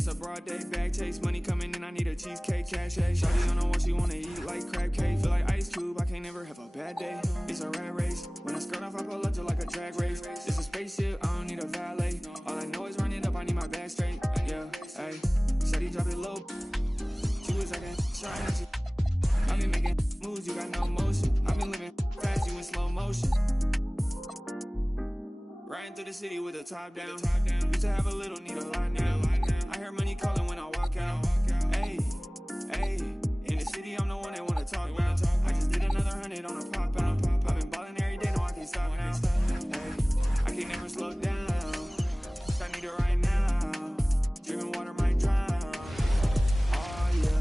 it's a broad day, bag chase, money coming in, I need a cheesecake, cash, hey. Shawty don't know what she wanna eat, like crab cake. Feel like Ice Cube, I can't never have a bad day. It's a rat race, when I skirt off, I pull up just like a drag race. It's a spaceship, I don't need a valet. All I know is run it up, I need my bag straight, yeah, hey. Said he drop it low, she was acting trying at you. I've been making moves, you got no motion. I've been living fast, you in slow motion. Riding through the city with the top down. Used to have a little, need a lot now. I hear money calling when I walk out. Hey, hey, in the city I'm the one they wanna talk about. I just did another 100 on a pop out. I've been balling every day, no I can't stop now. Hey, I can never slow down. I need it right now. Drinking water might drown. Oh yeah.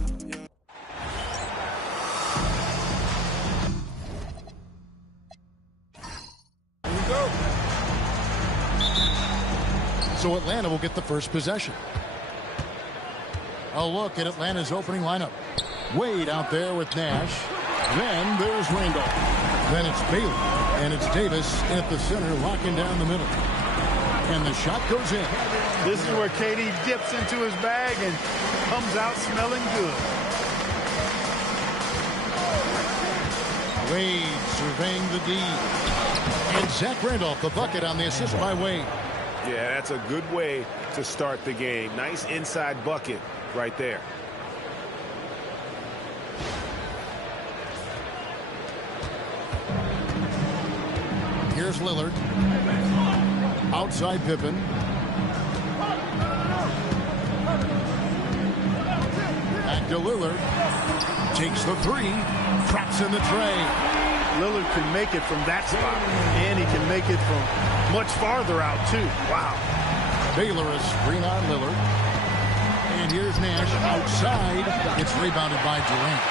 Here we go. So Atlanta will get the first possession. A look at Atlanta's opening lineup. Wade out there with Nash. Then there's Randolph. Then it's Bailey. And it's Davis at the center, locking down the middle. And the shot goes in. This is where KD dips into his bag and comes out smelling good. Wade surveying the D. And Zach Randolph, the bucket on the assist by Wade. Yeah, that's a good way to start the game. Nice inside bucket right there. Here's Lillard. Outside Pippen. Back to Lillard. Takes the three. Traps in the tray. Lillard can make it from that spot, and he can make it from much farther out, too. Wow. Baylor is screen on Lillard. And here's Nash outside. It's rebounded by Durant.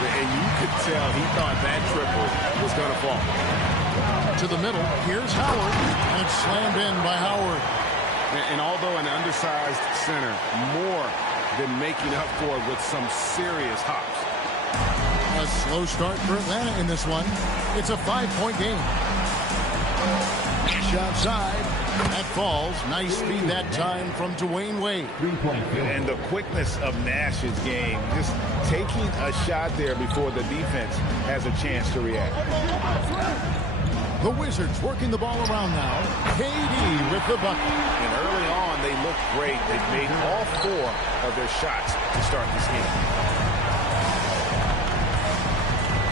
And you could tell he thought that triple was going to fall. To the middle. Here's Howard. And it's slammed in by Howard. And although an undersized center, more than making up for it with some serious hops. A slow start for Atlanta in this one. It's a 5-point game. Nash outside. That falls. Nice speed that time from Dwayne Wade. And the quickness of Nash's game, just taking a shot there before the defense has a chance to react. The Wizards working the ball around now. KD with the bucket. And early on, they looked great. They've made all 4 of their shots to start this game.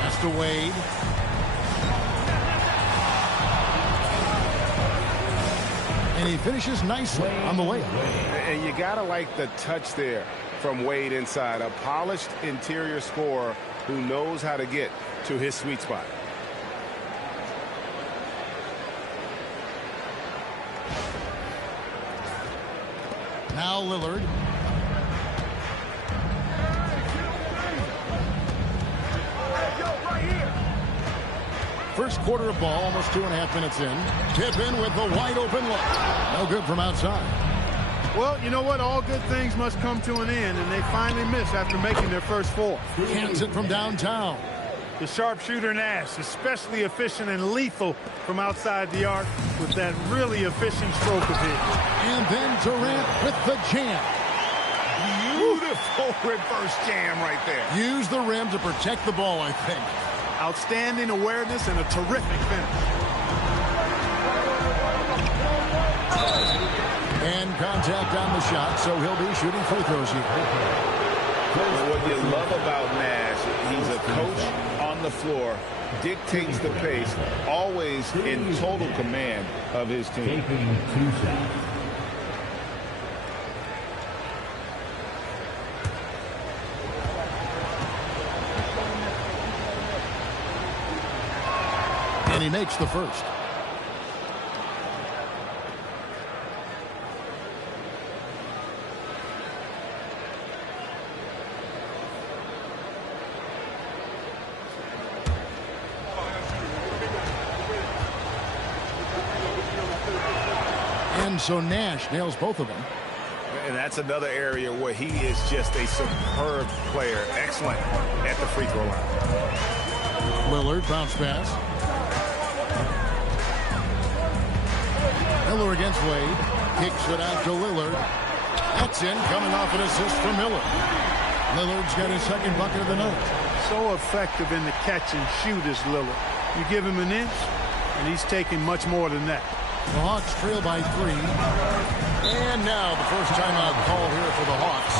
Pass to Wade. And he finishes nicely on the layup. And you got to like the touch there from Wade inside. A polished interior scorer who knows how to get to his sweet spot. Now Lillard. First quarter of ball, almost 2.5 minutes in. Pippen with the wide open look. No good from outside. Well, you know what? All good things must come to an end, and they finally miss after making their first 4. Cans it from downtown. The sharpshooter Nash, especially efficient and lethal from outside the arc with that really efficient stroke of his. And then Durant with the jam. Beautiful reverse jam right there. Use the rim to protect the ball, I think. Outstanding awareness and a terrific finish. And contact on the shot, so he'll be shooting free throws here. What you love about Nash, he's a coach on the floor, dictates the pace, always in total command of his team. And he makes the first. And so Nash nails both of them. And that's another area where he is just a superb player. Excellent at the free throw line. Lillard, bounce pass. Miller against Wade. Kicks it out to Lillard. That's in, coming off an assist from Miller. Lillard's got his second bucket of the night. So effective in the catch and shoot is Lillard. You give him an inch, and he's taking much more than that. The Hawks trail by 3. And now the first timeout call here for the Hawks.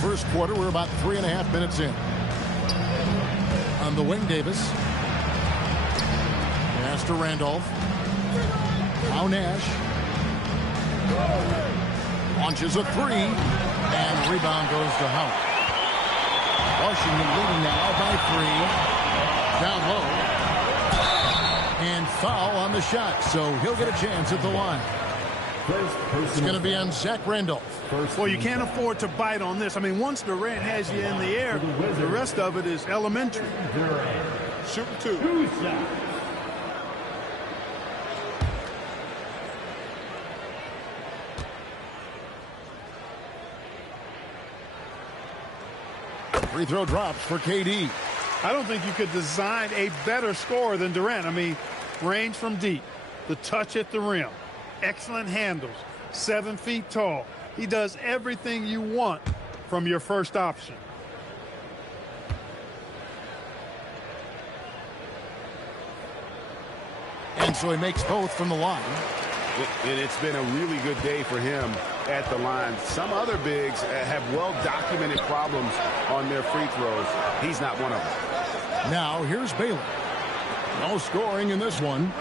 First quarter, we're about 3.5 minutes in. On the wing, Davis. Pass to Randolph. Now Nash. Launches a 3. And rebound goes to Howard. Washington leading now by 3. Down low. And foul on the shot, so he'll get a chance at the line. It's going to be on Zach Randolph. Well, you can't afford to bite on this. I mean, once Durant has you in the air, the rest of it is elementary. Shooting 2. Free throw drops for KD. I don't think you could design a better scorer than Durant. I mean, range from deep, the touch at the rim, excellent handles, 7 feet tall. He does everything you want from your first option. And so he makes both from the line. And it's been a really good day for him at the line. Some other bigs have well-documented problems on their free throws. He's not one of them. Now here's Baylor. No scoring in this one.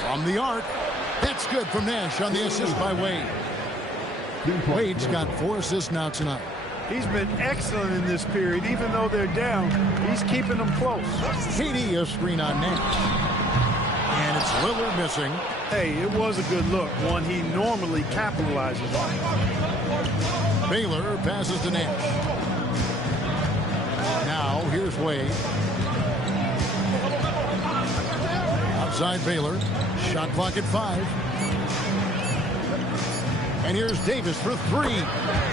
From the arc. That's good from Nash on the assist by Wade. Wade's got 4 assists now tonight. He's been excellent in this period. Even though they're down, he's keeping them close. KD a screen on Nash. And it's Lillard missing. Hey, it was a good look. One he normally capitalizes on. Baylor passes to Nash. Now here's Wade. Outside Baylor. Shot clock at 5. And here's Davis for 3.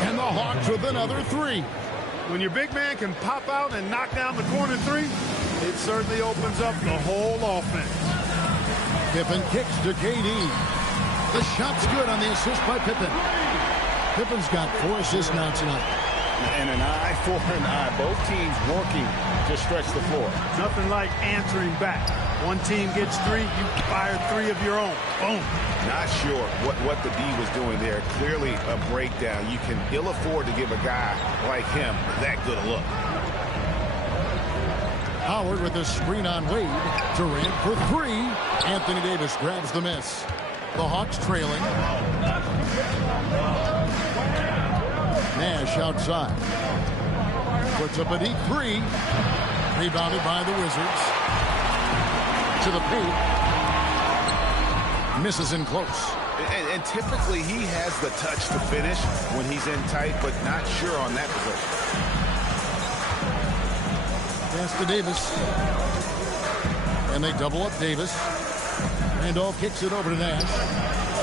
And the Hawks with another 3. When your big man can pop out and knock down the corner 3, it certainly opens up the whole offense. Pippen kicks to KD. The shot's good on the assist by Pippen. Pippen's got 4 assists now tonight. And an eye for an eye. Both teams working to stretch the floor. Nothing like answering back. One team gets 3, you fire 3 of your own. Boom. Not sure what the D was doing there. Clearly a breakdown. You can ill afford to give a guy like him that good a look. Howard with a screen on Wade. Durant for 3. Anthony Davis grabs the miss. The Hawks trailing. Nash outside. Puts up a deep 3. Rebounded by the Wizards. To the paint. Misses in close. And typically he has the touch to finish when he's in tight, but not sure on that position. Pass to Davis. And they double up Davis. Randolph kicks it over to Nash.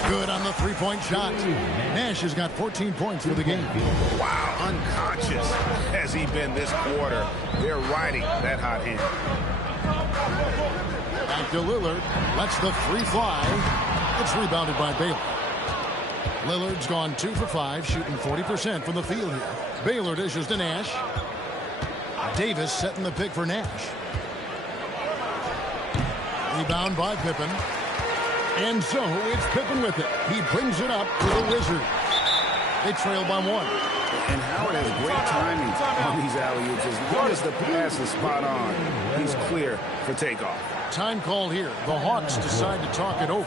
Good on the three-point shot. Nash has got 14 points for the game. Wow, unconscious has he been this quarter. They're riding that hot hand. Back to Lillard. Lets the three fly. It's rebounded by Baylor. Lillard's gone 2 for 5, shooting 40% from the field here. Baylor dishes to Nash. Davis setting the pick for Nash. Rebound by Pippen. And so it's Pippen with it. He brings it up for the Wizards. They trail by 1. And Howard has great timing on these alley-oops. As long as the pass is spot on, he's clear for takeoff. Time called here. The Hawks decide to talk it over.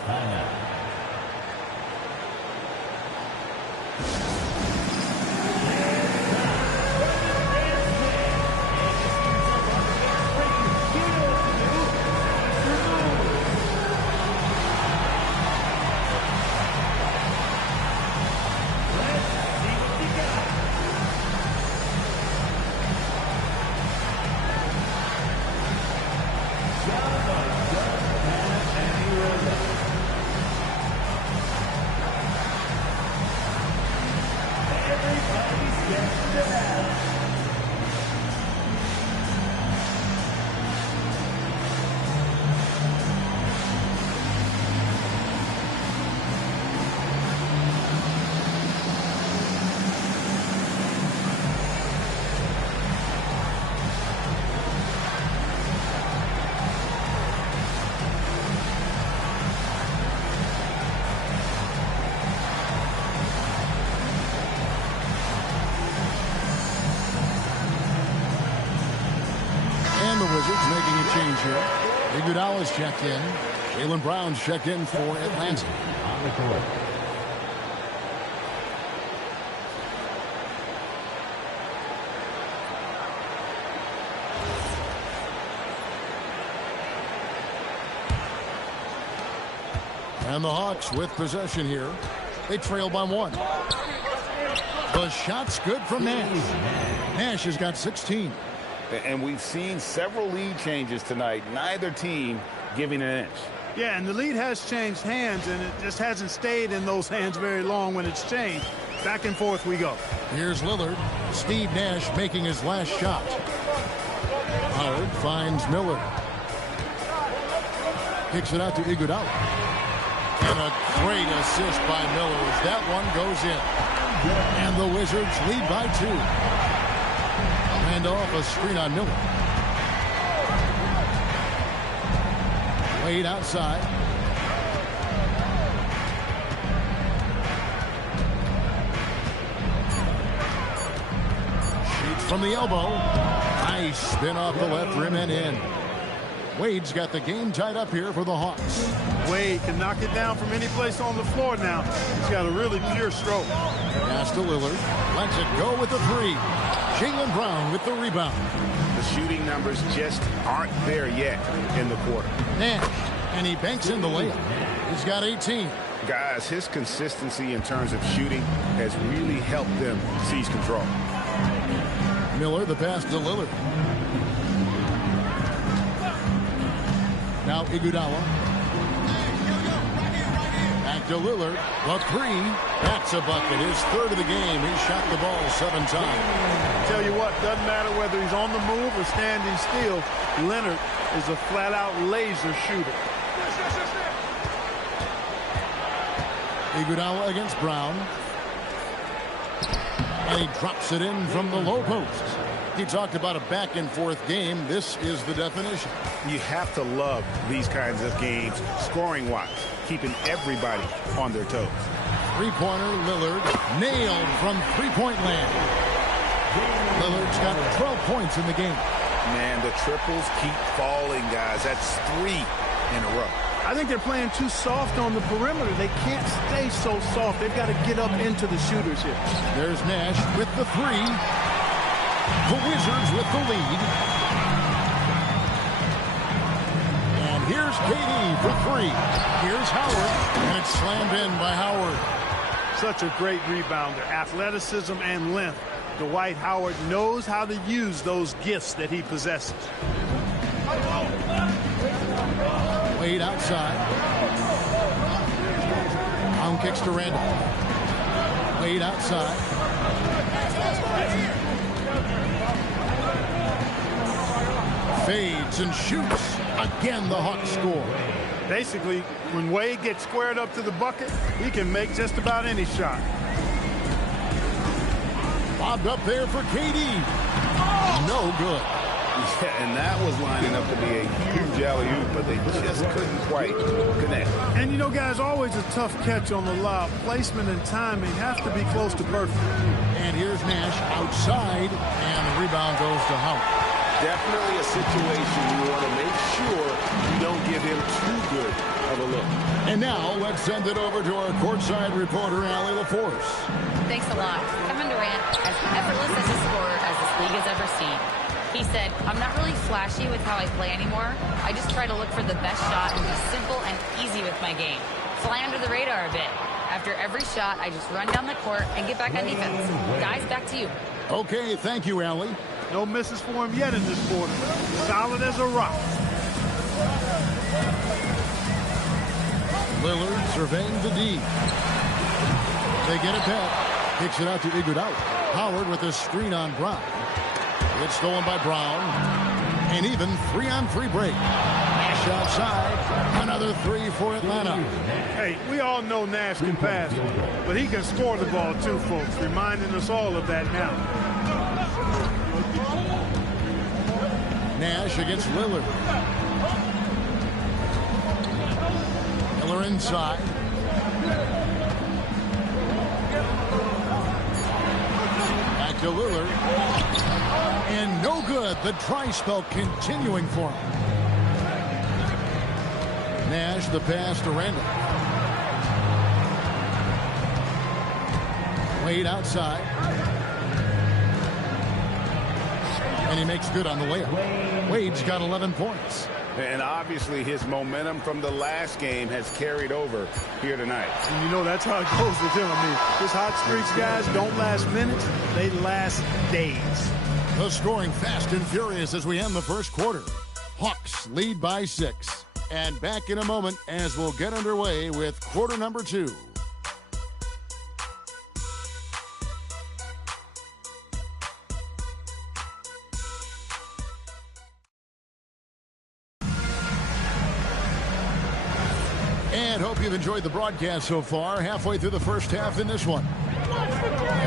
Wizards making a change here. Iguodala's checked in. Jaylen Brown's checked in for Atlanta. On the court. And the Hawks with possession here. They trail by 1. The shot's good from Nash. Nash has got 16. And we've seen several lead changes tonight. Neither team giving an inch. Yeah, and the lead has changed hands, and it just hasn't stayed in those hands very long when it's changed. Back and forth we go. Here's Lillard. Steve Nash making his last shot. Howard finds Miller. Kicks it out to Iguodala. And a great assist by Miller as that one goes in. And the Wizards lead by 2. Hand off a screen on Miller. Wade outside. Shoots from the elbow. Nice spin off the left rim and in. Wade's got the game tied up here for the Hawks. Wade can knock it down from any place on the floor now. He's got a really pure stroke. Pass to Lillard. Lets it go with the 3. Jaylen Brown with the rebound. The shooting numbers just aren't there yet in the quarter. Nash, and he banks in the layup. He's got 18. Guys, his consistency in terms of shooting has really helped them seize control. Miller, the pass to Lillard. Now Iguodala. Back to Lillard. The 3. That's a bucket. His 3rd of the game. He shot the ball 7 times. Tell you what, doesn't matter whether he's on the move or standing still. Leonard is a flat-out laser shooter. Iguodala against Brown. And he drops it in from the low post. He talked about a back-and-forth game. This is the definition. You have to love these kinds of games, scoring-wise, keeping everybody on their toes. Three-pointer, Lillard, nailed from three-point land. Lillard's got 12 points in the game. Man, the triples keep falling, guys. That's 3 in a row. I think they're playing too soft on the perimeter. They can't stay so soft. They've got to get up into the shooters here. There's Nash with the 3. The Wizards with the lead. And here's KD for 3. Here's Howard, and it's slammed in by Howard. Such a great rebounder. Athleticism and length. Dwight Howard knows how to use those gifts that he possesses. Wade outside. Brown kicks to Randall. Wade outside. Fades and shoots. Again, the Hawks score. Basically, when Wade gets squared up to the bucket, he can make just about any shot. Bobbed up there for KD. No good. Yeah, and that was lining up to be a huge alley-oop, but they just couldn't quite connect. And you know, guys, always a tough catch on the lob. Placement and timing have to be close to perfect. And here's Nash outside, and the rebound goes to Howard. Definitely a situation you want to make sure you don't give him too good of a look. And now let's send it over to our courtside reporter, Allie LaForce. Thanks a lot. Kevin Durant, as effortless as a scorer as this league has ever seen. He said, I'm not really flashy with how I play anymore. I just try to look for the best shot and be simple and easy with my game. Fly under the radar a bit. After every shot, I just run down the court and get back on defense. Guys, back to you. Okay, thank you, Allie. No misses for him yet in this quarter. Solid as a rock. Lillard surveying the D. They get it back. Kicks it out to Iguodala. Howard with a screen on Brown. It's stolen by Brown. And even 3-on-3 break. Nash outside. Another three for Atlanta. Hey, we all know Nash can pass, but he can score the ball too, folks. Reminding us all of that now. Nash against Lillard. Miller inside. Back to Lillard. And no good. The dry spell continuing for him. Nash the pass to Randall. Wade outside. And he makes good on the layup. Wade's got 11 points. And obviously his momentum from the last game has carried over here tonight. And you know that's how it goes with him. I mean, his hot streaks, guys, don't last minutes. They last days. The scoring fast and furious as we end the first quarter. Hawks lead by 6. And back in a moment as we'll get underway with quarter number 2. And hope you've enjoyed the broadcast so far. Halfway through the first half in this one.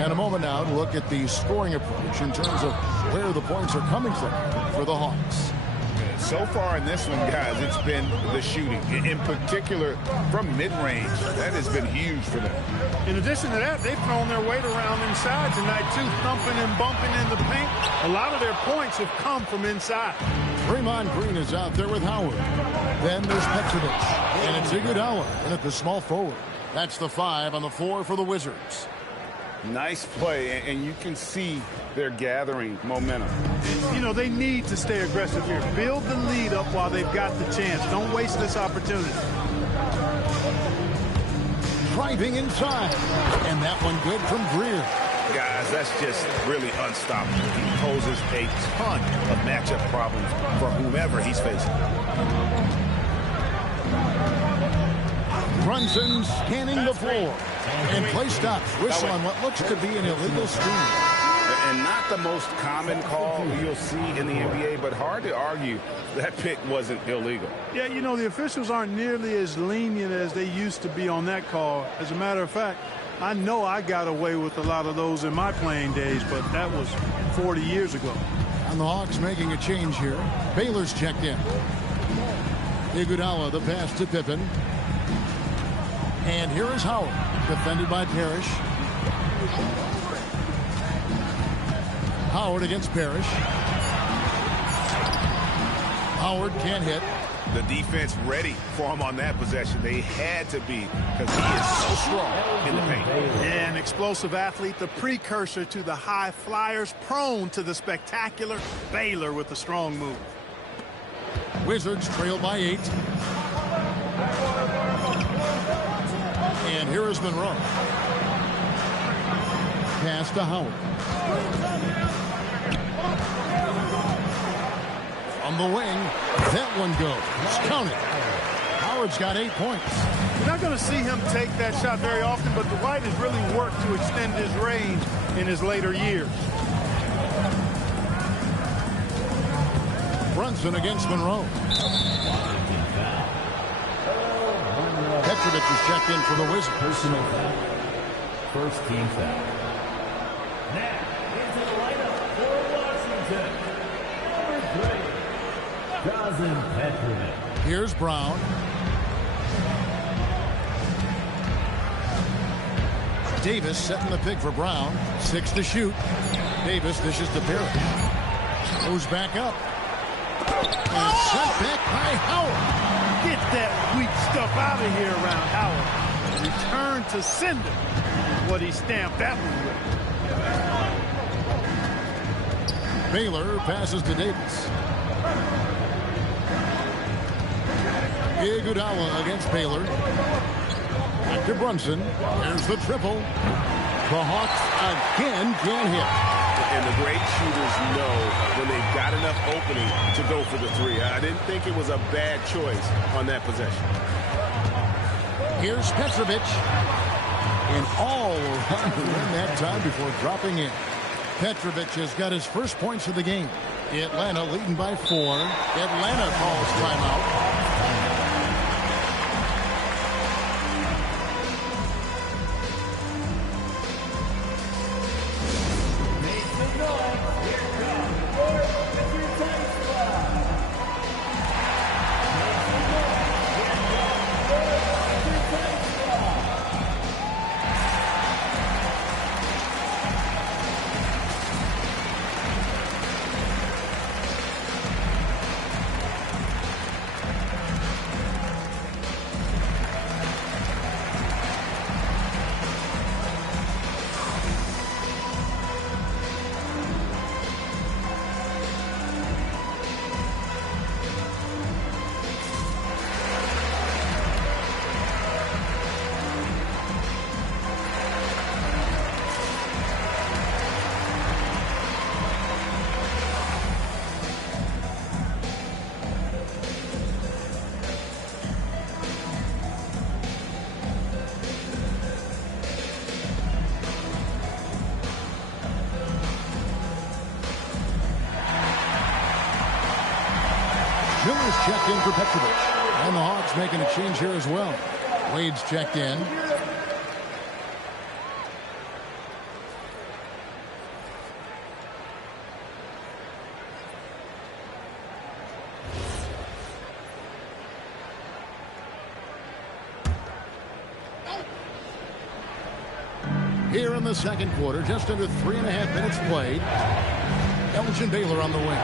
And a moment now to look at the scoring approach in terms of where the points are coming from for the Hawks. So far in this one, guys, it's been the shooting. In particular, from mid-range. That has been huge for them. In addition to that, they've thrown their weight around inside tonight, too, thumping and bumping in the paint. A lot of their points have come from inside. Draymond Green is out there with Howard. Then there's Petrovic. And it's Iguodala in at the small forward. That's the 5 on the floor for the Wizards. Nice play, and you can see they're gathering momentum. You know, they need to stay aggressive here. Build the lead up while they've got the chance. Don't waste this opportunity. Driving inside. And that one good from Greer. Guys, that's just really unstoppable. He poses a ton of matchup problems for whomever he's facing. Brunson scanning the floor. And play stops. Whistle on what looks to be an illegal screen. And not the most common call you'll see in the NBA, but hard to argue that pick wasn't illegal. Yeah, you know, the officials aren't nearly as lenient as they used to be on that call. As a matter of fact, I know I got away with a lot of those in my playing days, but that was 40 years ago. And the Hawks making a change here. Baylor's checked in. Iguodala, the pass to Pippen. And here is Howard, defended by Parrish. Howard against Parrish. Howard can't hit. The defense ready for him on that possession. They had to be, because he is so strong in the paint. Yeah, an explosive athlete, the precursor to the high flyers, prone to the spectacular. Baylor with the strong move. Wizards trail by 8. And here is Monroe. Pass to Howard. From the wing, that one goes. Count it. Howard's got 8 points. You're not going to see him take that shot very often, but Dwight has really worked to extend his range in his later years. Brunson against Monroe. Petrovic is checked in for the Wizards. Personal foul. First team foul. Now, into the lineup for Washington. Number 3, Drazen Petrovic. Here's Brown. Davis setting the pick for Brown. 6 to shoot. Davis dishes to Parrish. Moves back up. And sent back by Howard. Get that weak stuff out of here around Howard. Return to sender. What he stamped that one with. Baylor passes to Davis. Iguodala against Baylor. Back to Brunson. There's the triple. The Hawks again can't hit. And the great shooters know when they've got enough opening to go for the three. I didn't think it was a bad choice on that possession. Here's Petrovic. And all around the rim that time before dropping in. Petrovic has got his first points of the game. Atlanta leading by 4. Atlanta calls timeout. Miller's checked in for Petrovic. And the Hawks making a change here as well. Wade's checked in. Here in the second quarter, just under 3.5 minutes played. Elgin Baylor on the wing.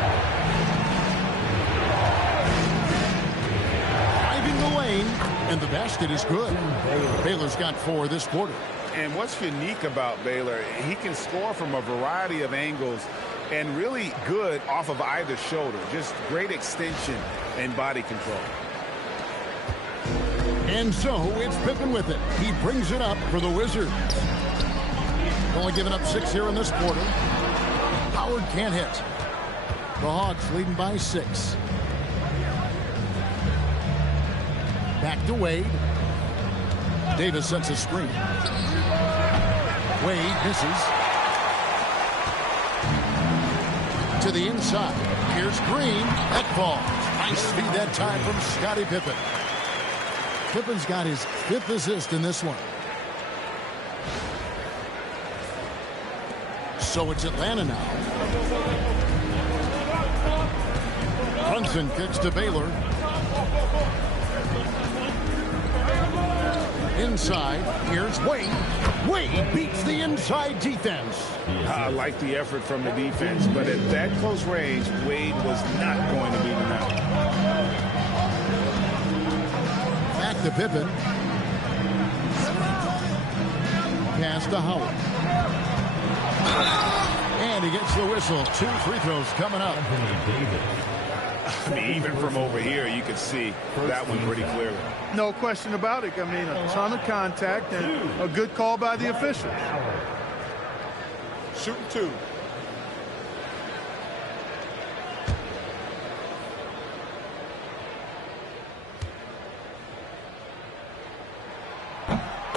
And the basket is good. Baylor's got 4 this quarter. And what's unique about Baylor, he can score from a variety of angles and really good off of either shoulder. Just great extension and body control. And so it's Pippen with it. He brings it up for the Wizards. Only giving up 6 here in this quarter. Howard can't hit. The Hawks leading by 6. Back to Wade. Davis sets a screen. Wade misses. To the inside. Here's Green. That falls. Nice speed that time from Scottie Pippen. Pippen's got his 5th assist in this one. So it's Atlanta now. Brunson kicks to Baylor. Inside, here's Wade. Wade beats the inside defense. I like the effort from the defense, but at that close range, Wade was not going to beat him out. Back to Pippen. Pass to Howard. And he gets the whistle. 2 free throws coming up. I mean, even from over here, you could see that one pretty clearly. No question about it. I mean, a ton of contact and a good call by the official. shooting 2.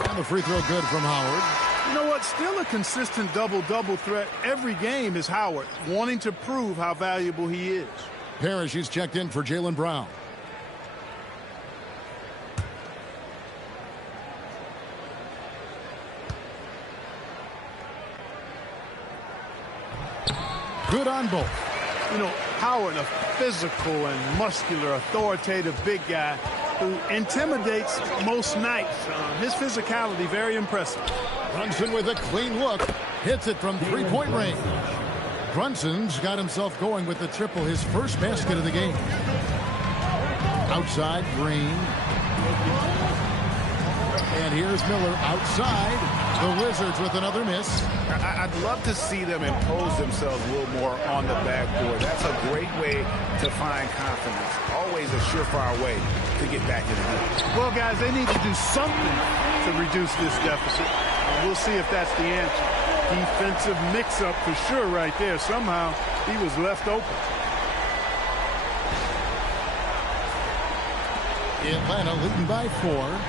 And the free throw good from Howard. You know what? Still a consistent double-double threat every game is Howard, wanting to prove how valuable he is. Parrish is checked in for Jaylen Brown. Good on both. You know, Howard, a physical and muscular, authoritative big guy who intimidates most nights. His physicality, very impressive. Brunson with a clean look. Hits it from three-point range. Brunson's got himself going with the triple, his first basket of the game. Outside, Green. And here's Miller outside. The Wizards with another miss. I'd love to see them impose themselves a little more on the backboard. That's a great way to find confidence. Always a surefire way to get back in the game. Well, guys, they need to do something to reduce this deficit. We'll see if that's the answer. Defensive mix-up for sure right there. Somehow he was left open. Atlanta leading by 4.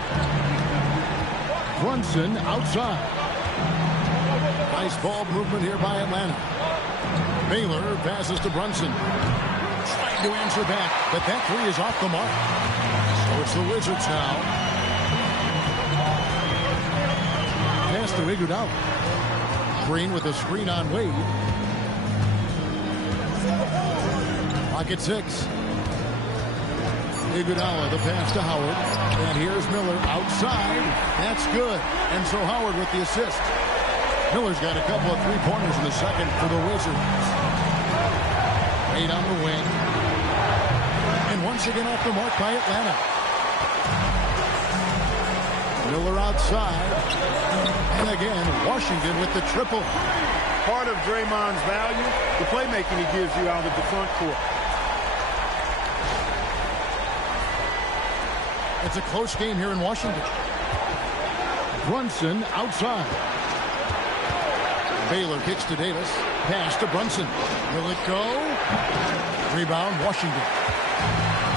Brunson outside. Nice ball movement here by Atlanta. Baylor passes to Brunson. Trying to answer back, but that three is off the mark. So it's the Wizards now. Pass to Iguodala. Green with a screen on Wade. Pocket 6. Iguodala, the pass to Howard. And here's Miller outside. That's good. And so Howard with the assist. Miller's got a couple of three-pointers in the second for the Wizards. Wade on the wing. And once again off the mark by Atlanta. Miller outside. And again, Washington with the triple. Part of Draymond's value, the playmaking he gives you out of the front court. It's a close game here in Washington. Brunson outside. Baylor kicks to Davis. Pass to Brunson. Will it go? Rebound, Washington.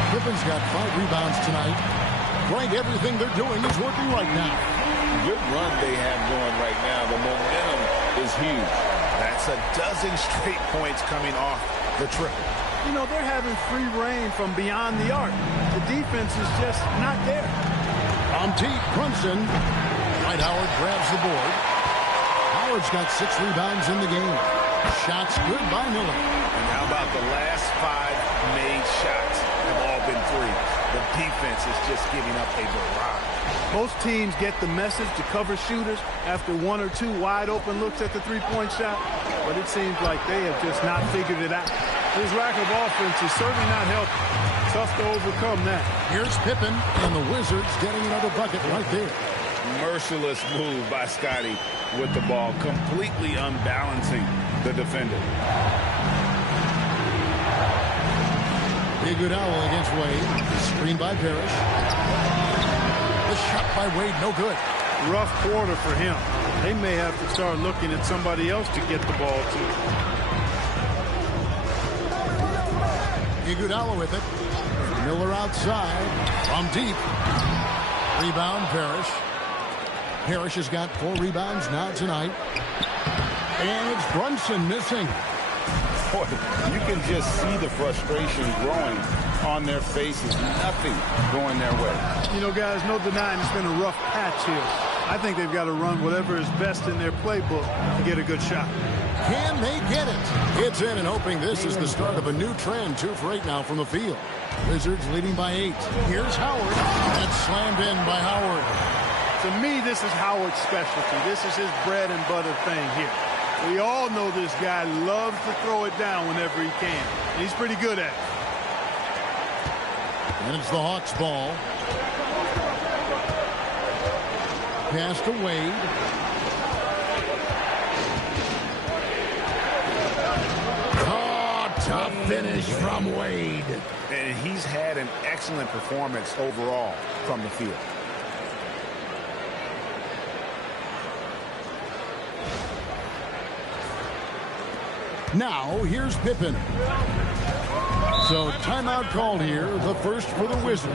Pippen's got 5 rebounds tonight. Right, everything they're doing is working right now. Good run they have going right now. The momentum is huge. That's a dozen straight points coming off the triple. You know, they're having free reign from beyond the arc. The defense is just not there. On deep, Brunson. Dwight Howard grabs the board. Howard's got 6 rebounds in the game. Shots good by Miller. And how about the last 5 made shots have all been threes? The defense is just giving up a barrage. Most teams get the message to cover shooters after 1 or 2 wide open looks at the three-point shot, but it seems like they have just not figured it out. His lack of offense is certainly not helping. Tough to overcome that. Here's Pippen, and the Wizards getting another bucket right there. Merciless move by Scotty with the ball, completely unbalancing the defender. Iguodala against Wade. Screen by Parrish. The shot by Wade, no good. Rough quarter for him. They may have to start looking at somebody else to get the ball to. Iguodala with it. Miller outside. From deep. Rebound, Parrish. Parrish has got 4 rebounds now tonight. And it's Brunson missing. Boy, you can just see the frustration growing on their faces. Nothing going their way. You know, guys, no denying it's been a rough patch here. I think they've got to run whatever is best in their playbook to get a good shot. Can they get it? It's in and hoping this is the start of a new trend. 2 for 8 now from the field. Wizards leading by 8. Here's Howard. And it's slammed in by Howard. To me, this is Howard's specialty. This is his bread and butter thing here. We all know this guy loves to throw it down whenever he can. And he's pretty good at it. And it's the Hawks' ball. Pass to Wade. Oh, tough finish from Wade. And he's had an excellent performance overall from the field. Now here's Pippen. So timeout called here, the first for the Wizards.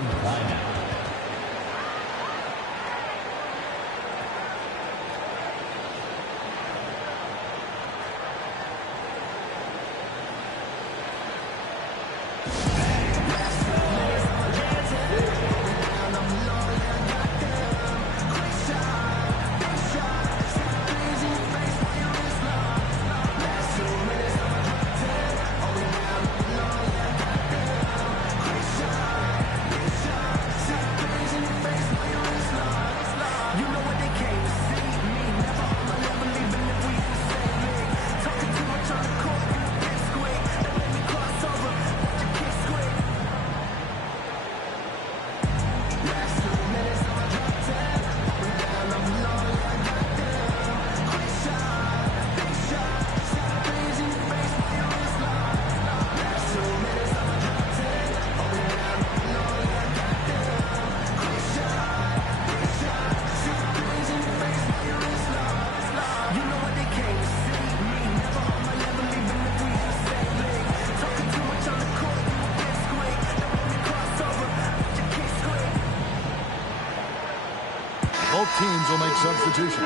Both teams will make substitutions.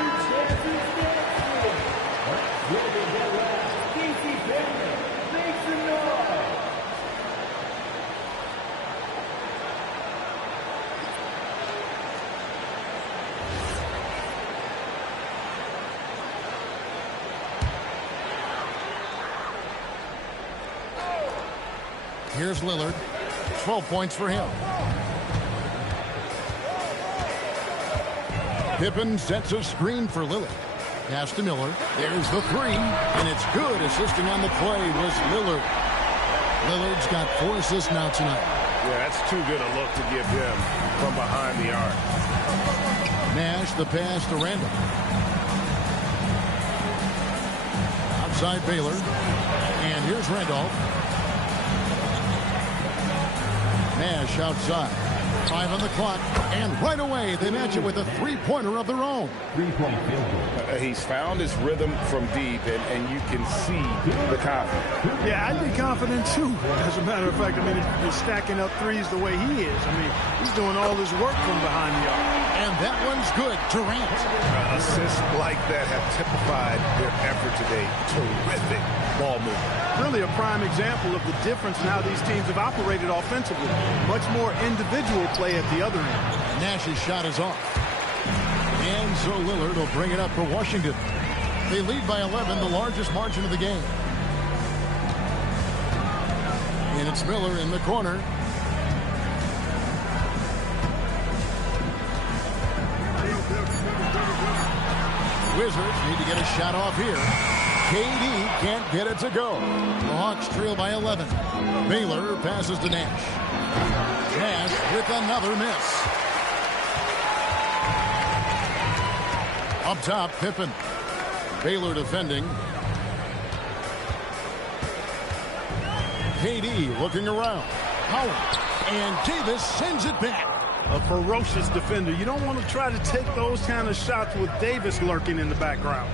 Here's Lillard. 12 points for him. Pippen sets a screen for Lillard. Pass to Miller. There's the three, and it's good. Assisting on the play was Lillard. Lillard's got 4 assists now tonight. Yeah, that's too good a look to give him from behind the arc. Nash the pass to Randall. Outside Baylor. And here's Randolph. Nash outside. 5 on the clock, and right away they match it with a three-pointer of their own. Three-point field goal. He's found his rhythm from deep, and you can see the confidence. Yeah, I'd be confident too. As a matter of fact, I mean, if you're stacking up threes the way he is, I mean, he's doing all his work from behind the arc. And that one's good. Durant. Assists like that have typified their effort today. Terrific ball movement. Really a prime example of the difference in how these teams have operated offensively. Much more individual play at the other end. Nash's shot is off. And so Lillard will bring it up for Washington. They lead by 11, the largest margin of the game. And it's Miller in the corner. Wizards need to get a shot off here. KD can't get it to go. The Hawks trail by 11. Baylor passes to Nash. Nash with another miss. Up top, Pippen. Baylor defending. KD looking around. Howard. And Davis sends it back. A ferocious defender. You don't want to try to take those kind of shots with Davis lurking in the background.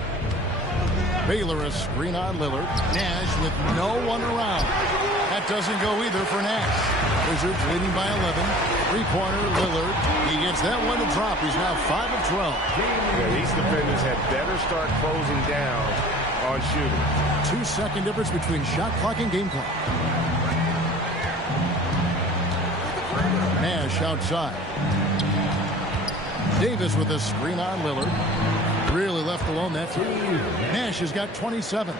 Baylor a screen on Lillard. Nash with no one around. That doesn't go either for Nash. Wizards leading by 11. Three-pointer, Lillard. He gets that one to drop. He's now 5 of 12. Yeah, these defenders had better start closing down on shooting. 2-second difference between shot clock and game clock. Nash outside. Davis with a screen on Lillard. Really left alone that time. Nash has got 27.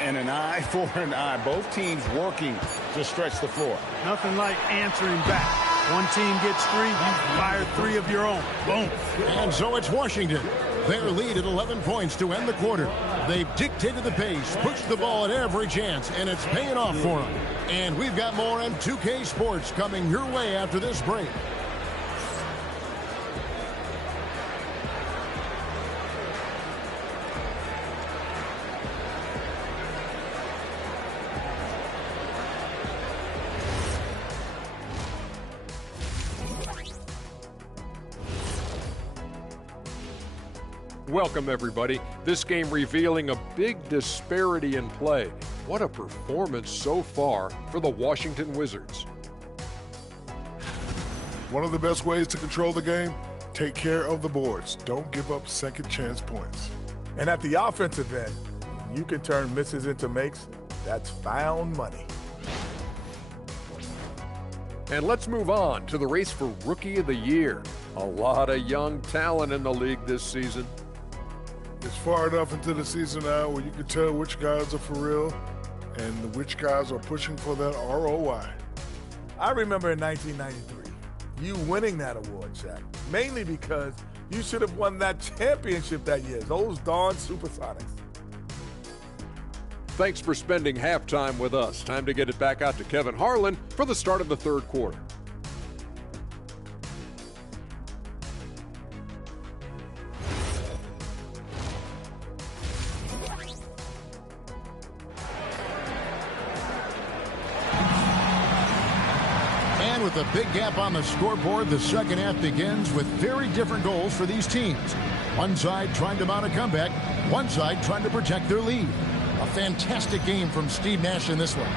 And an eye for an eye. Both teams working to stretch the floor. Nothing like answering back. One team gets 3, you fire 3 of your own. Boom. And so it's Washington. Their lead at 11 points to end the quarter. They've dictated the pace, pushed the ball at every chance, and it's paying off for them. And we've got more on 2K Sports coming your way after this break. Welcome, everybody. This game revealing a big disparity in play. What a performance so far for the Washington Wizards. One of the best ways to control the game, take care of the boards. Don't give up second chance points. And at the offensive end, you can turn misses into makes. That's found money. And let's move on to the race for Rookie of the Year. A lot of young talent in the league this season. It's far enough into the season now where you can tell which guys are for real and which guys are pushing for that ROI. I remember in 1993, you winning that award, Shaq, mainly because you should have won that championship that year. Those darn Supersonics. Thanks for spending halftime with us. Time to get it back out to Kevin Harlan for the start of the third quarter. And with a big gap on the scoreboard, the second half begins with very different goals for these teams. One side trying to mount a comeback, one side trying to protect their lead. A fantastic game from Steve Nash in this one.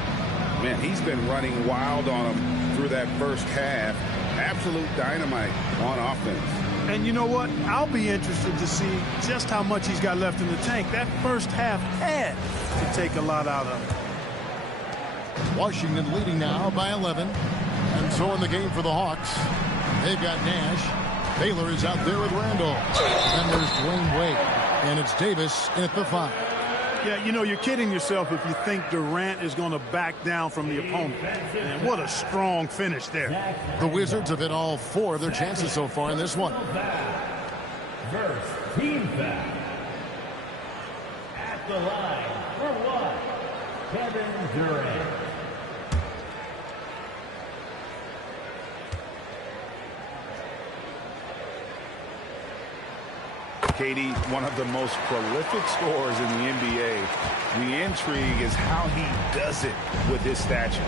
Man, he's been running wild on him through that first half. Absolute dynamite on offense. And you know what? I'll be interested to see just how much he's got left in the tank. That first half had to take a lot out of him. Washington leading now by 11. And so in the game for the Hawks, they've got Nash. Baylor is out there with Randall. Then there's Dwayne Wade. And it's Davis in at the 5. Yeah, you know, you're kidding yourself if you think Durant is going to back down from the opponent. And what a strong finish there. The Wizards have hit all 4 of their chances so far in this one. First team foul. At the line for one, Kevin Durant. Katie, one of the most prolific scorers in the NBA. The intrigue is how he does it with his stature.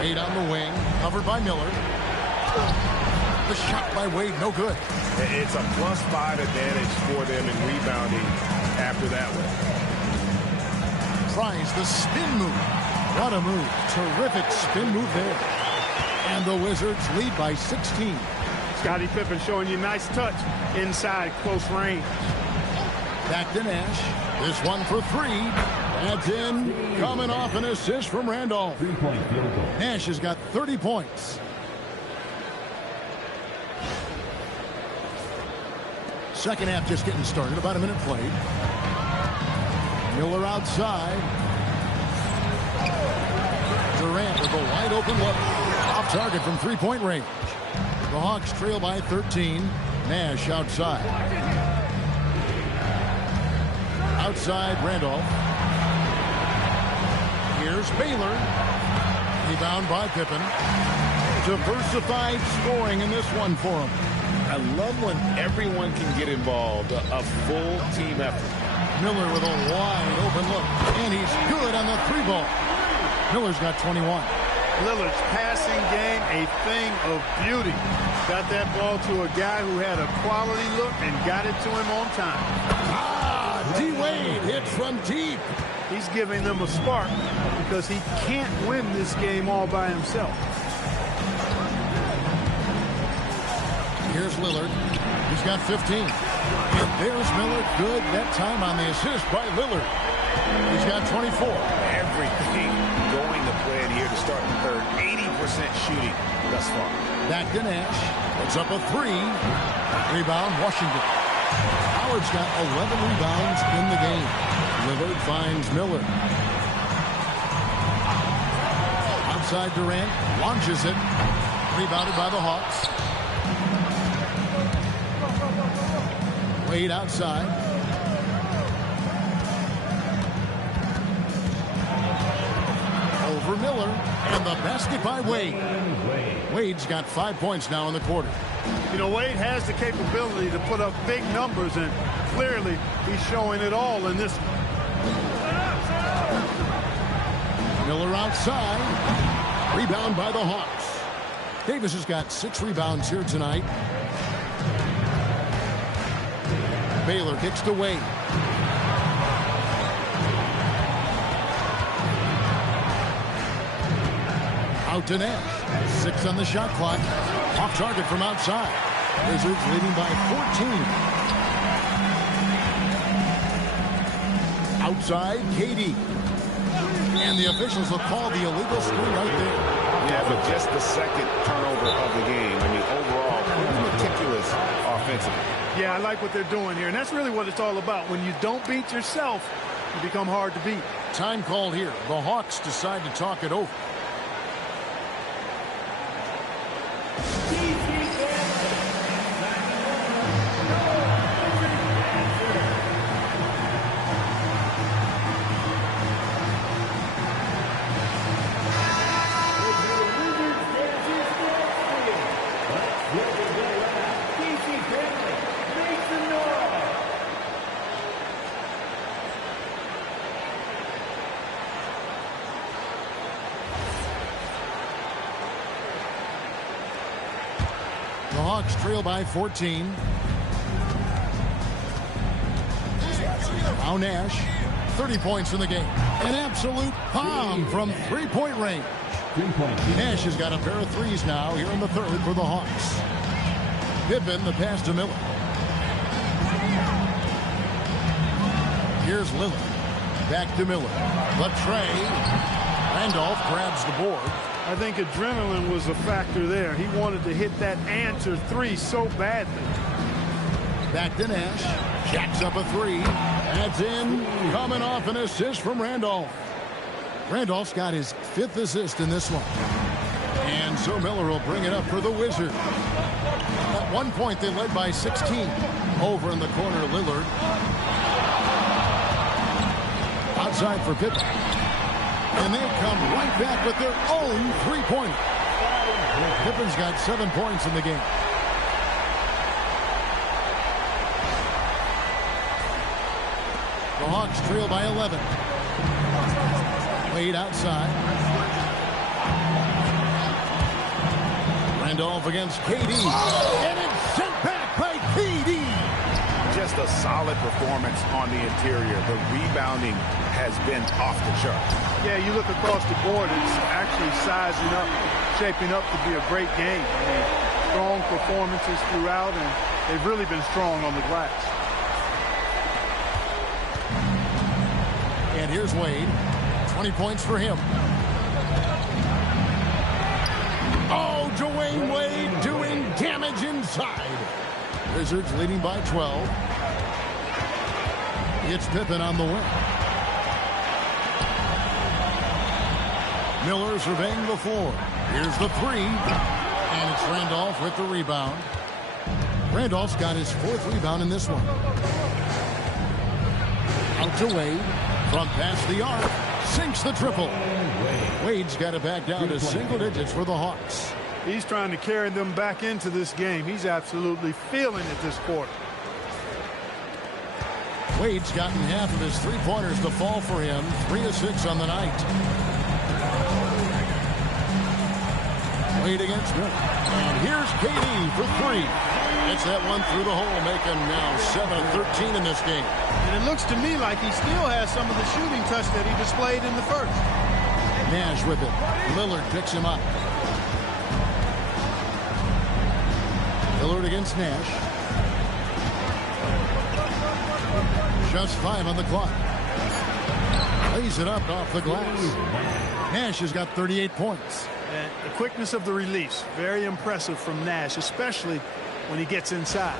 Wade on the wing, covered by Miller. The shot by Wade, no good. It's a +5 advantage for them in rebounding after that one. Tries the spin move. What a move. Terrific spin move there. And the Wizards lead by 16. Scottie Pippen showing you nice touch inside close range. Back to Nash. This one for 3. That's in. Coming off an assist from Randolph. 3-point field goal. Nash has got 30 points. Second half just getting started. About a minute played. Miller outside. Durant with a wide open look. Off target from 3-point range. The Hawks trail by 13. Nash outside. Outside Randolph. Here's Baylor. Rebound by Pippen. Diversified scoring in this one for him. I love when everyone can get involved, a full team effort. Miller with a wide open look. And he's good on the 3-ball. Miller's got 21. Lillard's passing game, a thing of beauty. Got that ball to a guy who had a quality look and got it to him on time. D-Wade hits from deep. He's giving them a spark because he can't win this game all by himself. Here's Lillard. He's got 15. And there's Miller. Good that time on the assist by Lillard. He's got 24. Everything going to plan here to start the third. 80% shooting thus far. Back to Nash. Puts up a 3. Rebound, Washington. Howard's got 11 rebounds in the game. Lillard finds Miller. Outside Durant. Launches it. Rebounded by the Hawks. Wade outside. Over Miller. And the basket by Wade. Wade's got 5 points now in the quarter. You know, Wade has the capability to put up big numbers, and clearly he's showing it all in this one. Miller outside. Rebound by the Hawks. Davis has got 6 rebounds here tonight. Baylor kicks to Wade. Out to Nash. 6 on the shot clock. Off target from outside. Wizards leading by 14. Outside, KD. And the officials will call the illegal screen right there. Yeah, but just the second turnover of the game. I mean, overall, pretty meticulous offensively. Yeah, I like what they're doing here, and that's really what it's all about. When you don't beat yourself, you become hard to beat. Time called here. The Hawks decide to talk it over. The Hawks trail by 14. Now Nash, 30 points in the game. An absolute bomb from three-point range. Nash has got a pair of threes now here in the third for the Hawks. Pippen, the pass to Miller. Here's Lillard. Back to Miller. The tray. Randolph grabs the board. I think adrenaline was a factor there. He wanted to hit that answer three so badly. Back to Nash. Jacks up a three. That's in. Coming off an assist from Randolph. Randolph's got his 5th assist in this one. And so Miller will bring it up for the Wizards. At one point, they led by 16. Over in the corner, Lillard. Outside for Pippen. And they come right back with their own three-pointer. Pippen's got 7 points in the game. The Hawks trail by 11. Wade outside. Randolph against KD. And it's sent back by KD. Just a solid performance on the interior. The rebounding has been off the chart. Yeah, you look across the board, it's actually sizing up, shaping up to be a great game. I mean, strong performances throughout, and they've really been strong on the glass. And here's Wade. 20 points for him. Oh, Dwayne Wade doing damage inside. Wizards leading by 12. It's Pippen on the wing. Miller surveying the floor. Here's the three. And it's Randolph with the rebound. Randolph's got his 4th rebound in this one. Out to Wade. From past the arc. Sinks the triple. Wade's got it back down to single digits for the Hawks. He's trying to carry them back into this game. He's absolutely feeling it this quarter. Wade's gotten half of his three-pointers to fall for him. 3 of 6 on the night. Wade against Miller. And here's KD for 3. It's that one through the hole, making now 7 of 13 in this game. And it looks to me like he still has some of the shooting touch that he displayed in the first. Nash with it. Lillard picks him up. Lillard against Nash. Just 5 on the clock. Lays it up off the glass. Nash has got 38 points. And the quickness of the release, very impressive from Nash, especially when he gets inside.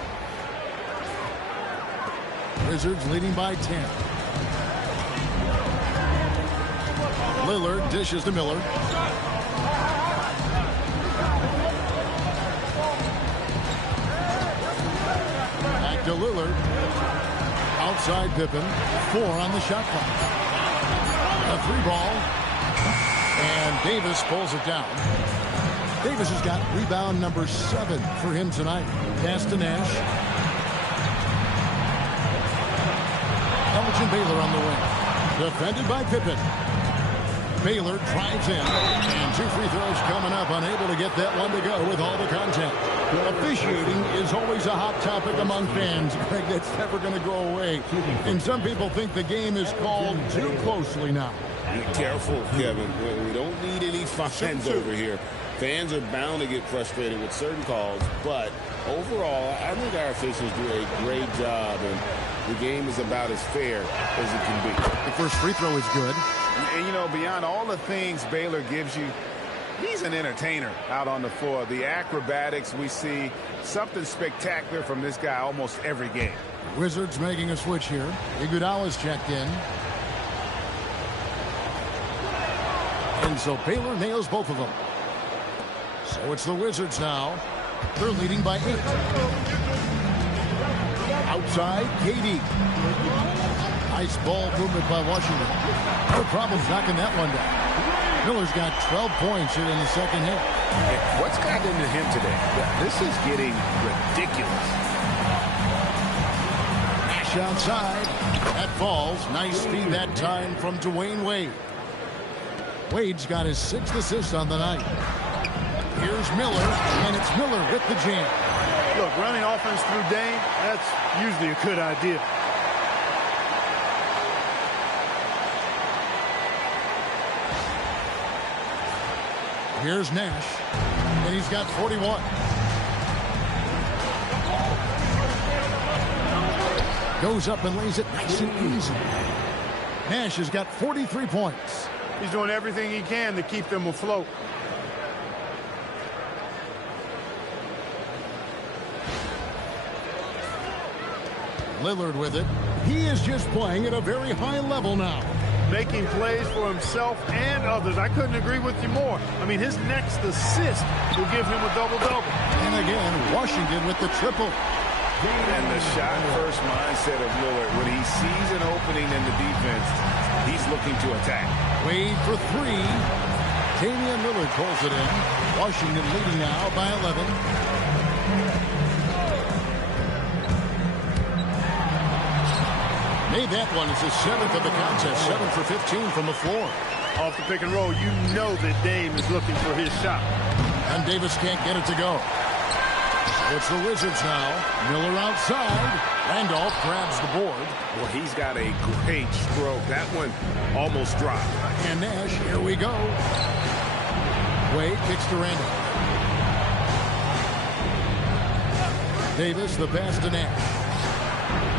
Wizards leading by 10. Lillard dishes to Miller. Back to Lillard. Outside Pippen. 4 on the shot clock. A 3-ball. And Davis pulls it down. Davis has got rebound number 7 for him tonight. Pass to Nash. Elgin Baylor on the wing. Defended by Pippen. Baylor drives in. And 2 free throws coming up. Unable to get that one to go with all the contact. Officiating is always a hot topic among fans. Greg, that's never going to go away. And some people think the game is called too closely now. Be careful, Kevin. We don't need any fines over here. Fans are bound to get frustrated with certain calls, but overall, I think our officials do a great job, and the game is about as fair as it can be. The first free throw is good. And, you know, beyond all the things Baylor gives you, he's an entertainer out on the floor. The acrobatics we see, something spectacular from this guy almost every game. Wizards making a switch here. Iguodala's checked in. And so Baylor nails both of them. So it's the Wizards now. They're leading by 8. Outside, KD. Nice ball movement by Washington. No problems knocking that one down. Miller's got 12 points here in the second half. What's gotten into him today? This is getting ridiculous. Nash outside. That falls. Nice speed that time from Dwayne Wade. Wade's got his 6th assist on the night. Here's Miller, and it's Miller with the jam. Look, running offense through Dame, that's usually a good idea. Here's Nash, and he's got 41. Goes up and lays it nice and easy. Nash has got 43 points. He's doing everything he can to keep them afloat. Lillard with it. He is just playing at a very high level now. Making plays for himself and others. I couldn't agree with you more. I mean, his next assist will give him a double-double. And again, Washington with the triple. And the shot-first mindset of Lillard. When he sees an opening in the defense, he's looking to attack. Wade for 3. Damian Lillard pulls it in. Washington leading now by 11. Made that one. It's his 7th of the contest. 7 for 15 from the floor. Off the pick and roll, you know that Dame is looking for his shot. And Davis can't get it to go. So it's the Wizards now. Miller outside. Randolph grabs the board. Well, he's got a great stroke. That one almost dropped. And Nash, here we go. Wade kicks to Randolph. Davis, the pass to Nash.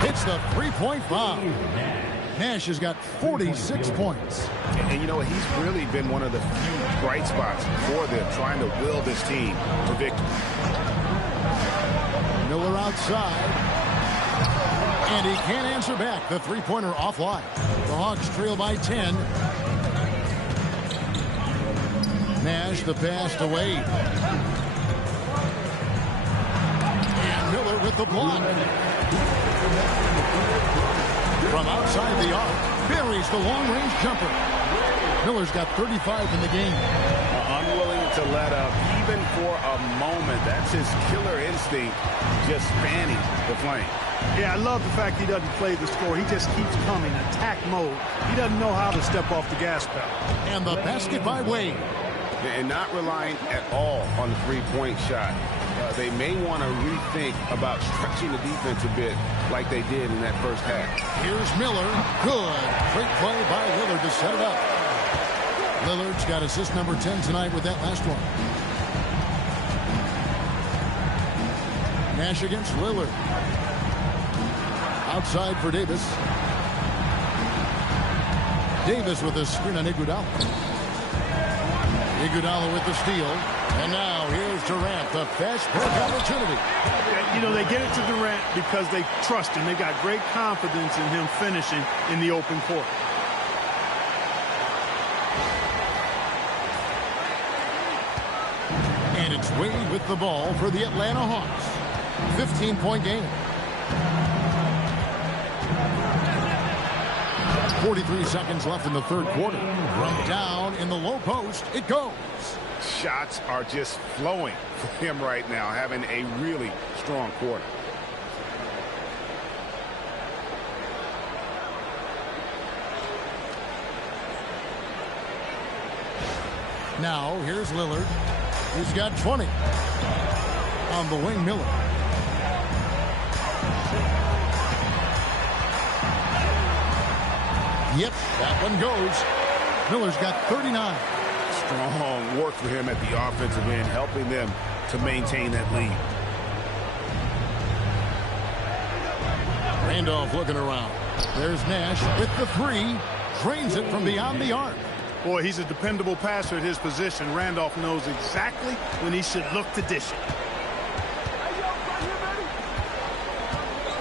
Hits the three-point foul. Nash has got 46 points. And you know, he's really been one of the few bright spots for them, trying to will this team to victory. Miller outside. And he can't answer back. The three-pointer offline. The Hawks trail by 10. Nash, the pass to Wade. And Miller with the block. From outside the arc, buries the long-range jumper. Miller's got 35 in the game. Unwilling to let up, even for a moment. That's his killer instinct, just spanning the flame. Yeah, I love the fact he doesn't play the score. He just keeps coming, attack mode. He doesn't know how to step off the gas pedal. And the basket by Wade. And not relying at all on the three-point shot. They may want to rethink about stretching the defense a bit like they did in that first half. Here's Miller. Good. Great play by Lillard to set it up. Lillard's got assist number 10 tonight with that last one. Nash against Lillard. Outside for Davis. Davis with a screen on Iguodala. Iguodala with the steal. And now here's Durant, the fast break opportunity. You know, they get it to Durant because they trust him. They got great confidence in him finishing in the open court. And it's Wade with the ball for the Atlanta Hawks. 15-point game. 43 seconds left in the third quarter. From down in the low post, it goes. Shots are just flowing for him right now, having a really strong quarter. Now, here's Lillard. He's got 20. On the wing, Miller. Yep, that one goes. Miller's got 39. strong work for him at the offensive end, helping them to maintain that lead. Randolph looking around. There's Nash with the three. Drains it from beyond the arc. Boy, he's a dependable passer at his position. Randolph knows exactly when he should look to dish it.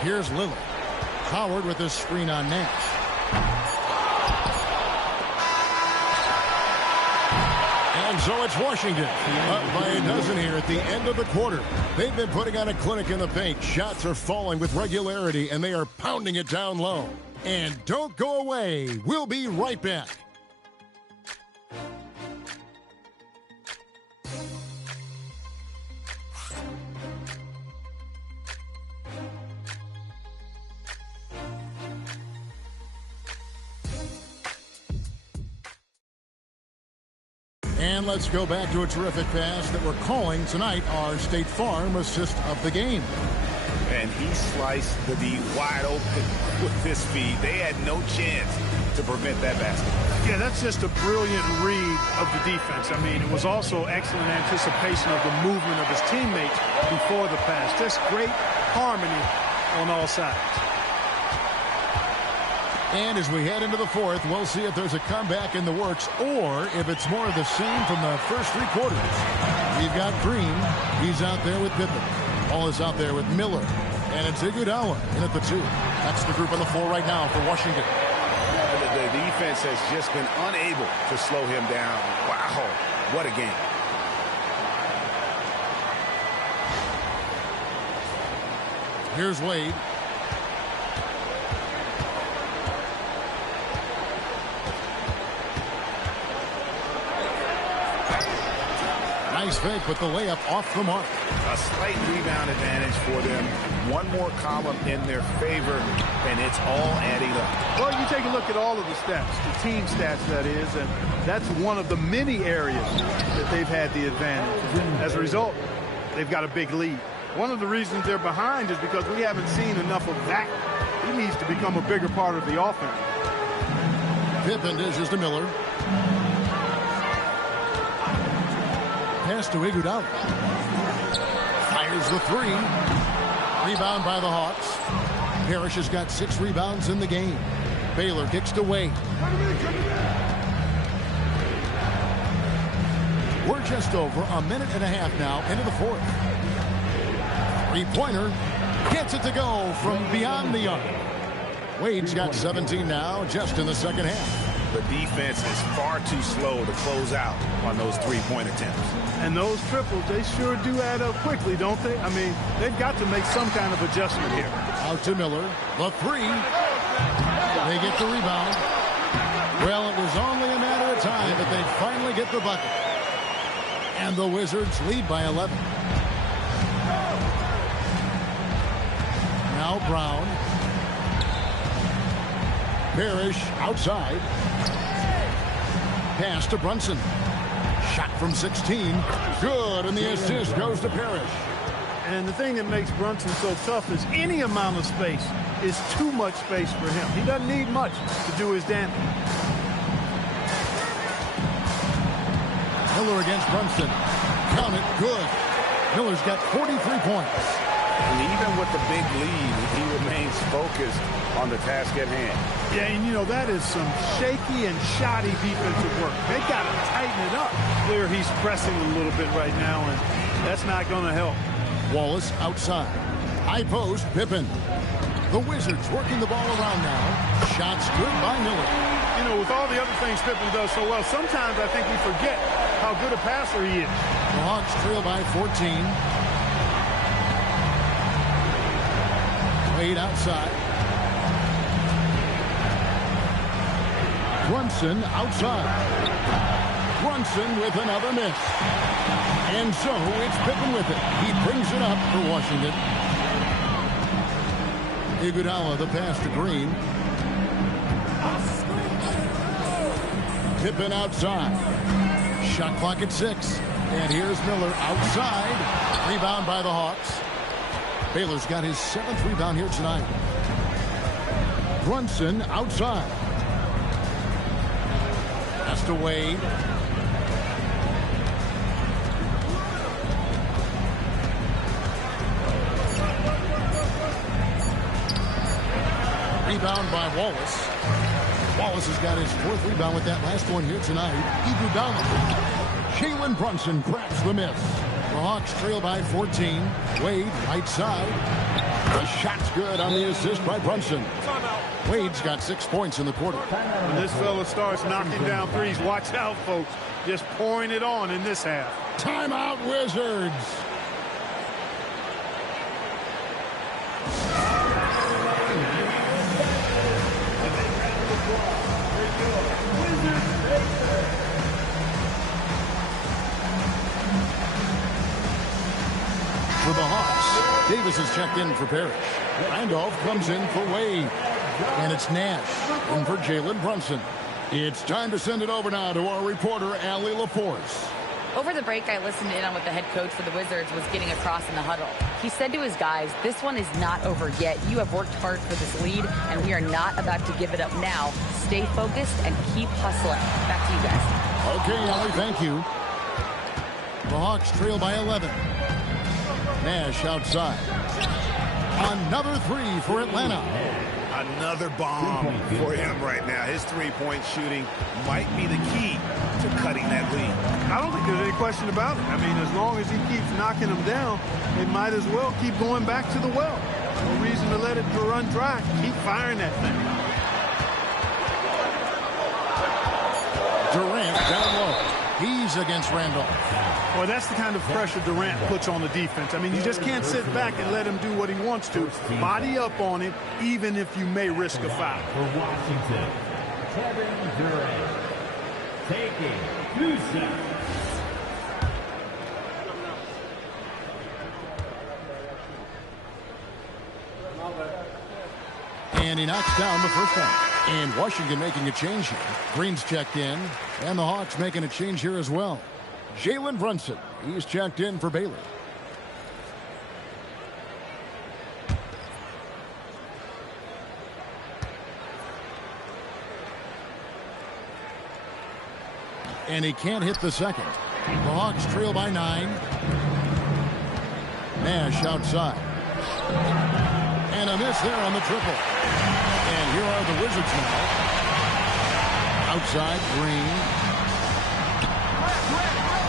Here's Lillard. Howard with his screen on Nash. And so it's Washington up by a dozen here at the end of the quarter. They've been putting on a clinic in the paint. Shots are falling with regularity, and they are pounding it down low. And don't go away. We'll be right back. And let's go back to a terrific pass that we're calling tonight our State Farm assist of the game. And he sliced the D wide open with this feed. They had no chance to prevent that basket. Yeah, that's just a brilliant read of the defense. I mean, it was also excellent anticipation of the movement of his teammates before the pass. Just great harmony on all sides. And as we head into the fourth, we'll see if there's a comeback in the works or if it's more of the same from the first three quarters. We've got Green. He's out there with Pippen. Ball is out there with Miller. And it's Iguodala in at the two. That's the group on the floor right now for Washington. The defense has just been unable to slow him down. Wow, what a game. Here's Wade. Nice fake with the layup off the mark. A slight rebound advantage for them. One more column in their favor, and it's all adding up. Well, you take a look at all of the stats, the team stats, that is, and that's one of the many areas that they've had the advantage. As a result, they've got a big lead. One of the reasons they're behind is because we haven't seen enough of that. He needs to become a bigger part of the offense. Pippen dishes to Miller. Pass to Iguodala. Fires the three. Rebound by the Hawks. Parrish has got 6 rebounds in the game. Baylor kicks to Wade. We're just over a minute and a half now into the fourth. Three-pointer. Gets it to go from beyond the arc. Wade's got 17 now just in the second half. The defense is far too slow to close out on those three-point attempts. And those triples, they sure do add up quickly, don't they? I mean, they've got to make some kind of adjustment here. Out to Miller. The three. They get the rebound. Well, it was only a matter of time that they finally get the bucket. And the Wizards lead by 11. Now Brown. Parrish outside. Pass to Brunson. Shot from 16. Good, and the assist goes to Parrish. And the thing that makes Brunson so tough is any amount of space is too much space for him. He doesn't need much to do his damage. Miller against Brunson. Count it, good. Miller's got 43 points. And even with the big lead, he remains focused on the task at hand. Yeah, and you know, that is some shaky and shoddy defensive work. They got to tighten it up. Clear he's pressing a little bit right now, and that's not going to help. Wallace outside. High post, Pippen. The Wizards working the ball around now. Shots good by Miller. You know, with all the other things Pippen does so well, sometimes I think we forget how good a passer he is. The Hawks trail by 14. Wade outside. Brunson outside. Brunson with another miss. And so it's Pippen with it. He brings it up for Washington. Iguodala, the pass to Green. Pippen outside. Shot clock at 6. And here's Miller outside. Rebound by the Hawks. Baylor's got his 7th rebound here tonight. Brunson outside. That's to Wade. rebound by Wallace. Wallace has got his 4th rebound with that last one here tonight. Iguodala. Jalen Brunson cracks the miss. The Hawks trail by 14. Wade, right side. The shot's good on the assist by Brunson. Wade's got 6 points in the quarter. When this fella starts knocking down threes, watch out, folks. Just pouring it on in this half. Timeout, Wizards. For the Hawks, Davis has checked in for Parrish. Randolph comes in for Wade. And it's Nash in for Jalen Brunson. It's time to send it over now to our reporter, Allie LaForce. Over the break, I listened in on what the head coach for the Wizards was getting across in the huddle. He said to his guys, this one is not over yet. You have worked hard for this lead, and we are not about to give it up now. Stay focused and keep hustling. Back to you guys. Okay, Allie, thank you. The Hawks trail by 11. Nash outside. Another 3 for Atlanta. Another bomb for him right now. His three-point shooting might be the key to cutting that lead. I don't think there's any question about it. I mean, as long as he keeps knocking them down, they might as well keep going back to the well. No reason to let it run dry. Keep firing that thing. Durant down low. He's against Randolph. Well, that's the kind of pressure Durant puts on the defense. I mean, you just can't sit back and let him do what he wants to. Body up on it, even if you may risk a foul. For Washington, Kevin Durant taking 2 shots. And he knocks down the first one. And Washington making a change here. Green's checked in. And the Hawks making a change here as well. Jalen Brunson. He's checked in for Baylor. And he can't hit the second. The Hawks trail by 9. Nash outside. And a miss there on the triple. And here are the Wizards now. Outside, Green.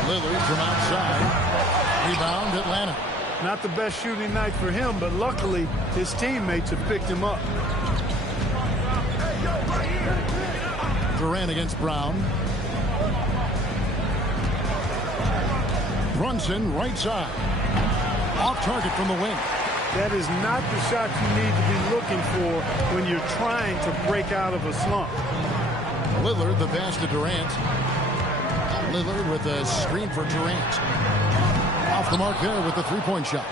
Lillard from outside. Rebound, Atlanta. Not the best shooting night for him, but luckily his teammates have picked him up. Durant against Brown. Brunson, right side. Off target from the wing. That is not the shot you need to be looking for when you're trying to break out of a slump. Lillard, the pass to Durant. Lillard with a screen for Durant. Off the mark there with the three-point shot.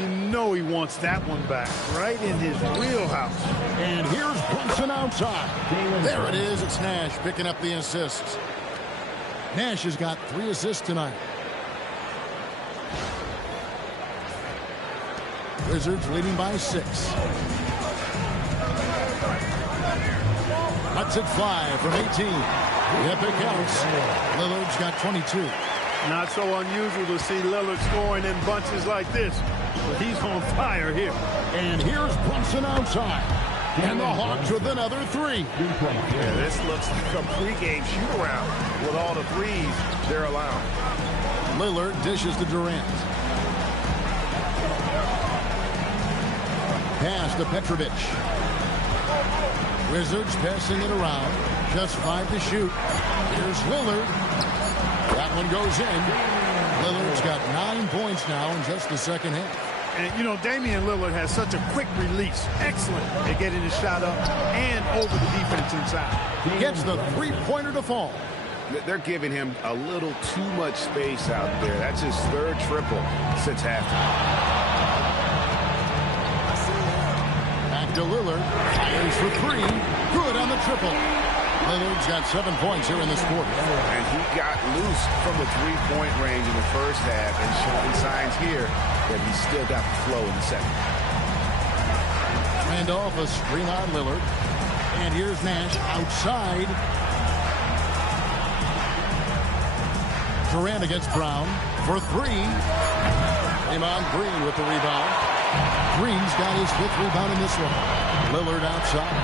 You know he wants that one back, right in his wheelhouse. And here's Brunson outside. There it is. It's Nash picking up the assists. Nash has got 3 assists tonight. Wizards leading by 6. Cuts it 5 from 18. Yep, it counts. Lillard's got 22. Not so unusual to see Lillard scoring in bunches like this. But he's on fire here. And here's Brunson outside. And the Hawks with another 3. Yeah, this looks like a pregame shoot-around with all the threes they're allowing. Lillard dishes to Durant. Pass to Petrovic. Wizards passing it around. Just 5 to shoot. Here's Lillard. That one goes in. Lillard's got 9 points now in just the second half. And, you know, Damian Lillard has such a quick release. Excellent at getting his shot up and over the defense inside. Gets the three-pointer to fall. They're giving him a little too much space out there. That's his 3rd triple since halftime. Back to Lillard. Fires for 3. Good on the triple. Lillard's got 7 points here in this quarter. And he got loose from the three-point range in the first half and showing signs here that he's still got the flow in the second. Randolph a screen on Lillard. And here's Nash outside. Durant against Brown for 3. Draymond Green with the rebound. Green's got his 5th rebound in this one. Lillard outside.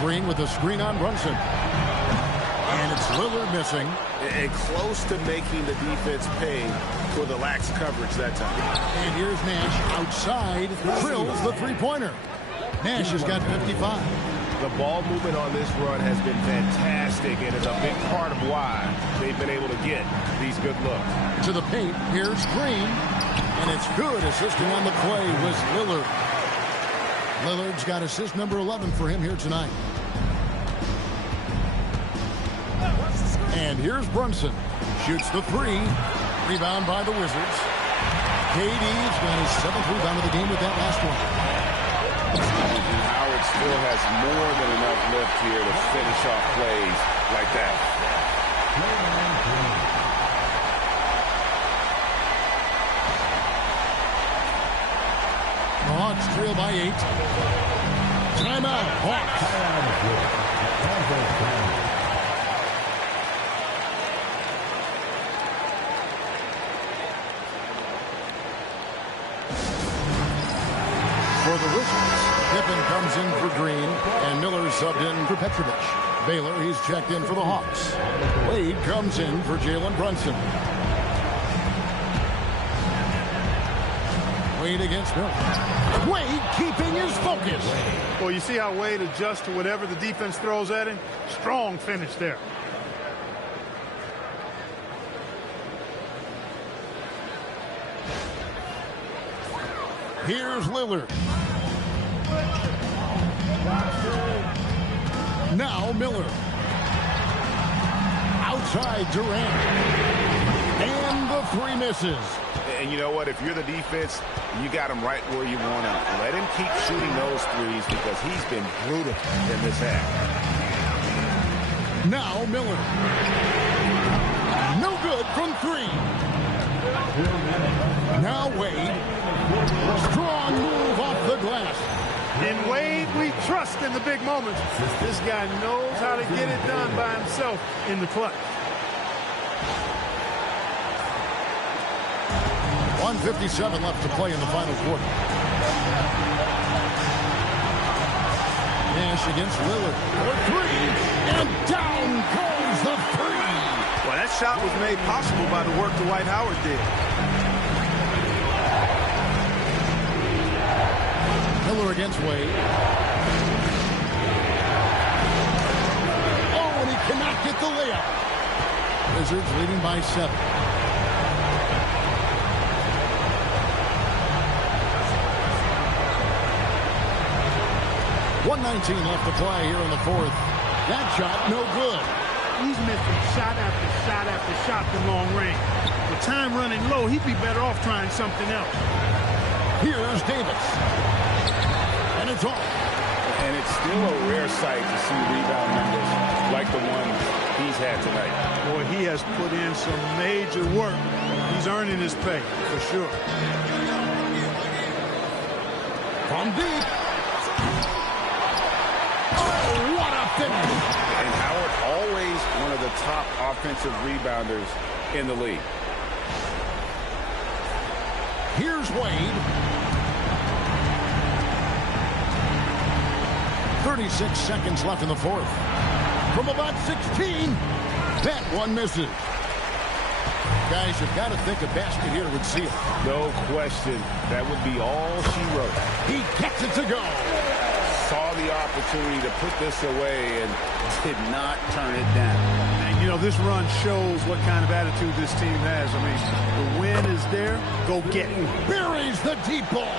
Green with a screen on Brunson. And it's Lillard missing. And close to making the defense pay for the lax coverage that time. And here's Nash outside. Drills the three-pointer. Nash has got 55. The ball movement on this run has been fantastic and is a big part of why they've been able to get these good looks. To the paint, here's Green. And it's good. Assisting on the play was Lillard. Lillard's got assist number 11 for him here tonight. And here's Brunson. Shoots the 3. Rebound by the Wizards. KD's got his 7th rebound of the game with that last one. And Howard still has more than enough lift here to finish off plays like that. The Hawks trail by 8. Timeout, Hawks. For the Wizards, Pippen comes in for Green, and Miller subbed in for Petrovic. Baylor, he's checked in for the Hawks. Wade comes in for Jalen Brunson. Wade against Miller. Wade keeping his focus. Well, you see how Wade adjusts to whatever the defense throws at him? Strong finish there. Here's Lillard. Now Miller. Outside Durant. And the 3 misses. And you know what? If you're the defense, you got him right where you want him. Let him keep shooting those threes because he's been brutal in this half. Now Miller. No good from 3. Now Wade. Strong move off the glass. In Wade, we trust in the big moments. This guy knows how to get it done by himself in the clutch. 1:57 left to play in the final quarter. Nash against Lillard for 3, and down goes the 3. Well, that shot was made possible by the work Dwight Howard did. Miller against Wade. Oh, and he cannot get the layup. Wizards leading by 7. .119 left to play here in the 4th. That shot, no good. He's missing shot after shot after shot from long range. With time running low, he'd be better off trying something else. Here's Davis. And it's off. And it's still a rare sight to see rebound numbers like the one he's had tonight. Boy, he has put in some major work. He's earning his pay, for sure. From deep. Oh, what a finish. And Howard always one of the top offensive rebounders in the league. Here's Wade. 36 seconds left in the 4th. From about 16, that one misses. Guys, you've got to think a basket here would seal it. No question. That would be all she wrote. He gets it to go. Saw the opportunity to put this away and did not turn it down. And, you know, this run shows what kind of attitude this team has. I mean, the win is there. Go get it. Buries the deep ball.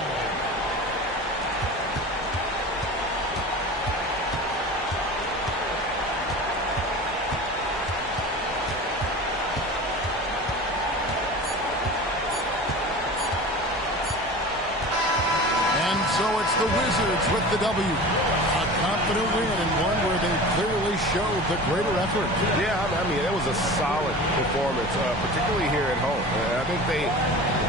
So it's the Wizards with the W. A confident win and one where they clearly showed the greater effort. Yeah, I mean, it was a solid performance, particularly here at home. I think they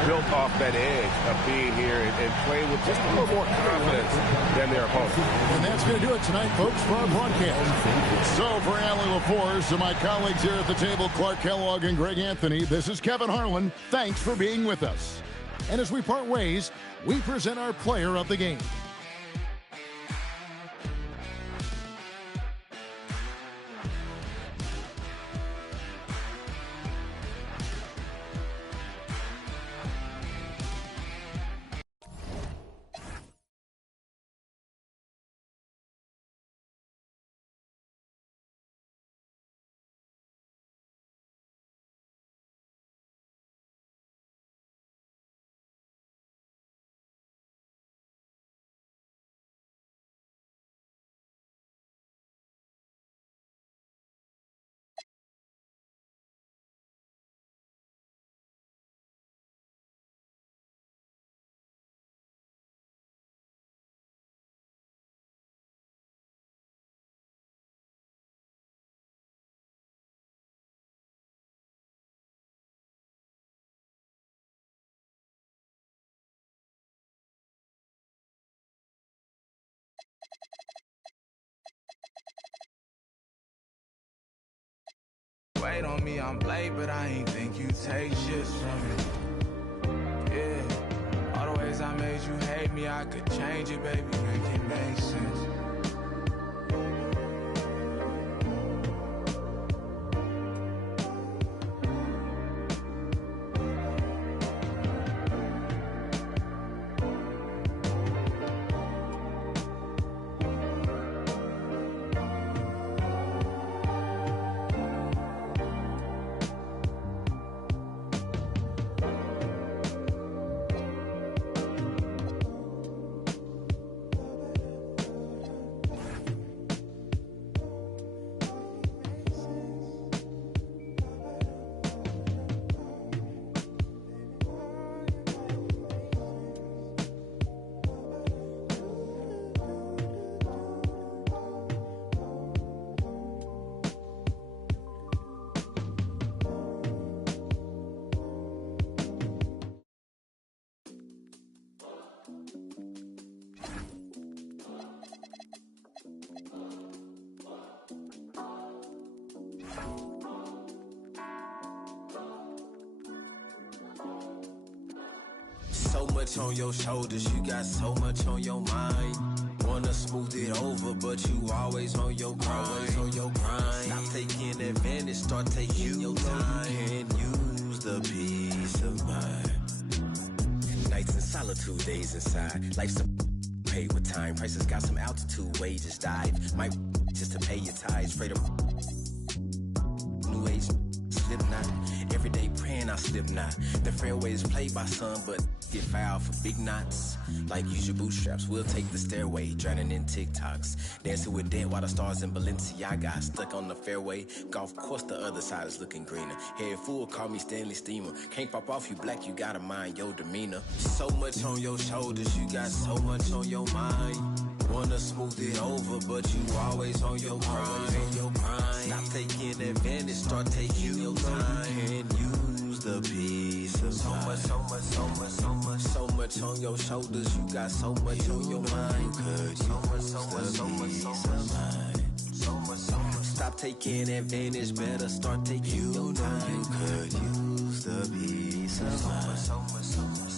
built off that edge of being here and played with just a little more confidence than their opponents. And that's going to do it tonight, folks, for our broadcast. So for Allie LaForce and my colleagues here at the table, Clark Kellogg and Greg Anthony, this is Kevin Harlan. Thanks for being with us. And as we part ways, we present our player of the game. Wait on me, I'm late, but I ain't think you take shit from me. Yeah, all the ways I made you hate me, I could change it, baby, make it make sense. So much on your shoulders, you got so much on your mind. Wanna smooth it over, but you always on your grind. Stop taking advantage, start taking your time. You can use the peace of mind. Nights in solitude, days inside. Life's a paid with time. Prices got some altitude, wages dive. Might just to pay your tithes. Afraid of new age slip knot. Every day praying I slip knot. The fairway is played by some, but get fouled for big knots. Like use your bootstraps, we'll take the stairway. Drowning in TikToks, dancing with dead while the stars in Balenciaga. Stuck on the fairway, golf course the other side is looking greener. Head full, call me Stanley Steamer. Can't pop off, you black, you gotta mind your demeanor. So much on your shoulders, you got so much on your mind. Wanna smooth it over, but you always on your grind. Stop taking advantage, start taking your time. And use the peace of mind. So much on your shoulders, you got so much on your mind. You could use the peace of mind. Stop taking advantage, better start taking your time. You could use the peace of mind.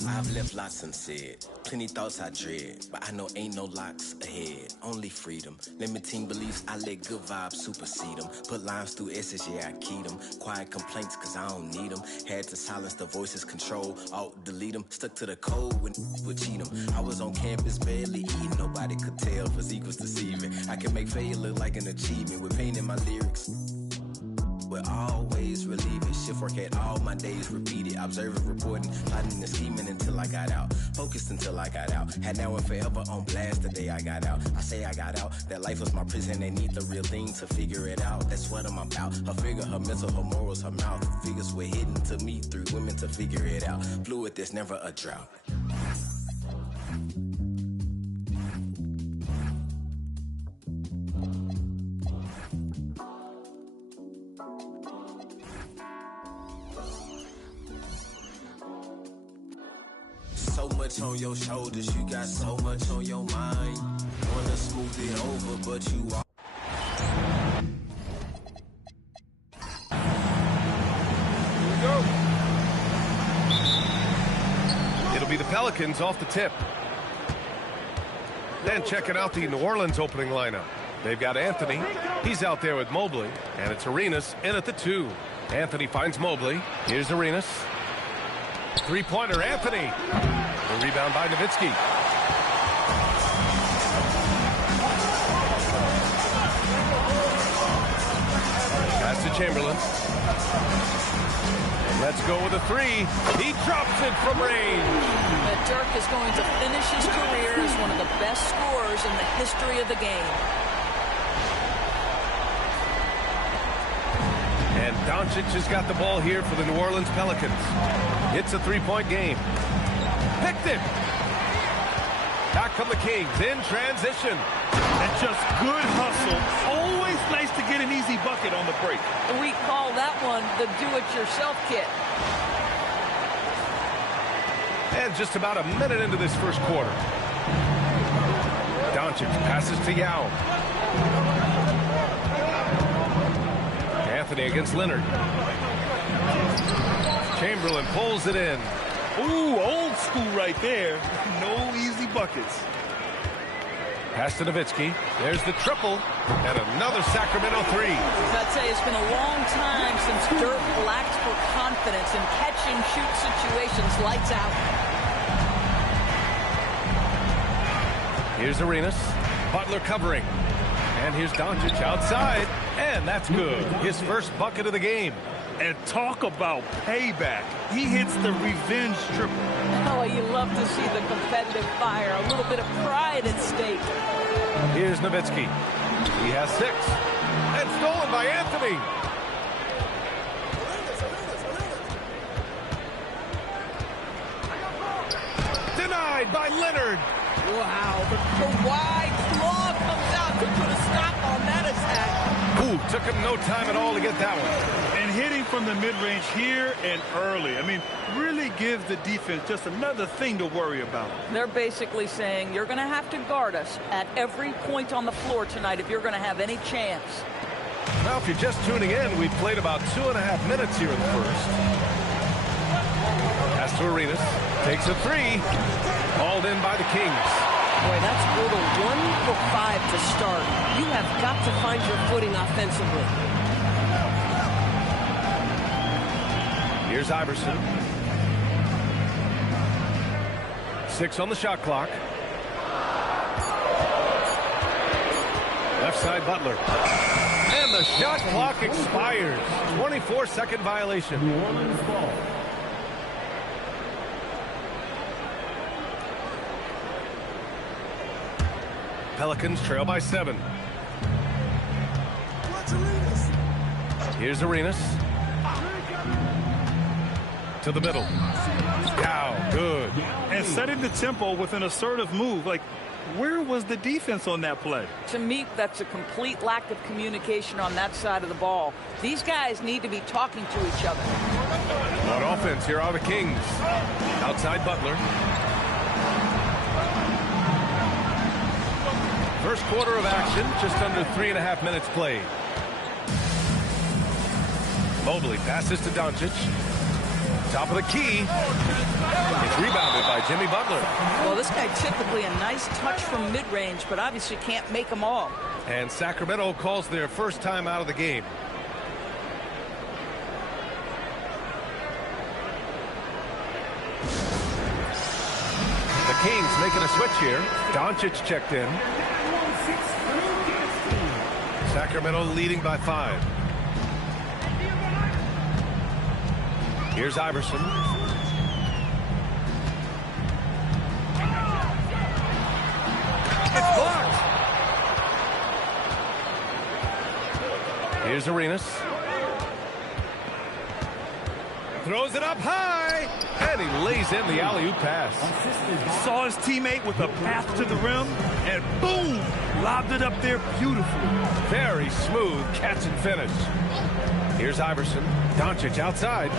I've left lots unsaid, plenty thoughts I dread, but I know ain't no locks ahead, only freedom. Limiting beliefs, I let good vibes supersede them. Put lines through S's, yeah, I keyed them. Quiet complaints, cause I don't need them. Had to silence the voices, control, alt, delete them. Stuck to the code when would cheat them. I was on campus, barely eating, nobody could tell, physique was deceiving. I can make failure look like an achievement with pain in my lyrics. Will always relieve it. Shift work at all my days repeated. Observing, reporting, plotting and scheming until I got out. Focused until I got out. Had now and forever on blast the day I got out. I say I got out. That life was my prison. They need the real thing to figure it out. That's what I'm about. Her figure, her mental, her morals, her mouth. Figures were hidden to me through women to figure it out. Fluid, there's never a drought. So much on your shoulders, you got so much on your mind. Wanna smooth it over, but you are. It be the Pelicans off the tip. Then checking out the New Orleans opening lineup. They've got Anthony. He's out there with Mobley. And it's Arenas in at the 2. Anthony finds Mobley. Here's Arenas. Three-pointer, Anthony. The rebound by Nowitzki. Pass to Chamberlain. Let's go with a 3. He drops it from range. Dirk is going to finish his career as one of the best scorers in the history of the game. And Doncic has got the ball here for the New Orleans Pelicans. It's a 3-point game. Picked it. Back come the Kings in transition. And just good hustle. Always nice to get an easy bucket on the break. We call that one the do-it-yourself kit. And just about a minute into this first quarter. Doncic passes to Yall. Anthony against Leonard. Chamberlain pulls it in. Ooh, old school right there. No easy buckets. Pass to Nowitzki. There's the triple. And another Sacramento 3. I'd say it's been a long time since Dirk lacked for confidence in catch-and-shoot situations. Lights out. Here's Arenas. Butler covering. And here's Doncic outside. And that's good. His first bucket of the game. And talk about payback. He hits the revenge triple. Oh, you love to see the competitive fire. A little bit of pride at stake. Here's Nowitzki. He has 6. And stolen by Anthony. Denied by Leonard. Wow, the Kawhi claw comes out to put a stop on that attack. Ooh, took him no time at all to get that one. And hitting from the mid-range here and early. I mean, really gives the defense just another thing to worry about. They're basically saying you're going to have to guard us at every point on the floor tonight if you're going to have any chance. Now, if you're just tuning in, we've played about 2.5 minutes here in the first. Pass to Arenas. Takes a 3. Hauled in by the Kings. Boy, that's brutal. 1 for 5 to start. You have got to find your footing offensively. Here's Iverson. 6 on the shot clock. Left side Butler. And the shot clock expires. 24-second violation. New Orleans ball. Pelicans trail by 7. Here's Arenas. To the middle. Down. Good. And setting the tempo with an assertive move. Like, where was the defense on that play? To me, that's a complete lack of communication on that side of the ball. These guys need to be talking to each other. On offense, here are the Kings. Outside Butler. First quarter of action, just under 3.5 minutes played. Mobley passes to Doncic. Top of the key. It's rebounded by Jimmy Butler. Well, this guy typically a nice touch from mid-range, but obviously can't make them all. And Sacramento calls their first time out of the game. The Kings making a switch here. Doncic checked in. Sacramento leading by 5. Here's Iverson. It's blocked. Here's Arenas. Throws it up high. And he lays in the alley-oop pass. Saw his teammate with a path to the rim, and boom, lobbed it up there beautifully. Very smooth catch and finish. Here's Iverson. Doncic outside.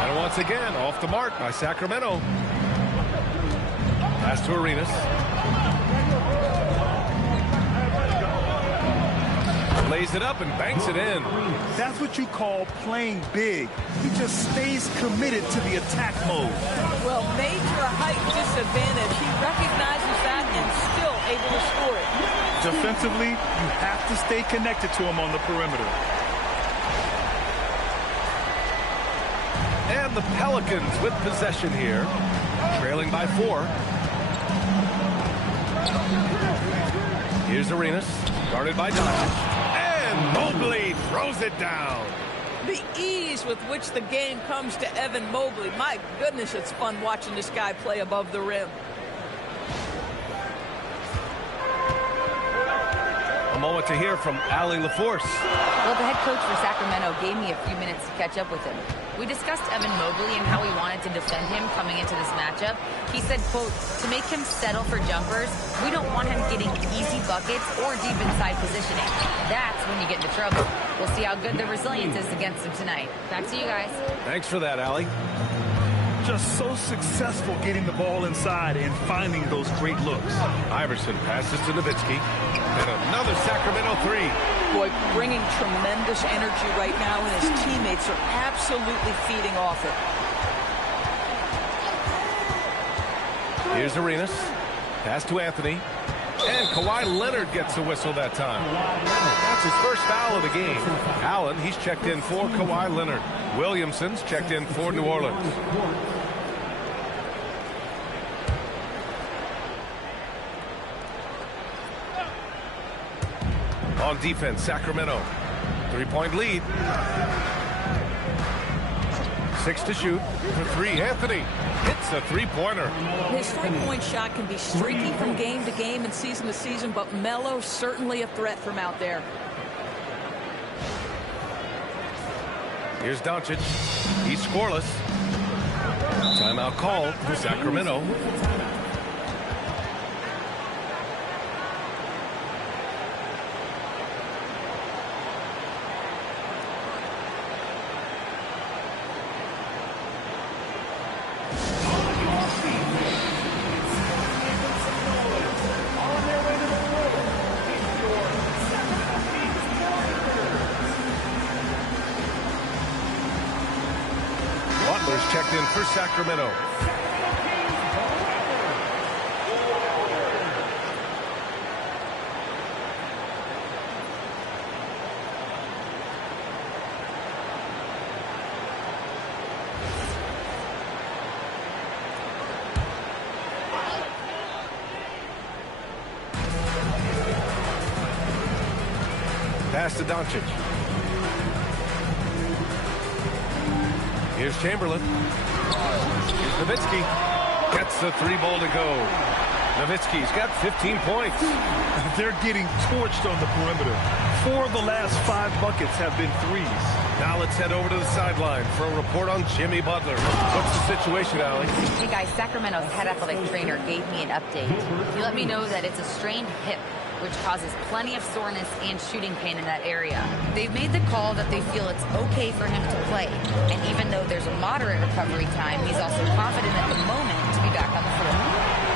And once again, off the mark by Sacramento. Pass to Arenas. Lays it up and banks it in. That's what you call playing big. He just stays committed to the attack mode. Well, major height disadvantage. He recognizes that and still able to score it. Defensively, you have to stay connected to him on the perimeter. And the Pelicans with possession here, trailing by 4. Here's Arenas, guarded by Doncic. And Mobley throws it down. The ease with which the game comes to Evan Mobley. My goodness, it's fun watching this guy play above the rim. A moment to hear from Allie LaForce. Well, the head coach for Sacramento gave me a few minutes to catch up with him. We discussed Evan Mobley and how he wanted to defend him coming into this matchup. He said, quote, to make him settle for jumpers, we don't want him getting easy buckets or deep inside positioning. That's when you get into trouble. We'll see how good the resilience is against him tonight. Back to you guys. Thanks for that, Allie. Just so successful getting the ball inside and finding those great looks. Iverson passes to Nowitzki. And another Sacramento 3. Boy, bringing tremendous energy right now, and his teammates are absolutely feeding off it. Here's Arenas. Pass to Anthony. And Kawhi Leonard gets a whistle that time. That's his first foul of the game. Allen, he's checked in for Kawhi Leonard. Williamson's checked in for New Orleans. On defense, Sacramento. 3-point lead. 6 to shoot. For 3, Anthony hits a 3-pointer. His 3-point shot can be streaky from game to game and season to season, but Melo certainly a threat from out there. Here's Doncic. He's scoreless. Timeout called for Sacramento. Checked in for Sacramento. Pass to Doncic. Here's Chamberlain. Here's Nowitzki. Gets the 3-ball to go. Nowitzki's got 15 points. They're getting torched on the perimeter. 4 of the last 5 buckets have been threes. Now let's head over to the sideline for a report on Jimmy Butler. What's the situation, Allie? Hey guys, Sacramento's head athletic trainer gave me an update. He let me know that it's a strained hip, which causes plenty of soreness and shooting pain in that area. They've made the call that they feel it's okay for him to play. And even though there's a moderate recovery time, he's also confident at the moment to be back on the floor.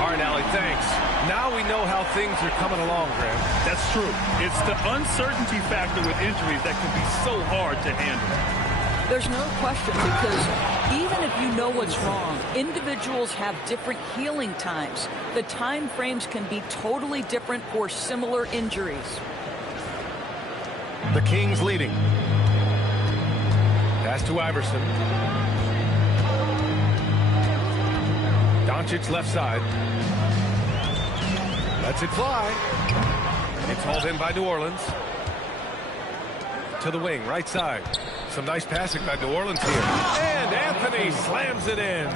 All right, Allie, thanks. Now we know how things are coming along, Graham. That's true. It's the uncertainty factor with injuries that can be so hard to handle. There's no question, because even if you know what's wrong, individuals have different healing times. The time frames can be totally different for similar injuries. The Kings leading. Pass to Iverson. Doncic left side. Lets it fly. It's hauled in by New Orleans. To the wing, right side. Some nice passing by New Orleans here. And Anthony slams it in.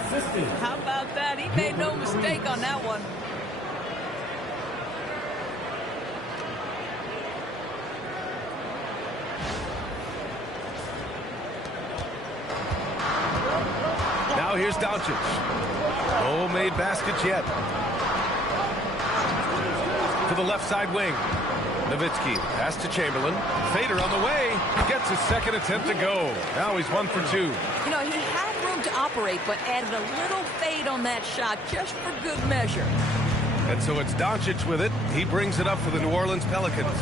How about that? He made no mistake on that one. Now here's Doncic. No made baskets yet. To the left side wing. Nowitzki, pass to Chamberlain. Fader on the way. Gets his second attempt to go. Now he's 1 for 2. You know, he had room to operate, but added a little fade on that shot just for good measure. And so it's Doncic with it. He brings it up for the New Orleans Pelicans.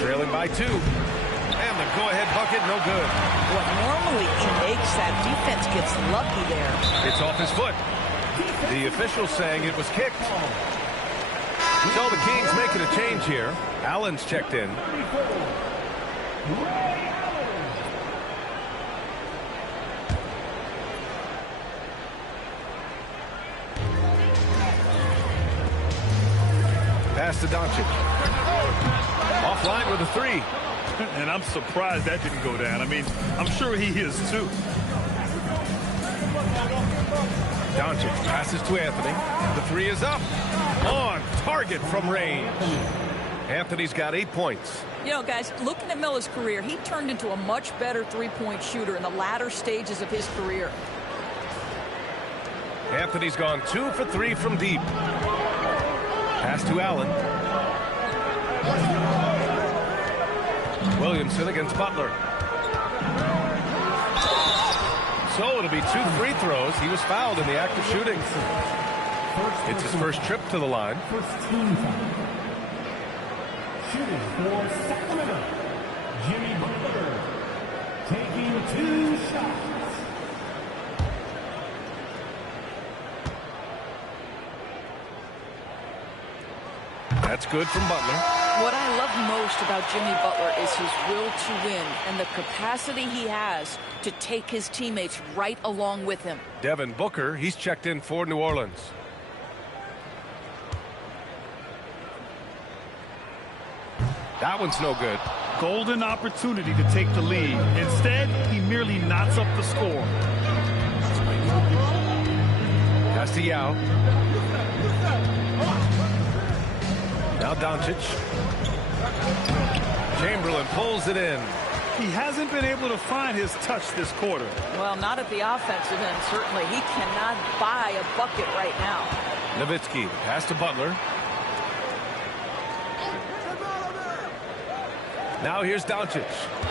Trailing by 2. And the go-ahead bucket, no good. What normally makes that defense gets lucky there. It's off his foot. The official saying it was kicked. So the Kings making a change here. Allen's checked in. Pass to Doncic. Offline with a 3. And I'm surprised that didn't go down. I mean, I'm sure he is too. Doncic passes to Anthony. The 3 is up. On target from range. Anthony's got 8 points. You know, guys, looking at Miller's career, he turned into a much better three-point shooter in the latter stages of his career. Anthony's gone 2 for 3 from deep. Pass to Allen. Williamson against Butler. So it'll be 2 free throws. He was fouled in the act of shooting. It's his first trip to the line. First team foul. Shooting for Sacramento, Jimmy Butler, taking 2 shots. That's good from Butler. What I love most about Jimmy Butler is his will to win and the capacity he has to take his teammates right along with him. Devin Booker, he's checked in for New Orleans. That one's no good. Golden opportunity to take the lead. Instead, he merely knots up the score. Pass to Yao. Now Doncic. Chamberlain pulls it in. He hasn't been able to find his touch this quarter. Well, not at the offensive end, certainly. He cannot buy a bucket right now. Nowitzki, pass to Butler. Now here's Doncic.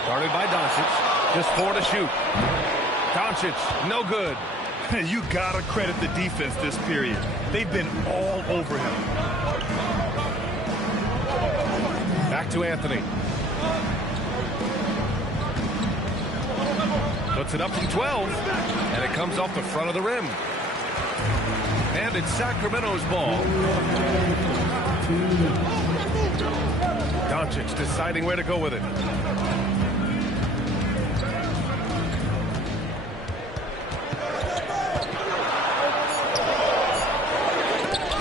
Guarded by Doncic. Just 4 to shoot. Doncic, no good. You gotta credit the defense this period. They've been all over him. Back to Anthony. Puts it up from 12. And it comes off the front of the rim. And it's Sacramento's ball. Doncic deciding where to go with it.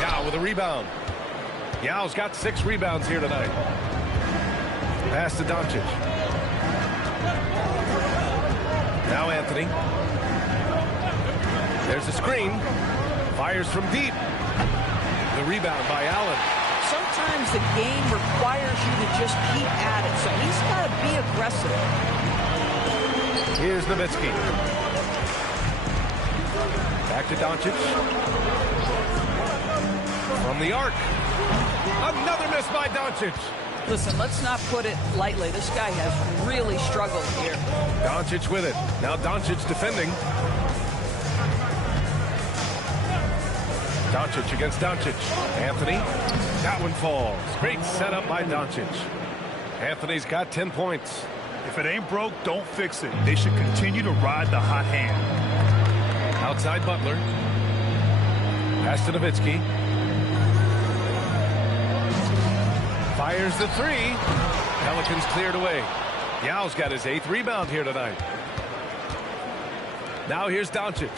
Yao with a rebound. Yao's got 6 rebounds here tonight. Pass to Doncic. Now Anthony. There's a screen. Fires from deep. The rebound by Allen. Sometimes the game requires you to just keep at it, so he's got to be aggressive. Here's Nowitzki. Back to Doncic. From the arc. Another miss by Doncic. Listen, let's not put it lightly. This guy has really struggled here. Doncic with it. Now Doncic defending. Doncic against Doncic. Anthony. That one falls. Great setup by Doncic. Anthony's got 10 points. If it ain't broke, don't fix it. They should continue to ride the hot hand. Outside Butler. Pass to Nowitzki. Fires the 3. Pelicans cleared away. Yao's got his 8th rebound here tonight. Now here's Doncic.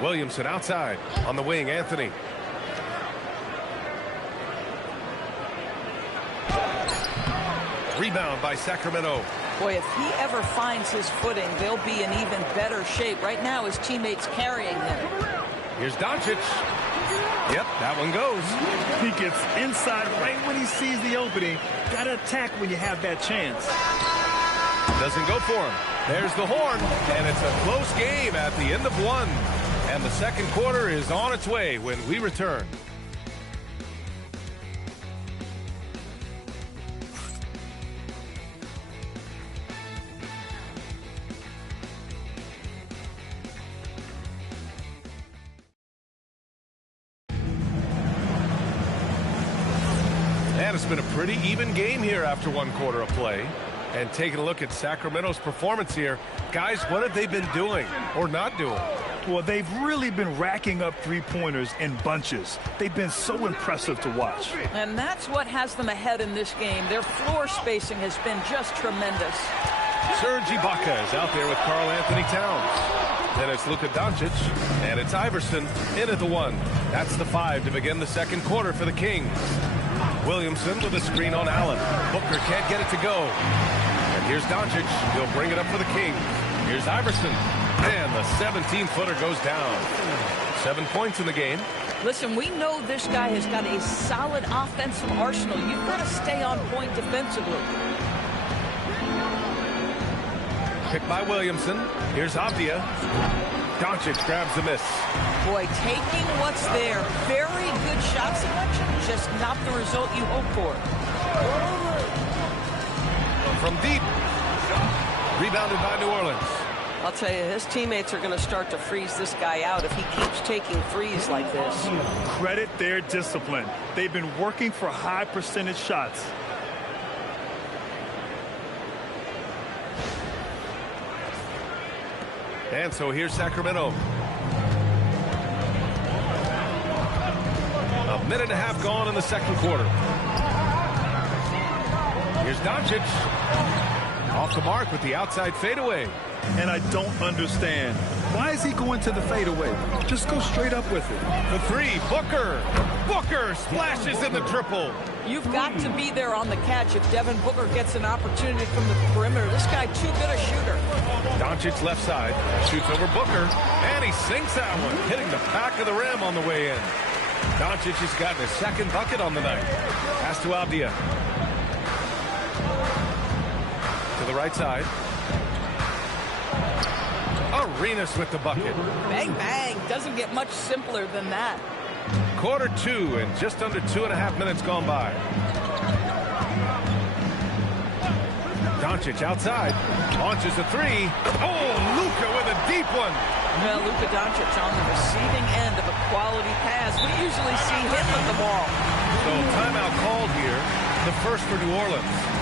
Williamson outside. On the wing, Anthony. Rebound by Sacramento. Boy, if he ever finds his footing, they'll be in even better shape. Right now, his teammates carrying him. Here's Doncic. Yep, that one goes. He gets inside right when he sees the opening. Got to attack when you have that chance. Doesn't go for him. There's the horn, and it's a close game at the end of 1. And the second quarter is on its way when we return. it's been a pretty even game here after 1 quarter of play. And taking a look at Sacramento's performance here, guys, what have they been doing or not doing? Well, they've really been racking up three-pointers in bunches. They've been so impressive to watch. And that's what has them ahead in this game. Their floor spacing has been just tremendous. Serge Ibaka is out there with Karl Anthony Towns. Then it's Luka Doncic, and it's Iverson in at the 1. That's the 5 to begin the second quarter for the Kings. Williamson with a screen on Allen. Booker can't get it to go. And here's Doncic. He'll bring it up for the Kings. Here's Iverson. And the 17-footer goes down. 7 points in the game. Listen, we know this guy has got a solid offensive arsenal. You've got to stay on point defensively. Picked by Williamson. Here's Avdia. Doncic grabs the miss. Boy, taking what's there. Very good shot selection, just not the result you hope for. From deep. Rebounded by New Orleans. I'll tell you, his teammates are going to start to freeze this guy out if he keeps taking threes like this. Credit their discipline. They've been working for high percentage shots. And so here's Sacramento. A minute and a half gone in the second quarter. Here's Doncic. Off the mark with the outside fadeaway. And I don't understand. Why is he going to the fadeaway? Just go straight up with it. The 3, Booker. Booker splashes in the triple. You've got to be there on the catch if Devin Booker gets an opportunity from the perimeter. This guy too good a shooter. Doncic left side. Shoots over Booker. And he sinks that one. Hitting the back of the rim on the way in. Doncic has gotten his second bucket on the night. Pass to Avdia. To the right side. Arenas with the bucket. Bang, bang. Doesn't get much simpler than that. Quarter 2 and just under 2.5 minutes gone by. Doncic outside. Launches a 3. Oh, Luka with a deep one. Well, Luka Doncic on the receiving end of a quality pass. We usually see him with the ball. So timeout called here. The first for New Orleans.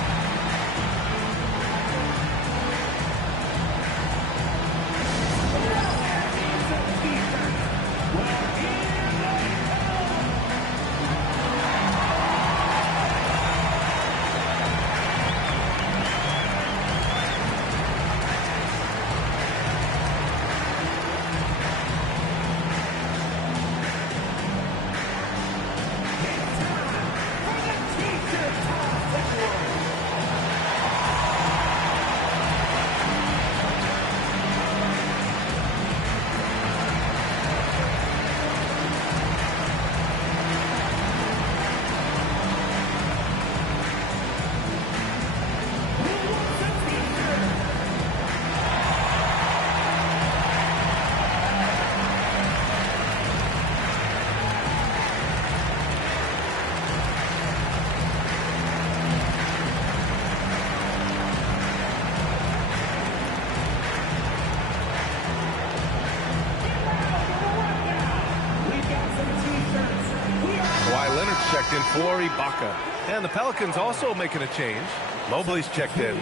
Checked in for Ibaka. And the Pelicans also making a change. Mobley's checked in.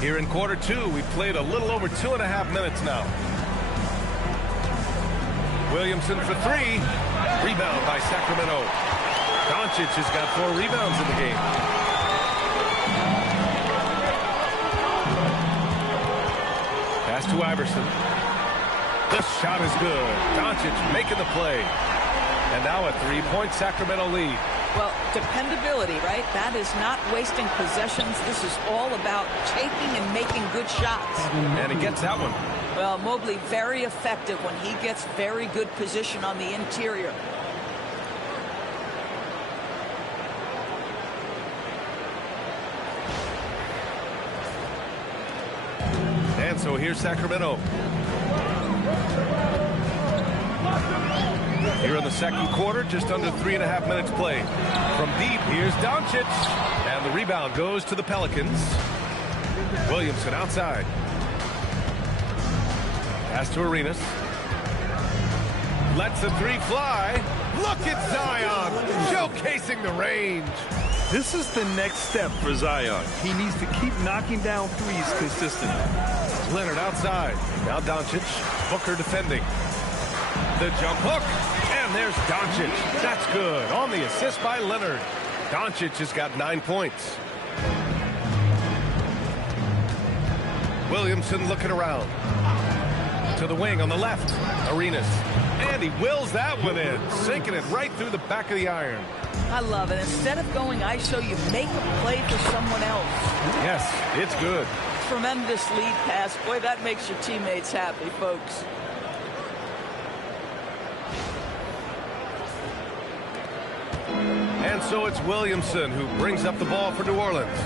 Here in quarter 2, we've played a little over 2.5 minutes now. Williamson for 3. Rebound by Sacramento. Doncic has got 4 rebounds in the game. Pass to Iverson. The shot is good. Doncic making the play. And now a 3-point Sacramento lead. Well, dependability, right? That is not wasting possessions. This is all about taking and making good shots. And he gets that one. Well, Mobley very effective when he gets very good position on the interior. And so here's Sacramento. Here in the second quarter, just under 3.5 minutes played. From deep, here's Doncic. And the rebound goes to the Pelicans. Williamson outside. Pass to Arenas. Lets the three fly. Look at Zion, showcasing the range. This is the next step for Zion. He needs to keep knocking down threes consistently. Leonard outside. Now Doncic. Booker defending. The jump hook. And there's Doncic. That's good. On the assist by Leonard. Doncic has got 9 points. Williamson looking around. To the wing on the left. Arenas. And he wills that one in. Sinking it right through the back of the iron. I love it. Instead of going ISO, you make a play for someone else. Yes, it's good. Tremendous lead pass. Boy, that makes your teammates happy, folks. And so it's Williamson who brings up the ball for New Orleans.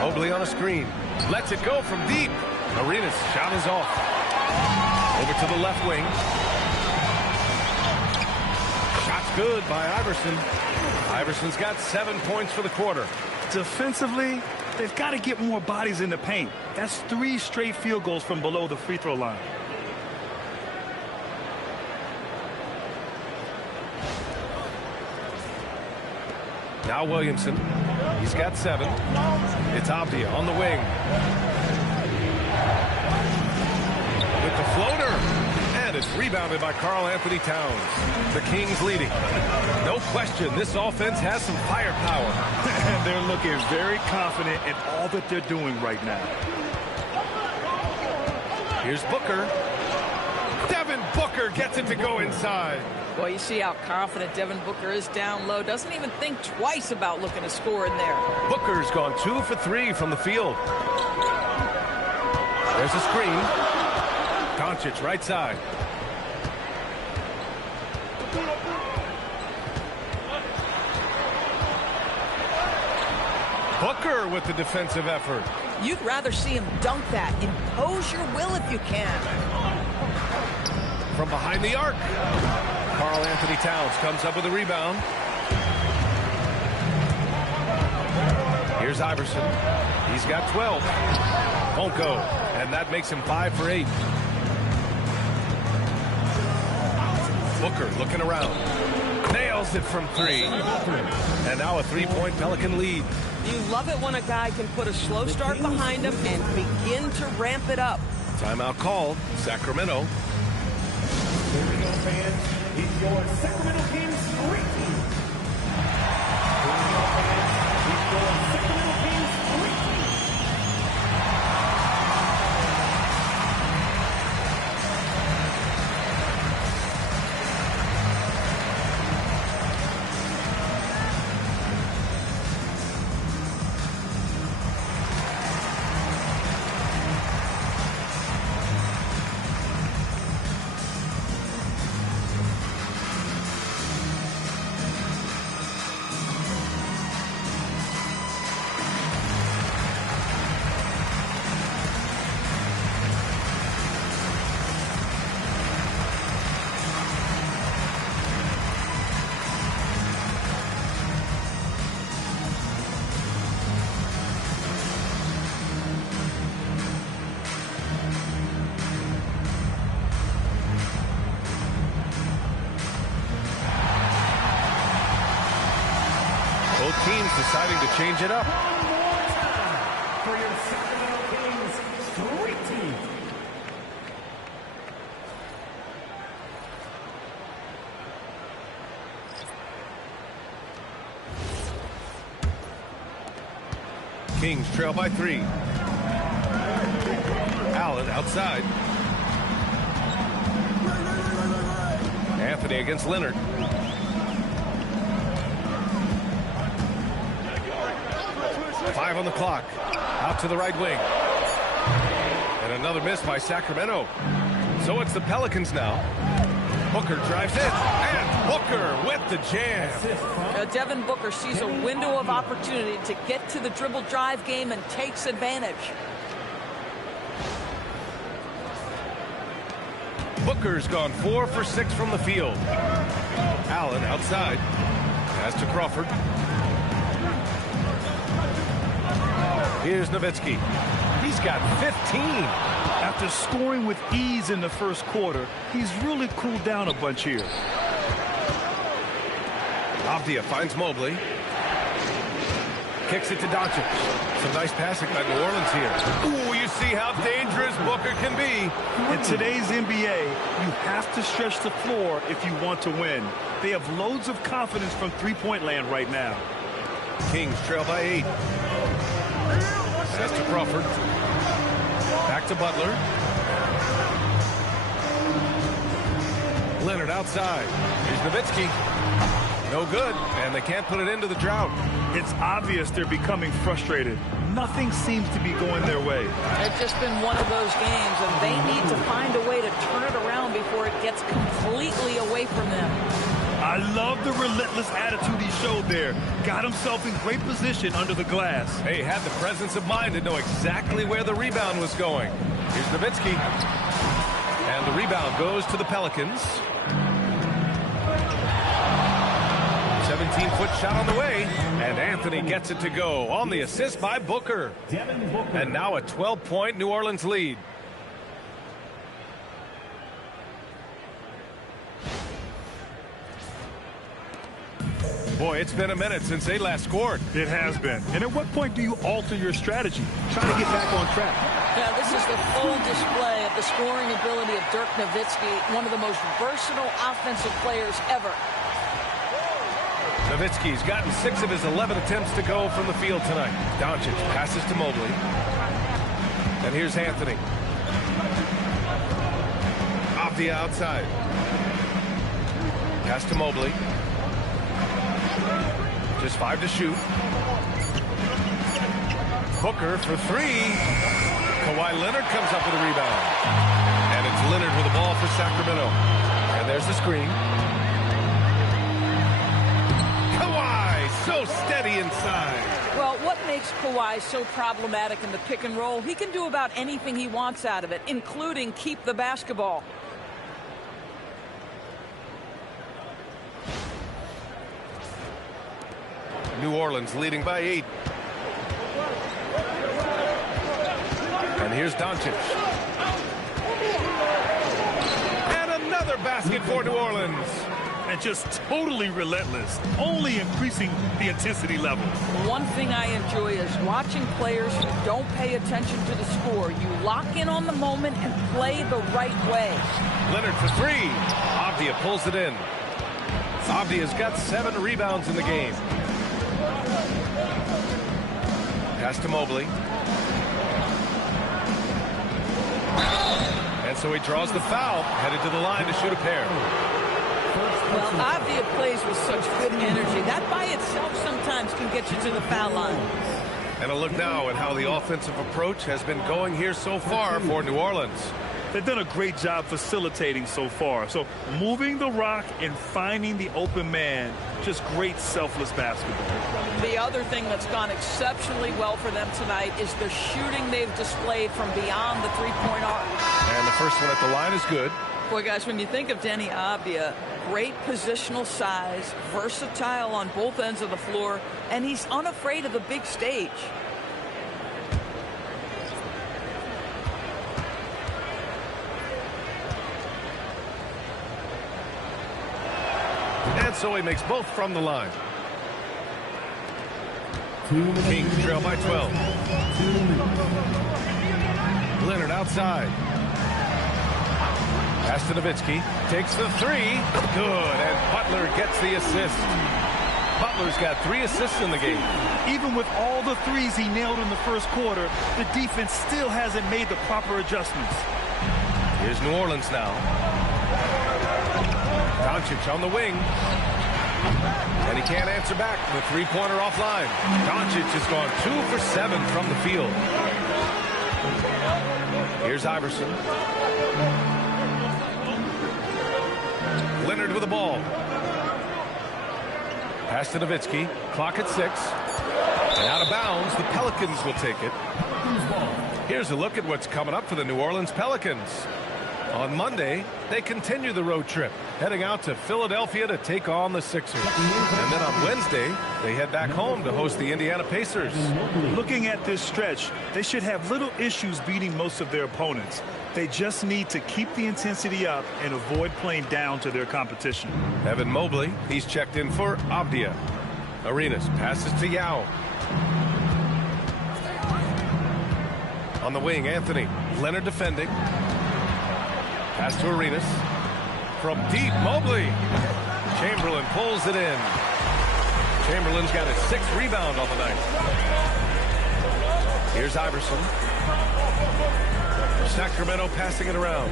Mobley on a screen. Lets it go from deep. Arenas' shot is off. Over to the left wing. Shot's good by Iverson. Iverson's got 7 points for the quarter. Defensively, they've got to get more bodies in the paint. That's 3 straight field goals from below the free throw line. Now Williamson. He's got 7. It's Avdia on the wing. With the floater. And it's rebounded by Karl-Anthony Towns. The Kings leading. No question, this offense has some firepower. And they're looking very confident in all that they're doing right now. Here's Booker. Devin Booker gets it to go inside. Well, you see how confident Devin Booker is down low. Doesn't even think twice about looking to score in there. Booker's gone 2 for 3 from the field. There's a screen. Doncic right side. Booker with the defensive effort. You'd rather see him dunk that. Impose your will if you can. From behind the arc. Karl-Anthony Towns comes up with a rebound. Here's Iverson. He's got 12. Won't go. And that makes him 5 for 8. Booker looking around. Nails it from 3. And now a 3-point Pelican lead. You love it when a guy can put a slow start behind him and begin to ramp it up. Timeout called. Sacramento. Fans, it's your Sacramento Kings Street Team. It's your Sacramento Kings Street Team. Both teams deciding to change it up. One more time for your Sacramento Kings Street Team. Kings trail by 3. Allen outside. Anthony against Leonard. Five on the clock. Out to the right wing. And another miss by Sacramento. So it's the Pelicans now. Booker drives in. And Booker with the jam. Devin Booker sees a window of opportunity to get to the dribble drive game and takes advantage. Booker's gone 4 for 6 from the field. Allen outside. Pass to Crawford. Here's Nowitzki. He's got 15. After scoring with ease in the first quarter, he's really cooled down a bunch here. Avdia finds Mobley. Kicks it to Doncic. Some nice passing by New Orleans here. Ooh, you see how dangerous Booker can be. In today's NBA, you have to stretch the floor if you want to win. They have loads of confidence from three-point land right now. Kings trail by 8. Pass to Crawford. Back to Butler. Leonard outside. Here's Nowitzki. No good, and they can't put it into the drought. It's obvious they're becoming frustrated. Nothing seems to be going their way. It's just been one of those games, and they need to find a way to turn it around before it gets completely away from them. I love the relentless attitude he showed there. Got himself in great position under the glass. He had the presence of mind to know exactly where the rebound was going. Here's Nowitzki. And the rebound goes to the Pelicans. 17-foot shot on the way, and Anthony gets it to go on the assist by Booker. And now a 12-point New Orleans lead. Boy, it's been a minute since they last scored. It has been. And at what point do you alter your strategy? Try to get back on track. Yeah, this is the full display of the scoring ability of Dirk Nowitzki, one of the most versatile offensive players ever. Nowitzki's gotten 6 of his 11 attempts to go from the field tonight. Doncic passes to Mobley. And here's Anthony. Avdia outside. Pass to Mobley. Just 5 to shoot. Booker for 3. Kawhi Leonard comes up with a rebound. And it's Leonard with the ball for Sacramento. And there's the screen. So steady inside. Well, what makes Kawhi so problematic in the pick and roll? He can do about anything he wants out of it, including keep the basketball. New Orleans leading by 8. And here's Doncic. And another basket for New Orleans. And just totally relentless, only increasing the intensity level. One thing I enjoy is watching players who don't pay attention to the score. You lock in on the moment and play the right way. Leonard for 3. Avdia pulls it in. Avdia's got 7 rebounds in the game. Pass to Mobley. And so he draws the foul, headed to the line to shoot a pair. Well, Avdia plays with such good energy. That by itself sometimes can get you to the foul line. And a look now at how the offensive approach has been going here so far for New Orleans. They've done a great job facilitating so far. So moving the rock and finding the open man, just great selfless basketball. The other thing that's gone exceptionally well for them tonight is the shooting they've displayed from beyond the three-point arc. And the first one at the line is good. Boy, guys, when you think of Deni Avdia, great positional size, versatile on both ends of the floor, and he's unafraid of the big stage. And so he makes both from the line. Kings trail by 12. Leonard outside. Pass to Nowitzki. Takes the 3. Good. And Butler gets the assist. Butler's got 3 assists in the game. Even with all the threes he nailed in the first quarter, the defense still hasn't made the proper adjustments. Here's New Orleans now. Doncic on the wing. And he can't answer back. The three-pointer offline. Doncic has gone 2 for 7 from the field. Here's Iverson. Leonard with the ball. Pass to Nowitzki. Clock at 6. And out of bounds, the Pelicans will take it. Here's a look at what's coming up for the New Orleans Pelicans. On Monday, they continue the road trip, heading out to Philadelphia to take on the Sixers. And then on Wednesday, they head back home to host the Indiana Pacers. Looking at this stretch, they should have little issues beating most of their opponents. They just need to keep the intensity up and avoid playing down to their competition. Evan Mobley, he's checked in for Abdia. Arenas passes to Yall. On the wing, Anthony. Leonard defending. Pass to Arenas. From deep, Mobley. Chamberlain pulls it in. Chamberlain's got his 6th rebound on the night. Here's Iverson. Sacramento passing it around.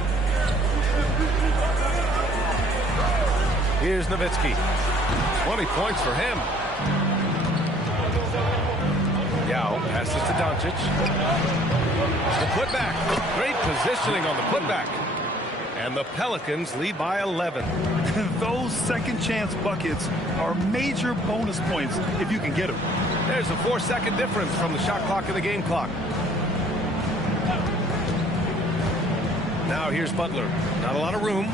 Here's Nowitzki. 20 points for him. Yao passes to Doncic. The putback. Great positioning on the putback. And the Pelicans lead by 11. Those second chance buckets are major bonus points if you can get them. There's a 4-second difference from the shot clock and the game clock. Now here's Butler. Not a lot of room.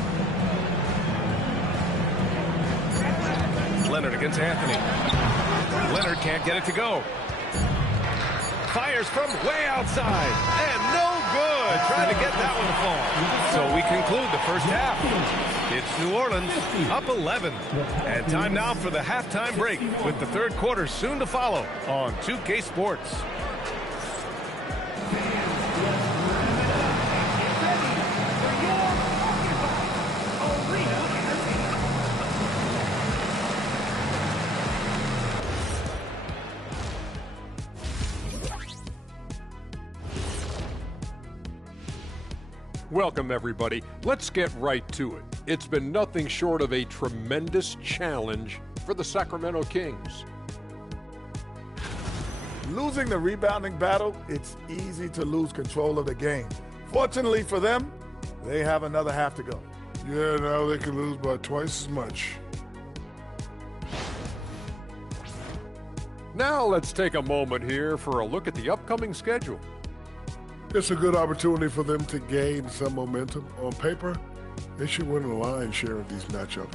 Leonard against Anthony. Leonard can't get it to go. Fires from way outside. And no good. Trying to get that one to fall. So we conclude the first half. It's New Orleans up 11. And time now for the halftime break with the third quarter soon to follow on 2K Sports. Welcome, everybody. Let's get right to it. It's been nothing short of a tremendous challenge for the Sacramento Kings. Losing the rebounding battle, it's easy to lose control of the game. Fortunately for them, they have another half to go. Yeah, now they can lose by twice as much. Now let's take a moment here for a look at the upcoming schedule. It's a good opportunity for them to gain some momentum. On paper, they should win a lion's share of these matchups.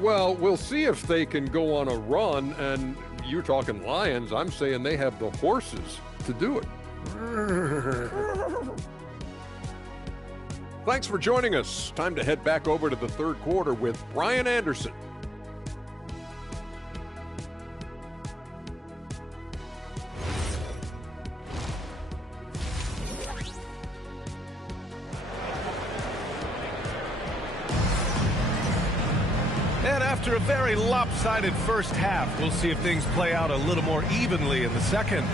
Well, we'll see if they can go on a run, and you're talking Lions. I'm saying they have the horses to do it. Thanks for joining us. Time to head back over to the third quarter with Brian Anderson. And after a very lopsided first half, we'll see if things play out a little more evenly in the second.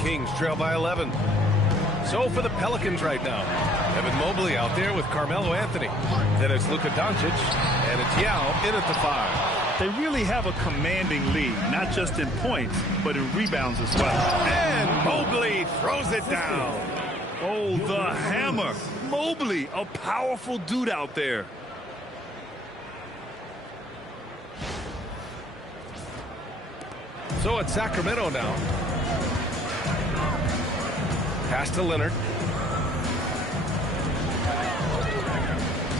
Kings trail by 11. So for the Pelicans right now, Evan Mobley out there with Carmelo Anthony. Then it's Luka Doncic, and it's Yao in at the 5. They really have a commanding lead, not just in points, but in rebounds as well. And Mobley throws it down. Oh, the hammer. Mobley, a powerful dude out there. So it's Sacramento now. Pass to Leonard.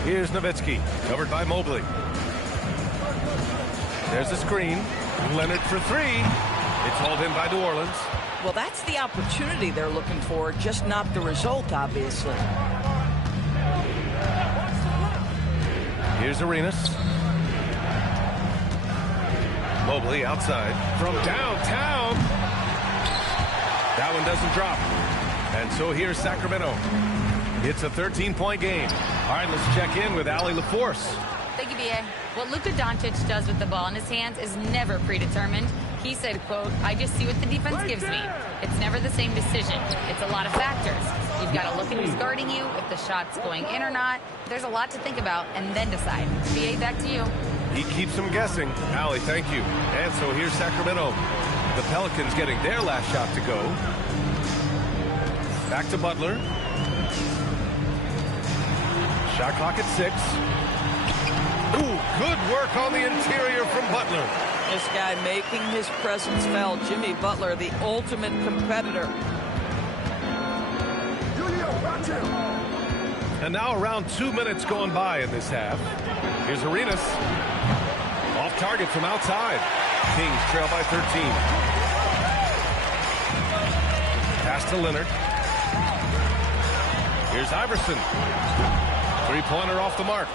Here's Nowitzki, covered by Mobley. There's a screen. Leonard for 3. It's hauled in by New Orleans. Well, that's the opportunity they're looking for, just not the result, obviously. Here's Arenas. Mobley outside from downtown. That one doesn't drop. And so here's Sacramento. It's a 13-point game. All right, let's check in with Allie LaForce. Thank you, B.A. What Luka Doncic does with the ball in his hands is never predetermined. He said, quote, I just see what the defense gives me. It's never the same decision. It's a lot of factors. You've got to look at who's guarding you, if the shot's going in or not. There's a lot to think about, and then decide. B.A., back to you. He keeps them guessing. Allie, thank you. And so here's Sacramento. The Pelicans getting their last shot to go. Back to Butler. Shot clock at 6. Ooh, good work on the interior from Butler. This guy making his presence felt. Jimmy Butler, the ultimate competitor. And now around 2 minutes gone by in this half. Here's Arenas. Off target from outside. Kings trail by 13. Pass to Leonard. Here's Iverson. Three-pointer off the mark.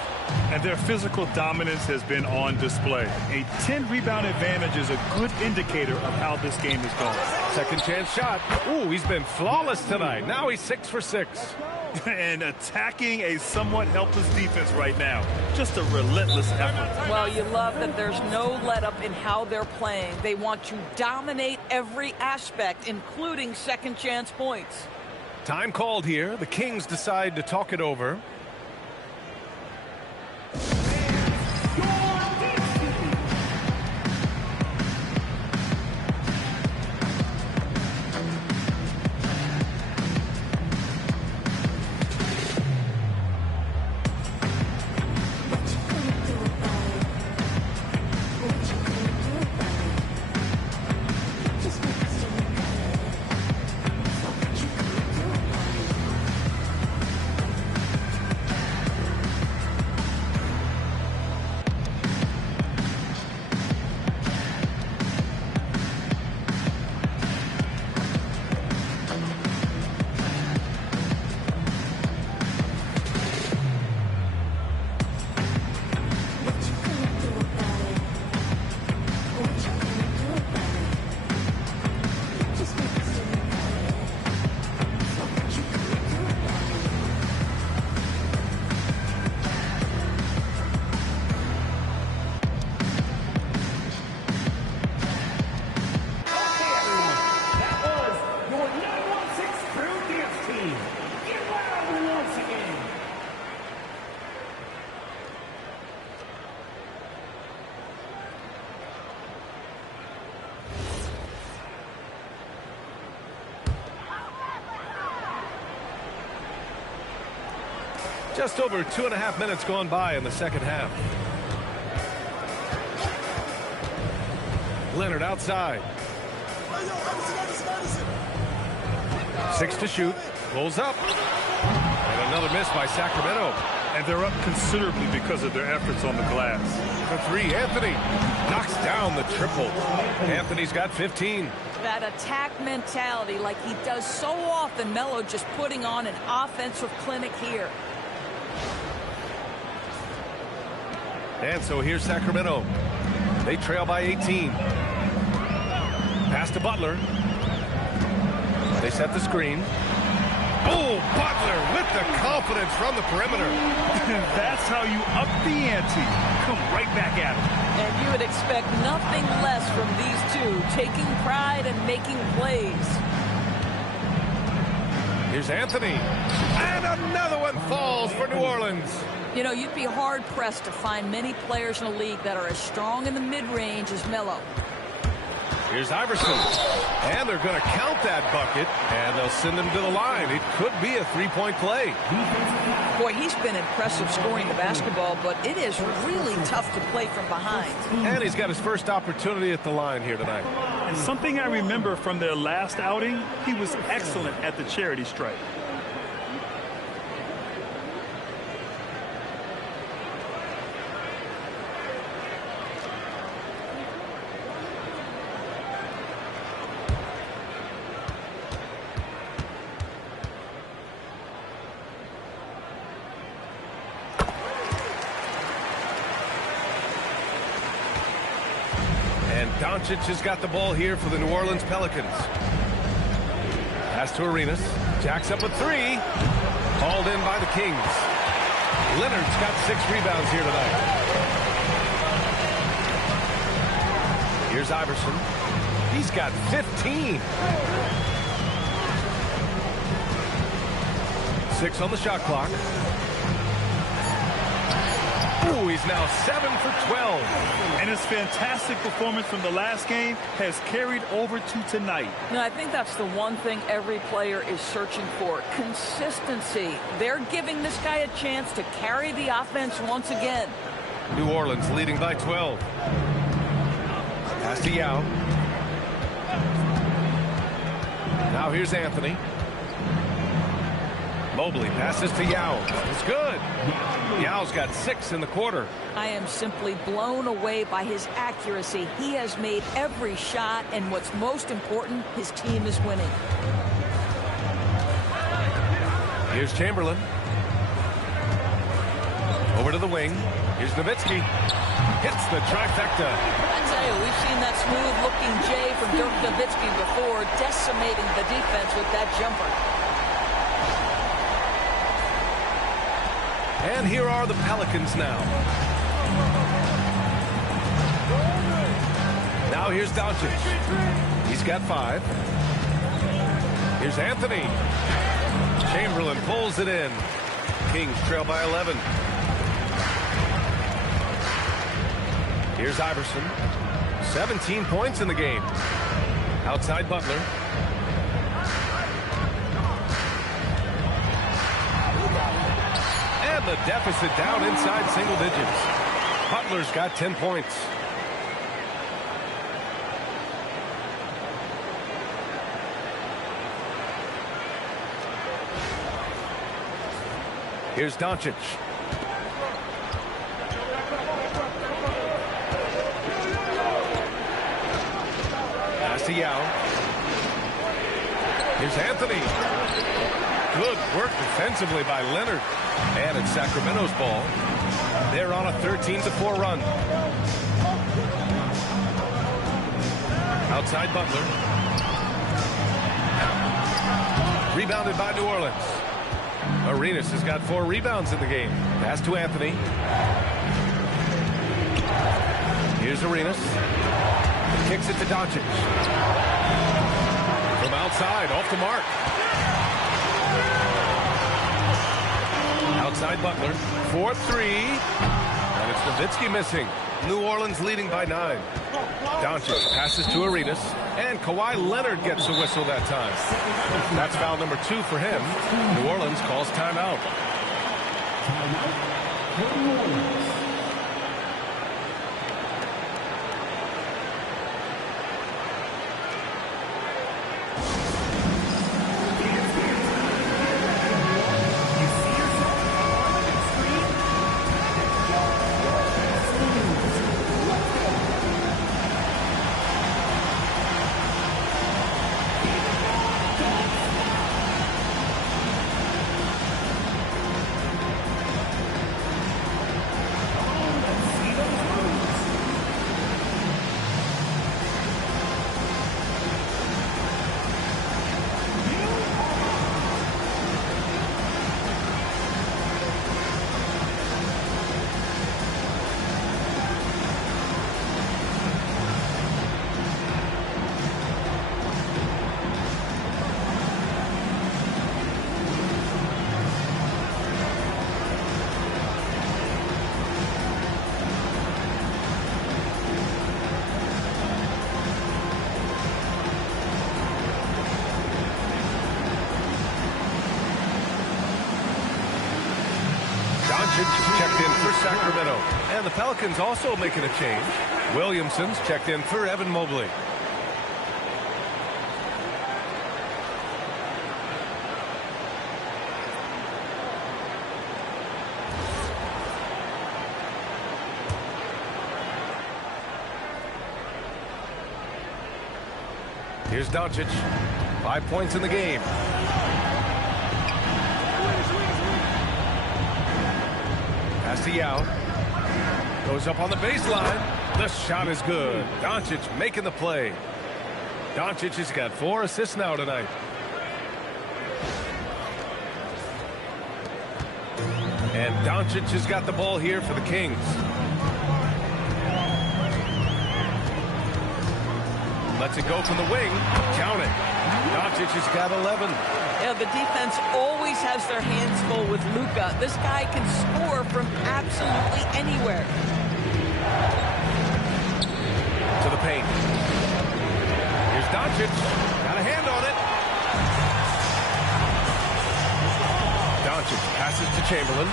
And their physical dominance has been on display. A 10-rebound advantage is a good indicator of how this game is going. Second chance shot. Ooh, he's been flawless tonight. Now he's 6 for 6. And attacking a somewhat helpless defense right now. Just a relentless effort. Well, you love that there's no let-up in how they're playing. They want to dominate every aspect, including second chance points. Time called here. The Kings decide to talk it over. Just over 2.5 minutes gone by in the second half. Leonard outside. 6 to shoot. Pulls up. And another miss by Sacramento. And they're up considerably because of their efforts on the glass. For 3, Anthony knocks down the triple. Anthony's got 15. That attack mentality like he does so often. Melo just putting on an offensive clinic here. And so here's Sacramento. They trail by 18. Pass to Butler. They set the screen. Oh, Butler with the confidence from the perimeter. That's how you up the ante. Come right back at it. And you would expect nothing less from these two, taking pride and making plays. Here's Anthony. And another one falls for New Orleans. You know, you'd be hard-pressed to find many players in the league that are as strong in the mid-range as Melo. Here's Iverson. And they're going to count that bucket, and they'll send him to the line. It could be a three-point play. Boy, he's been impressive scoring the basketball, but it is really tough to play from behind. And he's got his first opportunity at the line here tonight. And something I remember from their last outing, he was excellent at the charity stripe. Doncic has got the ball here for the New Orleans Pelicans. Pass to Arenas. Jacks up a 3. Called in by the Kings. Leonard's got 6 rebounds here tonight. Here's Iverson. He's got 15. 6 on the shot clock. Ooh, he's now 7 for 12. And his fantastic performance from the last game has carried over to tonight. Now, I think that's the one thing every player is searching for, consistency. They're giving this guy a chance to carry the offense once again. New Orleans leading by 12. Pass to Yall. Now here's Anthony. Mobley passes to Yall. It's good. Yall's got 6 in the quarter. I am simply blown away by his accuracy. He has made every shot, and what's most important, his team is winning. Here's Chamberlain. Over to the wing. Here's Nowitzki. Hits the trifecta. I tell you, we've seen that smooth-looking J from Dirk Nowitzki before, decimating the defense with that jumper. And here are the Pelicans now. Now here's Doncic. He's got 5. Here's Anthony. Chamberlain pulls it in. Kings trail by 11. Here's Iverson. 17 points in the game. Outside Butler. And the deficit down inside single digits. Butler's got 10 points. Here's Doncic. Pass to Yall. Here's Anthony. Good work defensively by Leonard. And it's Sacramento's ball. They're on a 13-4 run. Outside Butler. Rebounded by New Orleans. Arenas has got 4 rebounds in the game. Pass to Anthony. Here's Arenas. Kicks it to Doncic. From outside, off the mark. Outside Butler. 4-3. And it's Nowitzki missing. New Orleans leading by 9. Doncic passes to Arenas. And Kawhi Leonard gets a whistle that time. That's foul number 2 for him. New Orleans calls timeout. Checked in for Sacramento. And the Pelicans also making a change. Williamson's checked in for Evan Mobley. Here's Doncic. 5 points in the game. Pass to Yall. Goes up on the baseline. The shot is good. Doncic making the play. Doncic has got 4 assists now tonight. And Doncic has got the ball here for the Kings. Lets it go from the wing. Count it. Doncic has got 11. Yeah, the defense always has their hands full with Luka. This guy can score from absolutely anywhere. To the paint. Here's Doncic. Got a hand on it. Doncic passes to Chamberlain.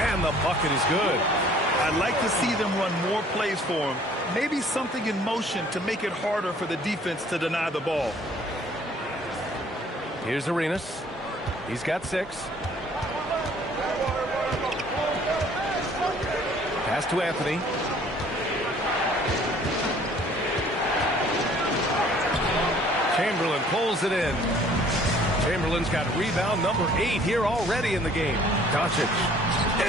And the bucket is good. I'd like to see them run more plays for him. Maybe something in motion to make it harder for the defense to deny the ball. Here's Arenas. He's got 6. Pass to Anthony. Chamberlain pulls it in. Chamberlain's got rebound number 8 here already in the game. Doncic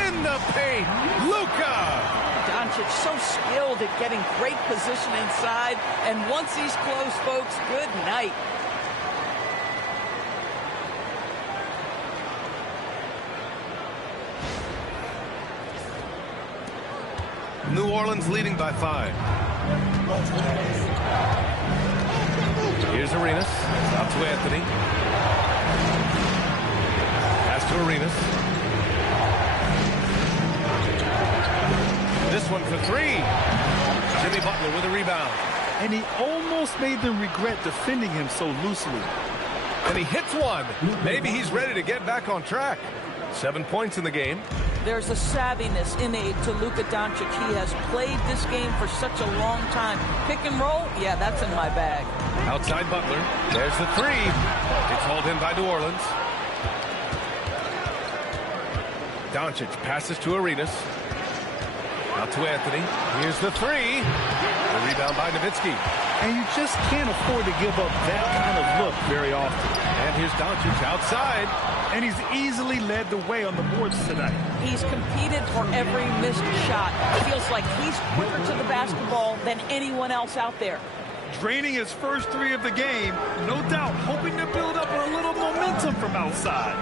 in the paint. Luka! Doncic so skilled at getting great position inside. And once he's close, folks, good night. New Orleans leading by 5. Here's Arenas. Out to Anthony. Pass to Arenas. This one for 3. Jimmy Butler with a rebound. And he almost made them regret defending him so loosely. And he hits one. Maybe he's ready to get back on track. 7 points in the game. There's a savviness innate to Luka Doncic. He has played this game for such a long time. Pick and roll, yeah, that's in my bag. Outside Butler. There's the 3. It's hauled in by New Orleans. Doncic passes to Arenas. Out to Anthony. Here's the 3. The rebound by Nowitzki. And you just can't afford to give up that kind of look very often. And here's Doncic outside. And he's easily led the way on the boards tonight. He's competed for every missed shot. It feels like he's quicker to the basketball than anyone else out there. Draining his first 3 of the game, no doubt hoping to build up a little momentum from outside.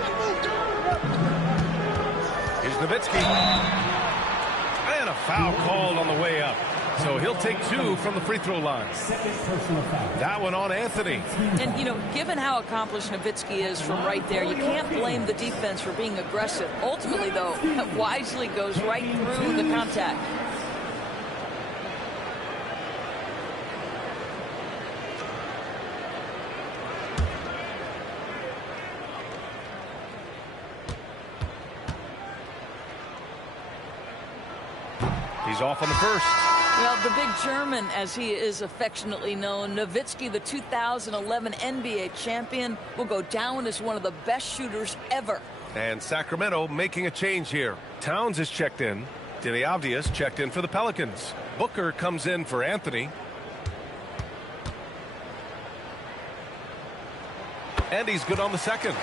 Here's Nowitzki. And a foul called on the way up. So he'll take 2 from the free throw line. That one on Anthony. And, you know, given how accomplished Nowitzki is from right there, you can't blame the defense for being aggressive. Ultimately, though, wisely goes right through the contact. He's off on the first. Well, the big German, as he is affectionately known, Nowitzki, the 2011 NBA champion, will go down as one of the best shooters ever. And Sacramento making a change here. Towns is checked in. Diliavdias checked in for the Pelicans. Booker comes in for Anthony. And he's good on the second.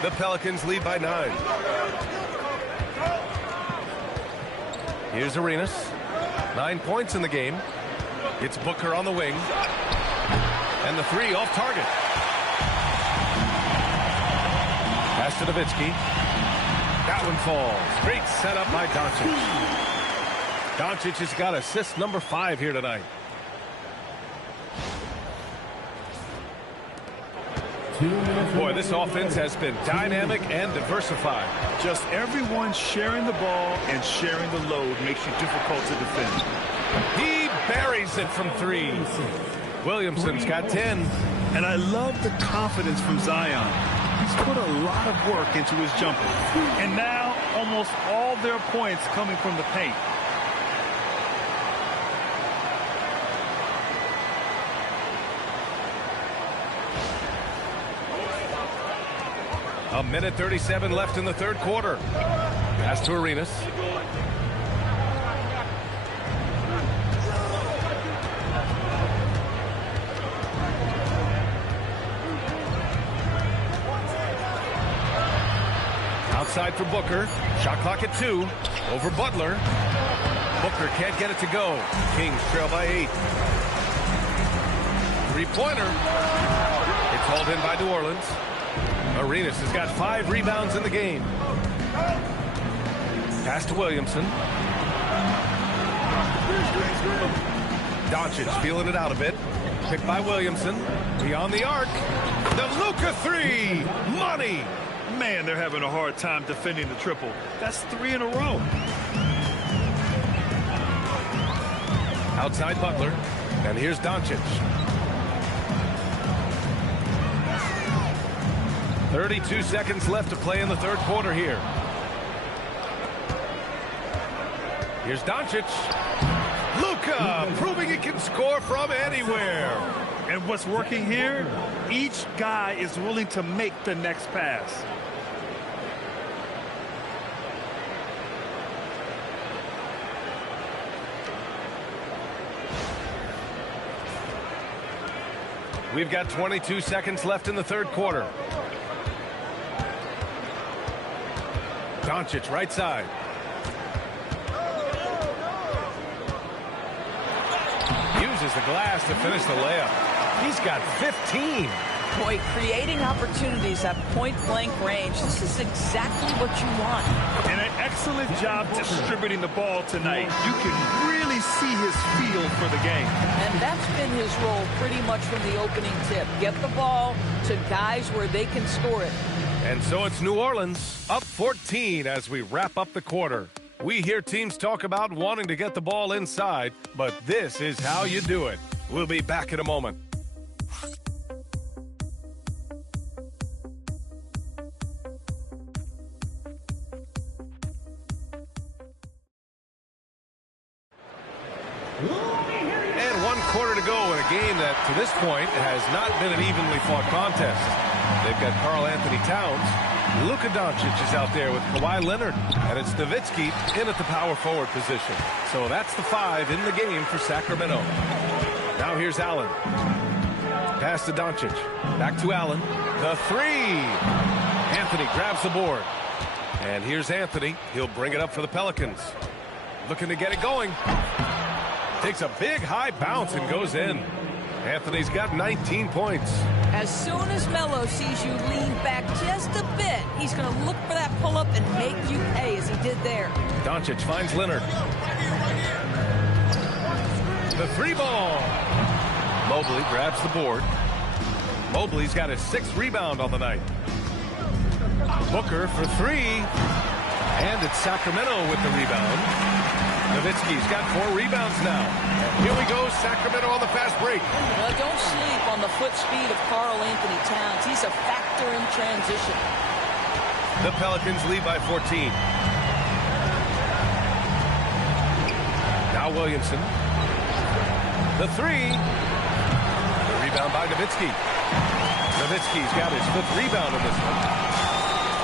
The Pelicans lead by 9. Here's Arenas. 9 points in the game. It's Booker on the wing. And the 3 off target. Pass to Nowitzki. That one falls. Great setup by Doncic. Doncic has got assist number 5 here tonight. Boy, this offense has been dynamic and diversified. Just everyone sharing the ball and sharing the load makes you difficult to defend. He buries it from 3. Williamson's got 10. And I love the confidence from Zion. He's put a lot of work into his jumper. And now almost all their points coming from the paint. A minute 37 left in the third quarter. Pass to Arenas. Outside for Booker. Shot clock at 2. Over Butler. Booker can't get it to go. Kings trail by 8. Three-pointer. It's hauled in by New Orleans. Arenas has got 5 rebounds in the game. Pass to Williamson. Doncic feeling it out a bit. Picked by Williamson. Beyond the arc. The Luka three. Money. Man, they're having a hard time defending the triple. That's 3 in a row. Outside Butler. And here's Doncic. 32 seconds left to play in the third quarter here. Here's Doncic. Luka proving he can score from anywhere. And what's working here? Each guy is willing to make the next pass. We've got 22 seconds left in the third quarter. Doncic right side. Uses the glass to finish the layup. He's got 15. Boy, creating opportunities at point-blank range. This is exactly what you want. And an excellent job distributing the ball tonight. You can really see his feel for the game. And that's been his role pretty much from the opening tip. Get the ball to guys where they can score it. And so it's New Orleans up 14 as we wrap up the quarter. We hear teams talk about wanting to get the ball inside, but this is how you do it. We'll be back in a moment. And 1 quarter to go in a game that, to this point, has not been an evenly fought contest. They've got Karl Anthony Towns. Luka Doncic is out there with Kawhi Leonard. And it's Nowitzki in at the power forward position. So that's the 5 in the game for Sacramento. Now here's Allen. Pass to Doncic. Back to Allen. The 3. Anthony grabs the board. And here's Anthony. He'll bring it up for the Pelicans. Looking to get it going. Takes a big high bounce and goes in. Anthony's got 19 points. As soon as Melo sees you lean back just a bit, he's going to look for that pull-up and make you pay as he did there. Doncic finds Leonard. The 3 ball. Mobley grabs the board. Mobley's got his 6th rebound on the night. Booker for 3. And it's Sacramento with the rebound. Nowitzki's got 4 rebounds now. And here we go, Sacramento on the fast break. Well, don't sleep on the foot speed of Karl Anthony Towns. He's a factor in transition. The Pelicans lead by 14. Now Williamson. The 3. The rebound by Nowitzki. Nowitzki's got his 5th rebound in this one.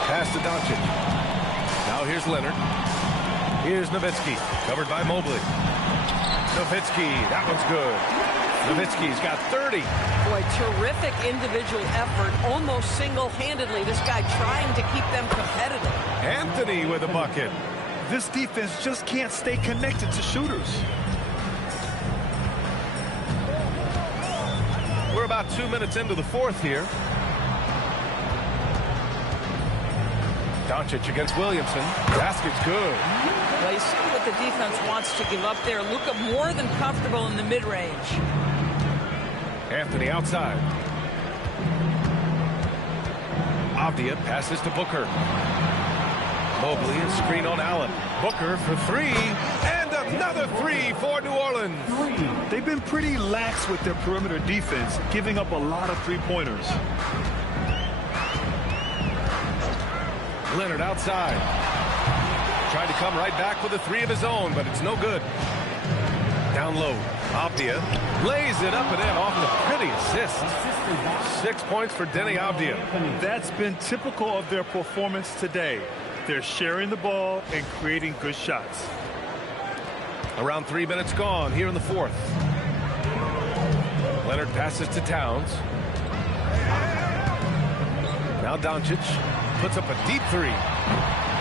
Pass to Doncic. Now here's Leonard. Here's Nowitzki, covered by Mobley. Nowitzki, that one's good. Nowitzki's got 30. Boy, terrific individual effort, almost single-handedly. This guy trying to keep them competitive. Anthony with a bucket. This defense just can't stay connected to shooters. We're about 2 minutes into the fourth here. Doncic against Williamson. Basket's good. Well, you see what the defense wants to give up there. Luka more than comfortable in the mid-range. Anthony outside. Avdia passes to Booker. Mobley is screen on Allen. Booker for 3. And another 3 for New Orleans. They've been pretty lax with their perimeter defense, giving up a lot of three-pointers. Leonard outside. Tried to come right back with a 3 of his own, but it's no good. Down low. Avdia lays it up and in off the pretty assist. 6 points for Denny Avdia. That's been typical of their performance today. They're sharing the ball and creating good shots. Around 3 minutes gone here in the fourth. Leonard passes to Towns. Now Doncic puts up a deep 3.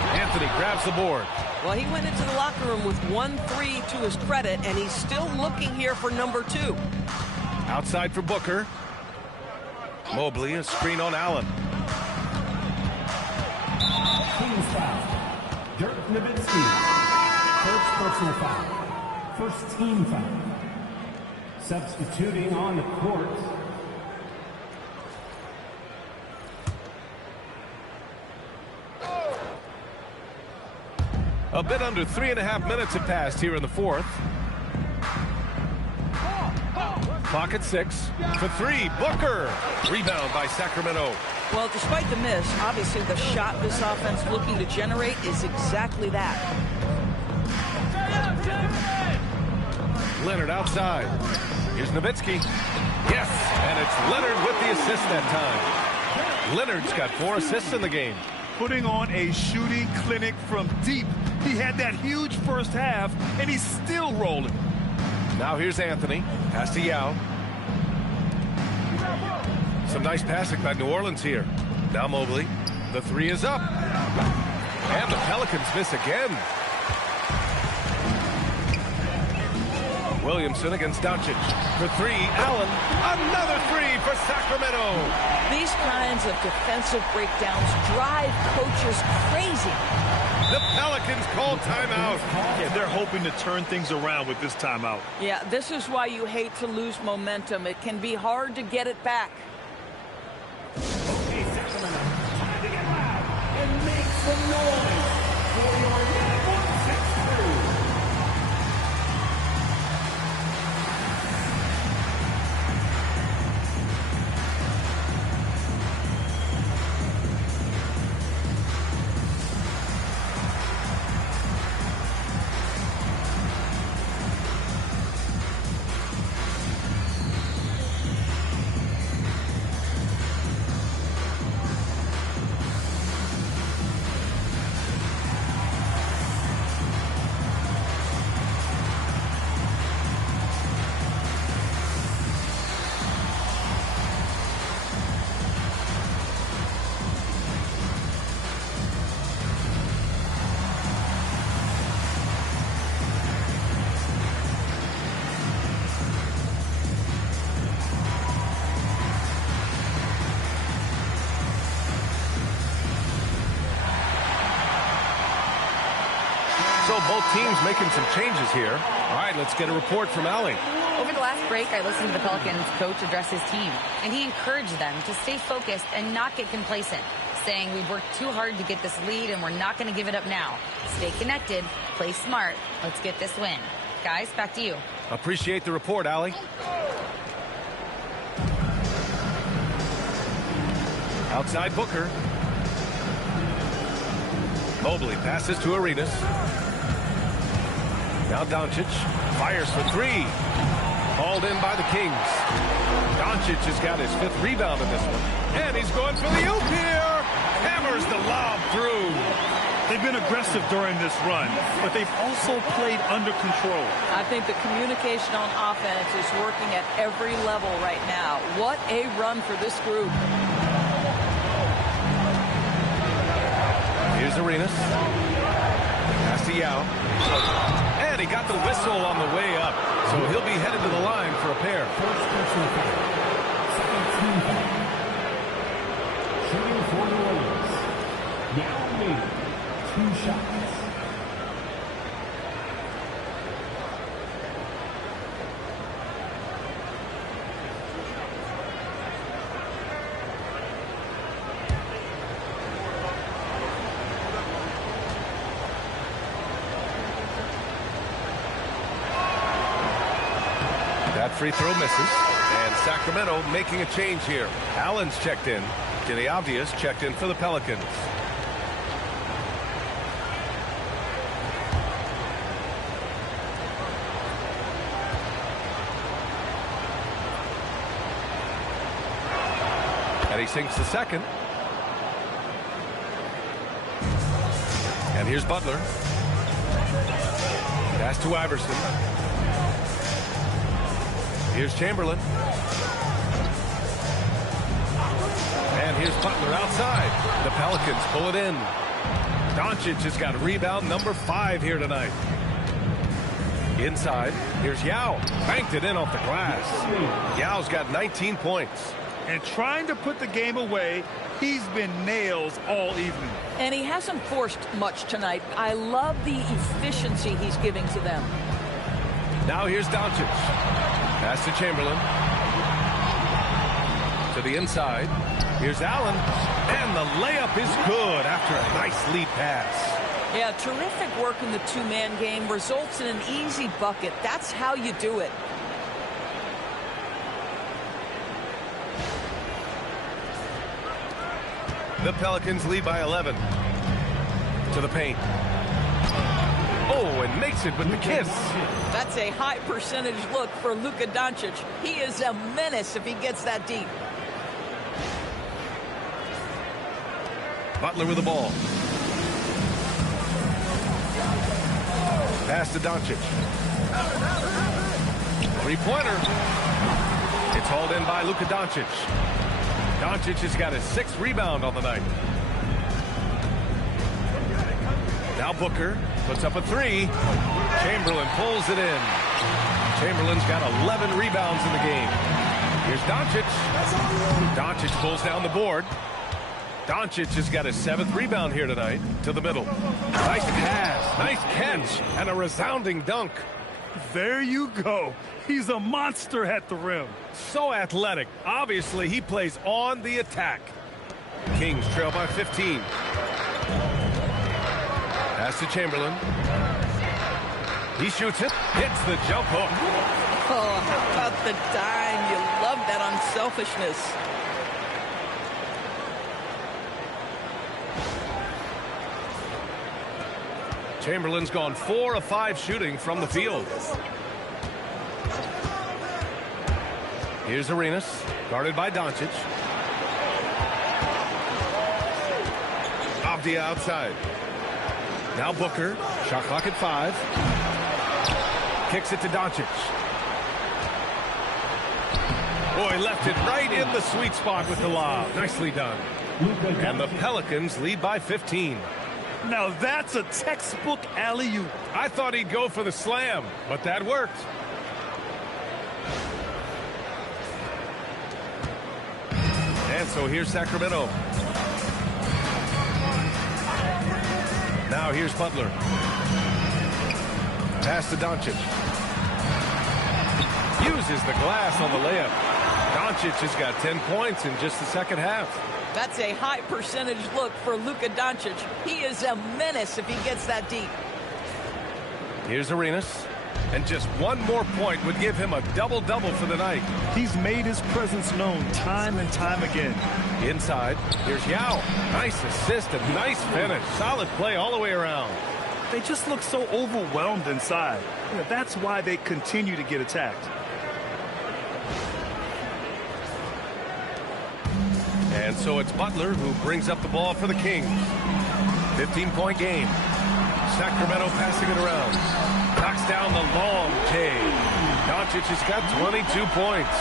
Anthony grabs the board. Well, he went into the locker room with 1 3 to his credit, and he's still looking here for number 2. Outside for Booker. Mobley, a screen on Allen. Team foul. Dirk Nowitzki. First personal foul. First team foul. Substituting on the court. A bit under 3.5 minutes have passed here in the fourth. Clock at 6. For 3, Booker. Rebound by Sacramento. Well, despite the miss, obviously the shot this offense looking to generate is exactly that. Leonard outside. Here's Nowitzki. Yes, and it's Leonard with the assist that time. Leonard's got 4 assists in the game. Putting on a shooting clinic from deep. He had that huge first half, and he's still rolling. Now here's Anthony. Pass to Yao. Some nice passing by New Orleans here. Now Mobley. The 3 is up. And the Pelicans miss again. Williamson against Doncic. For 3, Allen. Another 3 for Sacramento. These kinds of defensive breakdowns drive coaches crazy. The Pelicans call timeout. Yeah, they're hoping to turn things around with this timeout. Yeah, this is why you hate to lose momentum. It can be hard to get it back. Okay, Sacramento, time to get loud and make some noise for your number 6 crew. So both teams making some changes here. All right, let's get a report from Allie. Over the last break, I listened to the Pelicans coach address his team, and he encouraged them to stay focused and not get complacent, saying we've worked too hard to get this lead and we're not going to give it up now. Stay connected, play smart, let's get this win. Guys, back to you. Appreciate the report, Allie. Outside Booker. Mobley passes to Arenas. Now Doncic fires for 3. Hauled in by the Kings. Doncic has got his 5th rebound in this one. And he's going for the oop here. Hammers the lob through. They've been aggressive during this run, but they've also played under control. I think the communication on offense is working at every level right now. What a run for this group. Here's Arenas. Pass to Yao. And he got the whistle on the way up. So he'll be headed to the line for a pair. First personal foul. Second team foul. Shooting for New Orleans. Now made 2 shots. That free throw misses. And Sacramento making a change here. Allen's checked in. Denny Obvious checked in for the Pelicans. And he sinks the second. And here's Butler. Pass to Iverson. Here's Chamberlain. And here's Butler outside. The Pelicans pull it in. Doncic has got a rebound number 5 here tonight. Inside, here's Yao. Banked it in off the glass. Yao's got 19 points. And trying to put the game away, he's been nails all evening. And he hasn't forced much tonight. I love the efficiency he's giving to them. Now here's Doncic. Pass to Chamberlain. To the inside. Here's Allen. And the layup is good after a nice lead pass. Yeah, terrific work in the two-man game results in an easy bucket. That's how you do it. The Pelicans lead by 11. To the paint. Oh, and makes it with the kiss. That's a high percentage look for Luka Doncic. He is a menace if he gets that deep. Butler with the ball. Pass to Doncic. Three-pointer. It's hauled in by Luka Doncic. Doncic has got his 6th rebound on the night. Now Booker puts up a 3. Chamberlain pulls it in. Chamberlain's got 11 rebounds in the game. Here's Doncic. Doncic pulls down the board. Doncic has got his 7th rebound here tonight. To the middle. Nice pass, nice catch, and a resounding dunk. There you go. He's a monster at the rim. So athletic. Obviously, he plays on the attack. Kings trail by 15. Pass to Chamberlain. He shoots it. Hits the jump hook. Oh, how about the dime? You love that unselfishness. Chamberlain's gone 4 of 5 shooting from the field. Here's Arenas, guarded by Doncic. Avdia outside. Now Booker, shot clock at 5. Kicks it to Doncic. Boy, left it right in the sweet spot with the lob. Nicely done. And the Pelicans lead by 15. Now that's a textbook alley-oop. I thought he'd go for the slam, but that worked. And so here's Sacramento. Now here's Butler. Pass to Doncic. Uses the glass on the layup. Doncic has got 10 points in just the second half. That's a high percentage look for Luka Doncic. He is a menace if he gets that deep. Here's Arenas. And just one more point would give him a double-double for the night. He's made his presence known time and time again. Inside, here's Yall. Nice assist and nice finish. Solid play all the way around. They just look so overwhelmed inside. You know, that's why they continue to get attacked. And so it's Butler who brings up the ball for the Kings. 15-point game. Sacramento passing it around. Knocks down the long J. Doncic has got 22 points.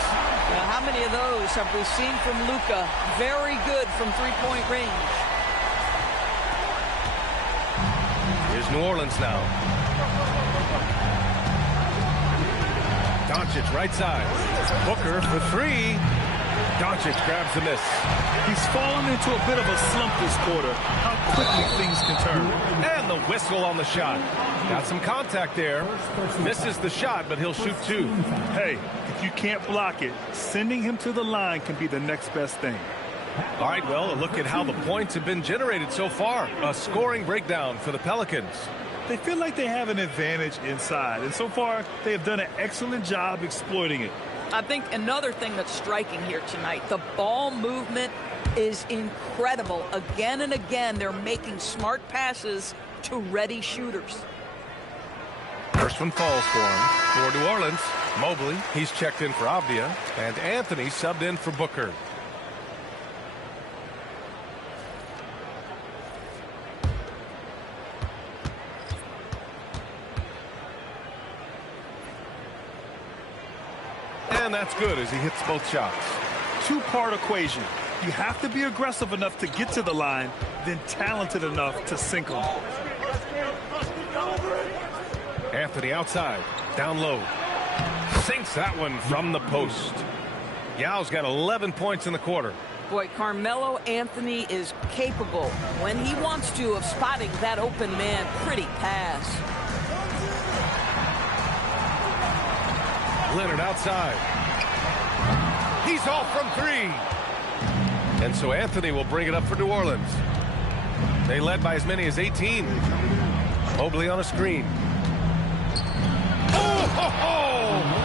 Now, how many of those have we seen from Luka? Very good from three-point range. Here's New Orleans now. Doncic right side. Booker for 3. Doncic grabs the miss. He's fallen into a bit of a slump this quarter. How quickly things can turn. And the whistle on the shot. Got some contact there. Misses the shot, but he'll shoot 2. Hey, if you can't block it, sending him to the line can be the next best thing. All right, well, a look at how the points have been generated so far. A scoring breakdown for the Pelicans. They feel like they have an advantage inside, and so far they have done an excellent job exploiting it. I think another thing that's striking here tonight, the ball movement is incredible. Again and again, they're making smart passes to ready shooters. First one falls for him. For New Orleans, Mobley, he's checked in for Avdia, and Anthony subbed in for Booker. And that's good as he hits both shots. Two-part equation. You have to be aggressive enough to get to the line, then talented enough to sink them. Anthony outside, down low. Sinks that one from the post. Yall's got 11 points in the quarter. Boy, Carmelo Anthony is capable, when he wants to, of spotting that open man. Pretty pass. Leonard outside. He's off from 3. And so Anthony will bring it up for New Orleans. They led by as many as 18. Mobley on a screen.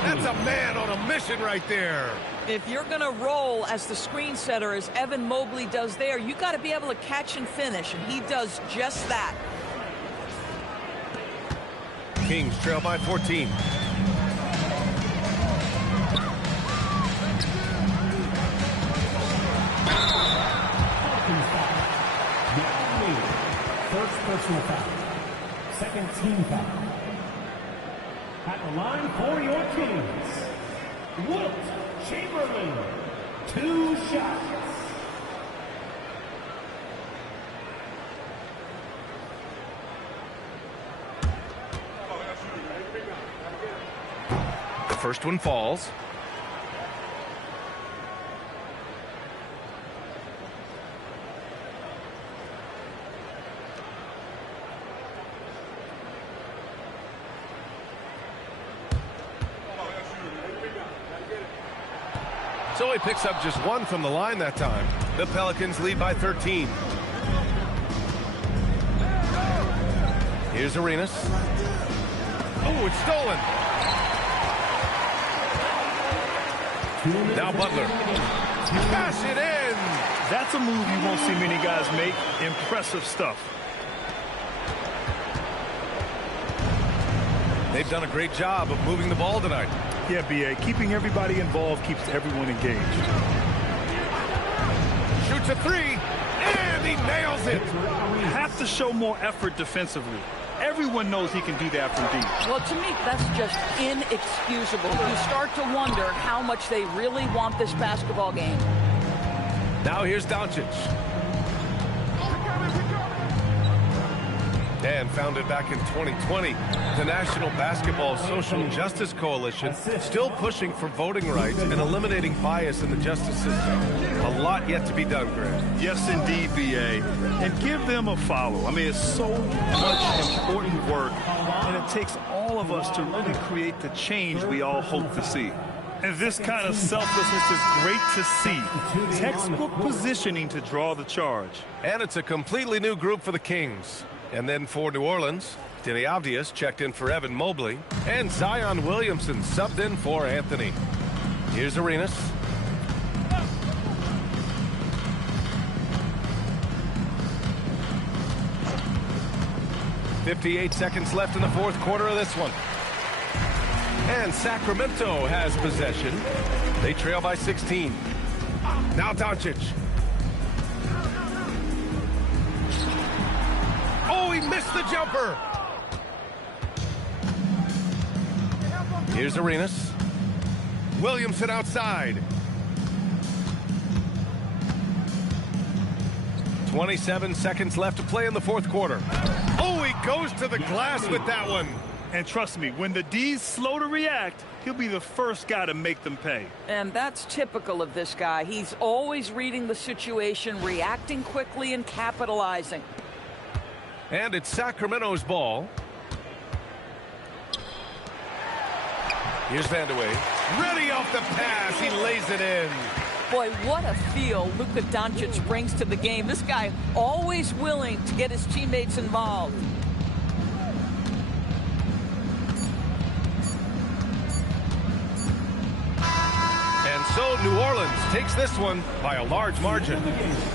That's a man on a mission right there. If you're going to roll as the screen setter, as Evan Mobley does there, you got to be able to catch and finish, and he does just that. Kings trail by 14. First personal foul. Second team foul. At the line for your Kings, Wilt Chamberlain. 2 shots. The first one falls. So he picks up just 1 from the line that time. The Pelicans lead by 13. Here's Arenas. Oh, it's stolen. Now Butler. Cash it in. That's a move you won't see many guys make. Impressive stuff. They've done a great job of moving the ball tonight. Yeah, B.A. Keeping everybody involved keeps everyone engaged. Shoots a 3, and he nails it. Have to show more effort defensively. Everyone knows he can do that from deep. Well, to me, that's just inexcusable. You start to wonder how much they really want this basketball game. Now here's Doncic. And founded back in 2020, the National Basketball Social Justice Coalition still pushing for voting rights and eliminating bias in the justice system. A lot yet to be done, Grant. Yes, indeed, B.A. And give them a follow. I mean, it's so much important work, and it takes all of us to really create the change we all hope to see. And this kind of selflessness is great to see. Textbook positioning to draw the charge. And it's a completely new group for the Kings. And then for New Orleans, Denny Avdius checked in for Evan Mobley, and Zion Williamson subbed in for Anthony. Here's Arenas. .58 seconds left in the fourth quarter of this one. And Sacramento has possession. They trail by 16. Now Doncic. Oh, he missed the jumper. Here's Arenas. Williamson outside. 27 seconds left to play in the fourth quarter. Oh, he goes to the glass with that one. And trust me, when the D's slow to react, he'll be the first guy to make them pay. And that's typical of this guy. He's always reading the situation, reacting quickly, and capitalizing. And it's Sacramento's ball. Here's Vandeweghe. Ready off the pass. He lays it in. Boy, what a feel Luka Doncic brings to the game. This guy always willing to get his teammates involved. And so New Orleans takes this one by a large margin.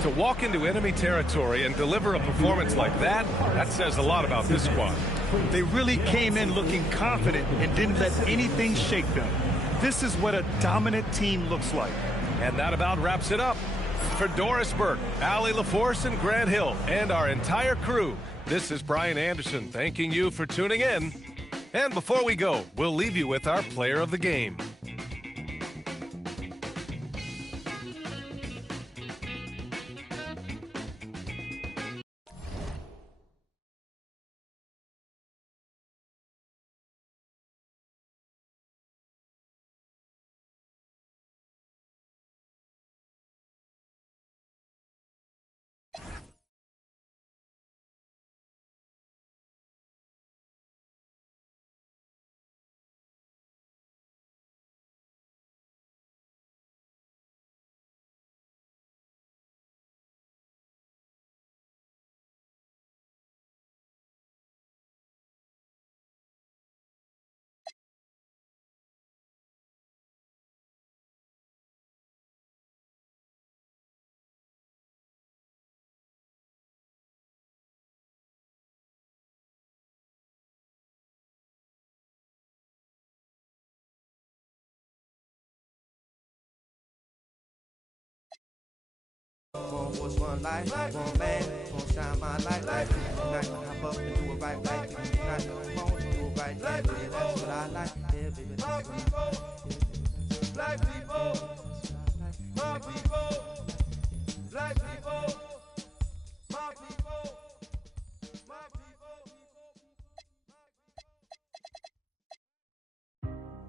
To walk into enemy territory and deliver a performance like that, that says a lot about this squad. They really came in looking confident and didn't let anything shake them. This is what a dominant team looks like. And that about wraps it up. For Doris Burke, Allie LaForce, and Grant Hill, and our entire crew, this is Brian Anderson thanking you for tuning in. And before we go, we'll leave you with our player of the game. on what's one life, one man, gonna shine my light. Tonight when I hop up and do it right, like tonight when I'm on to do it right, yeah, baby, that's what I like. Yeah, baby, that's what I like. Black people, my people, black people, my people, my people.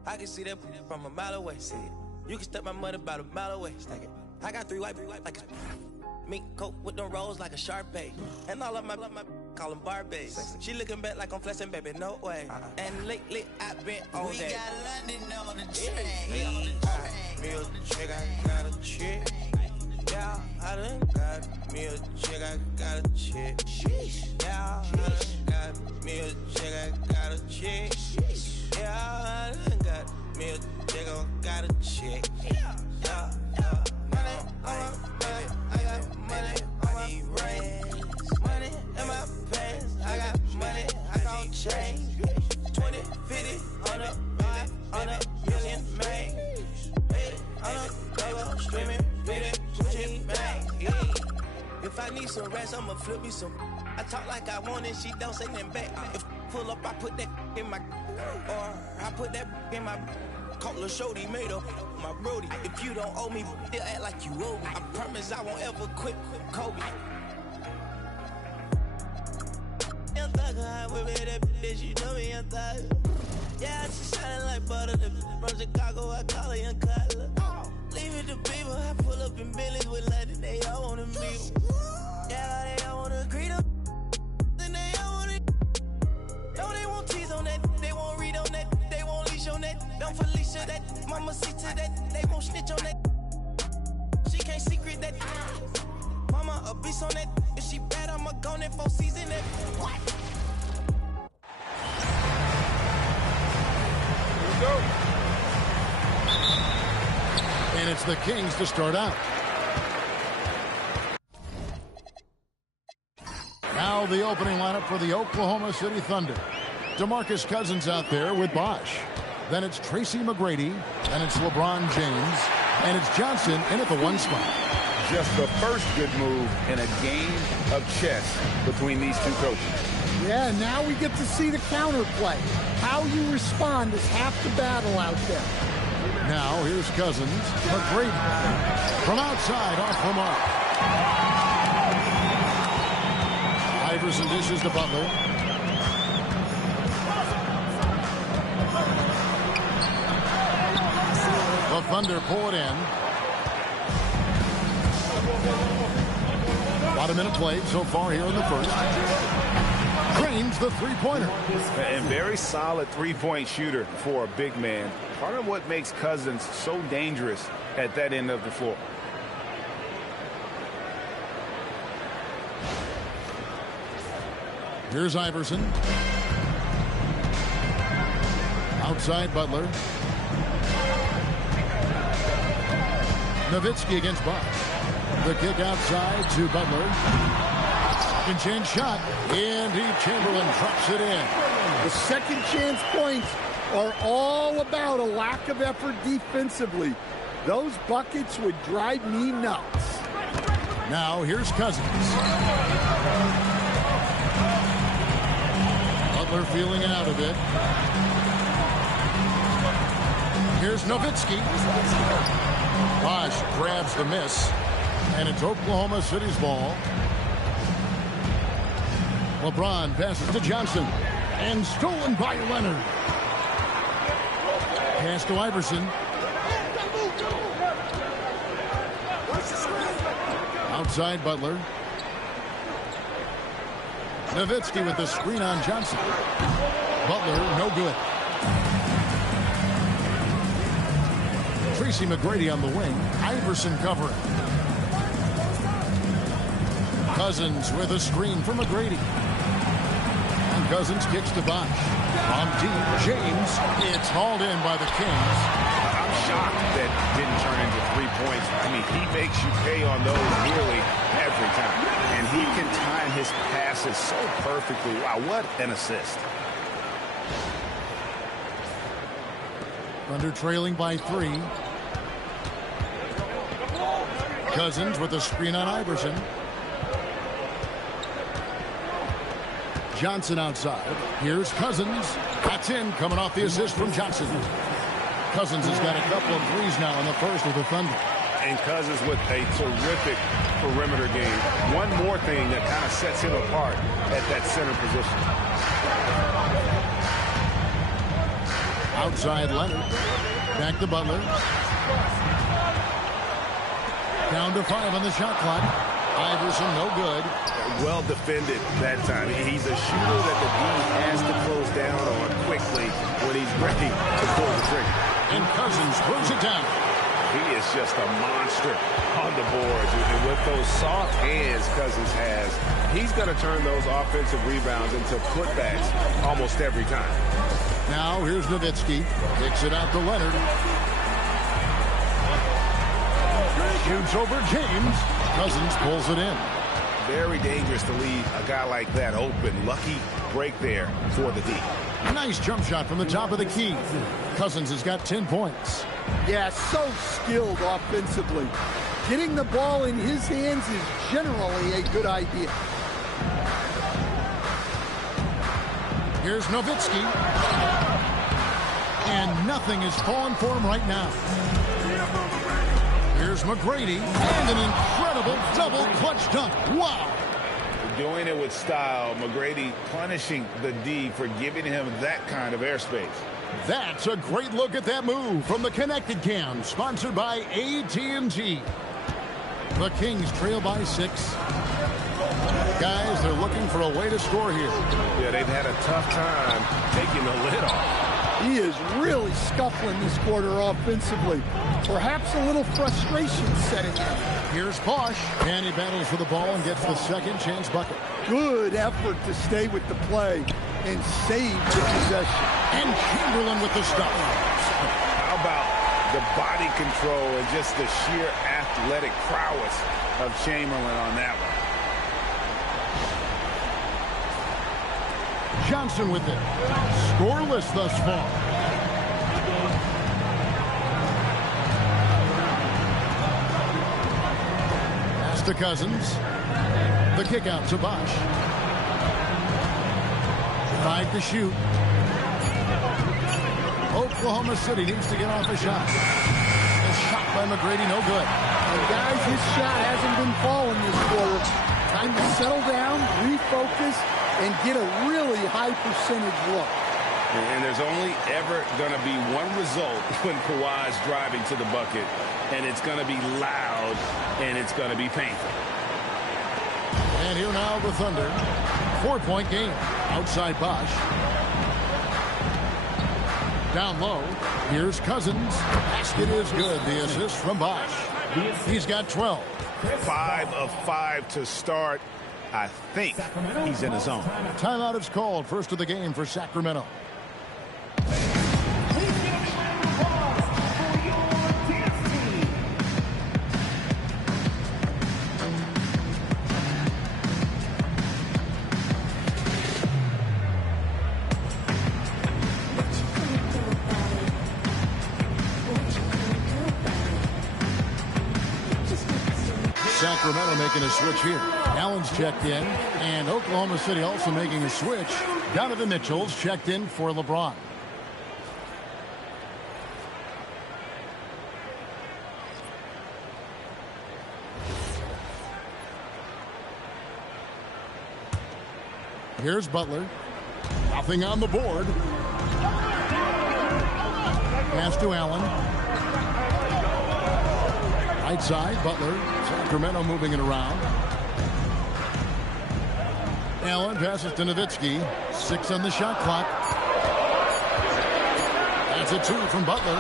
I can see that from a mile away. See it. You can step my money about a mile away. Stack it. I got three white like a mink coat with them rolls like a Sharpay. And all of my call them Barbies. She looking back like I'm flexing, baby, no way. And lately I've been on that. We got London on the train. Me a chick, I got a chick. Yeah, I done got me a chick, I got a chick. Yeah, I done got me a chick, I got a chick. Yeah, I done got me a chick, I got a chick. Yeah. Money on my baby, I got money on my rings. Money in my pants, I got money, I gon' change. 20, 50, on a million, man. On a double, streaming, beating, Gucci, man. If I need some rest, I'ma flip me some. I talk like I want it, she don't say nothing back. If pull up, I put that in my, or I put that in my. Call a shorty, made up my brody. If you don't owe me, they'll act like you owe me. I promise I won't ever quit Kobe. Young thugger, I whip it, that bitch, you know me, young thugger. Yeah, she shining like butter, the from Chicago, I call her young Cutler. Leave it to people, I pull up in Billy's with London, they all wanna meet. Yeah, they all wanna greet them. Then they all wanna. No, they won't tease on that, they won't read on that, they won't leash on that. Don't Felicia that, mama see to that, they won't snitch on that. She can't secret that. Mama a beast on that, if she bad, I'ma go in 4 season that. What? Here we go. And it's the Kings to start out. Now the opening lineup for the Oklahoma City Thunder. DeMarcus Cousins out there with Bosh. Then it's Tracy McGrady. Then it's LeBron James. And it's Johnson in at the 1 spot. Just the first good move in a game of chess between these two coaches. Yeah, now we get to see the counterplay. How you respond is half the battle out there. Now here's Cousins. McGrady. From outside, off the mark. Iverson dishes to Butler. The Thunder pull it in. About a minute played so far here in the first. Drains the three-pointer. And very solid three-point shooter for a big man. Part of what makes Cousins so dangerous at that end of the floor. Here's Iverson. Outside Butler. Nowitzki against Bosh. The kick outside to Butler. Second chance shot. Andy Chamberlain drops it in. The second chance points are all about a lack of effort defensively. Those buckets would drive me nuts. Now here's Cousins. Butler feeling out of it. Here's Nowitzki. Bosh grabs the miss. And it's Oklahoma City's ball. LeBron passes to Johnson. And stolen by Leonard. Pass to Iverson. Outside Butler. Nowitzki with the screen on Johnson. Butler, no good. Tracy McGrady on the wing. Iverson covering. Cousins with a screen for McGrady. And Cousins kicks to Bosh. On deep, James. It's hauled in by the Kings. I'm shocked that didn't turn into 3 points. I mean, he makes you pay on those nearly every time. And he can time his passes so perfectly. Wow, what an assist. Thunder trailing by 3. Cousins with a screen on Iverson. Johnson outside. Here's Cousins. That's in, coming off the assist from Johnson. Cousins has got a couple of threes now in the first of the Thunder. And Cousins with a terrific perimeter game. One more thing that kind of sets him apart at that center position. Outside Leonard. Back to Butler. Down to 5 on the shot clock. Iverson, no good. Well defended that time. He's a shooter that the D has to close down on quickly when he's ready to pull the trigger. And Cousins throws it down. He is just a monster on the boards. And with those soft hands Cousins has, he's going to turn those offensive rebounds into putbacks almost every time. Now here's Nowitzki. Kicks it out to Leonard. Shoots over James. Cousins pulls it in. Very dangerous to leave a guy like that open. Lucky break there for the D. Nice jump shot from the top of the key. Cousins has got 10 points. Yeah, so skilled offensively. Getting the ball in his hands is generally a good idea. Here's Nowitzki. And nothing is falling for him right now. Here's McGrady. And an incredible double clutch dunk. Wow. Doing it with style. McGrady punishing the D for giving him that kind of airspace. That's a great look at that move from the Connected Cam, sponsored by AT&T. The Kings trail by 6. Guys, they're looking for a way to score here. Yeah, they've had a tough time taking the lid off. He is really scuffling this quarter offensively. Perhaps a little frustration setting in. Here's Bosch, and he battles for the ball and gets the second chance bucket. Good effort to stay with the play and save the possession. And Chamberlain with the stop. How about the body control and just the sheer athletic prowess of Chamberlain on that one? Johnson with it. Scoreless thus far. Pass to Cousins. The kick out to Bosch. 5 to shoot. Oklahoma City needs to get off a shot. A shot by McGrady, no good. And guys, his shot hasn't been falling this quarter. Time to settle down, refocus, and get a really high percentage look. And there's only ever going to be one result when Kawhi's driving to the bucket, and it's going to be loud, and it's going to be painful. And here now the Thunder. 4-point game. Outside Bosch. Down low. Here's Cousins. Basket is good. The assist from Bosch. He's got 12. 5 of 5 to start. I think he's in his zone. Timeout is called. First of the game for Sacramento. Sacramento making a switch here. Allen's checked in, and Oklahoma City also making a switch. Donovan Mitchell's checked in for LeBron. Here's Butler. Nothing on the board. Pass to Allen. Right side, Butler. Sacramento moving it around. Allen passes to Nowitzki. 6 on the shot clock. That's a 2 from Butler.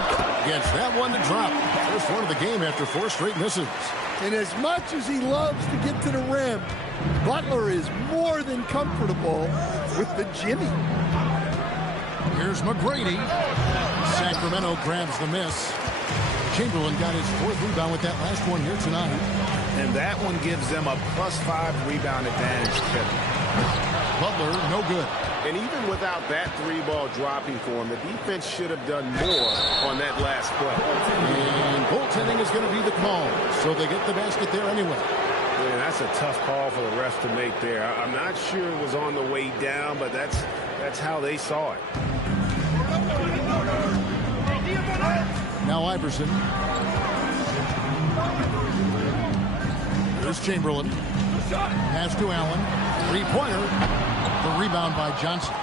Gets that one to drop. First one of the game after 4 straight misses. And as much as he loves to get to the rim, Butler is more than comfortable with the jimmy. Here's McGrady. Sacramento grabs the miss. Chamberlain got his 4th rebound with that last one here tonight. And that one gives them a +5 rebound advantage. Butler, no good. And even without that 3-ball dropping for him, the defense should have done more on that last play. And goaltending is going to be the call, so they get the basket there anyway. Man, that's a tough call for the refs to make there. I'm not sure it was on the way down, but that's how they saw it. Now Iverson. Here's Chamberlain. Pass to Allen. Three-pointer. The rebound by Johnson.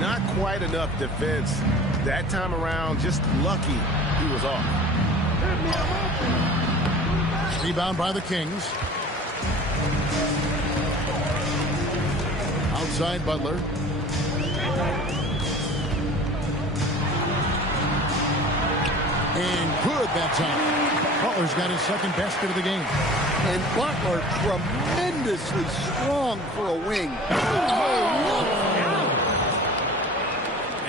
Not quite enough defense. That time around, just lucky he was off. Rebound by the Kings. Outside Butler. And good that time. Butler's got his second basket of the game. And Butler tremendously strong for a wing.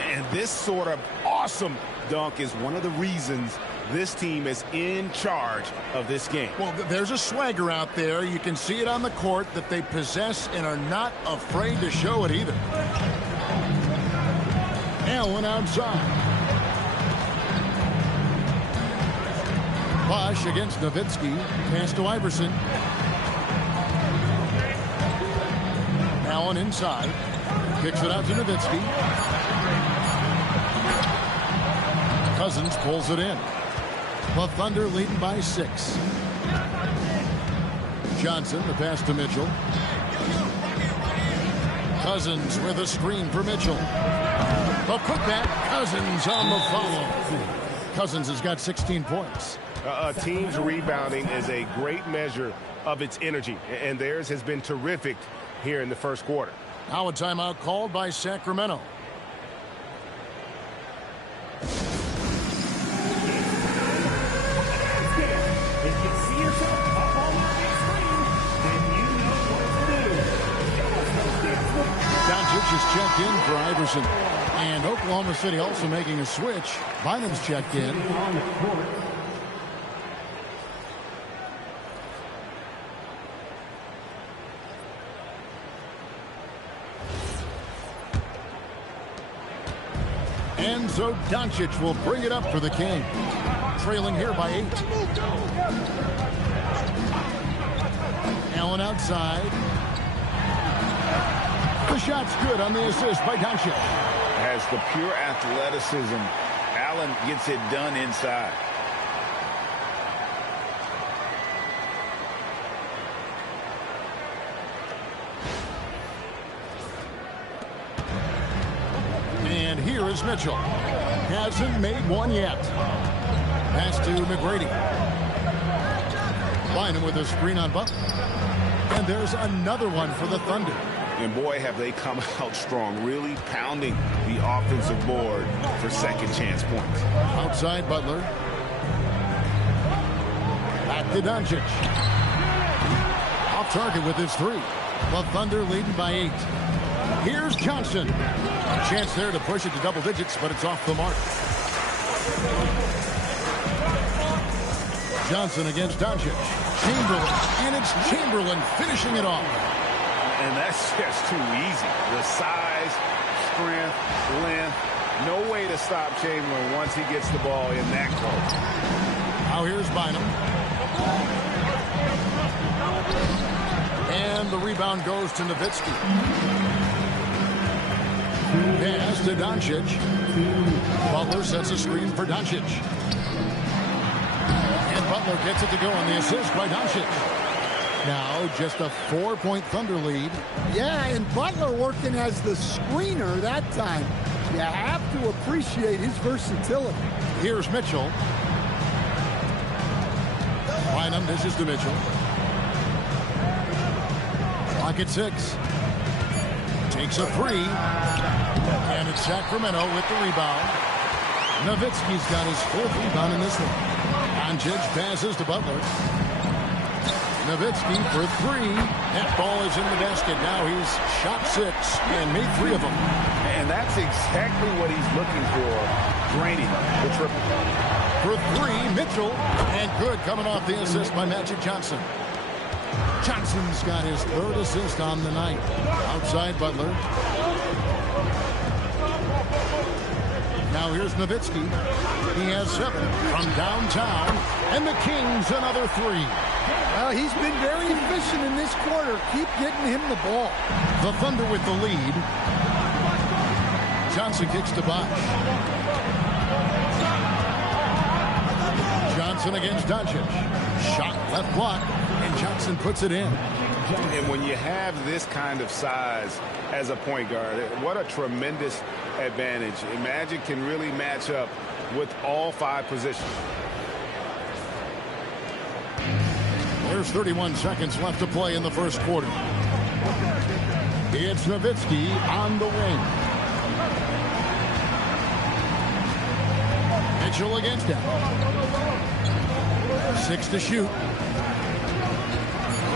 And this sort of awesome dunk is one of the reasons this team is in charge of this game. Well, there's a swagger out there. You can see it on the court that they possess and are not afraid to show it either. Allen outside. Bosch against Nowitzki. Pass to Iverson. Allen inside. Kicks it out to Nowitzki. Cousins pulls it in. The Thunder leading by 6. Johnson, the pass to Mitchell. Cousins with a screen for Mitchell. The putback. Cousins on the follow. Cousins has got 16 points. A team's rebounding is a great measure of its energy, and theirs has been terrific here in the first quarter. Now a timeout called by Sacramento. Doncic is checked in for Iverson. And Oklahoma City also making a switch. Bynum's checked in. And so Doncic will bring it up for the King. Trailing here by 8. Allen outside. The shot's good on the assist by Doncic. Has the pure athleticism. Allen gets it done inside. And here is Mitchell. Hasn't made one yet. Pass to McGrady. Bynum with a screen on Butler. And there's another one for the Thunder. And boy, have they come out strong, really pounding the offensive board for second chance points. Outside Butler. Back to Doncic. Off target with his 3. The Thunder leading by 8. Here's Johnson. A chance there to push it to double digits, but it's off the mark. Johnson against Doncic. Chamberlain. And it's Chamberlain finishing it off. And that's just too easy. The size, strength, length. No way to stop Chamberlain once he gets the ball in that close. Now here's Bynum. And the rebound goes to Nowitzki. Pass to Doncic. Butler sets a screen for Doncic. And Butler gets it to go on the assist by Doncic. Now just a 4-point Thunder lead. Yeah, and Butler working as the screener that time. You have to appreciate his versatility. Here's Mitchell. Bynum dishes to Mitchell. Clock at 6. Takes a 3. And it's Sacramento with the rebound. Nowitzki's got his 4th rebound in this one. Doncic passes to Butler. Nowitzki for 3. That ball is in the basket. Now he's shot 6 and made 3 of them. And that's exactly what he's looking for. Draining the triple. For 3, Mitchell. And good coming off the assist by Magic Johnson. Johnson's got his 3rd assist on the night. Outside Butler. Now here's Nowitzki. He has 7 from downtown. And the Kings another 3. Well, he's been very efficient in this quarter. Keep getting him the ball. The Thunder with the lead. Johnson kicks to Bosch. Johnson against Doncic. Shot left block, and Johnson puts it in. And when you have this kind of size as a point guard, what a tremendous advantage. Magic can really match up with all 5 positions. There's 31 seconds left to play in the first quarter. It's Nowitzki on the wing. Mitchell against him. 6 to shoot.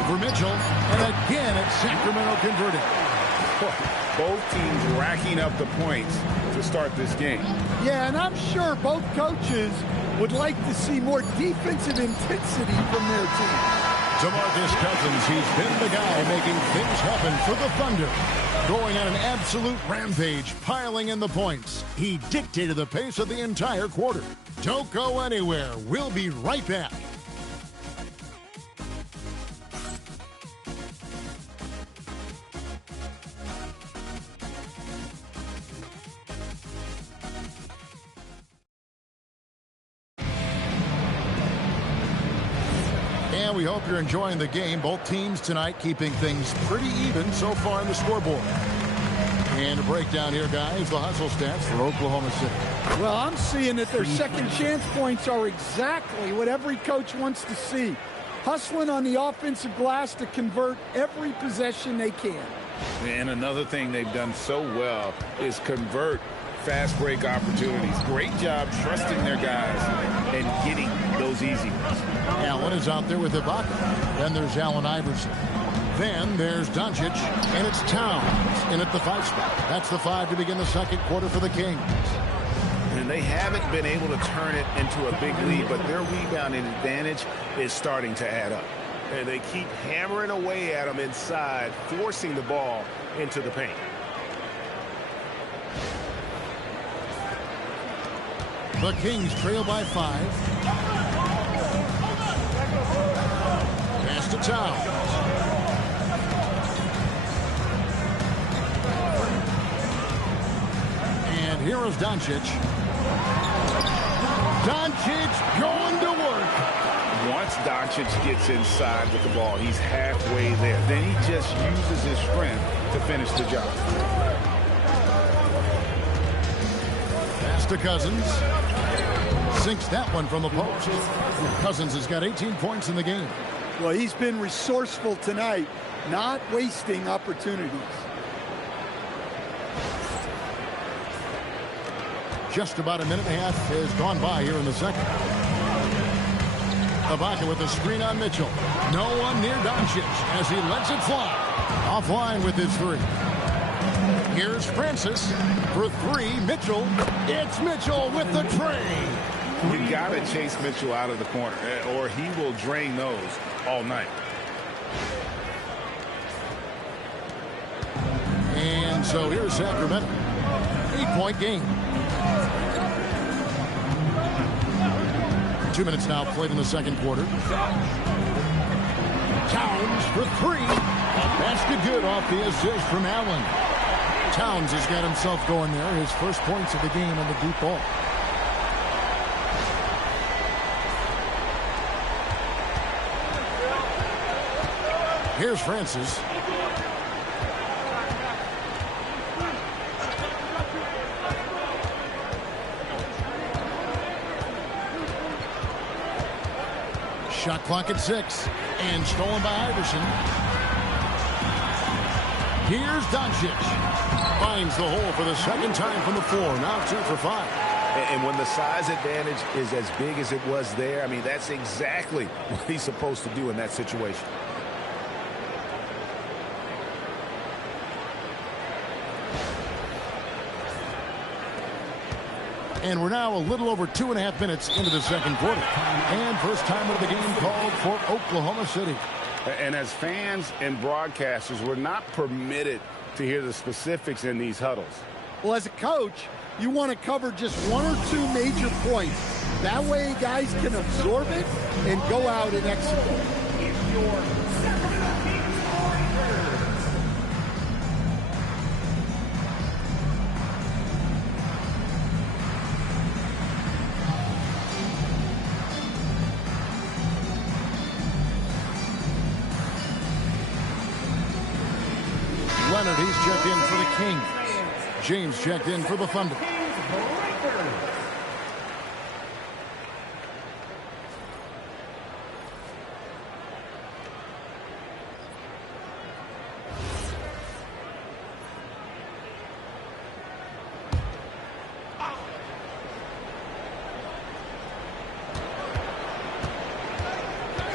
Over Mitchell. And again, it's Sacramento converting. Both teams racking up the points to start this game. Yeah, and I'm sure both coaches would like to see more defensive intensity from their team. DeMarcus Cousins, he's been the guy making things happen for the Thunder. Going on an absolute rampage, piling in the points. He dictated the pace of the entire quarter. Don't go anywhere. We'll be right back. And we hope you're enjoying the game. Both teams tonight keeping things pretty even so far in the scoreboard. And a breakdown here, guys, the hustle stats for Oklahoma City. Well, I'm seeing that their second chance points are exactly what every coach wants to see. Hustling on the offensive glass to convert every possession they can. And another thing they've done so well is convert fast break opportunities. Great job trusting their guys and getting those easy ones. Allen is out there with Ibaka. Then there's Allen Iverson. Then there's Doncic, and it's Towns in at the 5 spot. That's the 5 to begin the second quarter for the Kings. And they haven't been able to turn it into a big lead, but their rebounding advantage is starting to add up. And they keep hammering away at them inside, forcing the ball into the paint. The Kings trail by 5. Pass to Towns. And here is Doncic. Doncic going to work. Once Doncic gets inside with the ball, he's halfway there. Then he just uses his strength to finish the job. Pass to Cousins. Sinks that one from the post. Cousins has got 18 points in the game. Well, he's been resourceful tonight, not wasting opportunities. Just about a minute and a half has gone by here in the second. Ibaka with a screen on Mitchell. No one near Doncic as he lets it fly. Offline with his 3. Here's Francis for 3. Mitchell. It's Mitchell with the tray. You got to chase Mitchell out of the corner, or he will drain those all night. And so here's Sacramento. 8-point game. 2 minutes now played in the second quarter. Towns for 3. Basket good off the assist from Allen. Towns has got himself going there. His first points of the game on the deep ball. Here's Francis. Shot clock at 6. And stolen by Iverson. Here's Doncic. Finds the hole for the second time from the floor. Now 2 for 5. And when the size advantage is as big as it was there, I mean, that's exactly what he's supposed to do in that situation. And we're now a little over 2.5 minutes into the second quarter. And first time of the game called for Oklahoma City. And as fans and broadcasters, we're not permitted to hear the specifics in these huddles. Well, as a coach, you want to cover just one or two major points. That way guys can absorb it and go out and execute. Leonard, he's checked in for the Kings. James checked in for the Thunder.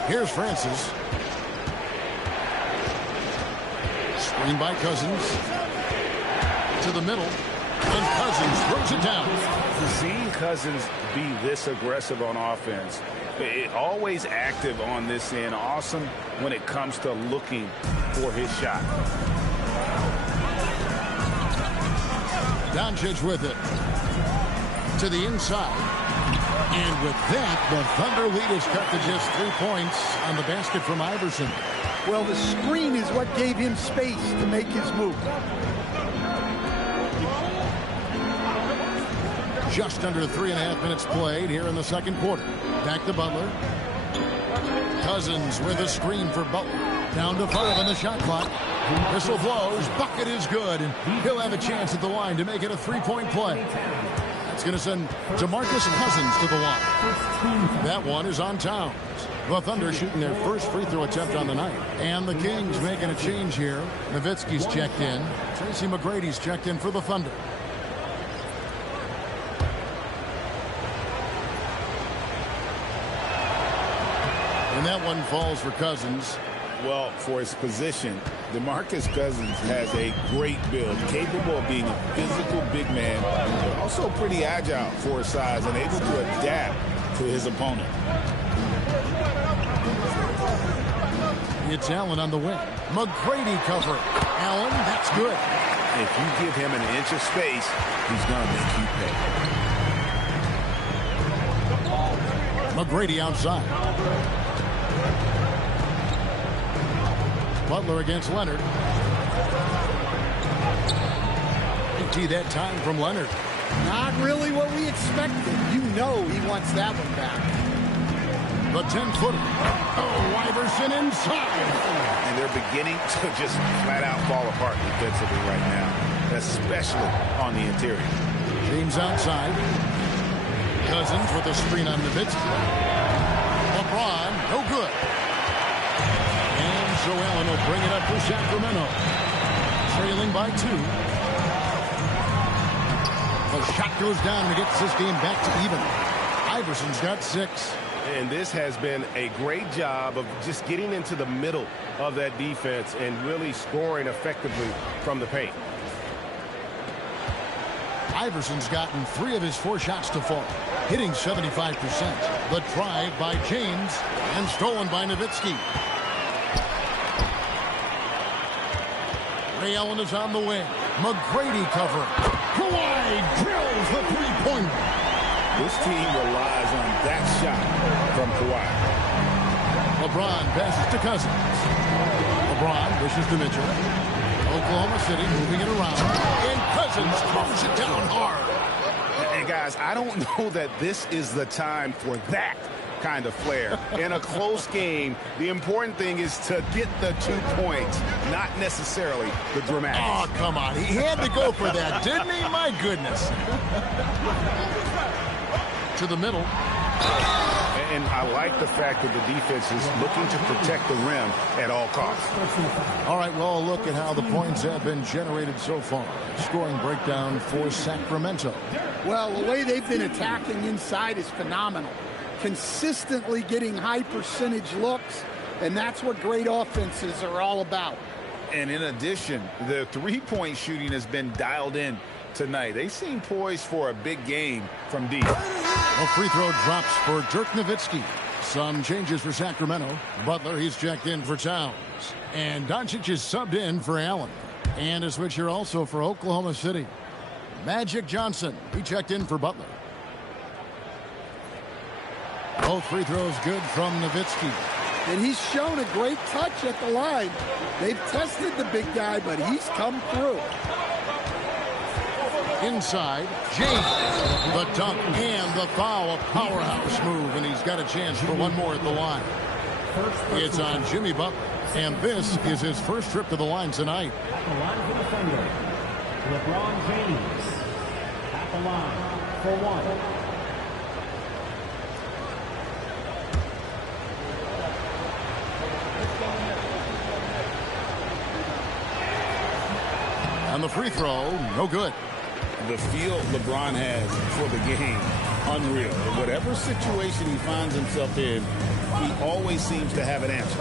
Here's Francis. Screen by Cousins. To the middle. And Cousins throws it down. Seeing Cousins be this aggressive on offense, always active on this end, awesome when it comes to looking for his shot. Doncic with it. To the inside. And with that, the Thunder lead is cut to just 3 points on the basket from Iverson. Well, the screen is what gave him space to make his move. Just under 3.5 minutes played here in the second quarter. Back to Butler. Cousins with a screen for Butler. Down to 5 on the shot clock. Whistle blows. Bucket is good. And he'll have a chance at the line to make it a 3-point play. That's going to send DeMarcus Cousins to the line. That one is on Towns. The Thunder shooting their first free throw attempt on the night. And the Kings making a change here. Nowitzki's checked in. Tracy McGrady's checked in for the Thunder. And that one falls for Cousins. Well, for his position, DeMarcus Cousins has a great build, capable of being a physical big man, but also pretty agile for his size and able to adapt to his opponent. It's Allen on the wing. McGrady cover. Allen, that's good. If you give him an inch of space, he's going to make you pay. McGrady outside. Butler against Leonard. Empty that time from Leonard. Not really what we expected. You know he wants that one back. The 10-footer. Oh, Iverson inside. And they're beginning to just flat out fall apart defensively right now, especially on the interior. James outside. Cousins with a screen on Nowitzki. LeBron, no good. So Allen will bring it up for Sacramento. Trailing by 2. The shot goes down and gets this game back to even. Iverson's got 6. And this has been a great job of just getting into the middle of that defense and really scoring effectively from the paint. Iverson's gotten 3 of his 4 shots to fall, hitting 75%. The drive by James and stolen by Nowitzki. Ray Allen is on the wing. McGrady covering. Kawhi drills the 3-pointer. This team relies on that shot from Kawhi. LeBron passes to Cousins. LeBron wishes to Mitchell. Oklahoma City moving it around. And Cousins throws it down hard. And guys, I don't know that this is the time for that kind of flair. In a close game, the important thing is to get the 2 points, not necessarily the dramatics. Oh, come on. He had to go for that, didn't he? My goodness. To the middle. And I like the fact that the defense is looking to protect the rim at all costs. All right, well, look at how the points have been generated so far. Scoring breakdown for Sacramento. Well, the way they've been attacking inside is phenomenal. Consistently getting high percentage looks, and that's what great offenses are all about. And in addition, the 3-point shooting has been dialed in tonight. They seem poised for a big game from deep. A free throw drops for Dirk Nowitzki. Some changes for Sacramento. Butler, he's checked in for Towns. And Doncic is subbed in for Allen. And a switch here also for Oklahoma City. Magic Johnson. He checked in for Butler. Both free throws good from Nowitzki. And he's shown a great touch at the line. They've tested the big guy, but he's come through. Inside, James. The dunk and the foul. A powerhouse move, and he's got a chance for one more at the line. It's on Jimmy Butler, and this is his first trip to the line tonight. At the line for the Thunder, LeBron James. At the line for one. And the free throw, no good. The feel LeBron has for the game, unreal. In whatever situation he finds himself in, he always seems to have an answer.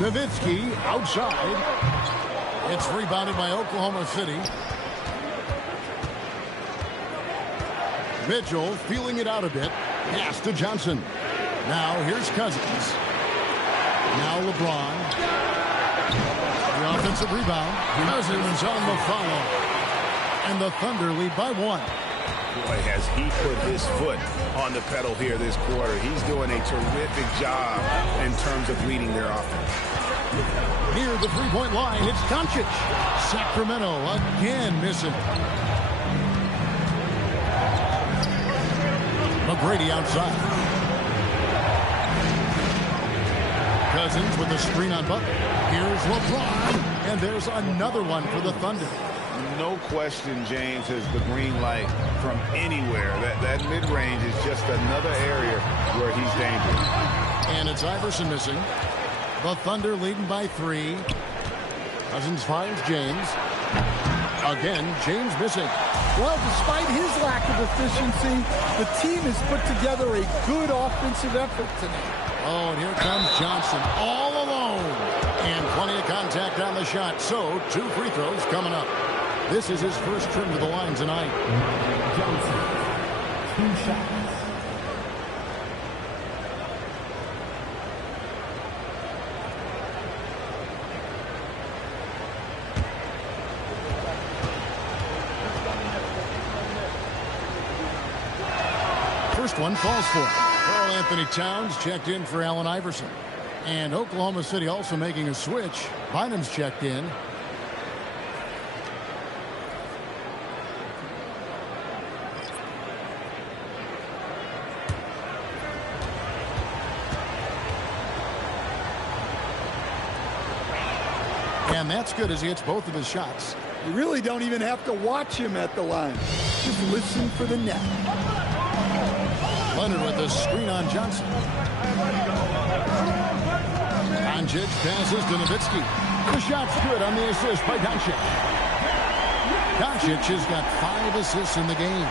Nowitzki outside. It's rebounded by Oklahoma City. Mitchell feeling it out a bit. Pass to Johnson. Now here's Cousins. Now LeBron. The offensive rebound. Cousins on the follow. And the Thunder lead by one. Boy, has he put his foot on the pedal here this quarter. He's doing a terrific job in terms of leading their offense. Near the three-point line, it's Doncic. Sacramento again missing. McGrady outside. Cousins with a screen on Butler. Here's LeBron. And there's another one for the Thunder. No question, James has the green light from anywhere. That mid-range is just another area where he's dangerous. And it's Iverson missing. The Thunder leading by 3. Cousins finds James. Again, James missing. Well, despite his lack of efficiency, the team has put together a good offensive effort tonight. Oh, and here comes Johnson all alone. And plenty of contact on the shot. So, 2 free throws coming up. This is his first trim to the line tonight. Johnson, 2 shots. First one falls for Karl Anthony Towns checked in for Allen Iverson. And Oklahoma City also making a switch. Bynum's checked in. And that's good as he hits both of his shots. You really don't even have to watch him at the line. Just listen for the net. Leonard with the screen on Johnson. Doncic passes to Nowitzki. The shot's good on the assist by Doncic. Doncic has got 5 assists in the game.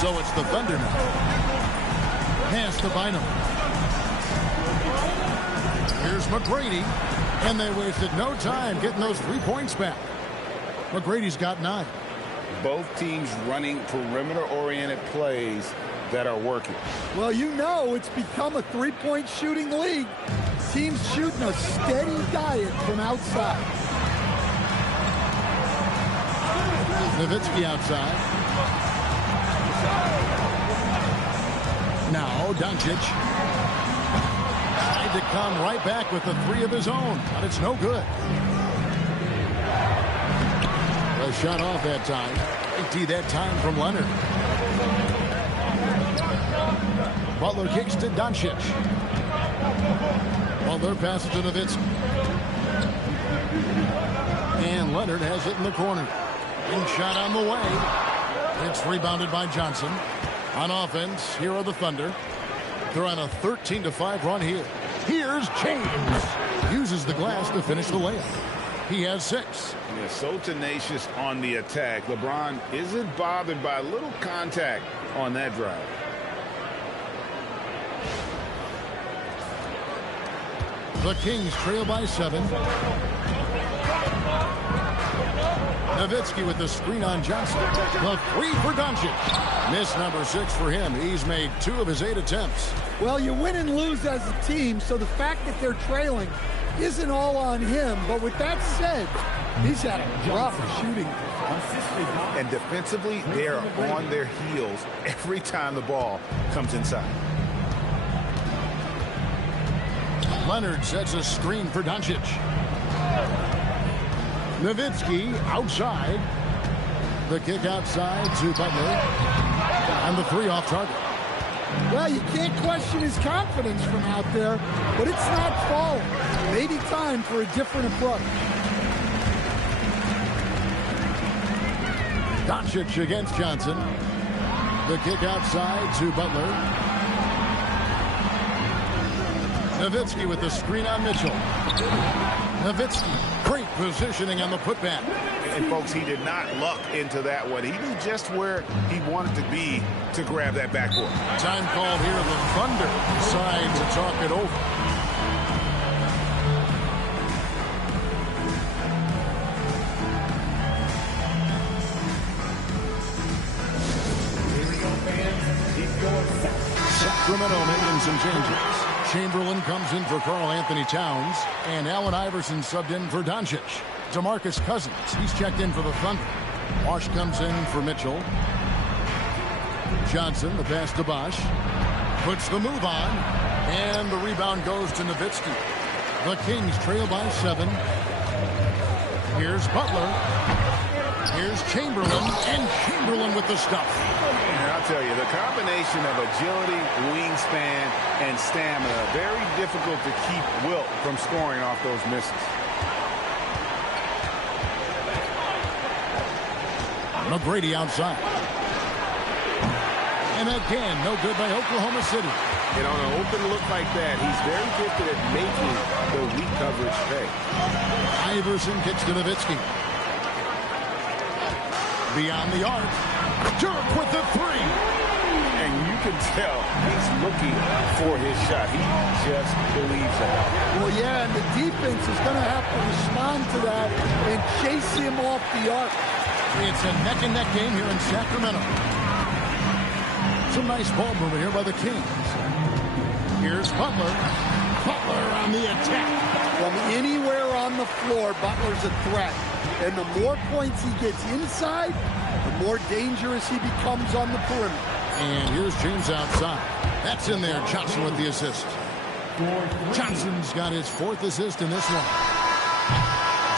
So it's the Thunder now. Pass to Bynum. Here's McGrady. And they wasted no time getting those 3 points back. McGrady's got 9. Both teams running perimeter-oriented plays that are working. Well, you know it's become a three-point shooting league. Teams shooting a steady diet from outside. Nowitzki outside. Now Doncic. Tried to come right back with the 3 of his own, but it's no good. A shot off that time. Empty that time from Leonard. Butler kicks to Doncic. Butler passes to Nowitzki. And Leonard has it in the corner. And shot on the way. It's rebounded by Johnson. On offense, here are the Thunder. They're on a 13-5 run here. Here's James. Uses the glass to finish the layup. He has 6. Yeah, so tenacious on the attack. LeBron isn't bothered by a little contact on that drive. The Kings trail by 7. Nowitzki with the screen on Johnson. The three for Doncic. Miss number 6 for him. He's made 2 of his 8 attempts. Well, you win and lose as a team, so the fact that they're trailing isn't all on him. But with that said, he's had a rough shooting. And defensively, they are on their heels every time the ball comes inside. Leonard sets a screen for Doncic. Nowitzki outside. The kick outside to Butler. And the 3 off target. Well, you can't question his confidence from out there, but it's not falling. Maybe time for a different approach. Doncic against Johnson. The kick outside to Butler. Nowitzki with the screen on Mitchell. Nowitzki, great positioning on the putback. And folks, he did not luck into that one. He knew just where he wanted to be to grab that backboard. Time called here. The Thunder decide to talk it over. Sacramento making some changes. Chamberlain comes in for Karl Anthony Towns, and Allen Iverson subbed in for Doncic. DeMarcus Cousins, he's checked in for the Thunder. Bosch comes in for Mitchell. Johnson, the pass to Bosch. Puts the move on, and the rebound goes to Nowitzki. The Kings trail by 7. Here's Butler. Here's Chamberlain, and Chamberlain with the stuff. And I'll tell you, the combination of agility, wingspan, and stamina, very difficult to keep Wilt from scoring off those misses. McGrady outside. And again, no good by Oklahoma City. And on an open look like that, he's very gifted at making the weak coverage pay. Iverson kicks to Nowitzki. Beyond the arc. Dirk with the 3. And you can tell he's looking for his shot. He just believes that. Well, yeah, and the defense is going to have to respond to that and chase him off the arc. It's a neck-and-neck game here in Sacramento. Some nice ball movement here by the Kings. Here's Butler. Butler on the attack. From anywhere on the floor, Butler's a threat. And the more points he gets inside, the more dangerous he becomes on the perimeter. And here's James outside. That's in there. Johnson with the assist. Johnson's got his 4th assist in this one.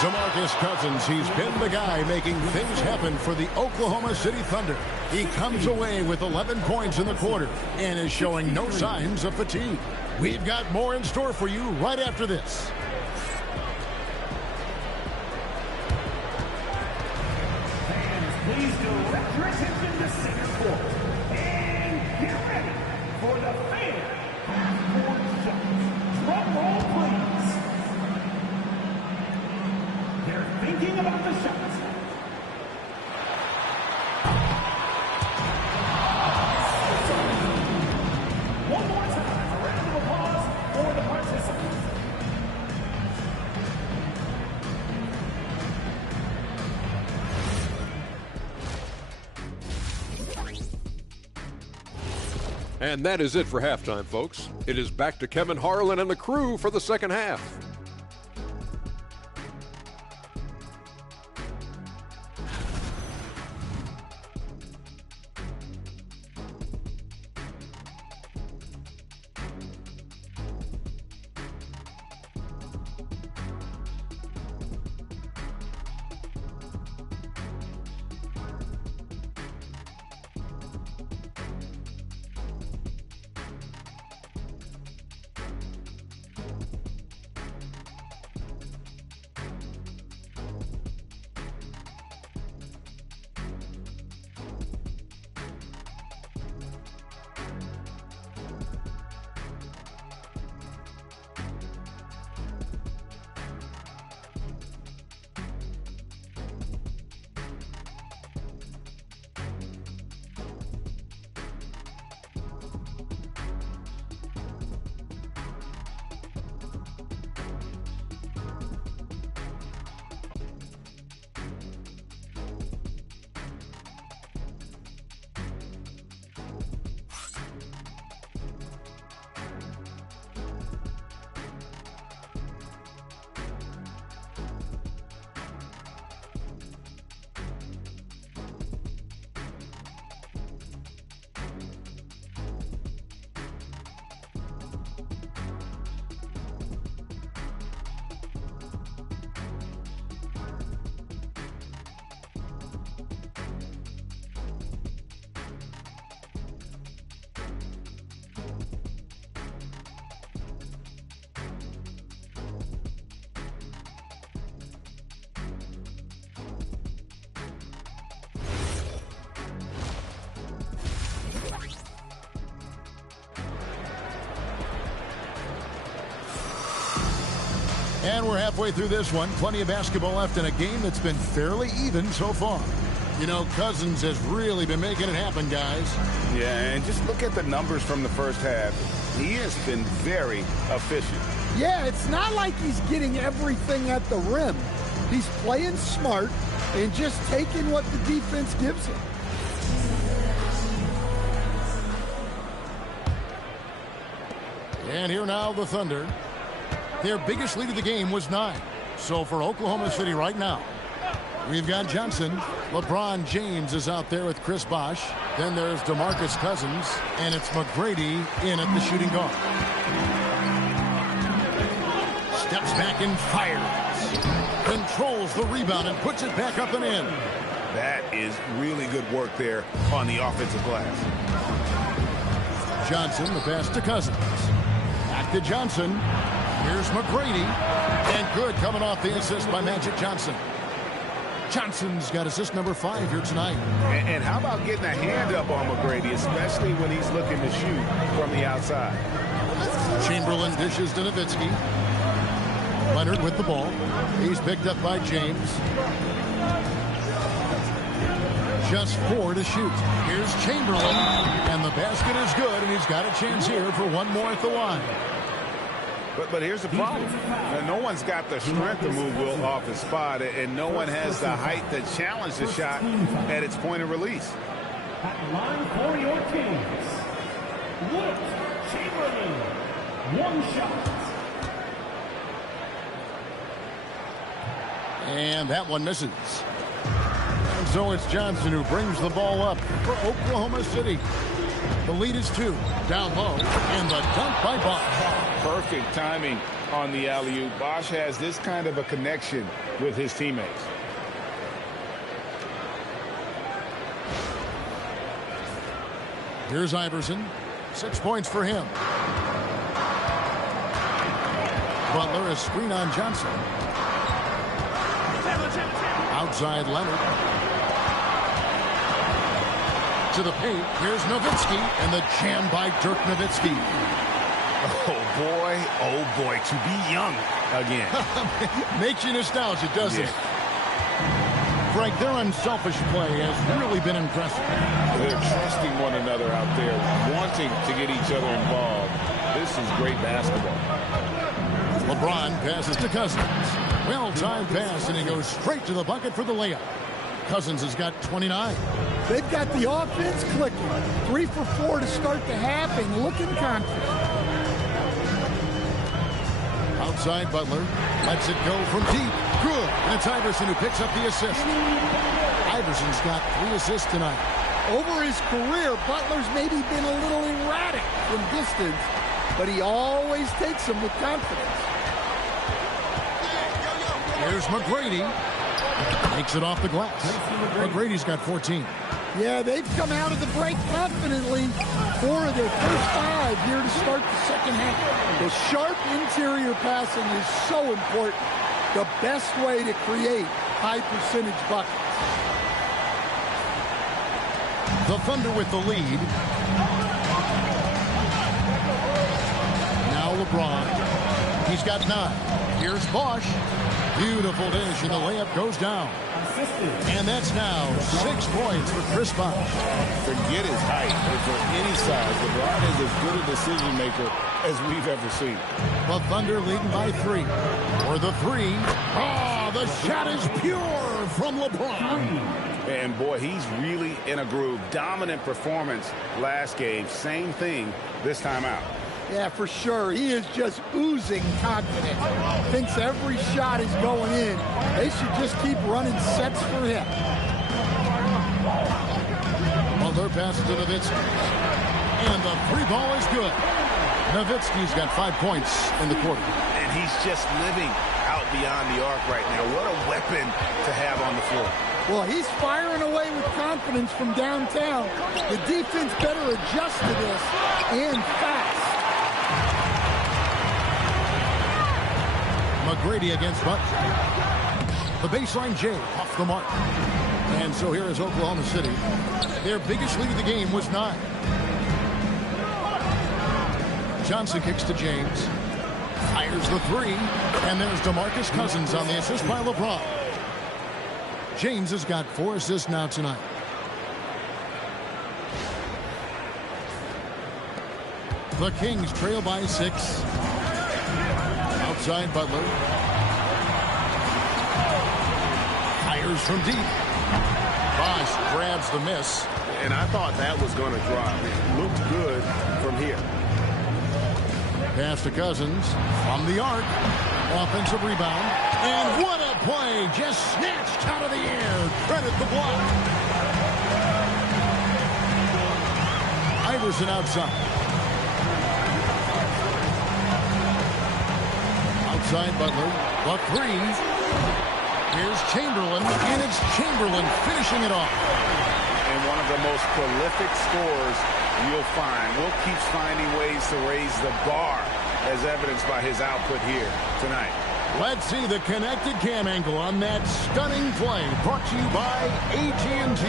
DeMarcus Cousins, he's been the guy making things happen for the Oklahoma City Thunder. He comes away with 11 points in the quarter and is showing no signs of fatigue. We've got more in store for you right after this. Please direct your attention to center court. And get ready for the fan half-court shots. Drum roll, please. They're thinking about the shots. One more time, a round of applause for the participants. And that is it for halftime, folks. It is back to Kevin Harlan and the crew for the second half. And we're halfway through this one. Plenty of basketball left in a game that's been fairly even so far. You know, Cousins has really been making it happen, guys. Yeah, and just look at the numbers from the first half. He has been very efficient. Yeah, it's not like he's getting everything at the rim. He's playing smart and just taking what the defense gives him. And here now the Thunder. Their biggest lead of the game was 9. So for Oklahoma City right now, we've got Johnson. LeBron James is out there with Chris Bosh. Then there's DeMarcus Cousins. And it's McGrady in at the shooting guard. Steps back and fires. Controls the rebound and puts it back up and in. That is really good work there on the offensive glass. Johnson, the pass to Cousins. Back to Johnson. Here's McGrady. And good coming off the assist by Magic Johnson. Johnson's got assist number 5 here tonight. And how about getting a hand up on McGrady, especially when he's looking to shoot from the outside. Chamberlain dishes to Nowitzki. Leonard with the ball. He's picked up by James. Just 4 to shoot. Here's Chamberlain. And the basket is good, and he's got a chance here for one more at the line. But here's the problem. No one's got the strength to move Will off his spot, and no one has the height to challenge the shot at its point of release. At line for your Kings, Wilt Chamberlain. 1 shot. And that one misses. And so it's Johnson who brings the ball up for Oklahoma City. The lead is 2. Down low. And the dunk by Bosh. Perfect timing on the alley-oop. Bosh has this kind of a connection with his teammates. Here's Iverson. 6 points for him. Butler, a screen on Johnson. Outside Leonard. To the paint. Here's Nowitzki. And the jam by Dirk Nowitzki. Oh boy, to be young again. Makes you nostalgic, doesn't it? Frank, their unselfish play has really been impressive. They're trusting one another out there, wanting to get each other involved. This is great basketball. LeBron passes to Cousins. Well-timed pass, and he goes straight to the bucket for the layup. Cousins has got 29. They've got the offense clicking. 3 for 4 to start the half and looking confident. Outside Butler. Lets it go from deep. Good. And it's Iverson who picks up the assist. Iverson's got 3 assists tonight. Over his career, Butler's maybe been a little erratic from distance, but he always takes them with confidence. Here's McGrady. Makes it off the glass. McGrady's got 14. Yeah, they've come out of the break confidently. 4 of their first 5 here to start the second half. The sharp interior passing is so important. The best way to create high percentage buckets. The Thunder with the lead. Now LeBron. He's got 9. Here's Bosh. Beautiful dish, and the layup goes down. And that's now 6 points for Chris Bosh. Forget his height. For any size, LeBron is as good a decision maker as we've ever seen. The Thunder leading by 3. For the 3. Oh, the shot is pure from LeBron. And boy, he's really in a groove. Dominant performance last game. Same thing this time out. Yeah, for sure. He is just oozing confidence. Thinks every shot is going in. They should just keep running sets for him. Butler passes to Nowitzki. And the 3 ball is good. Nowitzki's got 5 points in the quarter. And he's just living out beyond the arc right now. What a weapon to have on the floor. Well, he's firing away with confidence from downtown. The defense better adjust to this, and fast. McGrady against Butler. The baseline J off the mark. And so here is Oklahoma City. Their biggest lead of the game was 9. Johnson kicks to James. Fires the three. And there's DeMarcus Cousins on the assist by LeBron. James has got 4 assists now tonight. The Kings trail by 6. Outside Butler. Fires from deep. Bosh grabs the miss. And I thought that was going to drop. It looked good from here. Pass to Cousins from the arc. Offensive rebound. And what a play. Just snatched out of the air. Credit the block. Iverson outside. Outside Butler. The three. Here's Chamberlain. And it's Chamberlain finishing it off. And one of the most prolific scorers you'll find. Will keeps finding ways to raise the bar, as evidenced by his output here tonight. Let's see the connected cam angle on that stunning play. Brought to you by AT&T.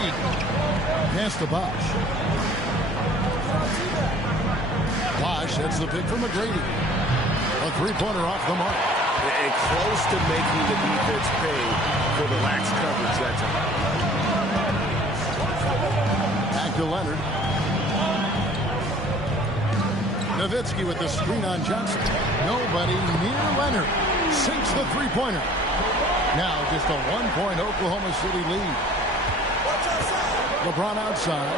Pass to Bosh. Bosh, that's the pick from McGrady. A three-pointer off the mark. And close to making the defense pay for the lax coverage that time. Back to Leonard. Nowitzki with the screen on Johnson. Nobody near Leonard. Sinks the three-pointer. Now just a 1-point Oklahoma City lead. LeBron outside.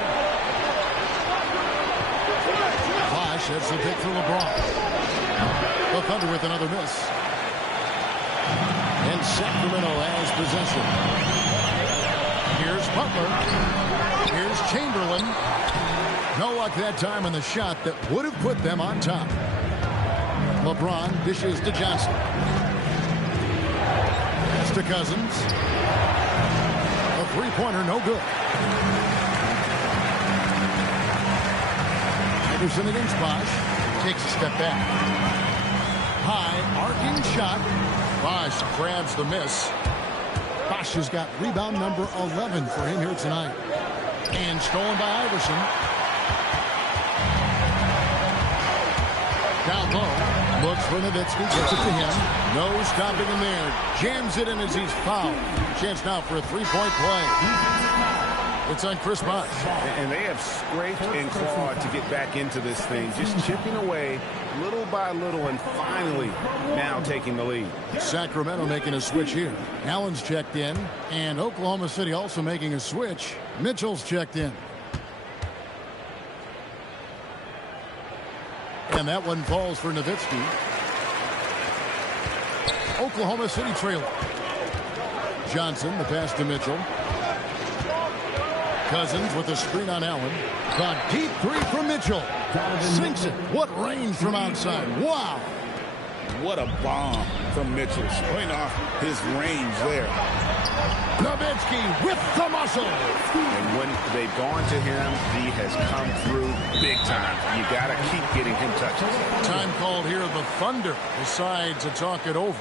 Bosh, that's the pick for LeBron. The Thunder with another miss. And Sacramento has possession. Here's Butler. Here's Chamberlain. No luck that time on the shot that would have put them on top. LeBron dishes to Johnson. Pass to Cousins. A three-pointer, no good. Anderson against Bosh. Takes a step back. High, arcing shot. Bosh grabs the miss. Bosh has got rebound number 11 for him here tonight. And stolen by Iverson. Down low. Looks for Nowitzki. Gets it to him. No stopping him there. Jams it in as he's fouled. Chance now for a three-point play. It's on Chris Bosh. And they have scraped and clawed to get back into this thing. Just chipping away little by little and finally now taking the lead. Sacramento making a switch here. Allen's checked in. And Oklahoma City also making a switch. Mitchell's checked in. And that one falls for Nowitzki. Oklahoma City trailer. Johnson, the pass to Mitchell. Cousins with a screen on Allen. The deep three from Mitchell. Sinks it. What range from outside. Wow. What a bomb from Mitchell. Showing off his range there. Nowitzki with the muscle. And when they've gone to him, he has come through big time. You got to keep getting him touches. Time called here. The Thunder decide to talk it over.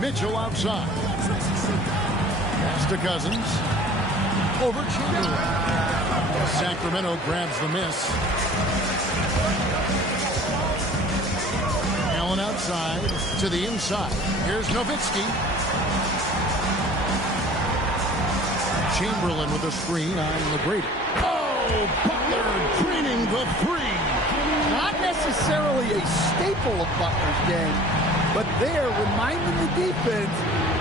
Mitchell outside. Pass to Cousins. Over Chamberlain. Sacramento grabs the miss. Allen outside to the inside. Here's Nowitzki. Chamberlain with a screen on McGrady. Oh, Butler draining the three. Not necessarily a staple of Butler's game, but there, reminding the defense,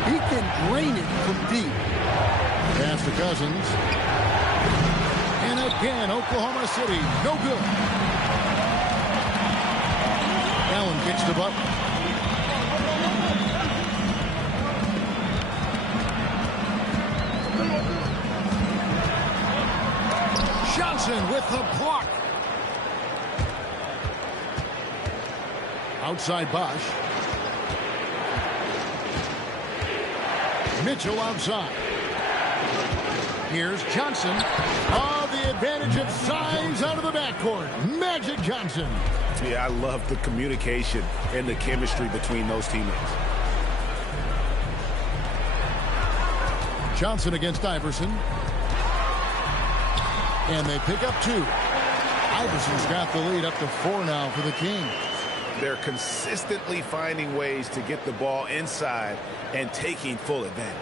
he can drain it from deep. Pass to Cousins. And again, Oklahoma City, no good. Allen kicks to Butler. Johnson with the block. Outside Bosch. Mitchell outside. Here's Johnson. Oh, the advantage of size out of the backcourt. Magic Johnson. Yeah, I love the communication and the chemistry between those teammates. Johnson against Iverson. And they pick up 2. Iverson's got the lead up to 4 now for the Kings. They're consistently finding ways to get the ball inside and taking full advantage.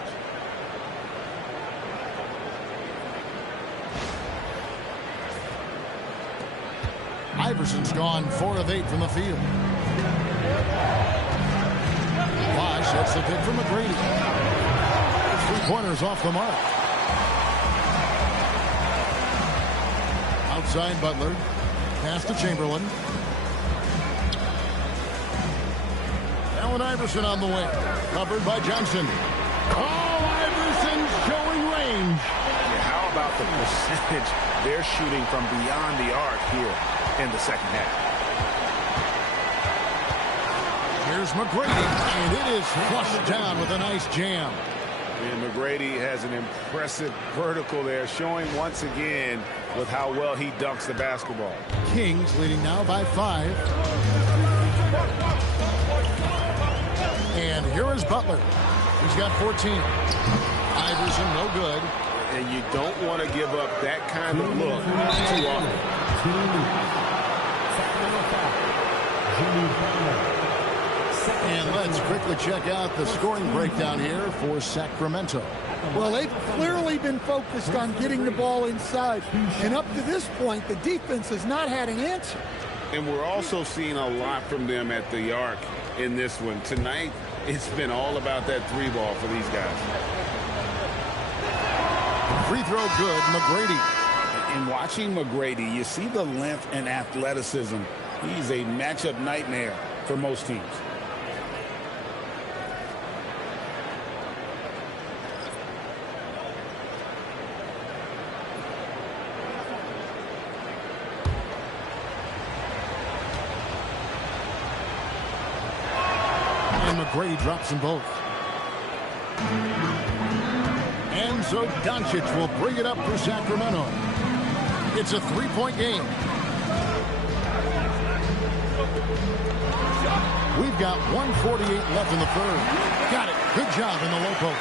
Iverson's gone 4 of 8 from the field. Bosch hits the pick from McGrady. 3-pointers off the mark. Outside Butler. Pass to Chamberlain. Allen Iverson on the way. Covered by Johnson. Oh, Iverson's showing range. Yeah, how about the percentage they're shooting from beyond the arc here in the second half? Here's McGrady, and it is flushed down with a nice jam. And McGrady has an impressive vertical there, showing once again with how well he dunks the basketball. Kings leading now by 5. And here is Butler. He's got 14. Iverson, no good. And you don't want to give up that kind of look too often. And let's quickly check out the scoring breakdown here for Sacramento. Well, they've clearly been focused on getting the ball inside. And up to this point, the defense has not had an answer. And we're also seeing a lot from them at the arc in this one. Tonight, it's been all about that 3-ball for these guys. Free throw good, McGrady. In watching McGrady, you see the length and athleticism. He's a matchup nightmare for most teams. And McGrady drops them both. And so Doncic will bring it up for Sacramento. It's a 3-point game. We've got 1:48 left in the third. Got it. Good job in the low post.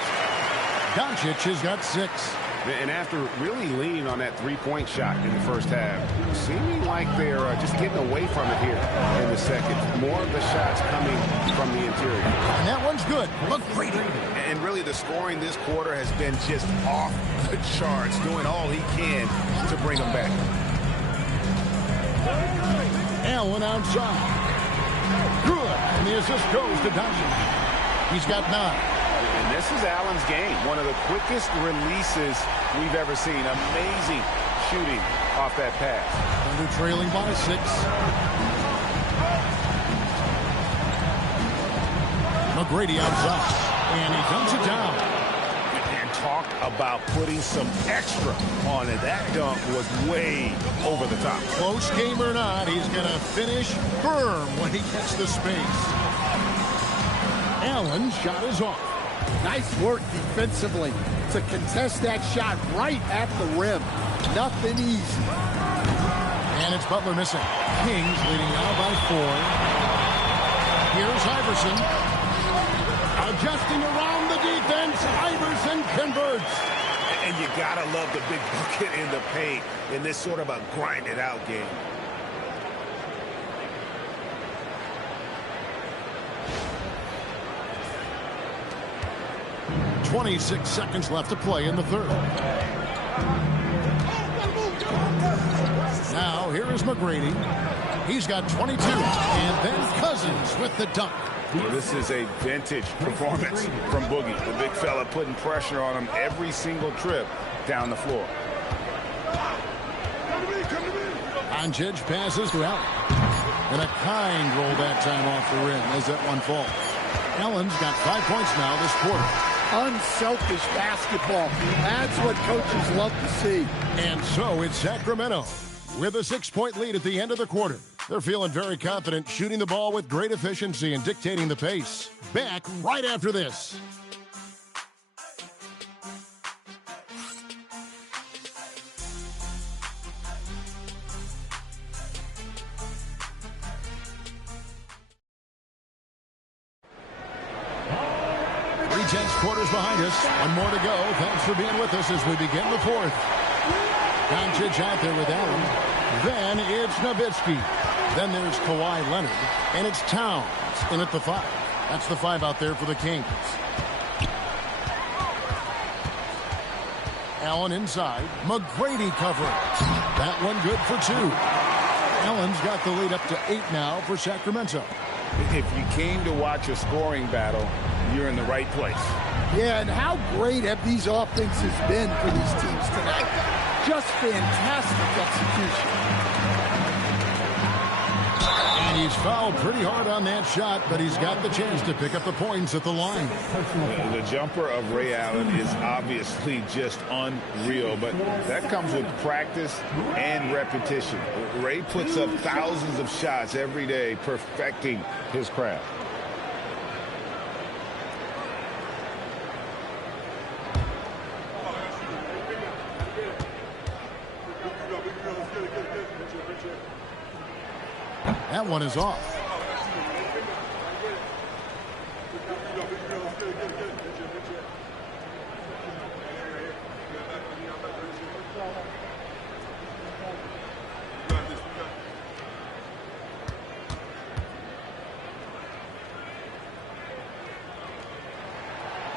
Doncic has got 6. And after really leaning on that 3-point shot in the first half, seeming like they're just getting away from it here in the second. More of the shots coming from the interior. And that one's good. McGrady. And really the scoring this quarter has been just off the charts, doing all he can to bring them back. Allen outside. Good. And the assist goes to Doncic. He's got 9. And this is Allen's game. One of the quickest releases we've ever seen. Amazing shooting off that pass. Thunder trailing by 6. McGrady outside. And he dunks it down. And talk about putting some extra on it. That dunk was way over the top. Close game or not, he's going to finish firm when he gets the space. Allen's shot is off. Nice work defensively to contest that shot right at the rim. Nothing easy. And it's Butler missing. Kings leading now by 4. Here's Iverson. Adjusting around the defense. Iverson converts. And you gotta love the big bucket in the paint in this sort of a grinded out game. .26 seconds left to play in the third. Now here is McGrady. He's got 22. And then Cousins with the dunk. This is a vintage performance from Boogie. The big fella putting pressure on him every single trip down the floor. Doncic passes to Allen. And a kind roll that time off the rim as that one falls. Allen's got 5 points now this quarter. unselfish basketball. That's what coaches love to see. And so it's Sacramento with a 6-point lead at the end of the quarter. They're feeling very confident, shooting the ball with great efficiency and dictating the pace. Back right after this. Tense quarters behind us. One more to go. Thanks for being with us as we begin the fourth. Doncic out there with Allen. Then it's Nowitzki. Then there's Kawhi Leonard. And it's Towns in at the 5. That's the 5 out there for the Kings. Allen inside. McGrady covering. That one good for 2. Allen's got the lead up to 8 now for Sacramento. If you came to watch a scoring battle, you're in the right place. Yeah, and how great have these offenses been for these teams tonight? Just fantastic execution. And he's fouled pretty hard on that shot, but he's got the chance to pick up the points at the line. The jumper of Ray Allen is obviously just unreal, but that comes with practice and repetition. Ray puts up thousands of shots every day, perfecting his craft. That one is off.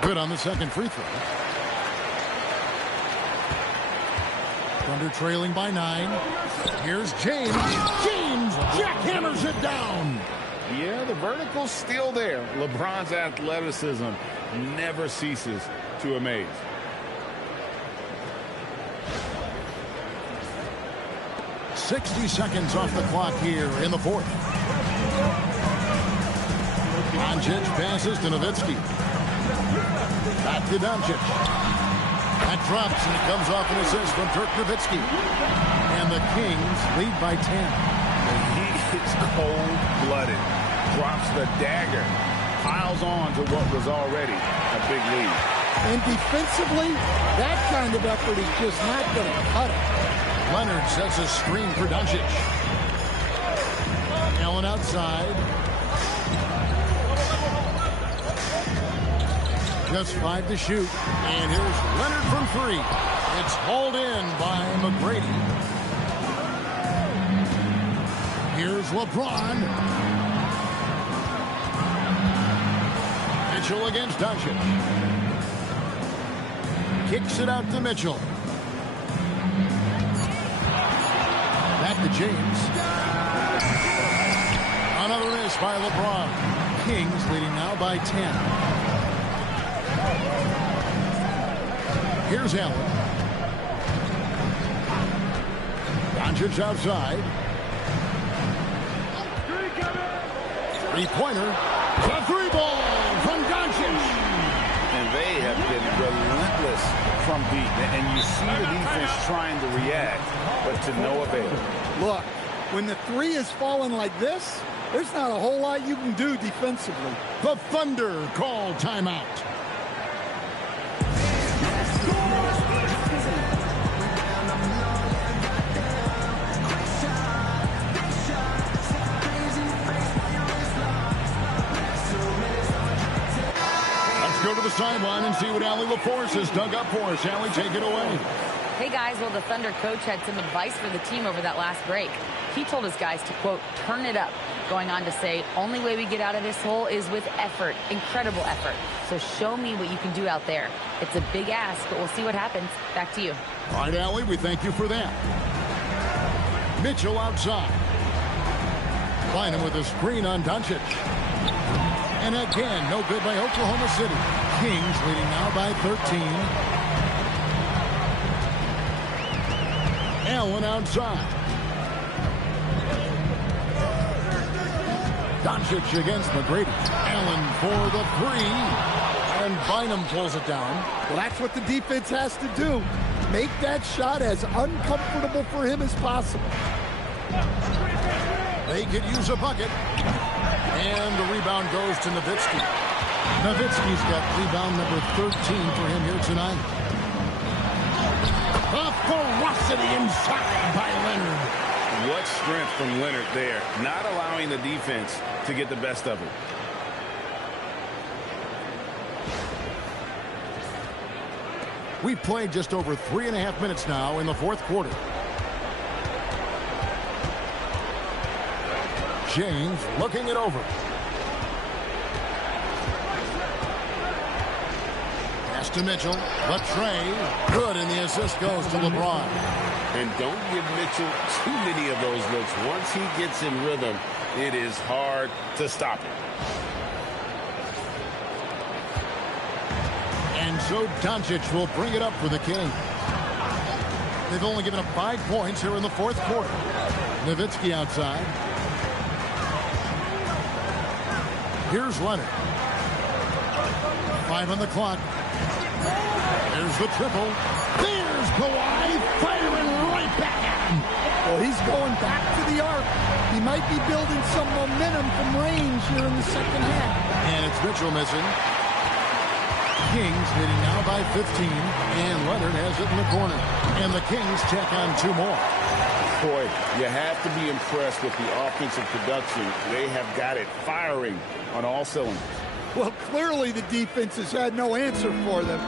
Good on the second free throw. Thunder trailing by 9. Here's James. James jackhammers it down. Yeah, the vertical's still there. LeBron's athleticism never ceases to amaze. "60 seconds off the clock here in the fourth. Doncic passes to Nowitzki. Back to Doncic. That drops, and it comes off an assist from Dirk Nowitzki. And the Kings lead by 10. He is cold-blooded. Drops the dagger. Piles on to what was already a big lead. And defensively, that kind of effort is just not going to cut it. Leonard sets a screen for Doncic. Allen outside. Just 5 to shoot. And here's Leonard from 3. It's hauled in by McGrady. Here's LeBron. Mitchell against Doncic. Kicks it out to Mitchell. Back to James. Another miss by LeBron. Kings leading now by 10. Here's Allen. Doncic outside. Three-pointer. The 3 ball from Doncic. And they have been relentless from deep. And you see the defense trying to react, but to no avail. Look, when the 3 is falling like this, there's not a whole lot you can do defensively. The Thunder call timeout. Go to the sideline and see what Allie LaForce has dug up for us. Allie, take it away. Hey, guys. Well, the Thunder coach had some advice for the team over that last break. He told his guys to, quote, turn it up, going on to say, only way we get out of this hole is with effort, incredible effort. So show me what you can do out there. It's a big ask, but we'll see what happens. Back to you. All right, Allie, we thank you for that. Mitchell outside. Bynum with a screen on Doncic. And again, no good by Oklahoma City. Kings leading now by 13. Allen outside. Doncic against McGrady. Allen for the 3. And Bynum pulls it down. Well, that's what the defense has to do. Make that shot as uncomfortable for him as possible. They could use a bucket. And the rebound goes to Nowitzki. Nowitzki's got rebound number 13 for him here tonight. The ferocity inside by Leonard. What strength from Leonard there, not allowing the defense to get the best of him. We've played just over 3.5 minutes now in the fourth quarter. James looking it over. Pass to Mitchell. Latrey. Good, and the assist goes to LeBron. And don't give Mitchell too many of those looks. Once he gets in rhythm, it is hard to stop him. And so Doncic will bring it up for the Kings. They've only given up 5 points here in the fourth quarter. Nowitzki outside. Here's Leonard. 5 on the clock. There's the triple. There's Kawhi firing right back at him. Well, he's going back to the arc. He might be building some momentum from range here in the second half. And it's Mitchell missing. Kings leading now by 15, and Leonard has it in the corner. And the Kings check on 2 more. Boy, you have to be impressed with the offensive production. They have got it firing on all cylinders. Well, clearly the defense has had no answer for them.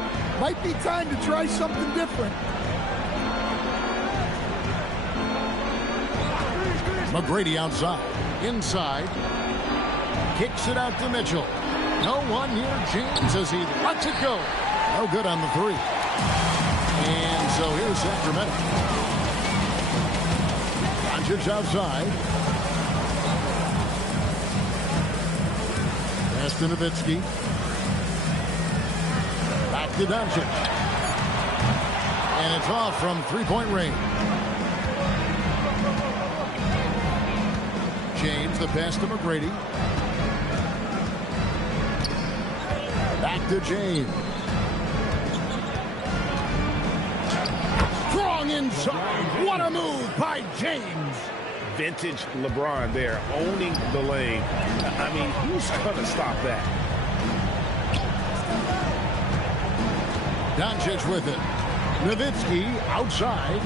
Might be time to try something different. McGrady outside. Inside. Kicks it out to Mitchell. No one near James as he lets it go. No good on the 3. And so here's Sacramento. Doncic outside. Pass to Nowitzki. Back to Doncic. And it's off from 3-point range. James, the pass to McGrady. Back to James. Strong inside. What a move by James. Vintage LeBron there, owning the lane. I mean, who's going to stop that? Doncic with it. Nowitzki outside.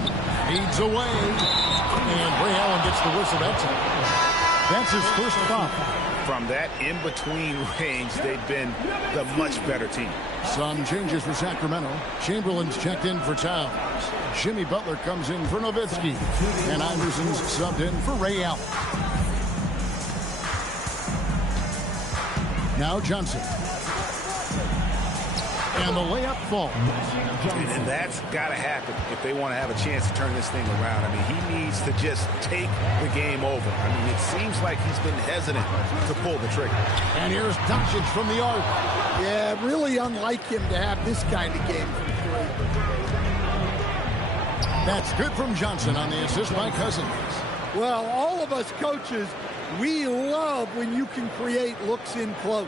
Feeds away. And Ray Allen gets the whistle that time. That's his first foul. From that in-between range, they've been the much better team. Some changes for Sacramento. Chamberlain's checked in for Towns. Jimmy Butler comes in for Nowitzki. And Iverson's subbed in for Ray Allen. Now Johnson. And the layup falls. And that's got to happen if they want to have a chance to turn this thing around. I mean, he needs to just take the game over. I mean, it seems like he's been hesitant to pull the trigger. And here's Doncic from the arc. Yeah, really unlike him to have this kind of game from 3. That's good from Johnson on the assist by Cousins. Well, all of us coaches, we love when you can create looks in close.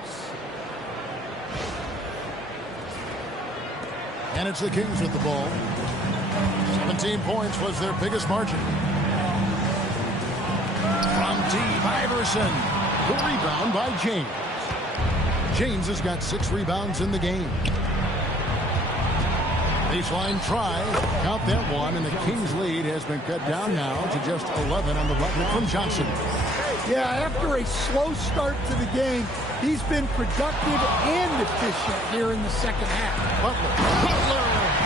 And it's the Kings with the ball. 17 points was their biggest margin. From deep, Iverson. The rebound by James. James has got 6 rebounds in the game. Baseline try. Count that one, and the Kings' lead has been cut down now to just 11 on the bucket from Johnson. Yeah, after a slow start to the game, he's been productive and efficient here in the second half. Butler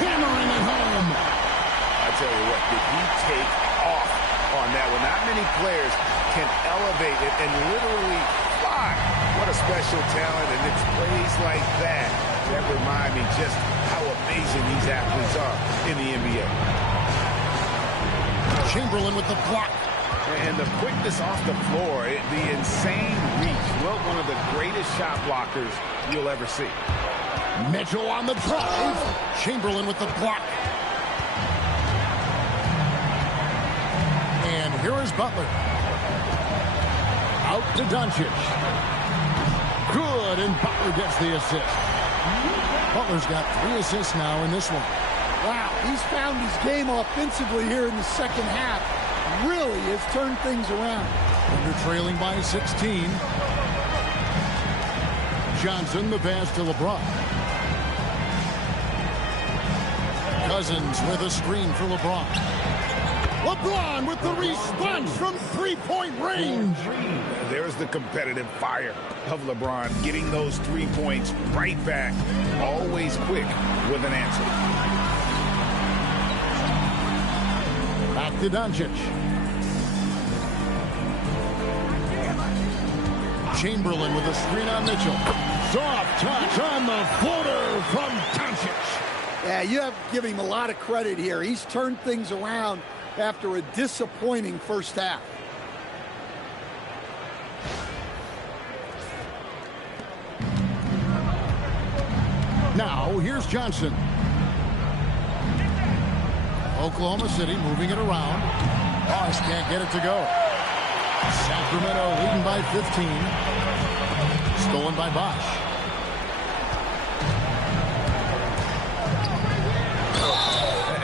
hammering it home. I tell you what, did he take off on that one? Not many players can elevate it and literally fly. What a special talent, and it's plays like that that remind me just how amazing these athletes are in the NBA. Chamberlain with the block. And the quickness off the floor, the insane reach. Well, one of the greatest shot blockers you'll ever see. Mitchell on the drive. Chamberlain with the block. And here is Butler. Out to Doncic. Good, and Butler gets the assist. Butler's got 3 assists now in this one. Wow, he's found his game offensively here in the second half. Really has turned things around. Thunder trailing by 16. Johnson, the pass to LeBron. Cousins with a screen for LeBron. LeBron with the response from three-point range. There's the competitive fire of LeBron, getting those 3 points right back. Always quick with an answer. Back to Doncic. Chamberlain with a screen on Mitchell. Soft touch on the floater from Doncic. Yeah, you have to give him a lot of credit here. He's turned things around after a disappointing first half. Now, here's Johnson. Oklahoma City moving it around. Bosch can't get it to go. Sacramento leading by 15. Stolen by Bosch.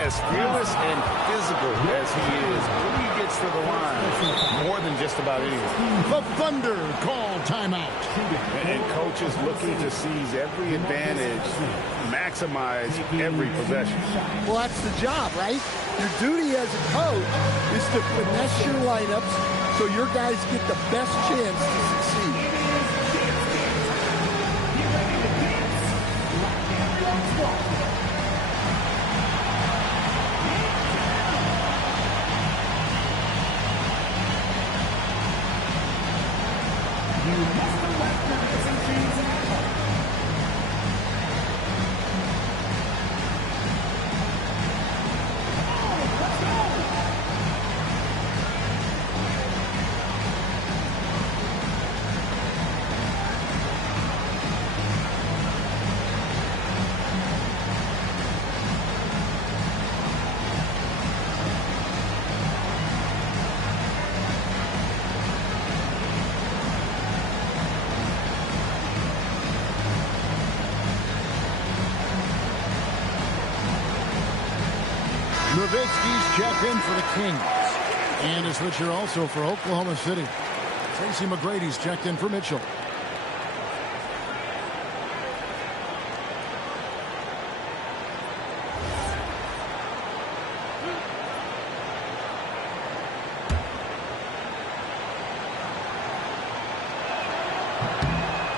As fearless and physical as he is, when he gets to the line, more than just about anything. The Thunder call timeout. And coach is looking to seize every advantage, maximize every possession. Well, that's the job, right? Your duty as a coach is to finesse your lineups so your guys get the best chance to succeed. Nowitzki's checked in for the Kings. And a switcher also for Oklahoma City. Tracy McGrady's checked in for Mitchell.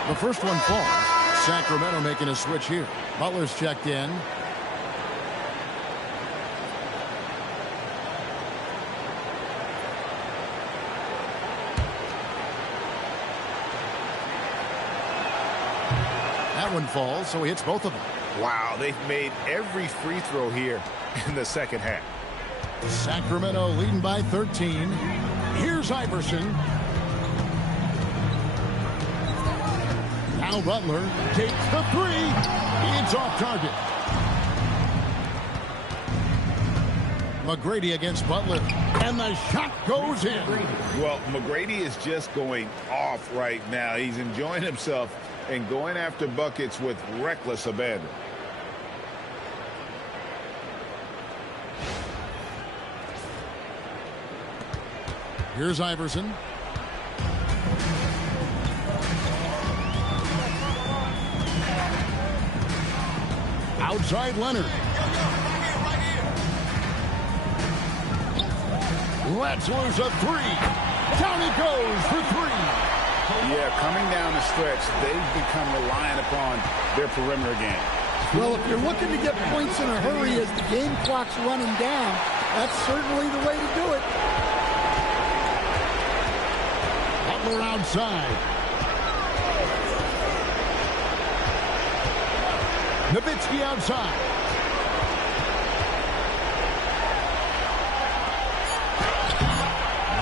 The first one falls. Sacramento making a switch here. Butler's checked in. One falls, so he hits both of them. Wow, they've made every free throw here in the second half. Sacramento leading by 13. Here's Iverson. Now Butler takes the three. It's off target. McGrady against Butler. And the shot goes in. Well, McGrady is just going off right now. He's enjoying himself and going after buckets with reckless abandon. Here's Iverson. Outside Leonard. Let's lose a three. Down he goes for three. Yeah, coming down the stretch, they've become reliant upon their perimeter game. Well, if you're looking to get points in a hurry as the game clock's running down, that's certainly the way to do it. Butler outside. Nowitzki outside.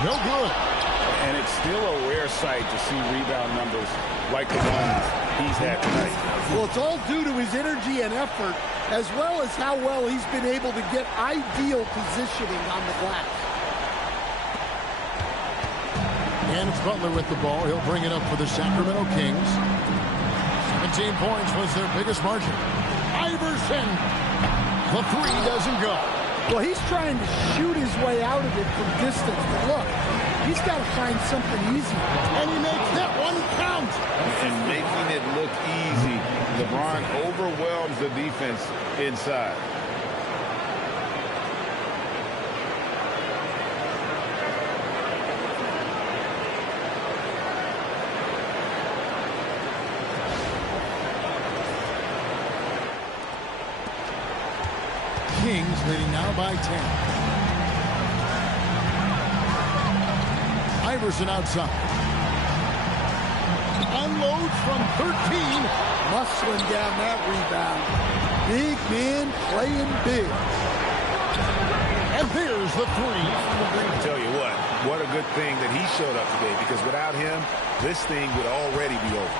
No good. And it's still a rare sight to see rebound numbers like the ones he's had tonight. Well, it's all due to his energy and effort, as well as how well he's been able to get ideal positioning on the glass. And it's Butler with the ball. He'll bring it up for the Sacramento Kings. 17 points was their biggest margin. Iverson. The three doesn't go. Well, he's trying to shoot his way out of it from distance. But look, he's got to find something easy. And he makes that one count. And making it look easy. LeBron overwhelms the defense inside. Kings leading now by 10. Iverson outside. Unloads from 13. Muscling down that rebound. Big man playing big. And there's the three. I tell you what a good thing that he showed up today, because without him, this thing would already be over.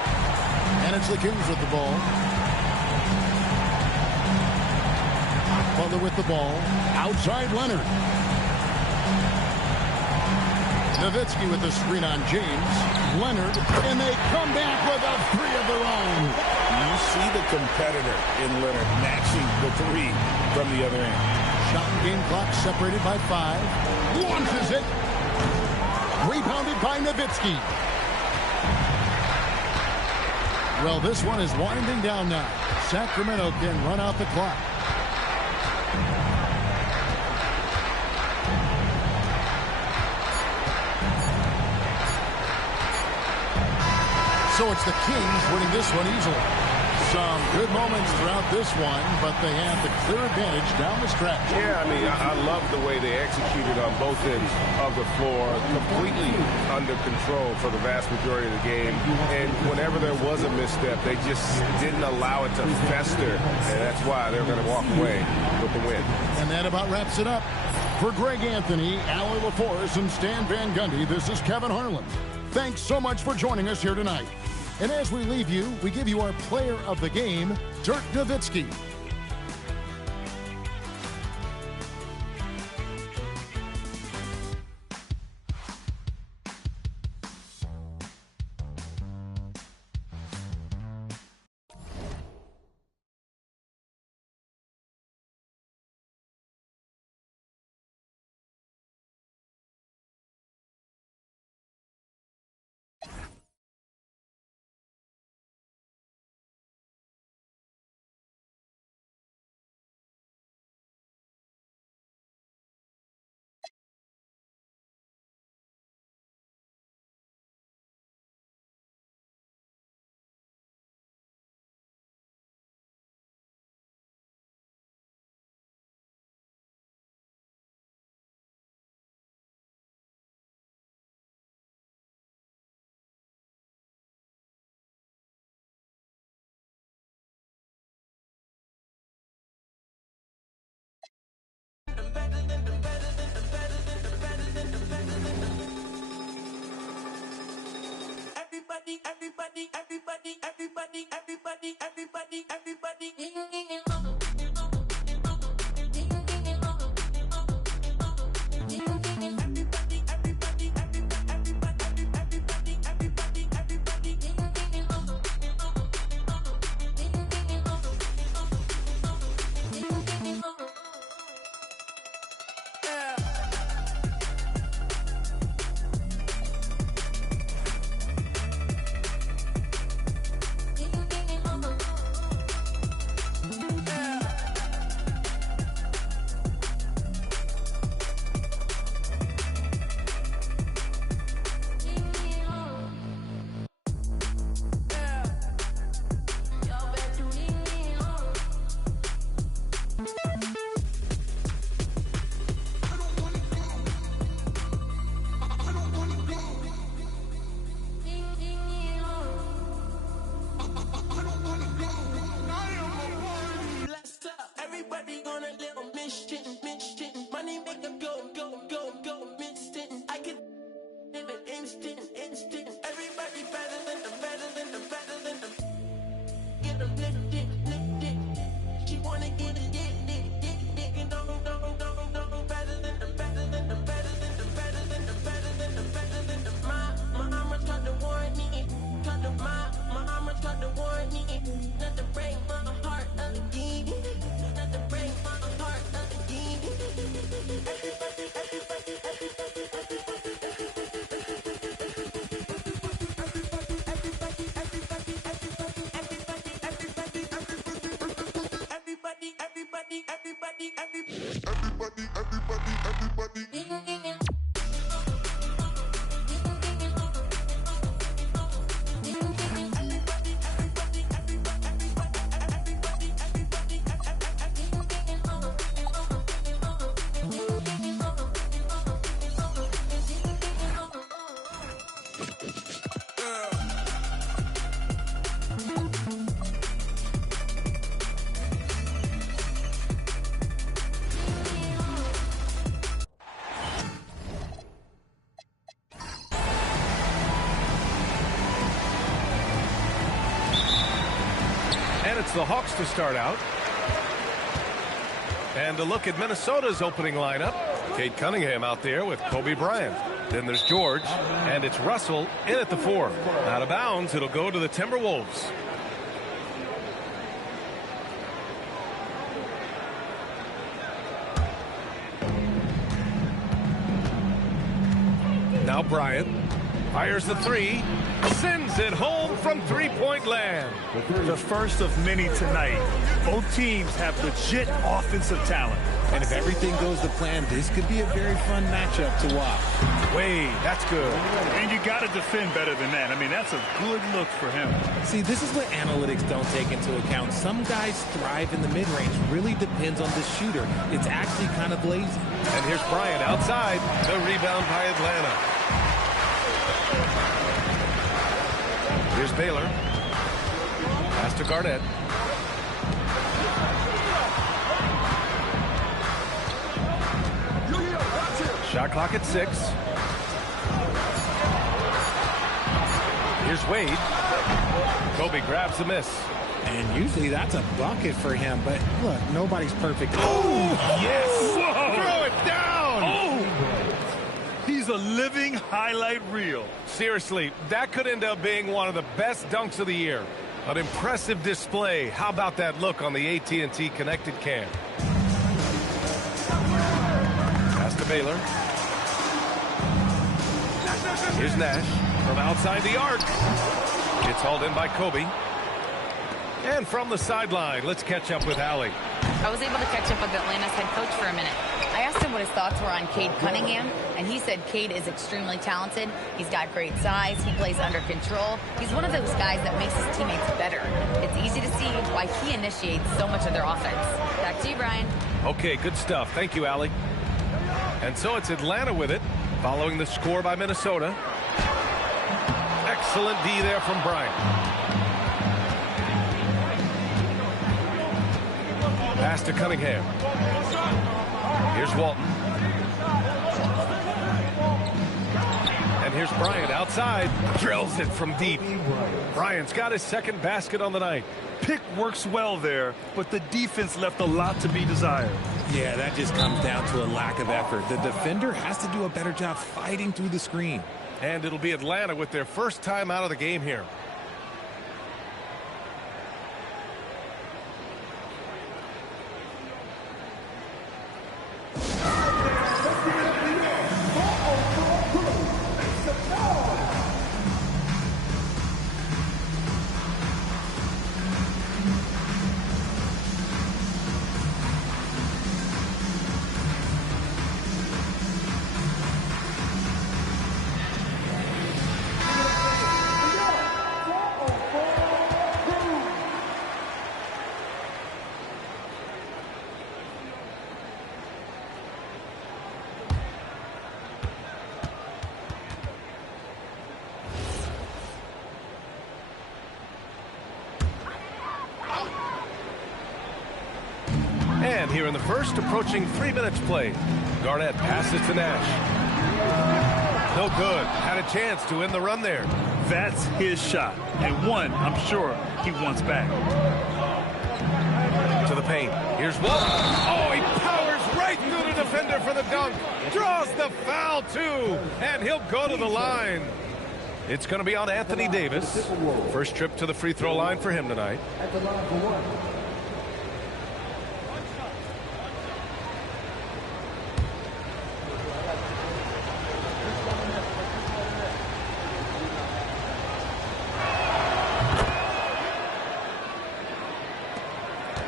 And it's the Kings with the ball. Butler with the ball. Outside Leonard. Nowitzki with the screen on James. Leonard, and they come back with a three of their own. You see the competitor in Leonard matching the three from the other end. Shot and game clock separated by 5. Launches it. Rebounded by Nowitzki. Well, this one is winding down now. Sacramento can run out the clock. So it's the Kings winning this one easily. Some good moments throughout this one, but they have the clear advantage down the stretch. Yeah, I mean, I love the way they executed on both ends of the floor, completely under control for the vast majority of the game. And whenever there was a misstep, they just didn't allow it to fester, and that's why they're going to walk away with the win. And that about wraps it up. For Greg Anthony, Allie LaForce, and Stan Van Gundy, this is Kevin Harlan. Thanks so much for joining us here tonight. And as we leave you, we give you our player of the game, Dirk Nowitzki. it's the Hawks to start out. And a look at Minnesota's opening lineup. Cade Cunningham out there with Kobe Bryant. Then there's George, and it's Russell in at the 4. Out of bounds, it'll go to the Timberwolves. Now Bryant fires the 3, sends it home from three-point land. The first of many tonight. Both teams have legit offensive talent. And if everything goes to plan, this could be a very fun matchup to watch. Wade, that's good. And you got to defend better than that. I mean, that's a good look for him. See, this is what analytics don't take into account. Some guys thrive in the mid-range. Really depends on the shooter. It's actually kind of lazy. And here's Bryant outside. The rebound by Atlanta. Here's Baylor. Pass to Garnett. Shot clock at 6. Here's Wade. Kobe grabs the miss. And usually that's a bucket for him, but look, nobody's perfect. Oh, yes! Whoa. Throw it down! Oh! He's a living highlight reel. Seriously, that could end up being one of the best dunks of the year. An impressive display. How about that look on the AT&T connected cam? Pass to Baylor. Here's Nash from outside the arc. It's hauled in by Kobe. And from the sideline, let's catch up with Allie. I was able to catch up with Atlanta's head coach for a minute. I asked him what his thoughts were on Cade Cunningham, and he said Cade is extremely talented. He's got great size. He plays under control. He's one of those guys that makes his teammates better. It's easy to see why he initiates so much of their offense. Back to you, Brian. Okay, good stuff. Thank you, Allie. And so it's Atlanta with it, following the score by Minnesota. Excellent D there from Bryant. Pass to Cunningham. Here's Walton. And here's Bryant outside. Drills it from deep. Bryant's got his second basket on the night. Pick works well there, but the defense left a lot to be desired. Yeah, that just comes down to a lack of effort. The defender has to do a better job fighting through the screen. And it'll be Atlanta with their first time out of the game here. And here in the first, approaching 3 minutes played. Garnett passes to Nash. No good. Had a chance to end the run there. That's his shot. And one, I'm sure, he wants back. To the paint. Here's Walton. Oh, he powers right through the defender for the dunk. Draws the foul, too. And he'll go to the line. It's going to be on Anthony Davis. First trip to the free throw line for him tonight. At the line for one.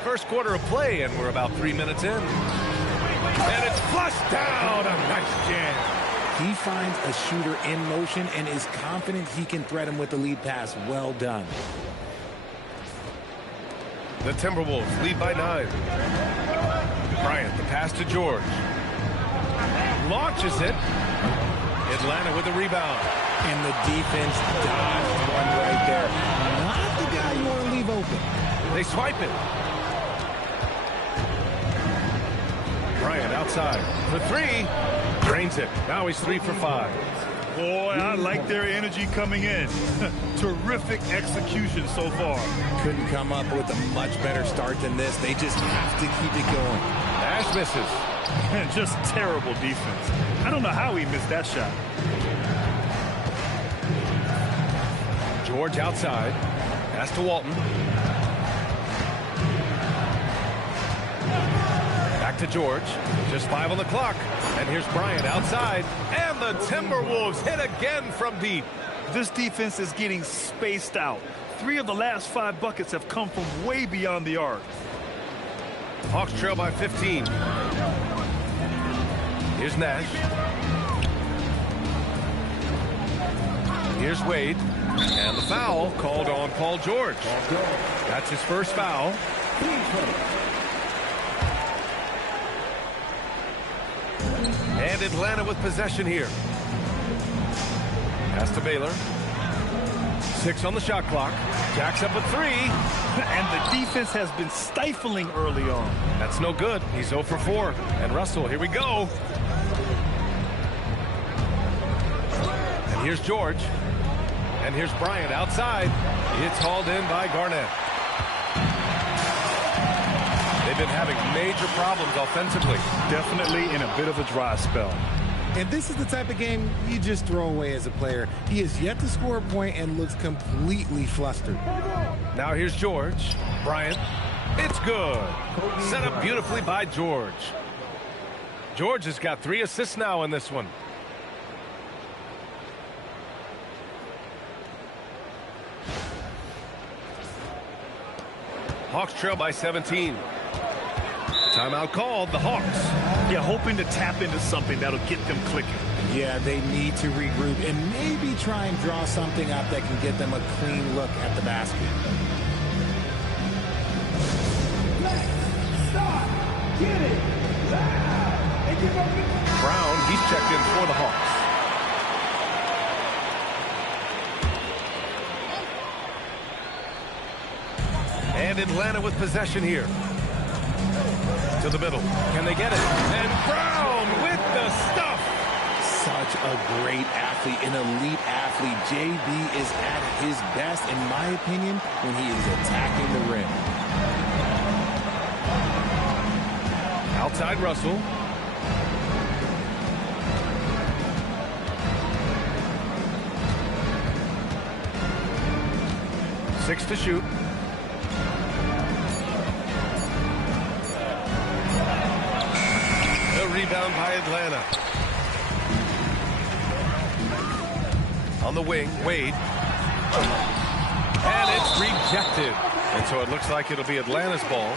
First quarter of play, and we're about 3 minutes in. And it's flushed down. A nice jam. He finds a shooter in motion and is confident he can threat him with the lead pass. Well done. The Timberwolves lead by 9. Bryant, the pass to George. Launches it. Atlanta with the rebound. And the defense dodged one right there. Not the guy you want to leave open. They swipe it. Bryant outside for 3. Drains it. Now he's 3 for 5. Boy, I like their energy coming in. Terrific execution so far. Couldn't come up with a much better start than this. They just have to keep it going. Nash misses. Just terrible defense. I don't know how he missed that shot. George outside. Pass to Walton. Back to George. Just 5 on the clock. And here's Bryant outside. And the Timberwolves hit again from deep. This defense is getting spaced out. 3 of the last 5 buckets have come from way beyond the arc. Hawks trail by 15. Here's Nash. Here's Wade. And the foul called on Paul George. That's his first foul. And Atlanta with possession here. Pass to Baylor. 6 on the shot clock. Jacks up a 3. And the defense has been stifling early on. That's no good. He's 0 for 4. And Russell, here we go. And here's George. And here's Bryant outside. It's hauled in by Garnett. They've been having major problems offensively. Definitely in a bit of a dry spell. And this is the type of game you just throw away as a player. He has yet to score a point and looks completely flustered. Now here's George. Bryant. It's good. Set up beautifully by George. George has got 3 assists now in this one. Hawks trail by 17. Timeout called, the Hawks. Yeah, hoping to tap into something that'll get them clicking. Yeah, they need to regroup and maybe try and draw something up that can get them a clean look at the basket. Brown, he's checked in for the Hawks. And Atlanta with possession here. To the middle. Can they get it? And Brown with the stuff. Such a great athlete, an elite athlete. JB is at his best, in my opinion, when he is attacking the rim. Outside Russell. Six to shoot. Rebound by Atlanta. On the wing, Wade. And it's rejected. And so it looks like it'll be Atlanta's ball.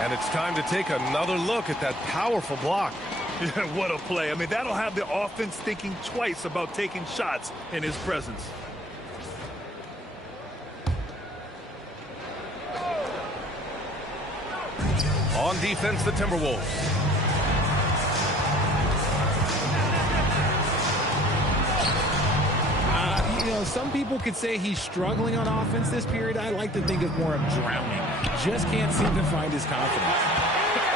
And it's time to take another look at that powerful block. What a play. I mean, that'll have the offense thinking twice about taking shots in his presence. On defense, the Timberwolves. You know, some people could say he's struggling on offense this period. I like to think of more of drowning. Just can't seem to find his confidence.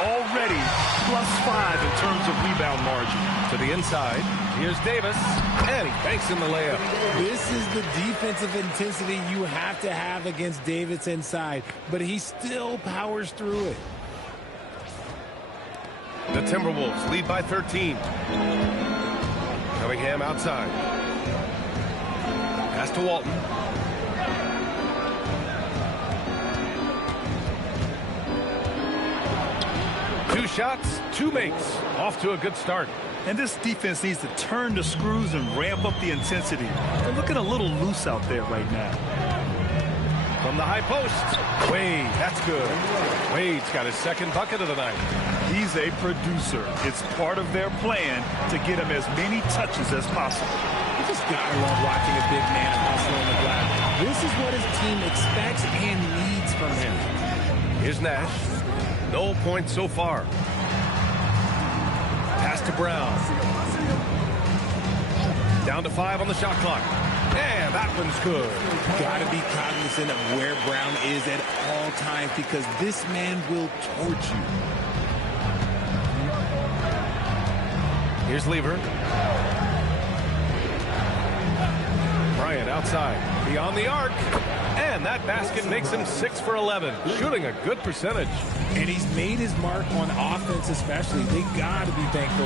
Already +5 in terms of rebound margin. To the inside. Here's Davis. And he banks in the layup. This is the defensive intensity you have to have against Davis inside. But he still powers through it. The Timberwolves lead by 13. Cunningham outside. Pass to Walton. Two shots, 2 makes. Off to a good start. And this defense needs to turn the screws and ramp up the intensity. They're looking a little loose out there right now. From the high post. Wade, that's good. Wade's got his 2nd bucket of the night. He's a producer. It's part of their plan to get him as many touches as possible. You just gotta love watching a big man hustle on the glass. This is what his team expects and needs from him. Here's Nash. No points so far. Pass to Brown. Down to 5 on the shot clock. And that one's good. Gotta be cognizant of where Brown is at all times because this man will torch you. Here's Lever. Bryant outside, beyond the arc. And that basket makes him 6 for 11, shooting a good percentage. And he's made his mark on offense especially. They got to be thankful.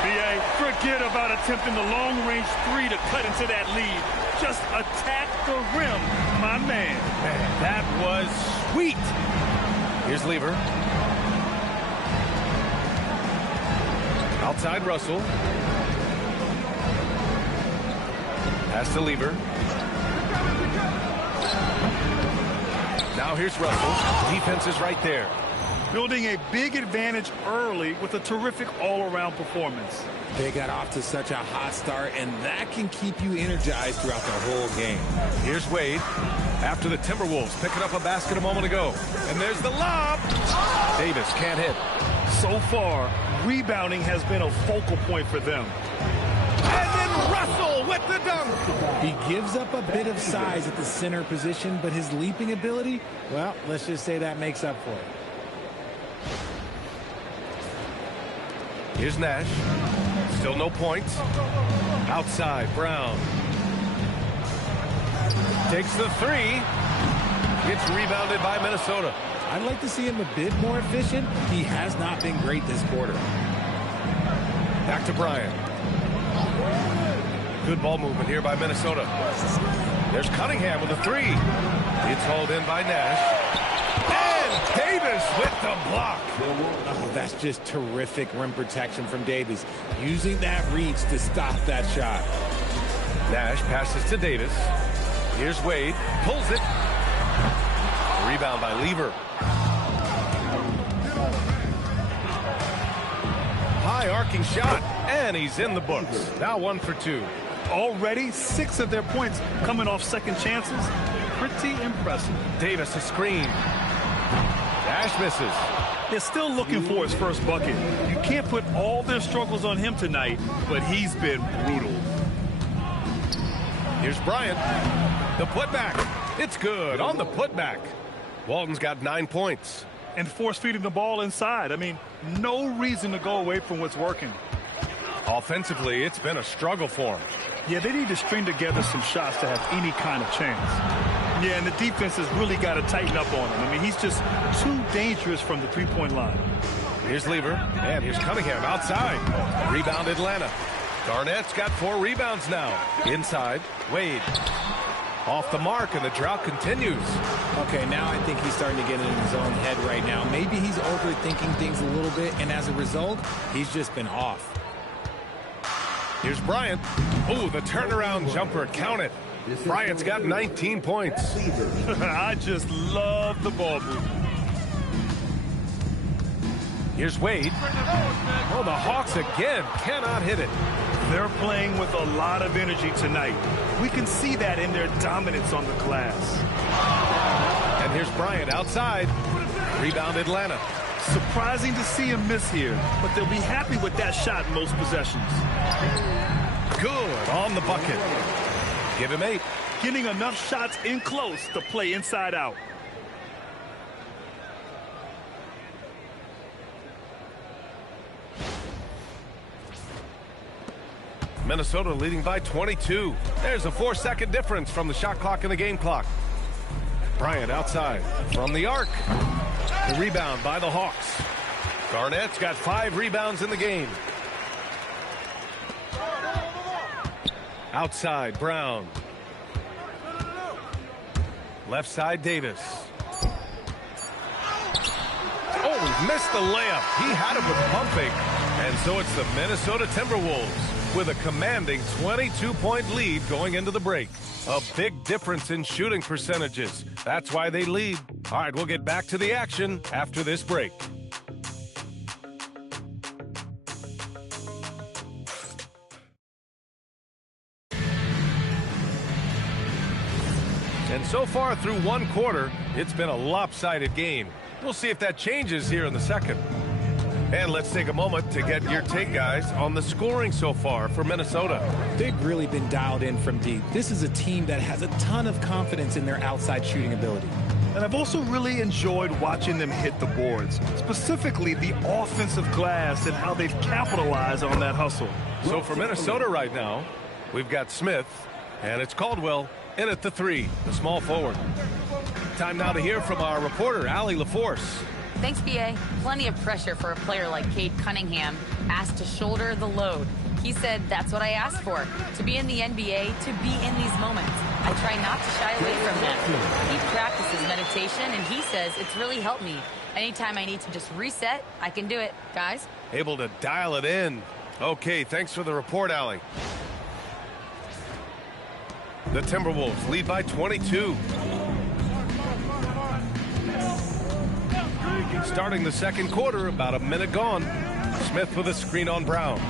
B.A., forget about attempting the long-range three to cut into that lead. Just attack the rim, my man. That was sweet. Here's Lever. Outside Russell. Pass to Lever. Now here's Russell. Defense is right there. Building a big advantage early with a terrific all-around performance. They got off to such a hot start, and that can keep you energized throughout the whole game. Here's Wade after the Timberwolves picking up a basket a moment ago. And there's the lob. Davis can't hit. So far, rebounding has been a focal point for them. And then Russell with the dunk. He gives up a bit of size at the center position, but his leaping ability, well, let's just say that makes up for it. Here's Nash. Still no points. Outside, Brown. Takes the three. Gets rebounded by Minnesota. I'd like to see him a bit more efficient. He has not been great this quarter. Back to Bryant. Good ball movement here by Minnesota. There's Cunningham with a three. It's hauled in by Nash. And Davis with the block. Oh, that's just terrific rim protection from Davis. Using that reach to stop that shot. Nash passes to Davis. Here's Wade. Pulls it. Rebound by Lever. High arcing shot. And he's in the books. Now 1 for 2. Already 6 of their points coming off second chances. Pretty impressive. Davis a screen. Nash misses. They're still looking for his first bucket. You can't put all their struggles on him tonight, but he's been brutal. Here's Bryant. The putback. It's good on the putback. Walton's got 9 points. And force-feeding the ball inside. I mean, no reason to go away from what's working. Offensively, it's been a struggle for him. Yeah, they need to string together some shots to have any kind of chance. Yeah, and the defense has really got to tighten up on him. I mean, he's just too dangerous from the three-point line. Here's Lever, and here's Cunningham outside. Rebound Atlanta. Garnett's got 4 rebounds now. Inside, Wade. Off the mark, and the drought continues. Okay, now I think he's starting to get in his own head right now. Maybe he's overthinking things a little bit, and as a result, he's just been off. Here's Bryant. Oh, the turnaround jumper. Count it. Bryant's got 19 points. I just love the ball movement. Here's Wade. Oh, the Hawks again cannot hit it. They're playing with a lot of energy tonight. We can see that in their dominance on the glass. And here's Bryant outside. Rebound Atlanta. Surprising to see him miss here, but they'll be happy with that shot in most possessions. Good on the bucket. Give him 8. Getting enough shots in close to play inside out. Minnesota leading by 22. There's a 4-second difference from the shot clock and the game clock. Bryant outside from the arc. The rebound by the Hawks. Garnett's got 5 rebounds in the game. Outside, Brown. Left side, Davis. Oh, he missed the layup. He had it with pumping. And so it's the Minnesota Timberwolves with a commanding 22-point lead going into the break. A big difference in shooting percentages. That's why they lead. All right, we'll get back to the action after this break. And so far through one quarter, it's been a lopsided game. We'll see if that changes here in the second. And let's take a moment to get your take, guys, on the scoring so far for Minnesota. They've really been dialed in from deep. This is a team that has a ton of confidence in their outside shooting ability. And I've also really enjoyed watching them hit the boards, specifically the offensive glass and how they've capitalized on that hustle. So for Minnesota right now, we've got Smith, and it's Caldwell in at the 3, the small forward. Time now to hear from our reporter, Allie LaForce. Thanks, BA. Plenty of pressure for a player like Cade Cunningham, asked to shoulder the load. He said, that's what I asked for, to be in the NBA, to be in these moments. I try not to shy away from them. He practices meditation, and he says it's really helped me. Anytime I need to just reset, I can do it. Guys? Able to dial it in. Okay, thanks for the report, Allie. The Timberwolves lead by 22. Starting the second quarter, about a minute gone. Smith with a screen on Brown.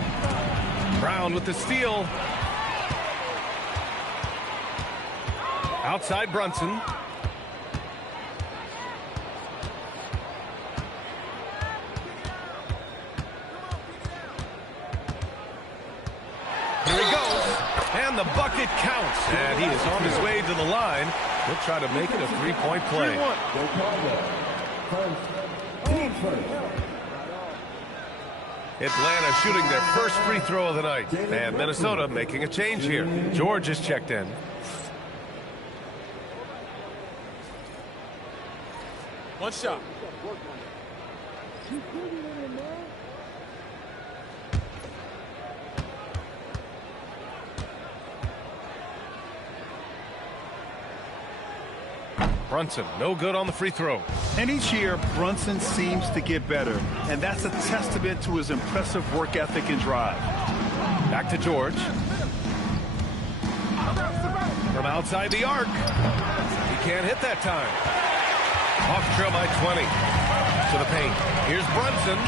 Brown with the steal. Outside Brunson. Here he goes. And the bucket counts. And he is on his way to the line. He'll try to make it a three-point play. Atlanta shooting their first free throw of the night. And Minnesota making a change here. George is checked in. One shot. Brunson, no good on the free throw. And each year, Brunson seems to get better, and that's a testament to his impressive work ethic and drive. Back to George. From outside the arc. He can't hit that time. Hawks trail by 20. To the paint. Here's Brunson.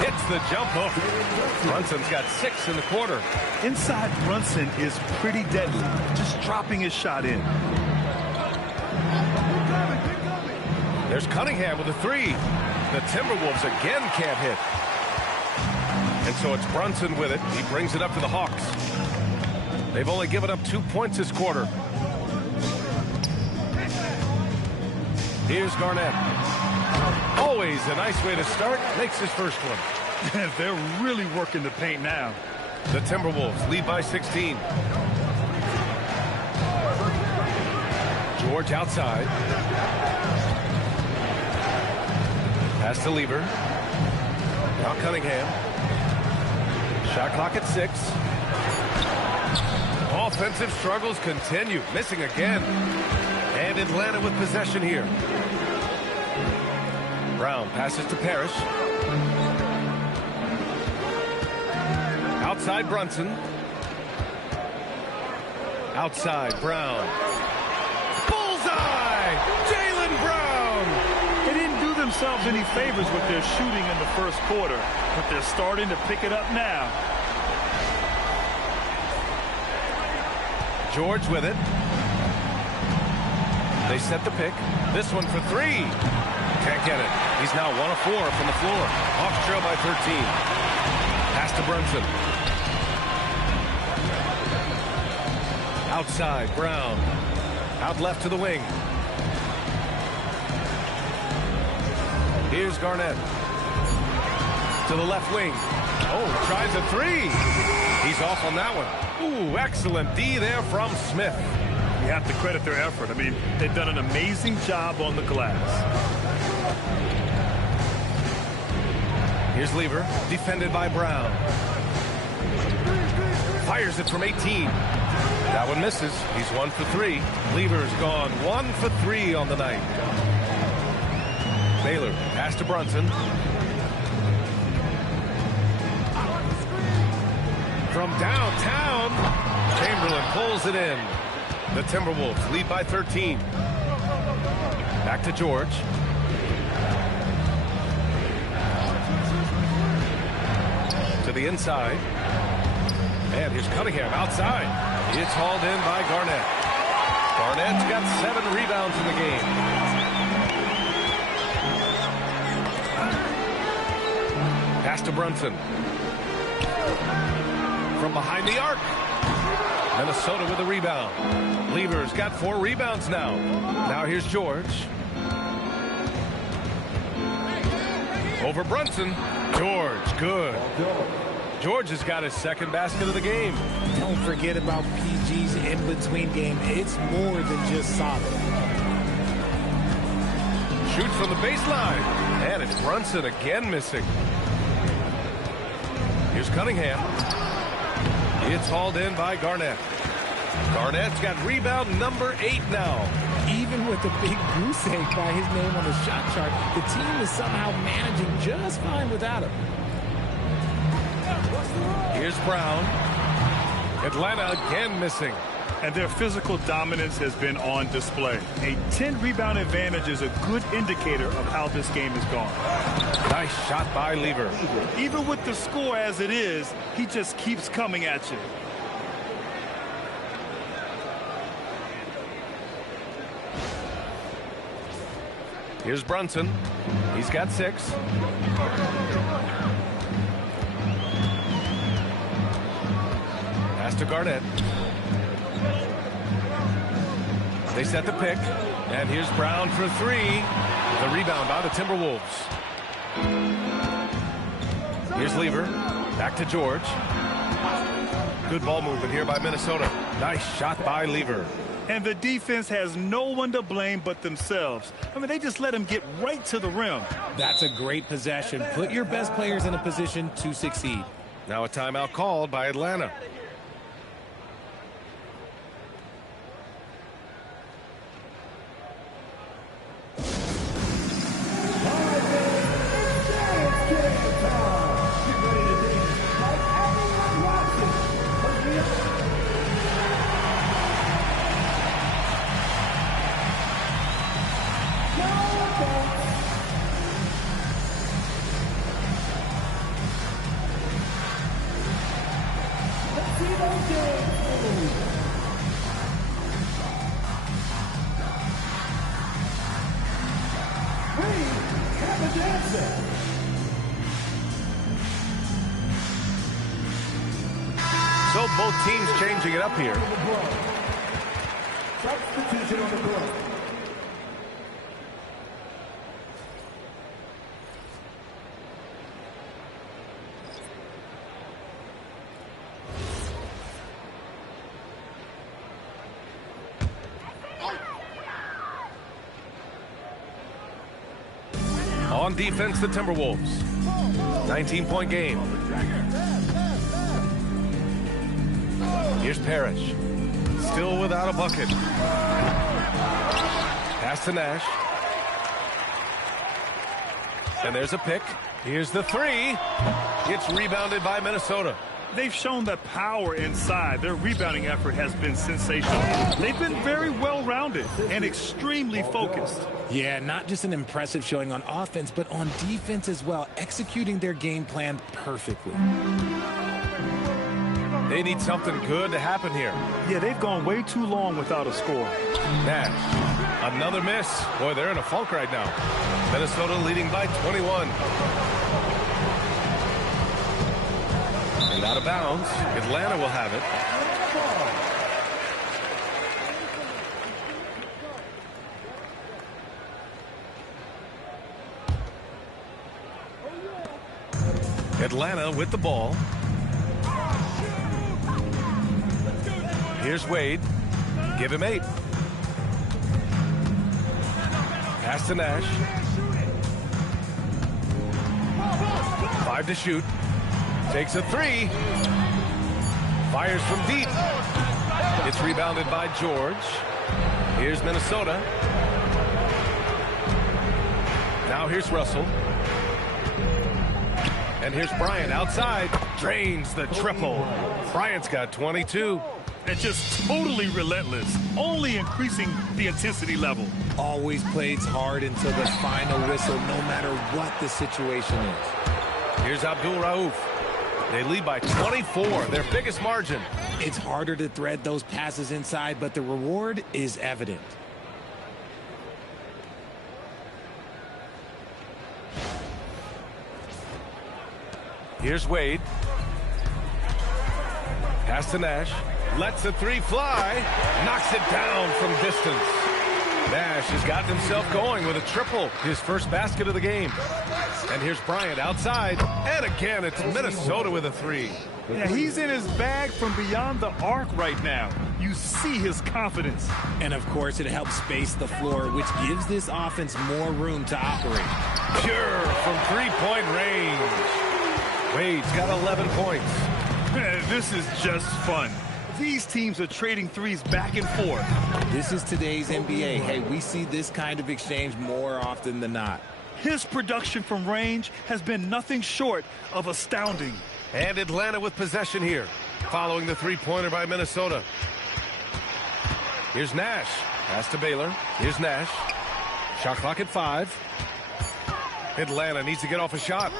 Hits the jump hook. Brunson's got 6 in the quarter. Inside Brunson is pretty deadly, just dropping his shot in. There's Cunningham with a 3. The Timberwolves again can't hit. And so it's Brunson with it. He brings it up to the Hawks. They've only given up 2 points this quarter. Here's Garnett. Always a nice way to start. Makes his first one. They're really working the paint now. The Timberwolves lead by 16. George outside. Pass to Lever. Now Cunningham. Shot clock at 6. Offensive struggles continue. Missing again. And Atlanta with possession here. Brown passes to Parrish. Outside Brunson. Outside Brown. Bullseye! Jaylen Brown! They didn't do themselves any favors with their shooting in the first quarter, but they're starting to pick it up now. George with it. They set the pick. This one for 3. Can't get it. He's now 1 of 4 from the floor. Hawks trail by 13. Pass to Brunson. Outside, Brown. Out left to the wing. Here's Garnett. To the left wing. Oh, tries a 3. He's off on that one. Ooh, excellent D there from Smith. You have to credit their effort. I mean, they've done an amazing job on the glass. Here's Lever, defended by Brown. Fires it from 18. That one misses. He's 1 for 3. Lever's gone 1 for 3 on the night. Baylor, pass to Brunson. From downtown, Chamberlain pulls it in. The Timberwolves lead by 13. Back to George. To the inside. And here's Cunningham outside. It's hauled in by Garnett. Garnett's got 7 rebounds in the game. Pass to Brunson. From behind the arc. Minnesota with a rebound. Lever's got 4 rebounds now. Now here's George. Over Brunson. George, good. George has got his second basket of the game. Don't forget about PG's in-between game. It's more than just solid. Shoots from the baseline. And it's Brunson again missing. Here's Cunningham. It's hauled in by Garnett. Garnett's got rebound number 8 now. Even with the big goose egg by his name on the shot chart, the team is somehow managing just fine without him. Here's Brown. Atlanta again missing. And their physical dominance has been on display. A 10-rebound advantage is a good indicator of how this game is gone. Nice shot by Lever. Even with the score as it is, he just keeps coming at you. Here's Brunson. He's got 6. Pass to Garnett. They set the pick. And here's Brown for 3. The rebound by the Timberwolves. Here's Lever. Back to George. Good ball movement here by Minnesota. Nice shot by Lever. And the defense has no one to blame but themselves. I mean, they just let him get right to the rim. That's a great possession. Put your best players in a position to succeed. Now a timeout called by Atlanta. So both teams changing it up here. Substitution on the court. On defense, the Timberwolves. 19-point game. Here's Parrish. Still without a bucket. Pass to Nash. And there's a pick. Here's the 3. It's rebounded by Minnesota. They've shown the power inside. Their rebounding effort has been sensational. They've been very well-rounded and extremely focused. Yeah, not just an impressive showing on offense, but on defense as well, executing their game plan perfectly. They need something good to happen here. Yeah, they've gone way too long without a score. Nash, another miss. Boy, they're in a funk right now. Minnesota leading by 21. And out of bounds, Atlanta will have it. Atlanta with the ball. Here's Wade. Give him 8. Pass to Nash. 5 to shoot. Takes a 3. Fires from deep. It's rebounded by George. Here's Minnesota. Now here's Russell. And here's Bryant outside. Drains the triple. Bryant's got 22. And just totally relentless, only increasing the intensity level. Always plays hard until the final whistle, no matter what the situation is. Here's Abdul Rauf. They lead by 24, their biggest margin. It's harder to thread those passes inside, but the reward is evident. Here's Wade. Pass to Nash. Lets the 3 fly. Knocks it down from distance. Nash has gotten himself going with a triple, his first basket of the game. And here's Bryant outside. And again, it's Minnesota with a three. Yeah, he's in his bag from beyond the arc right now. You see his confidence. And, of course, it helps space the floor, which gives this offense more room to operate. Pure from three-point range. Wade's got 11 points. This is just fun. These teams are trading threes back and forth. This is today's NBA. Hey, we see this kind of exchange more often than not. His production from range has been nothing short of astounding. And Atlanta with possession here, following the three-pointer by Minnesota. Here's Nash. Pass to Baylor. Here's Nash. Shot clock at 5. Atlanta needs to get off a shot.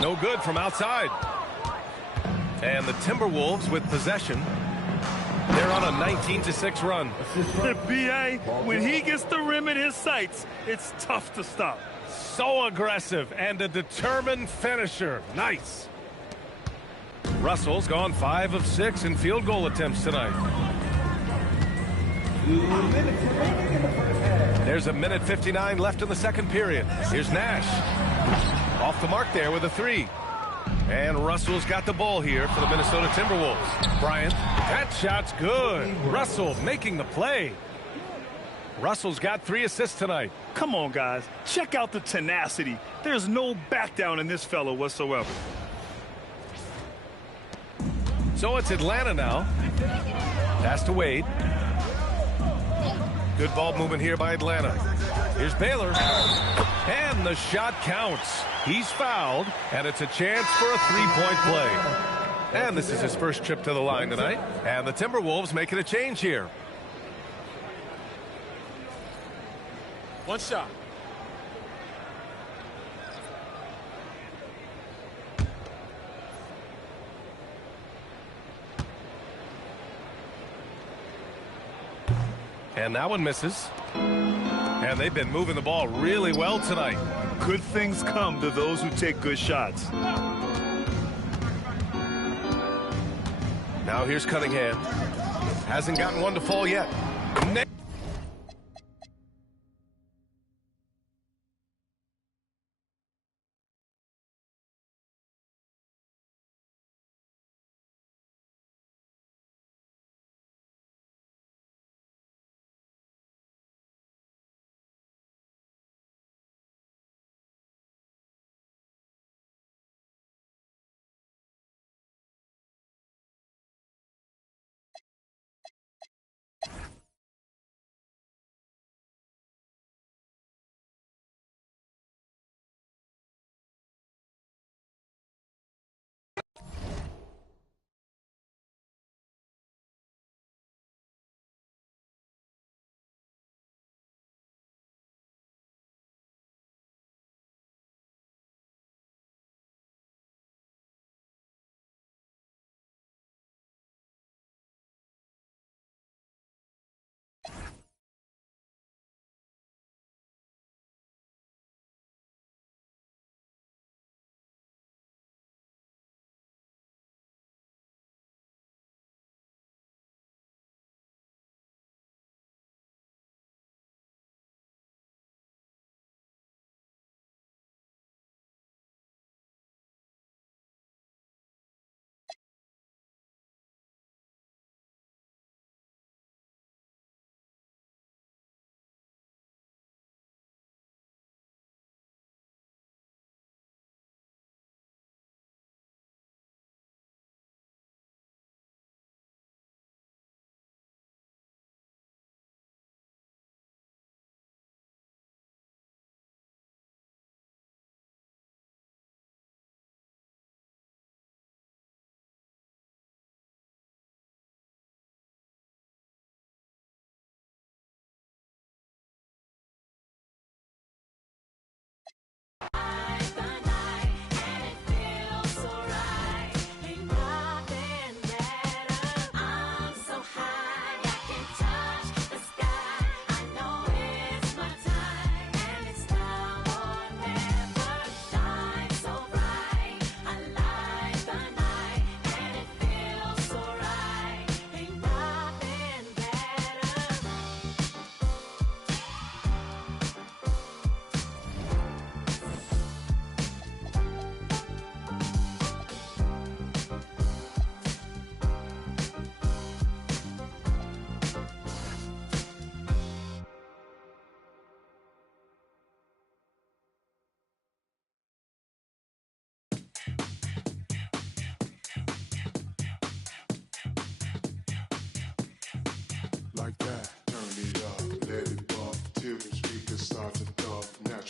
No good from outside. And the Timberwolves with possession. They're on a 19-6 run. The BA, when he gets the rim in his sights, it's tough to stop. So aggressive and a determined finisher. Nice. Russell's gone 5 of 6 in field goal attempts tonight. There's a minute 59 left in the second period. Here's Nash. Off the mark there with a three. And Russell's got the ball here for the Minnesota Timberwolves. Bryant, that shot's good. Russell making the play. Russell's got 3 assists tonight. Come on, guys. Check out the tenacity. There's no back down in this fellow whatsoever. So it's Atlanta now. Pass to Wade. Good ball movement here by Atlanta. Here's Baylor. And the shot counts. He's fouled, and it's a chance for a three-point play. And this is his first trip to the line tonight. And the Timberwolves making a change here. One shot. And that one misses. And they've been moving the ball really well tonight. Good things come to those who take good shots. Now here's Cunningham. Hasn't gotten one to fall yet.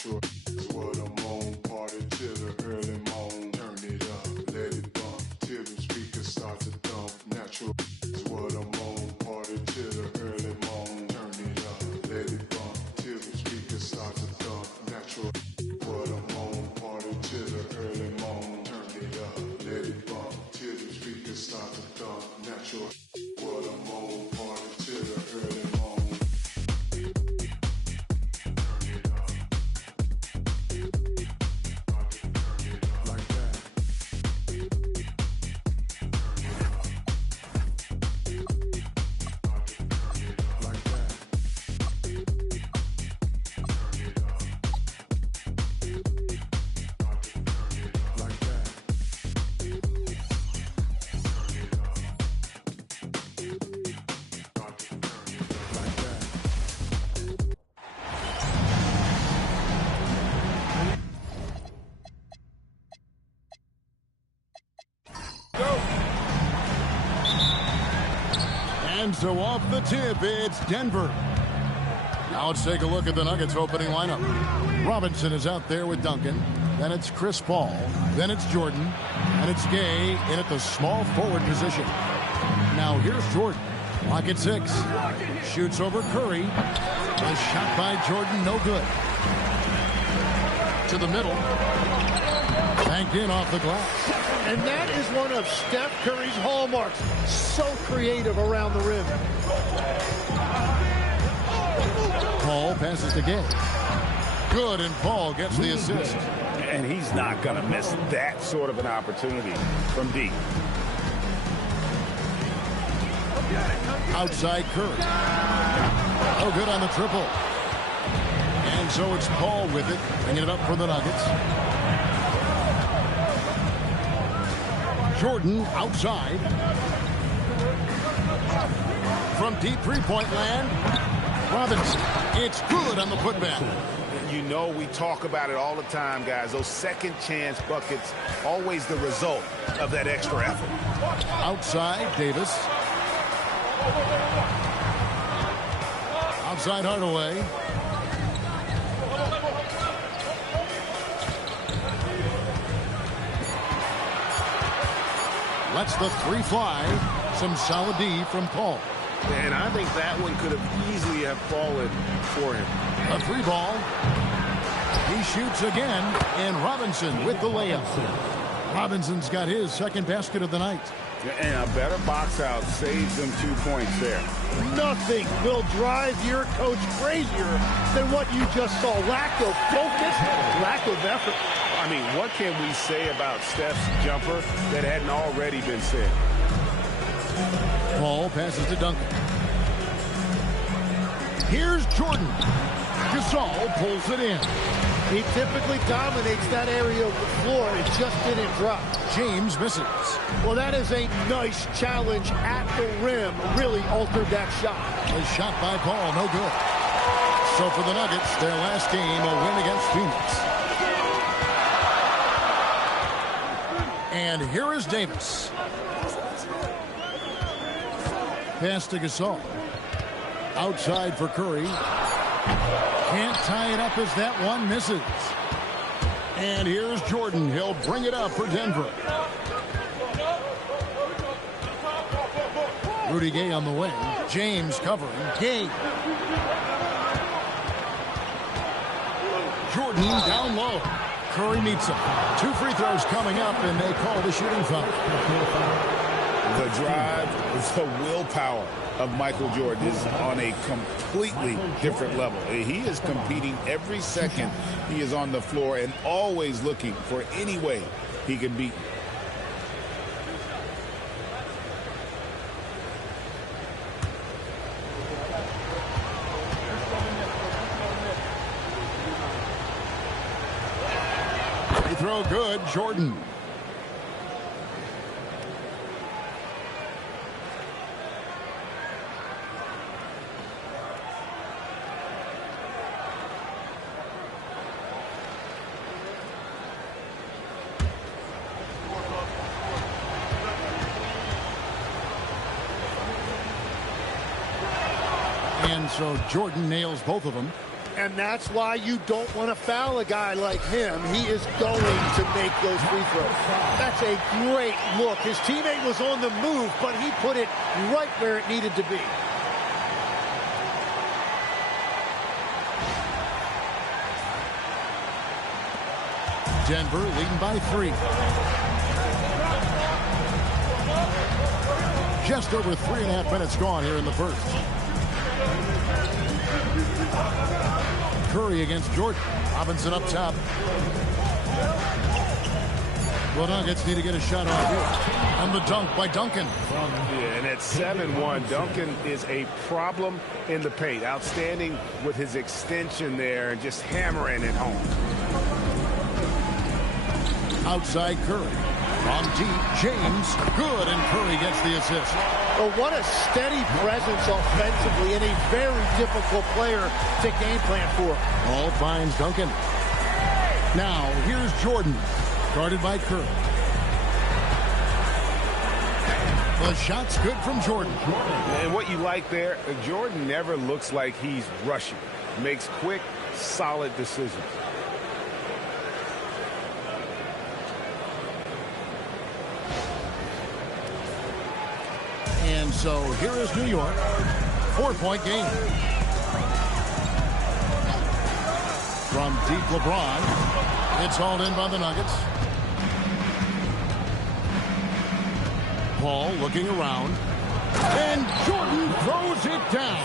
natural. What I'm on, party till the early morn. Turn it up, let it bump till the speakers start to thump. Natural. What I'm on, party till the early morn. Turn it up, let it bump till the speakers start to thump. Natural. What I'm on, party till the early morn. Turn it up, let it bump till the speakers start to thump. Natural. What I'm on, party till the early morn. And so off the tip, it's Denver. Now let's take a look at the Nuggets opening lineup. Robinson is out there with Duncan. Then it's Chris Paul. Then it's Jordan. And it's Gay in at the small forward position. Now here's Jordan. Lock at 6. Shoots over Curry. A shot by Jordan, no good. To the middle. Banked in off the glass. And that is one of Steph Curry's hallmarks. So creative around the rim. Paul passes to Gay. Good, and Paul gets the assist. And he's not going to miss that sort of an opportunity from deep. Outside Curry. Oh, good on the triple. And so it's Paul with it, bringing it up for the Nuggets. Jordan outside. From deep three-point land, Robinson. It's good on the putback. You know, we talk about it all the time, guys. Those second chance buckets, always the result of that extra effort. Outside, Davis. Outside Hardaway. Lets the three fly. Some solid D from Paul. And I think that one could have easily have fallen for him. A three ball. He shoots again, and Robinson with the layup. Robinson's got his second basket of the night. And a better box out saves them 2 points there. Nothing will drive your coach crazier than what you just saw. Lack of focus, lack of effort. I mean, what can we say about Steph's jumper that hadn't already been said? Paul passes to Duncan. Here's Jordan. Gasol pulls it in. He typically dominates that area of the floor. It just didn't drop. James misses. Well, that is a nice challenge at the rim. Really altered that shot. A shot by Paul, no good. So for the Nuggets, their last game, a win against Phoenix. And here is Davis. Pass to Gasol. Outside for Curry. Can't tie it up as that one misses. And here's Jordan. He'll bring it up for Denver. Rudy Gay on the wing. James covering. Gay. Jordan down low. Curry meets him. 2 free throws coming up, and they call the shooting foul. The drive is the willpower of Michael Jordan is on a completely different level. He is competing every second he is on the floor and always looking for any way he can beat. Free throw good, Jordan. And so Jordan nails both of them. And that's why you don't want to foul a guy like him. He is going to make those free throws. That's a great look. His teammate was on the move, but he put it right where it needed to be. Denver leading by 3. Just over 3.5 minutes gone here in the first. Curry against Jordan. Robinson up top. The Nuggets need to get a shot off here. And the dunk by Duncan. Yeah, and at 7-1, Duncan is a problem in the paint. Outstanding with his extension there and just hammering it home. Outside Curry. On deep, James. Good, and Curry gets the assist. Well, what a steady presence offensively and a very difficult player to game plan for. All finds Duncan. Now, here's Jordan. Guarded by Curry. The shot's good from Jordan. And what you like there, Jordan never looks like he's rushing. Makes quick, solid decisions. And so here is New York. 4-point game. From deep LeBron. It's hauled in by the Nuggets. Paul looking around. And Jordan throws it down.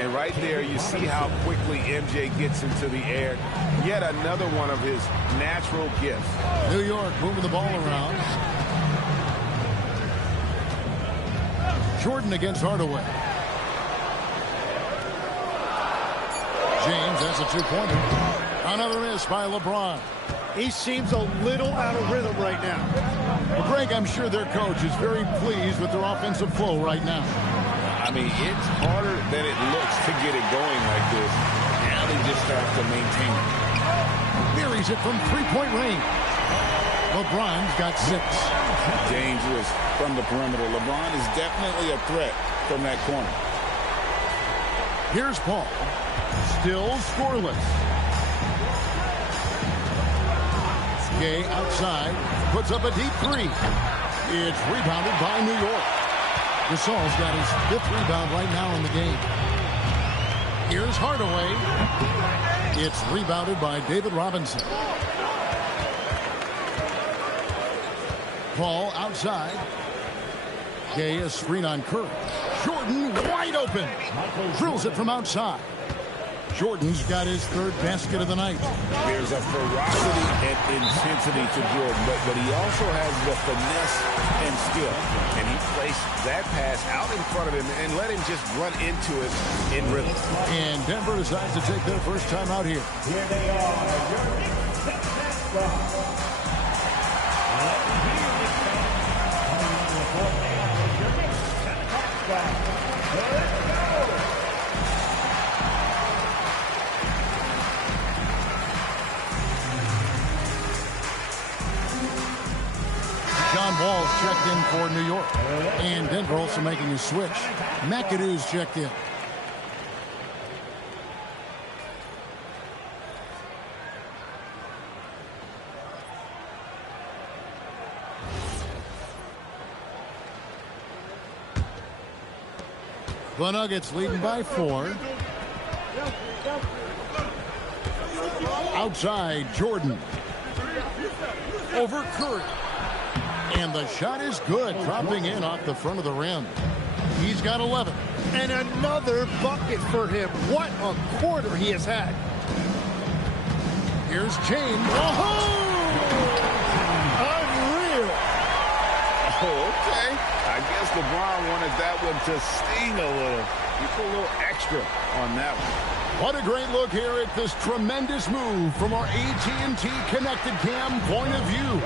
And right there, you see how quickly MJ gets into the air. Yet another one of his natural gifts. New York moving the ball around. Jordan against Hardaway. James has a two-pointer. Another miss by LeBron. He seems a little out of rhythm right now. Well, Greg, I'm sure their coach is very pleased with their offensive flow right now. I mean, it's harder than it looks to get it going like this. Now they just have to maintain it. Buries it from three-point range. LeBron's got 6. Dangerous from the perimeter. LeBron is definitely a threat from that corner. Here's Paul. Still scoreless. Gay outside. Puts up a deep 3. It's rebounded by New York. Gasol's got his 5th rebound right now in the game. Here's Hardaway. It's rebounded by David Robinson. Paul outside. Gay a screen on Curry. Jordan wide open. Drills it from outside. Jordan's got his 3rd basket of the night. There's a ferocity and intensity to Jordan, but he also has the finesse and skill. And he placed that pass out in front of him and let him just run into it in rhythm. And Denver decides to take their first time out here. Here they are, your next set. John Wall checked in for New York. And Denver also making a switch. McAdoo's checked in. The Nuggets leading by 4. Outside, Jordan. Over Curry. And the shot is good, dropping in off the front of the rim. He's got 11. And another bucket for him. What a quarter he has had. Here's James. Oh! Unreal. Oh, okay. I guess LeBron wanted that one to sting a little. He put a little extra on that one. What a great look here at this tremendous move from our AT&T Connected Cam point of view.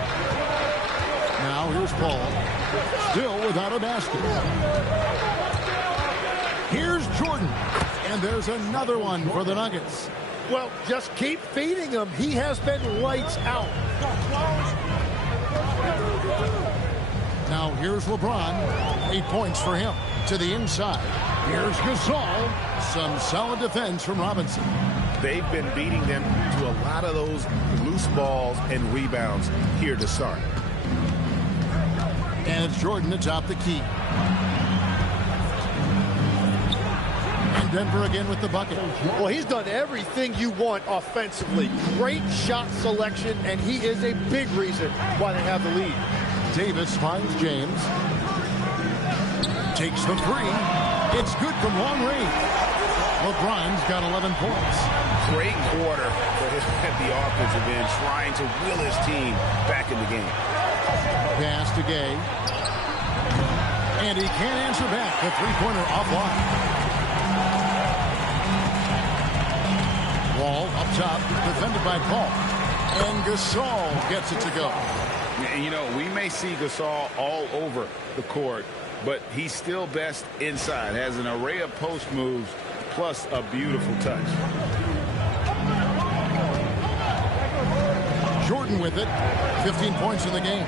Now here's Paul, still without a basket. Here's Jordan, and there's another one for the Nuggets. Well, just keep feeding him. He has been lights out. Now here's LeBron, 8 points for him. To the inside, here's Gasol, Some solid defense from Robinson. They've been beating them to a lot of those loose balls and rebounds here to start. And it's Jordan atop the key. And Denver again with the bucket. Well, he's done everything you want offensively. Great shot selection, and he is a big reason why they have the lead. Davis finds James. Takes the three. It's good from long range. LeBron's got 11 points. Great quarter at the offensive end, trying to will his team back in the game. Pass to Gay. And he can't answer back. The three-pointer offline. Wall up top, defended by Paul. And Gasol gets it to go. And, you know, we may see Gasol all over the court, but he's still best inside. Has an array of post moves, plus a beautiful touch. Jordan with it. 15 points in the game.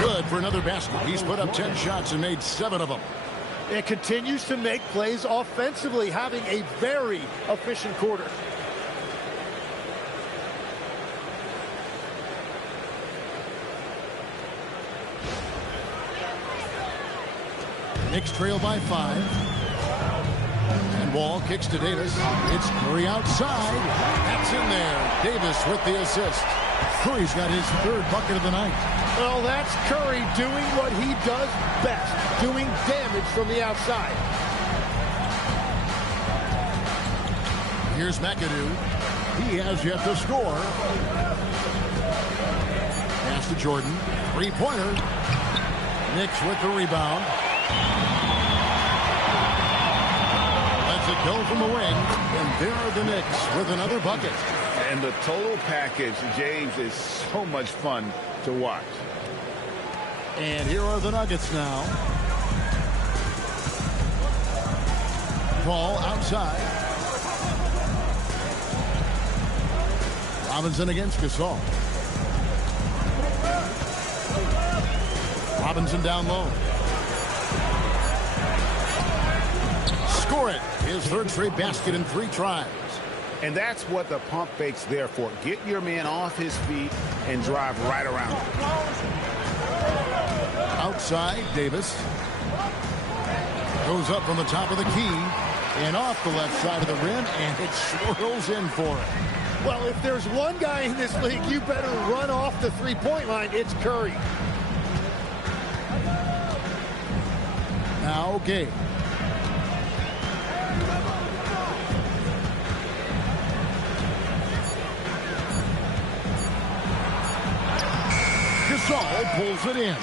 Good for another basket. He's put up 10 shots and made 7 of them. It continues to make plays offensively, having a very efficient quarter. Knicks trail by 5. And Wall kicks to Davis. It's Curry outside. That's in there. Davis with the assist. Curry's got his 3rd bucket of the night. Well, that's Curry doing what he does best, doing damage from the outside. Here's McAdoo. He has yet to score. Pass to Jordan. Three-pointer. Knicks with the rebound. Lets it go from the wing. And there are the Knicks with another bucket. And the total package, James, is so much fun to watch. And here are the Nuggets now. Ball outside. Robinson against Gasol. Robinson down low. Score it. His 3rd straight basket in 3 tries. And that's what the pump fake's there for. Get your man off his feet and drive right around him. Outside, Davis. Goes up from the top of the key. And off the left side of the rim. And it swirls in for it. Well, if there's one guy in this league, you better run off the three-point line. It's Curry. Now, Gay. Gasol pulls it in.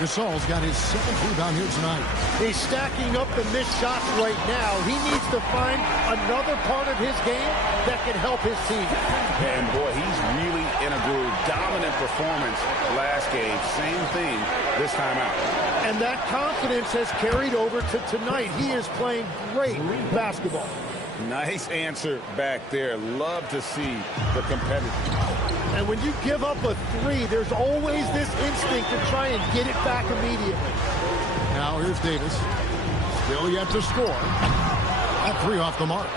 Gasol's got his 7th rebound here tonight. He's stacking up the missed shots right now. He needs to find another part of his game that can help his team. And boy, he's really in a groove. Dominant performance last game. Same thing this time out. And that confidence has carried over to tonight. He is playing great basketball. Nice answer back there. Love to see the competitive. And when you give up a 3, there's always this instinct to try and get it back immediately. Now here's Davis. Still yet to score. That 3 off the mark.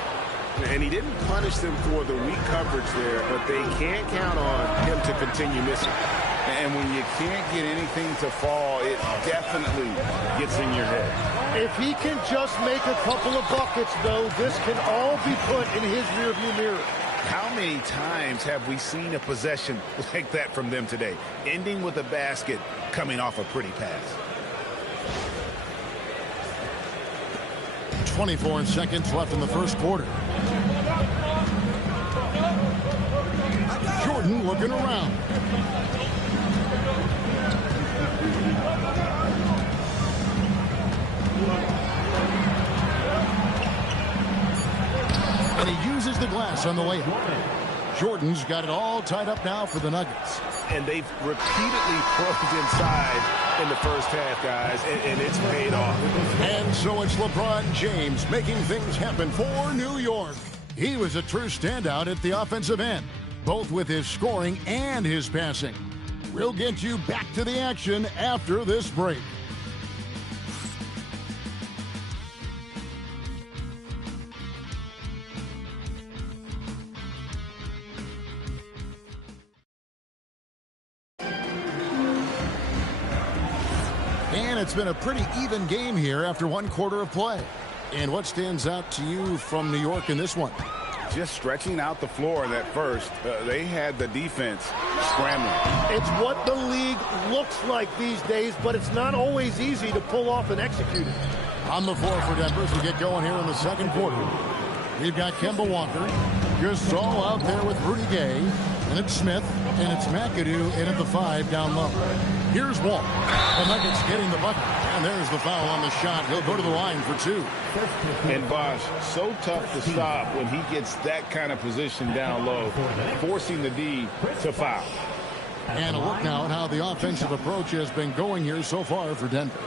And he didn't punish them for the weak coverage there, but they can't count on him to continue missing. And when you can't get anything to fall, it definitely gets in your head. If he can just make a couple of buckets, though, this can all be put in his rearview mirror. How many times have we seen a possession like that from them today? Ending with a basket, coming off a pretty pass. 24 seconds left in the first quarter. Jordan looking around. And he uses the glass on the layup. Jordan's got it all tied up now for the Nuggets. And they've repeatedly probed inside in the first half, guys, and it's paid off. And so it's LeBron James making things happen for New York. He was a true standout at the offensive end. both with his scoring and his passing. We'll get you back to the action after this break. And it's been a pretty even game here after one quarter of play. And what stands out to you from New York in this one? Just stretching out the floor in that first. They had the defense scrambling. It's what the league looks like these days, but it's not always easy to pull off and execute it. On the floor for Denver as we get going here in the second quarter. We've got Kemba Walker, Gasol out there with Rudy Gay, and it's Smith, and it's McAdoo in at the 5 down low. Here's Wall. The Nuggets getting the bucket, and there's the foul on the shot. He'll go to the line for 2. And Bosh, so tough to stop when he gets that kind of position down low, forcing the D to foul. And a look now at how the offensive approach has been going here so far for Denver.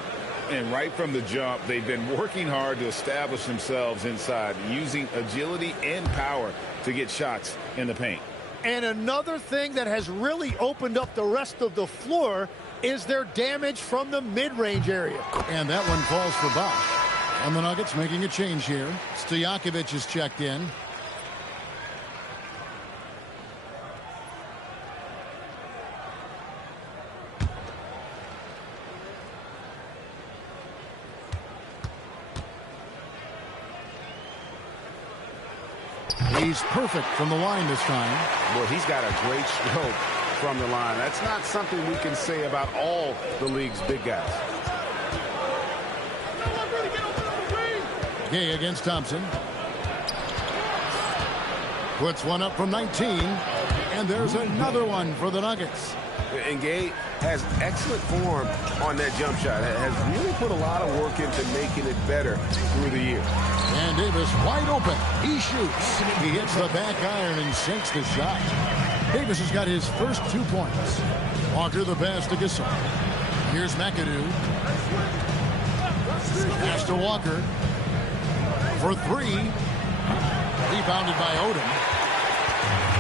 And right from the jump, they've been working hard to establish themselves inside, using agility and power to get shots in the paint. And another thing that has really opened up the rest of the floor is their damage from the mid-range area. And that one falls for Bosh. And the Nuggets making a change here. Stojakovic is checked in. He's perfect from the line this time. Well, he's got a great stroke from the line. That's not something we can say about all the league's big guys. Gay against Thompson. Puts one up from 19. And there's another one for the Nuggets. And Gay has excellent form on that jump shot. Has really put a lot of work into making it better through the year. And Davis wide open. He shoots. He hits the back iron and sinks the shot. Davis has got his first 2 points. Walker the pass to Gasol. Here's McAdoo. Pass to Walker. For 3. Rebounded by Odom.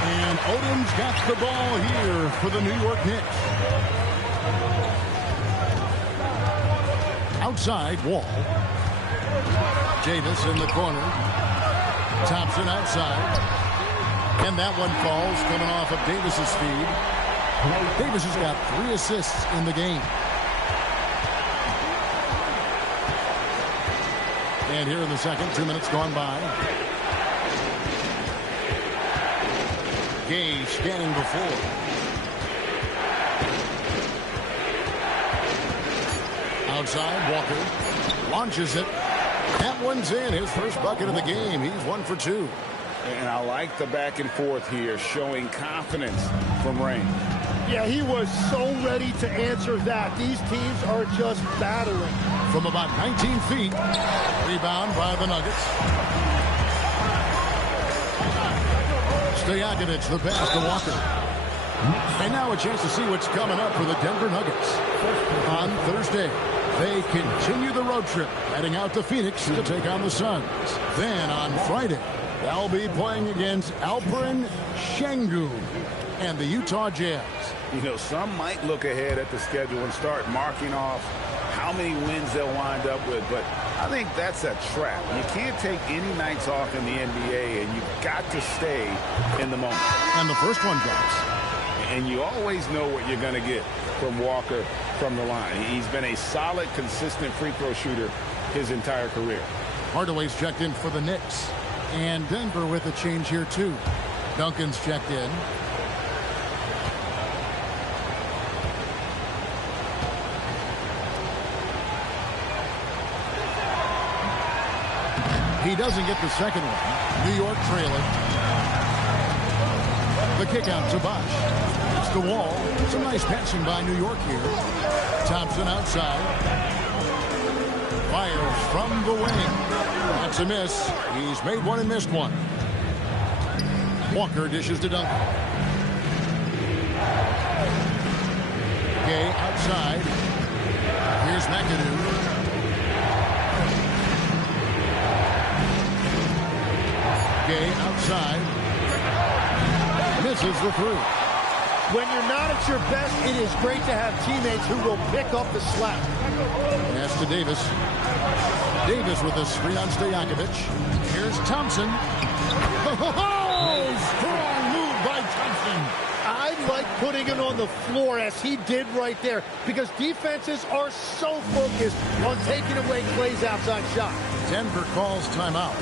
And Odom's got the ball here for the New York Knicks. Outside, Wall. Davis in the corner. Thompson outside. And that one falls coming off of Davis's feed. Davis has got 3 assists in the game. And here in the second, 2 minutes gone by. Gay scanning before. Outside, Walker launches it. That one's in. His first bucket of the game. He's 1 for 2. And I like the back and forth here, showing confidence from Rain. Yeah, he was so ready to answer that. These teams are just battling. From about 19 feet. Rebound by the Nuggets. Stojakovic, the pass to Walker. And now a chance to see what's coming up for the Denver Nuggets. On Thursday, they continue the road trip, heading out to Phoenix to take on the Suns. Then on Friday, they'll be playing against Alperen Şengün and the Utah Jazz. You know, some might look ahead at the schedule and start marking off how many wins they'll wind up with, but I think that's a trap. You can't take any nights off in the NBA, and you've got to stay in the moment. And the first one drops. And you always know what you're going to get from Walker from the line. He's been a solid, consistent free throw shooter his entire career. Hardaway's checked in for the Knicks. And Denver with a change here, too. Duncan's checked in. He doesn't get the second one. New York trailing. The kick out to Bosh. It's the Wall. Some nice passing by New York here. Thompson outside. Fires from the wing. That's a miss. He's made one and missed one. Walker dishes to Duncan. Gay outside. Here's McAdoo. Gay outside. misses the three. When you're not at your best, it is great to have teammates who will pick up the slack. Pass to Davis. Davis with a screen on Stojakovic. Here's Thompson. Oh, strong move by Thompson. I like putting it on the floor as he did right there because defenses are so focused on taking away Clay's outside shot. Denver calls timeout.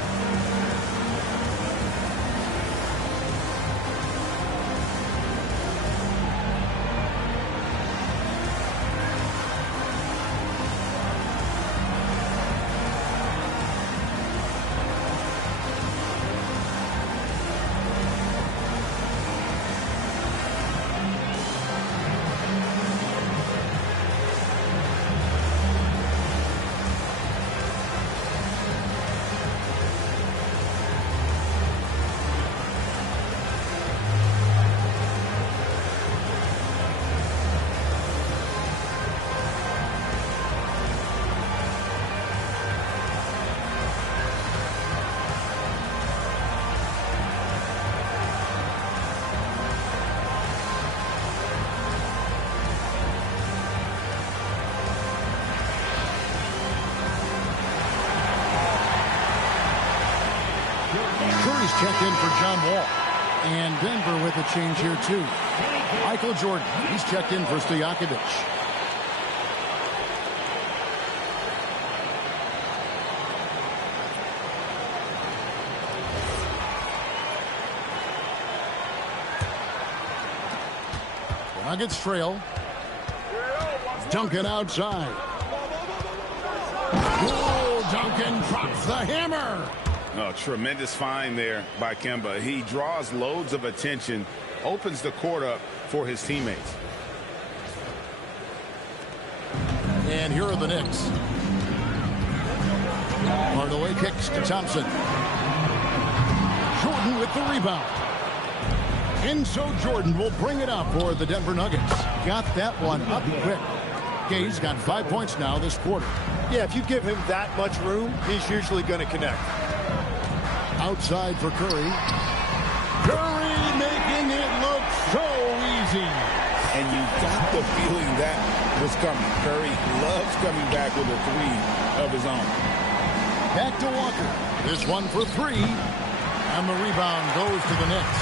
Curry's checked in for John Wall. And Denver with a change here, too. Michael Jordan, he's checked in for Stojakovic. The Nuggets trail. Duncan outside. Oh, Duncan drops the hammer. Oh, tremendous find there by Kemba. He draws loads of attention, opens the court up for his teammates. And here are the Knicks. Hardaway kicks to Thompson. Jordan with the rebound. And so Jordan will bring it up for the Denver Nuggets. Got that one up quick. Gay's got 5 points now this quarter. Yeah, if you give him that much room, he's usually going to connect. Outside for Curry. Curry making it look so easy. And you got the feeling that was coming. Curry loves coming back with a three of his own. Back to Walker. This one for three. And the rebound goes to the Knicks.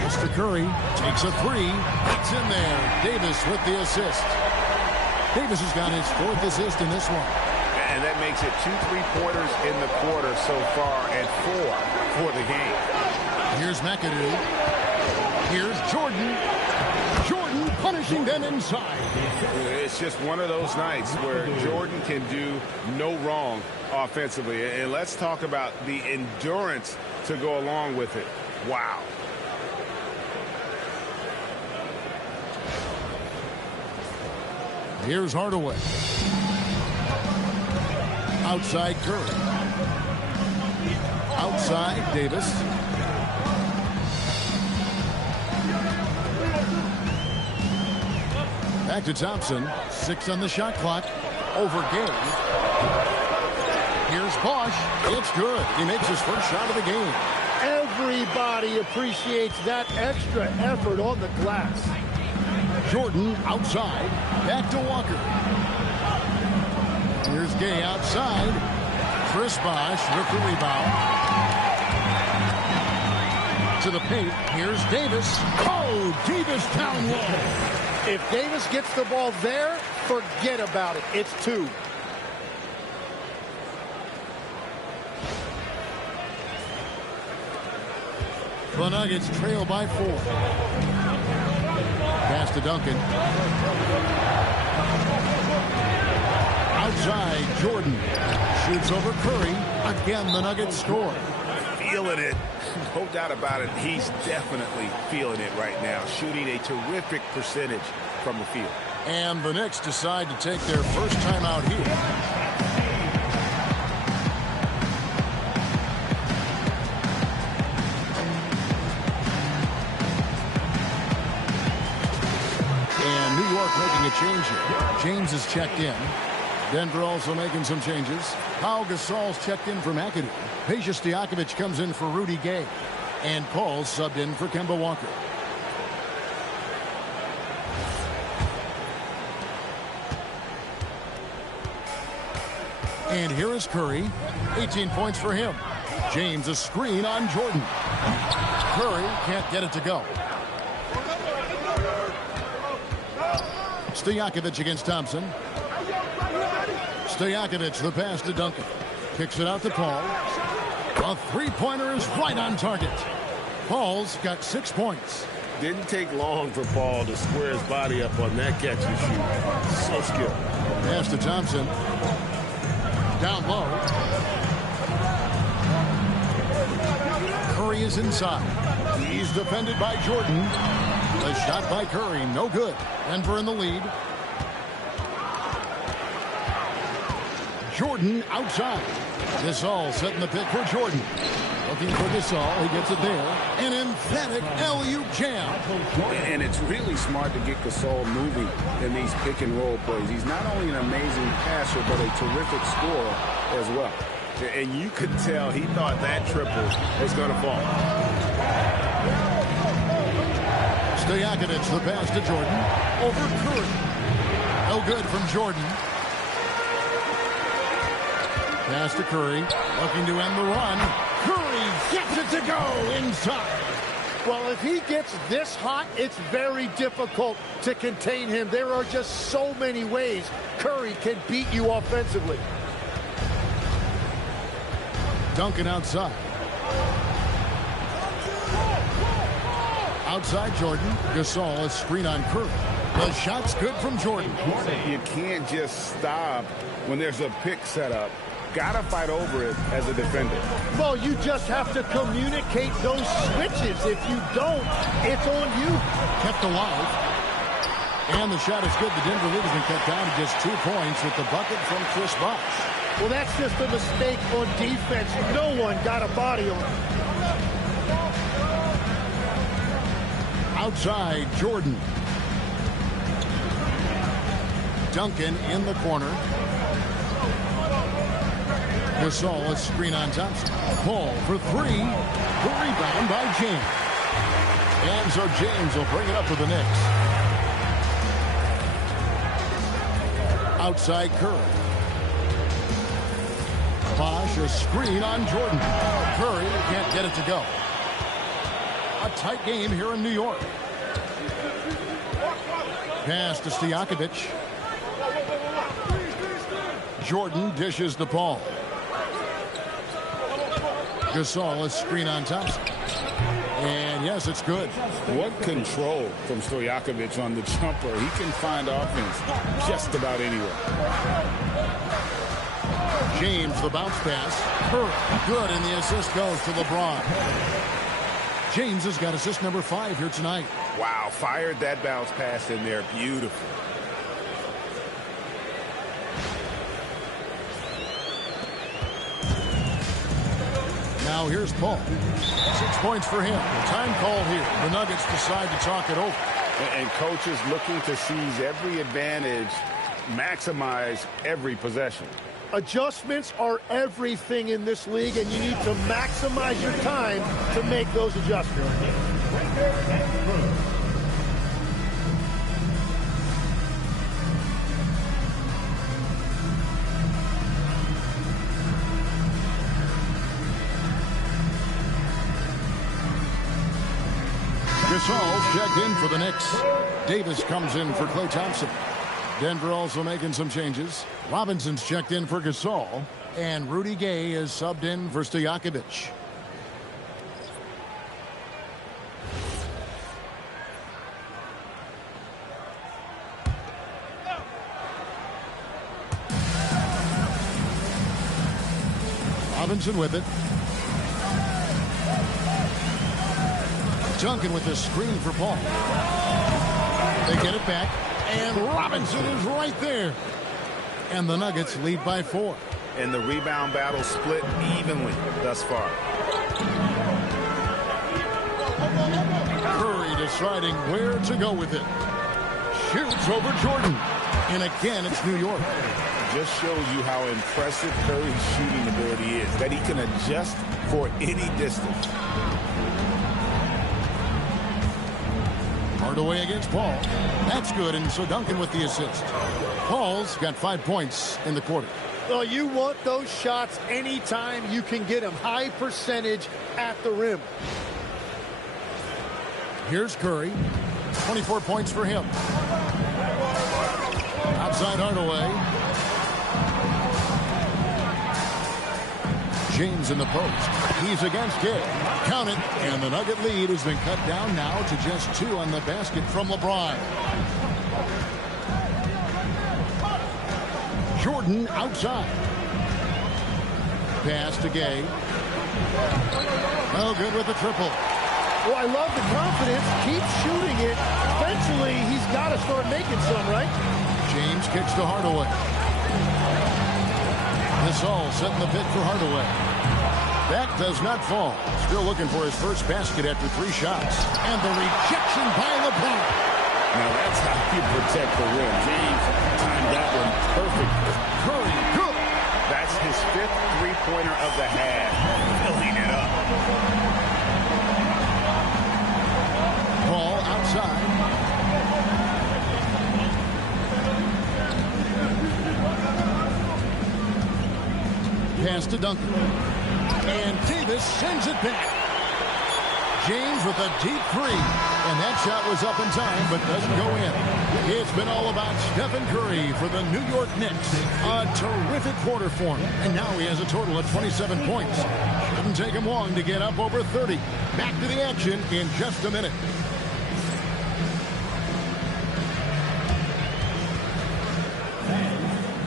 Mr. Curry takes a three. It's in there. Davis with the assist. Davis has got his fourth assist in this one. And that makes it 2 3-pointers in the quarter so far and 4 for the game. Here's McAdoo. Here's Jordan. Jordan punishing them inside. It's just one of those nights where Jordan can do no wrong offensively. And let's talk about the endurance to go along with it. Wow. Here's Hardaway. Outside Curry. Outside Davis. Back to Thompson. 6 on the shot clock. Over Gay. Here's Bosch. It's good. He makes his first shot of the game. Everybody appreciates that extra effort on the glass. Jordan outside. Back to Walker. Here's Gay outside. Chris Bosh with the rebound. To the paint. Here's Davis. Oh, Davis down low. If Davis gets the ball there, forget about it. It's 2. The Nuggets trail by 4. Pass to Duncan. Outside, Jordan. Shoots over Curry. Again, the Nuggets score. Feeling it. No doubt about it. He's definitely feeling it right now. Shooting a terrific percentage from the field. And the Knicks decide to take their first time out here. Making a change here. James is checked in. Denver also making some changes. Pau Gasol's checked in for McAdoo. Peja Stojakovic comes in for Rudy Gay. And Paul's subbed in for Kemba Walker. And here is Curry. 18 points for him. James a screen on Jordan. Curry can't get it to go. Stojakovic against Thompson. Stojakovic the pass to Duncan. Kicks it out to Paul. A three-pointer is right on target. Paul's got 6 points. Didn't take long for Paul to square his body up on that catch and shoot. So skilled. Pass to Thompson. Down low. Curry is inside. He's defended by Jordan. The shot by Curry, no good. Denver in the lead. Jordan outside. Gasol setting the pick for Jordan. Looking for Gasol. He gets it there. An emphatic alley-oop jam. And it's really smart to get Gasol moving in these pick and roll plays. He's not only an amazing passer, but a terrific scorer as well. And you could tell he thought that triple was going to fall. Stojakovic the pass to Jordan. Over Curry. No good from Jordan. Pass to Curry. Looking to end the run. Curry gets it to go inside. Well, if he gets this hot, it's very difficult to contain him. There are just so many ways Curry can beat you offensively. Duncan outside. Outside Jordan. Gasol a screen on Curry. The shot's good from Jordan. You can't just stop when there's a pick set up. Gotta fight over it as a defender. Well, you just have to communicate those switches. If you don't, it's on you. Kept alive. And the shot is good. The Denver lead has been cut down to just 2 points with the bucket from Chris Bosh. Well, that's just a mistake on defense. No one got a body on him. Outside, Jordan. Duncan in the corner. Gasol a screen on Thompson. Paul for three. The rebound by James. And so James will bring it up for the Knicks. Outside Curry. Bosh a screen on Jordan. Curry can't get it to go. A tight game here in New York. Pass to Stojakovic. Jordan dishes the ball. Gasol a screen on Thompson. And yes, it's good. What control from Stojakovic on the jumper. He can find offense just about anywhere. James, the bounce pass. Curry, good, and the assist goes to LeBron. James has got assist number 5 here tonight. Wow, fired that bounce pass in there. Beautiful. Now here's Paul. 6 points for him. Time call here. The Nuggets decide to talk it over. And coaches looking to seize every advantage, maximize every possession. Adjustments are everything in this league, and you need to maximize your time to make those adjustments. Gasol checked in for the Knicks. Davis comes in for Klay Thompson. Denver also making some changes. Robinson's checked in for Gasol. And Rudy Gay is subbed in for Stojakovic. Robinson with it. Duncan with the screen for Paul. They get it back. And Robinson is right there. And the Nuggets lead by 4. And the rebound battle split evenly thus far. Curry deciding where to go with it. Shoots over Jordan. And again, it's New York. just shows you how impressive Curry's shooting ability is, that he can adjust for any distance. Hardaway against Paul. That's good, and so Duncan with the assist. Paul's got 5 points in the quarter. Well, you want those shots anytime you can get them. High percentage at the rim. Here's Curry. 24 points for him. Outside Hardaway. James in the post. He's against Gay. Count it. And the Nugget lead has been cut down now to just 2 on the basket from LeBron. Jordan outside. Pass to Gay. Oh, good with the triple. Well, I love the confidence. Keep shooting it. Eventually, he's got to start making some, right? James kicks to Hardaway. This all setting the pit for Hardaway. That does not fall. Still looking for his first basket after 3 shots. And the rejection by LeBron. Now that's how you protect the rim. James timed that one perfectly. Curry, good. That's his 5th three-pointer of the half. Filling it up. Ball outside. Pass to Duncan. And Davis sends it back. James with a deep 3. And that shot was up in time, but doesn't go in. It's been all about Stephen Curry for the New York Knicks. A terrific quarter for him. And now he has a total of 27 points. Shouldn't take him long to get up over 30. Back to the action in just a minute.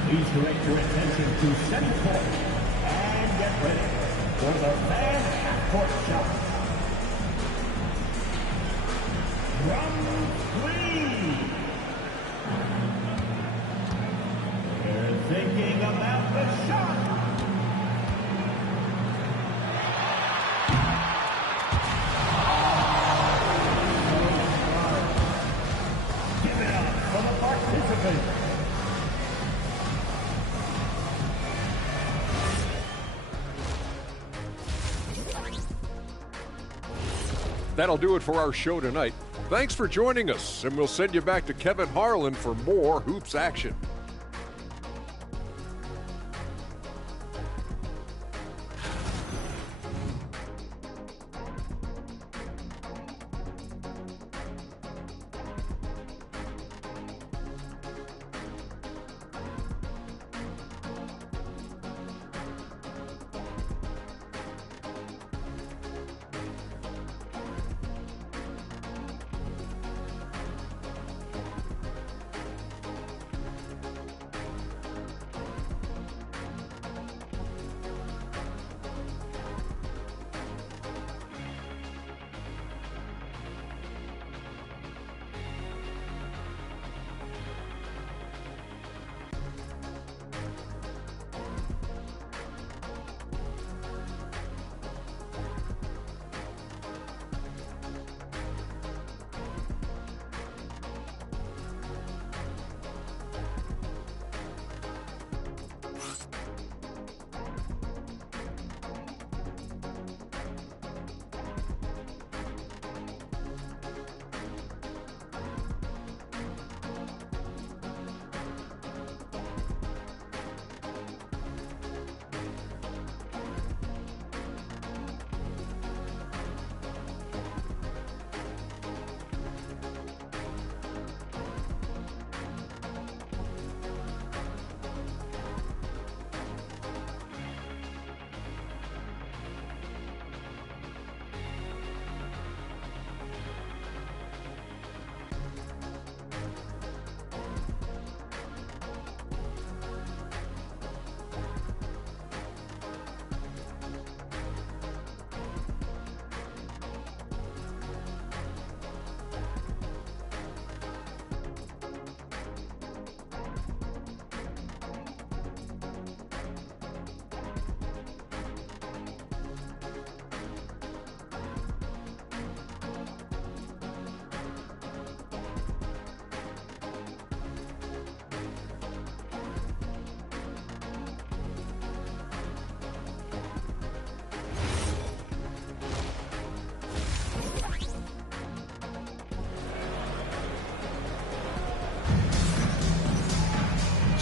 Please direct your attention to center court and get ready for the fan half-court shot. From 3. They're thinking about the shot. Give it up for the participants. That'll do it for our show tonight. Thanks for joining us, and we'll send you back to Kevin Harlan for more hoops action.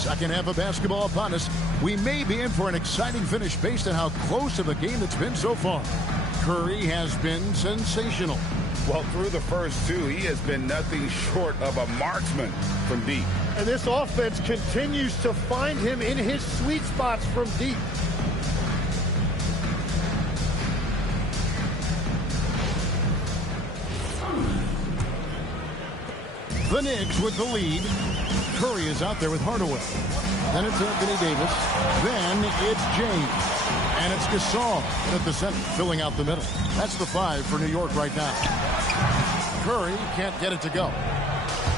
Second half of basketball upon us. We may be in for an exciting finish based on how close of a game it's been so far. Curry has been sensational. Well, through the first two, he has been nothing short of a marksman from deep. And this offense continues to find him in his sweet spots from deep. The Knicks with the lead. Curry is out there with Hardaway. Then it's Anthony Davis. Then it's James. And it's Gasol at the center, filling out the middle. That's the 5 for New York right now. Curry can't get it to go.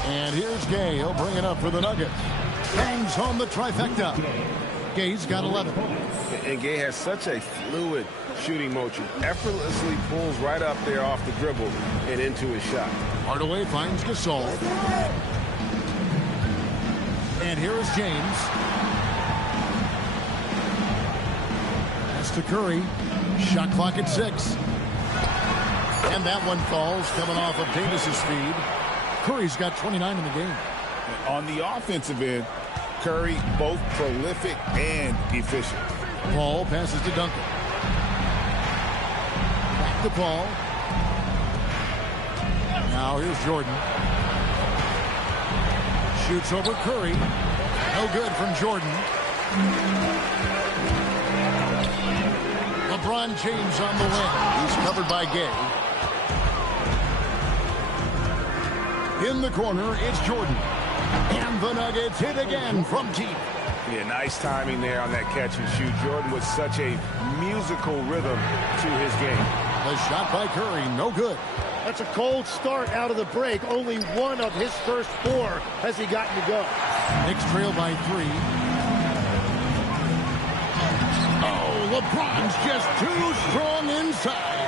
And here's Gay. He'll bring it up for the Nuggets. Bangs home the trifecta. Gay's got 11. And Gay has such a fluid shooting motion. Effortlessly pulls right up there off the dribble and into his shot. Hardaway finds Gasol. And here is James. Pass to Curry. Shot clock at 6. And that one falls, coming off of Davis's feed. Curry's got 29 in the game. On the offensive end, Curry both prolific and efficient. Paul passes to Duncan. Back to Paul. Now here's Jordan. Shoots over Curry. No good from Jordan. LeBron James on the wing. He's covered by Gay. In the corner, it's Jordan. And the Nuggets hit again from deep. Yeah, nice timing there on that catch and shoot. Jordan with such a musical rhythm to his game. The shot by Curry, no good. That's a cold start out of the break. Only one of his first 4 has he gotten to go. Knicks trail by 3. Oh, LeBron's just too strong inside.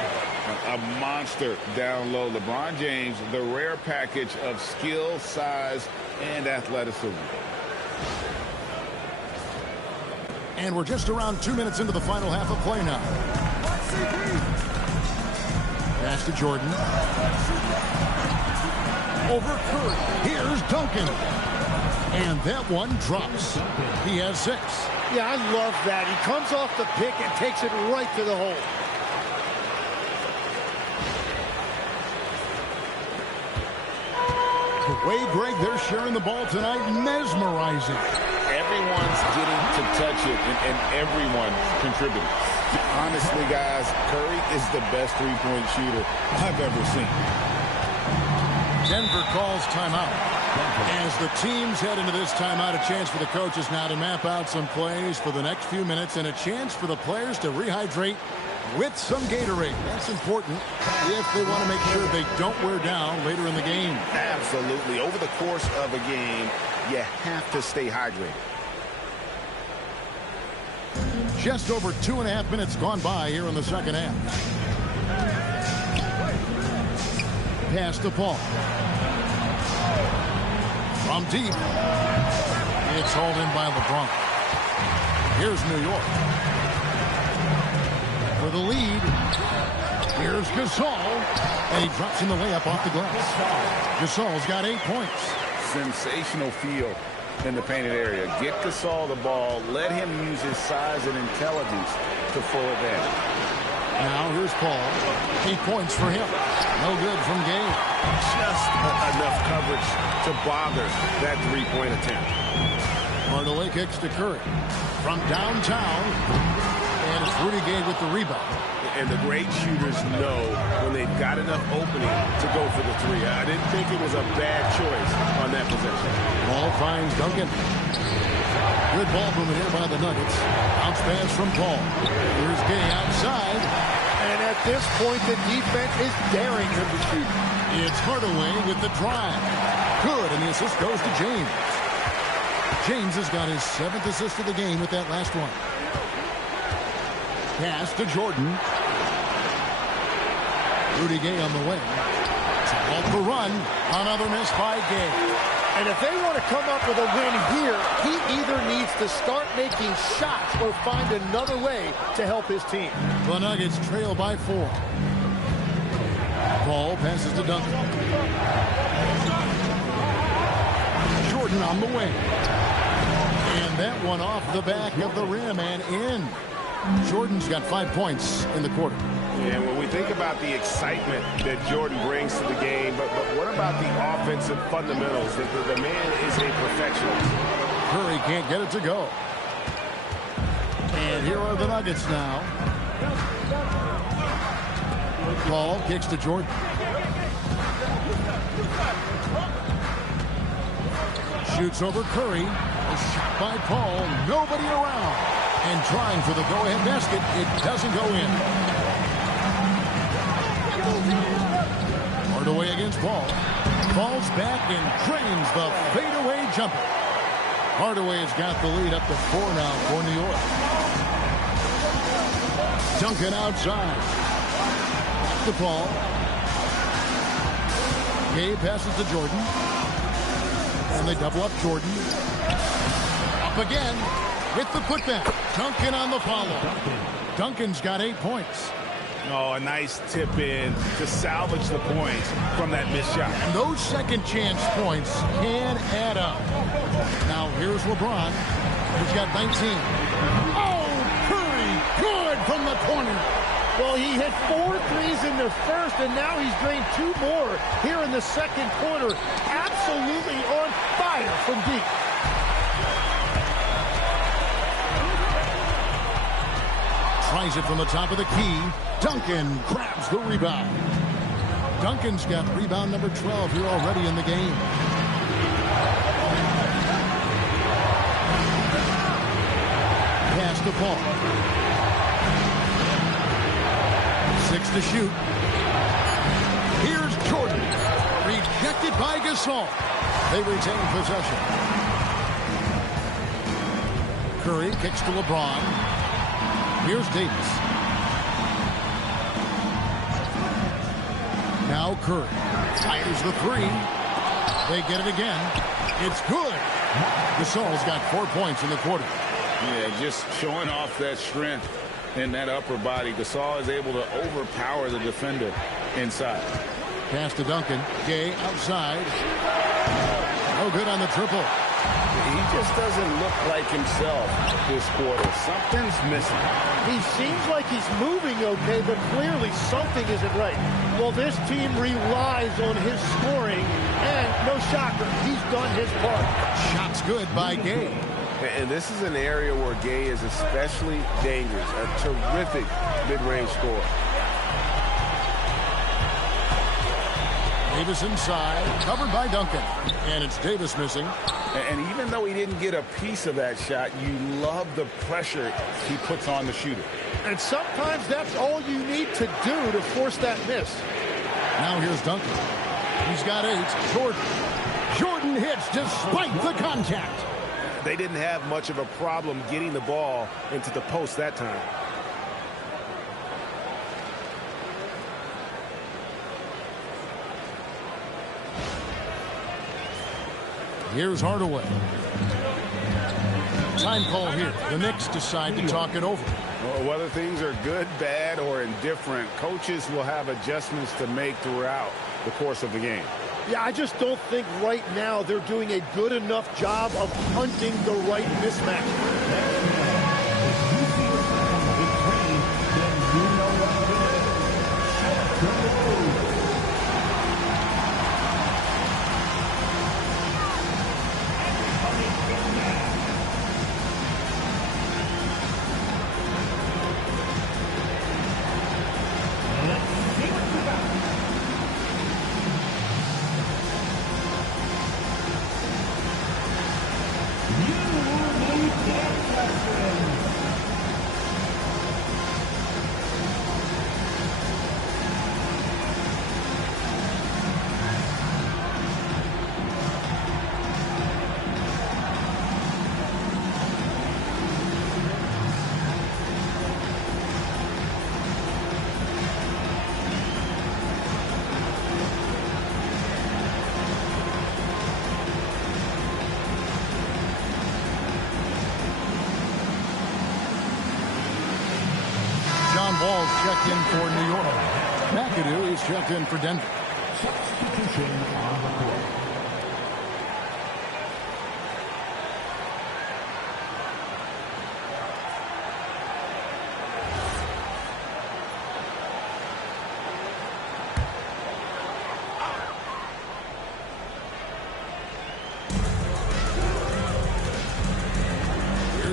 A monster down low. LeBron James, the rare package of skill, size, and athleticism. And we're just around 2 minutes into the final half of play now. Pass to Jordan. Over Curry. Here's Duncan. And that one drops. He has 6. Yeah, I love that. He comes off the pick and takes it right to the hole. The way, Greg, they're sharing the ball tonight, mesmerizing. Everyone's getting to touch it, and everyone's contributing. Honestly, guys, Curry is the best three-point shooter I've ever seen. Denver calls timeout. As the teams head into this timeout, a chance for the coaches now to map out some plays for the next few minutes and a chance for the players to rehydrate with some Gatorade. That's important if they want to make sure they don't wear down later in the game. Absolutely. Over the course of a game, you have to stay hydrated. Just over 2.5 minutes gone by here in the second half. Pass to Paul. From deep. It's hauled in by LeBron. Here's New York. For the lead. Here's Gasol. And he drops in the layup off the glass. Gasol's got 8 points. Sensational feel in the painted area. Get Gasol the ball. Let him use his size and intelligence to full advantage. Now here's Paul. 8 points for him. No good from Gay. Just enough coverage to bother that three-point attempt. Hardaway kicks to Curry. From downtown. And it's Rudy Gay with the rebound. And the great shooters know when they've got enough opening to go for the three. I didn't think it was a bad choice on that possession. Ball finds Duncan. Good ball movement here by the Nuggets. Bounce pass from Paul. Here's Gay outside. And at this point, the defense is daring him to shoot. It's Hardaway with the drive. Good, and the assist goes to James. James has got his 7th assist of the game with that last one. Pass to Jordan. Rudy Gay on the wing. Off the run. Another miss by Gay. And if they want to come up with a win here, he either needs to start making shots or find another way to help his team. The Nuggets trail by 4. Paul passes to Duncan. Jordan on the wing. that one off the back of the rim and in. Jordan's got 5 points in the quarter. And when we think about the excitement that Jordan brings to the game, but what about the offensive fundamentals? The man is a perfectionist. Curry can't get it to go. And here are the Nuggets now. Paul kicks to Jordan. Shoots over Curry. A shot by Paul. Nobody around. And trying for the go-ahead basket. It doesn't go in. Hardaway against Paul. Falls back and drains the fadeaway jumper. Hardaway's got the lead up to 4 now for New York. Duncan outside. To Paul. Gay passes to Jordan. And they double up Jordan. Up again with the putback. Duncan on the follow. Duncan's got 8 points. Oh, a nice tip in to salvage the points from that missed shot. And those second chance points can add up. Now here's LeBron. He's got 19. Oh, Curry, good from the corner. Well, he hit 4 threes in the first, and now he's drained 2 more here in the second quarter. Absolutely on fire from deep. Tries it from the top of the key. Duncan grabs the rebound. Duncan's got rebound number 12 here already in the game. Pass to Paul. 6 to shoot. Here's Jordan. Rejected by Gasol. They retain possession. Curry kicks to LeBron. Here's Davis. Now Curry fires the 3. They get it again. It's good. Gasol's got 4 points in the quarter. Yeah, just showing off that strength in that upper body. Gasol is able to overpower the defender inside. Pass to Duncan. Gay outside. No good on the triple. He just doesn't look like himself this quarter. Something's missing. He seems like he's moving okay, but clearly something isn't right. Well, this team relies on his scoring, and no shocker, he's done his part. Shots good by Gay. And this is an area where Gay is especially dangerous. A terrific mid-range scorer. Davis inside, covered by Duncan. And it's Davis missing. And even though he didn't get a piece of that shot, you love the pressure he puts on the shooter. And sometimes that's all you need to do to force that miss. Now here's Duncan. He's got 8. Jordan hits despite the contact. They didn't have much of a problem getting the ball into the post that time. Here's Hardaway. Time call here. The Knicks decide to talk it over. Well, whether things are good, bad, or indifferent, coaches will have adjustments to make throughout the course of the game. Yeah, I just don't think right now they're doing a good enough job of hunting the right mismatch. Wall's checked in for New York. McAdoo is checked in for Denver. Substitution on the court.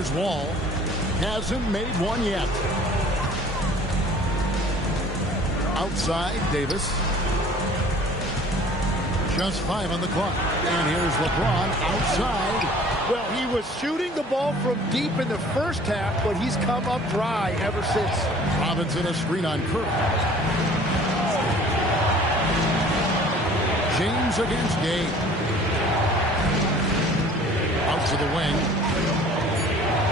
Here's Wall. Hasn't made one yet. Outside, Davis. Just 5 on the clock. And here's LeBron outside. Well, he was shooting the ball from deep in the first half, but he's come up dry ever since. Robinson a screen on Curry. James against Gay. Out to the wing.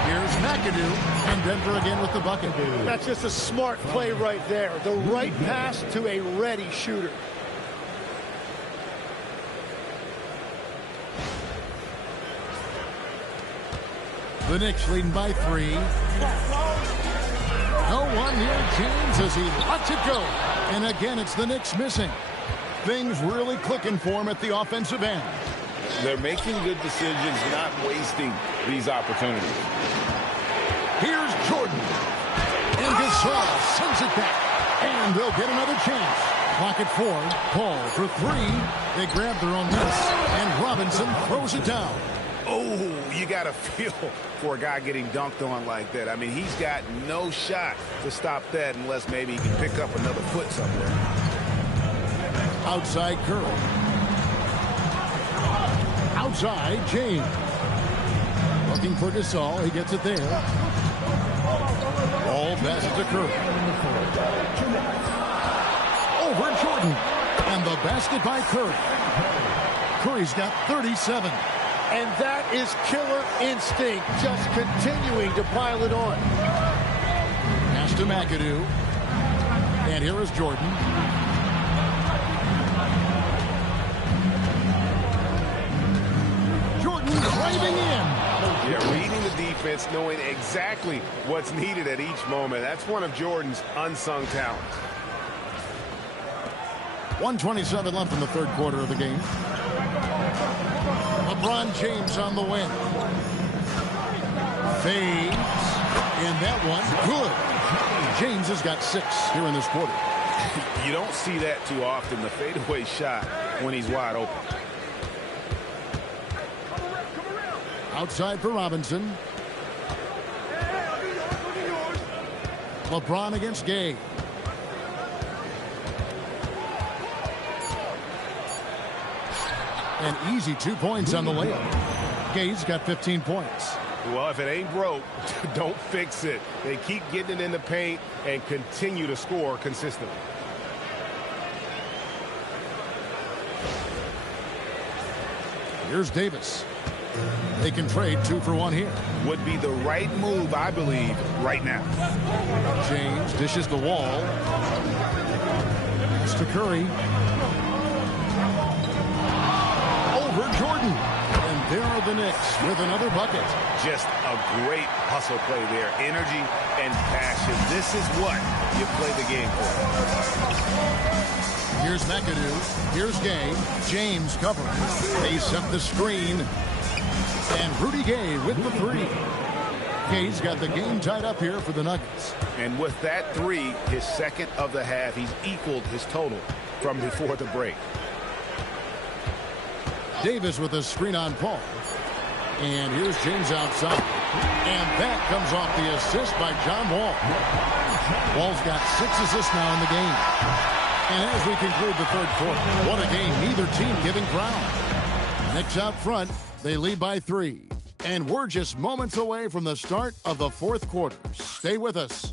Here's McAdoo, and Denver again with the bucket. That's just a smart play right there. The right pass to a ready shooter. The Knicks leading by 3. No one near James as he lets it go. And again, it's the Knicks missing. Things really clicking for him at the offensive end. They're making good decisions, not wasting these opportunities. Here's Jordan. And Gasol sends it back. And they'll get another chance. Clock at 4. Paul for 3. They grab their own miss. And Robinson throws it down. Oh, you got to feel for a guy getting dunked on like that. I mean, he's got no shot to stop that unless maybe he can pick up another foot somewhere. Outside Curry. Outside James. Looking for Gasol. He gets it there. Ball passes to Curry. Over Jordan. And the basket by Curry. Curry's got 37. And that is killer instinct, just continuing to pile it on. Pass to McAdoo. And here is Jordan. Jordan driving in. Yeah, reading the defense, knowing exactly what's needed at each moment. That's one of Jordan's unsung talents. 1:27 left in the third quarter of the game. LeBron James on the win. Fades. And that one, good. James has got 6 here in this quarter. You don't see that too often, the fadeaway shot when he's wide open. Outside for Robinson. LeBron against Gay. An easy 2 points on the layup. Gay's got 15 points. Well, if it ain't broke, don't fix it. They keep getting it in the paint and continue to score consistently. Here's Davis. They can trade 2 for 1 here. Would be the right move, I believe, right now. James dishes the Wall. It's to Curry. Over Jordan. And there are the Knicks with another bucket. Just a great hustle play there. Energy and passion. This is what you play the game for. Here's McAdoo. Here's Gay. James covering. They set the screen. And Rudy Gay with the 3. Gay's got the game tied up here for the Nuggets. And with that 3, his second of the half, he's equaled his total from before the break. Davis with a screen on Paul. And here's James outside. And that comes off the assist by John Wall. Wall's got 6 assists now in the game. And as we conclude the third quarter, what a game, neither team giving ground. Knicks out front, they lead by 3. And we're just moments away from the start of the fourth quarter. Stay with us.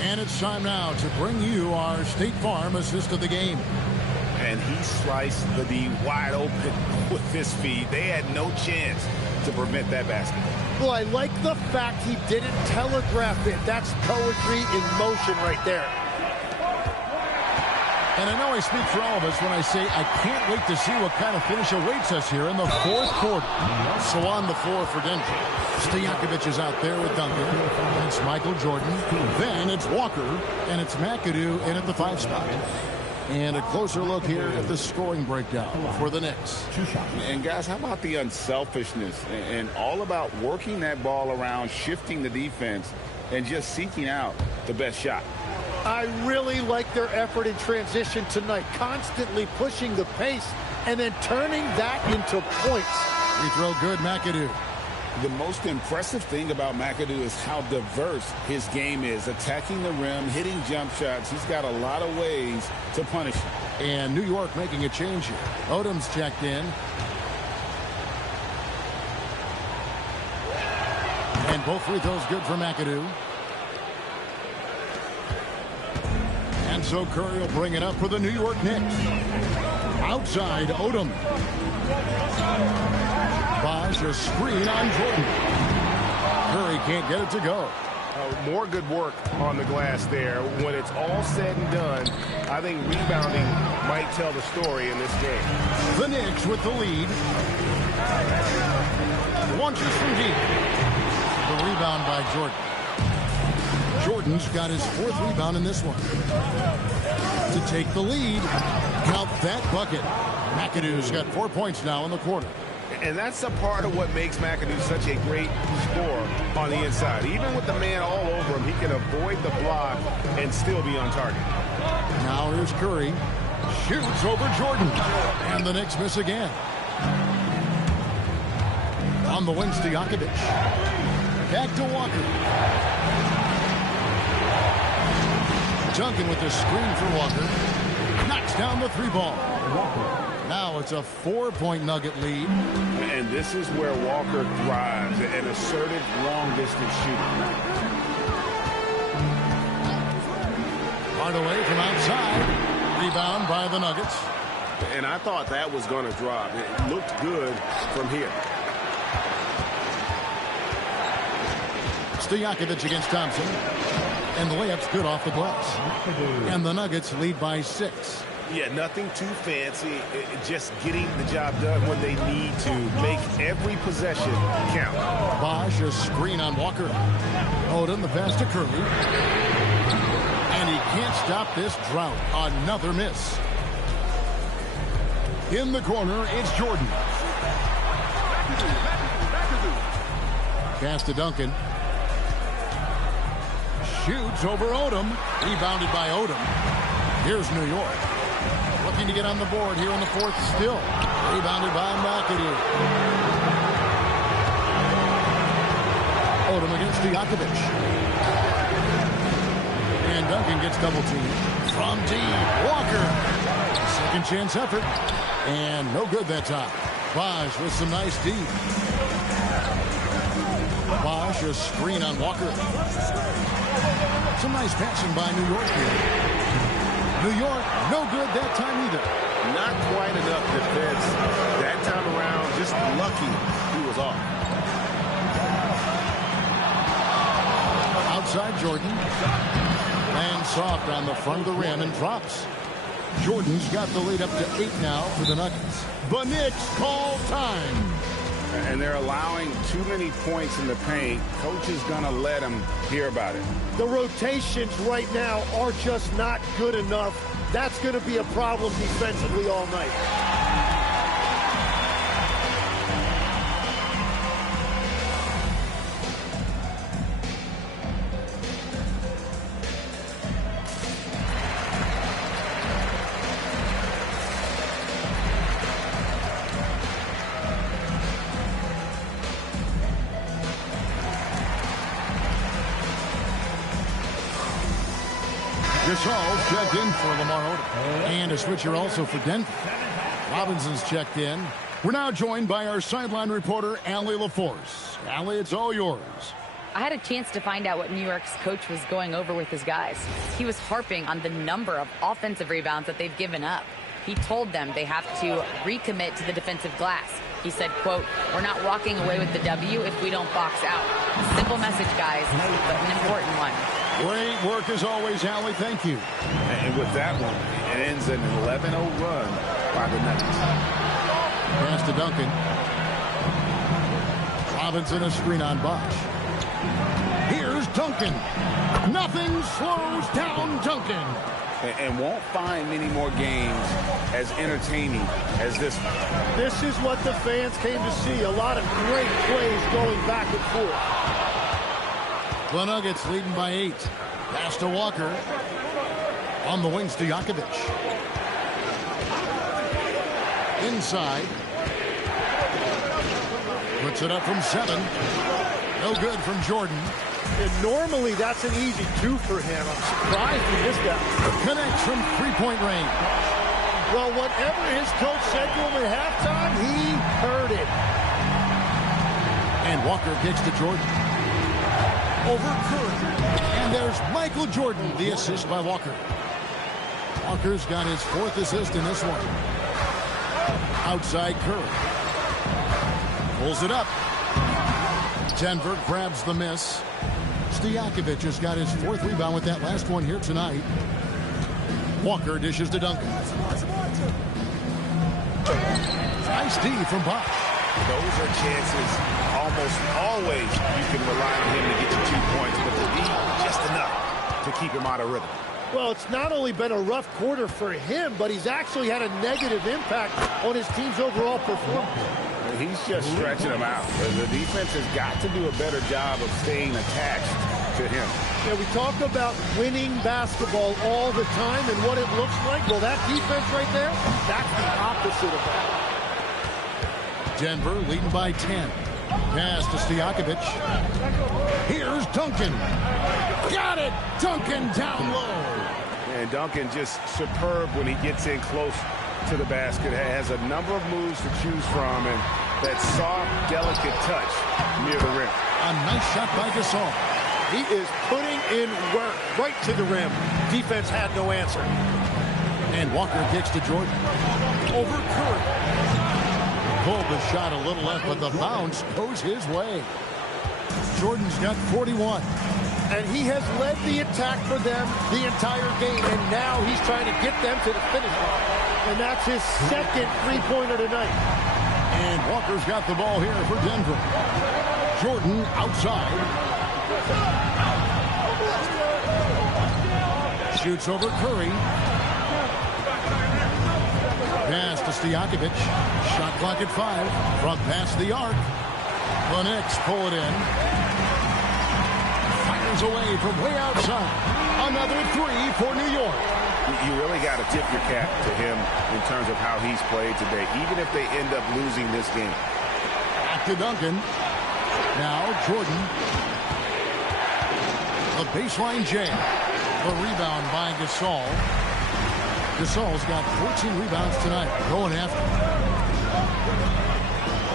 And it's time now to bring you our State Farm assist of the game. And he sliced the D wide open with his feet. They had no chance to prevent that basket. Well, I like the fact he didn't telegraph it. That's poetry in motion right there. And I know I speak for all of us when I say I can't wait to see what kind of finish awaits us here in the fourth quarter. So on the floor for Denver, Stojakovic is out there with Duncan. And it's Michael Jordan. Then it's Walker. And it's McAdoo in at the 5 spot. And a closer look here at the scoring breakdown for the Knicks. And guys, how about the unselfishness and all about working that ball around, shifting the defense, and just seeking out the best shot? I really like their effort in transition tonight, constantly pushing the pace and then turning that into points. Free throw good, McAdoo. The most impressive thing about McAdoo is how diverse his game is. Attacking the rim, hitting jump shots. He's got a lot of ways to punish him. And New York making a change here. Odom's checked in. And both free throws good for McAdoo. And so Curry will bring it up for the New York Knicks. Outside, Odom. Bosh a screen on Jordan. Curry can't get it to go. More good work on the glass there. When it's all said and done, I think rebounding might tell the story in this game. The Knicks with the lead. Launches from deep. The rebound by Jordan. Jordan's got his 4th rebound in this one. To take the lead. Count that bucket. McAdoo's got 4 points now in the quarter. And that's a part of what makes McAdoo such a great scorer on the inside. Even with the man all over him, he can avoid the block and still be on target. Now here's Curry. Shoots over Jordan. And the Knicks miss again. On the wing, Stojakovic. Back to Walker. Duncan with the screen for Walker. Knocks down the 3-ball. Now it's a 4-point Nugget lead. And this is where Walker thrives, an assertive long-distance shooter. Hardaway from outside. Rebound by the Nuggets. And I thought that was going to drop. It looked good from here. Stojakovic against Thompson. And the layup's good off the glass. And the Nuggets lead by 6. Yeah, nothing too fancy. Just getting the job done when they need to. Make every possession count. Bosh a screen on Walker. Odom the pass to Curry. And he can't stop this drought. Another miss. In the corner, it's Jordan. Pass to Duncan. Shoots over Odom. Rebounded by Odom. Here's New York. Looking to get on the board here in the 4th still. Rebounded by McAdoo. Odom against Stojakovic. And Duncan gets double teamed. From deep, Walker. Second chance effort. And no good that time. Bosh with some nice deep. Bosh a screen on Walker. Some nice passing by New York here. New York, no good that time either. Not quite enough defense that time around. Just lucky he was off. Outside Jordan. And soft on the front of the rim and drops. Jordan's got the lead up to 8 now for the Nuggets. The Knicks call time. And they're allowing too many points in the paint. Coach is going to let them hear about it. The rotations right now are just not good enough. That's going to be a problem defensively all night. Gasol's checked in for Lamar Odom. And a switcher also for Denver. Robinson's checked in. We're now joined by our sideline reporter, Allie LaForce. Allie, it's all yours. I had a chance to find out what New York's coach was going over with his guys. He was harping on the number of offensive rebounds that they've given up. He told them they have to recommit to the defensive glass. He said, quote, "We're not walking away with the W if we don't box out." Simple message, guys, but an important one. Great work as always, Allie. Thank you. And with that one, it ends an 11-0 run by the Nuggets. Pass to Duncan. Robinson a screen on Bosh. Here's Duncan. Nothing slows down Duncan. And won't find many more games as entertaining as this one. This is what the fans came to see. A lot of great plays going back and forth. The Nuggets leading by 8. Pass to Walker. On the wings to Jakovic. Inside. Puts it up from 7. No good from Jordan. And normally that's an easy 2 for him. I'm surprised he missed that. Connects from 3-point range. Well, whatever his coach said to him at halftime, he heard it. And Walker kicks to Jordan. Over Curry. And there's Michael Jordan, the assist by Walker. Walker's got his 4th assist in this one. Outside Curry. Pulls it up. Denver grabs the miss. Stojakovic has got his 4th rebound with that last one here tonight. Walker dishes to Duncan. Nice D from Bosch. Those are chances almost always you can rely on him to get you 2 points, but the D just enough to keep him out of rhythm. Well, it's not only been a rough quarter for him, but he's actually had a negative impact on his team's overall performance. He's just stretching them out. The defense has got to do a better job of staying attached to him. Yeah, we talk about winning basketball all the time and what it looks like. Well, that defense right there, that's the opposite of that. Denver leading by 10. Pass to Stojakovic. Here's Duncan. Got it! Duncan down low. And Duncan just superb when he gets in close to the basket. Has a number of moves to choose from, and that soft, delicate touch near the rim. A nice shot by Gasol. He is putting in work right to the rim. Defense had no answer. And Walker kicks to Jordan. Over Curry. Pulled the shot a little left, but the bounce goes his way. Jordan's got 41. And he has led the attack for them the entire game, and now he's trying to get them to the finish line. And that's his 2nd three-pointer tonight. And Walker's got the ball here for Denver. Jordan outside. Shoots over Curry. Pass to Stojakovic. Shot clock at 5. From past the arc. The Knicks pull it in. Fires away from way outside. Another 3 for New York. You really got to tip your cap to him in terms of how he's played today, even if they end up losing this game. Back to Duncan. Now Jordan. A baseline jam. A rebound by Gasol. Gasol's got 14 rebounds tonight. Going after.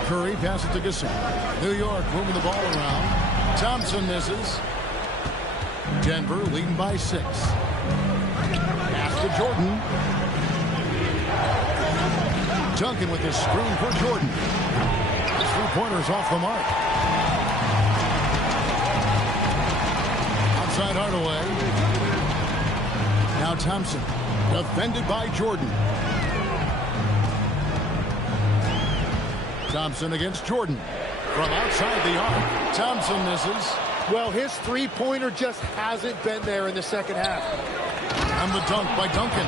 Curry passes to Gasol. New York moving the ball around. Thompson misses. Denver leading by 6. Pass to Jordan. Duncan with his screen for Jordan. His 3-pointer's off the mark. Outside Hardaway. Now Thompson. Defended by Jordan. Thompson against Jordan. From outside the arc. Thompson misses. Well, his 3-pointer just hasn't been there in the second half. And the dunk by Duncan.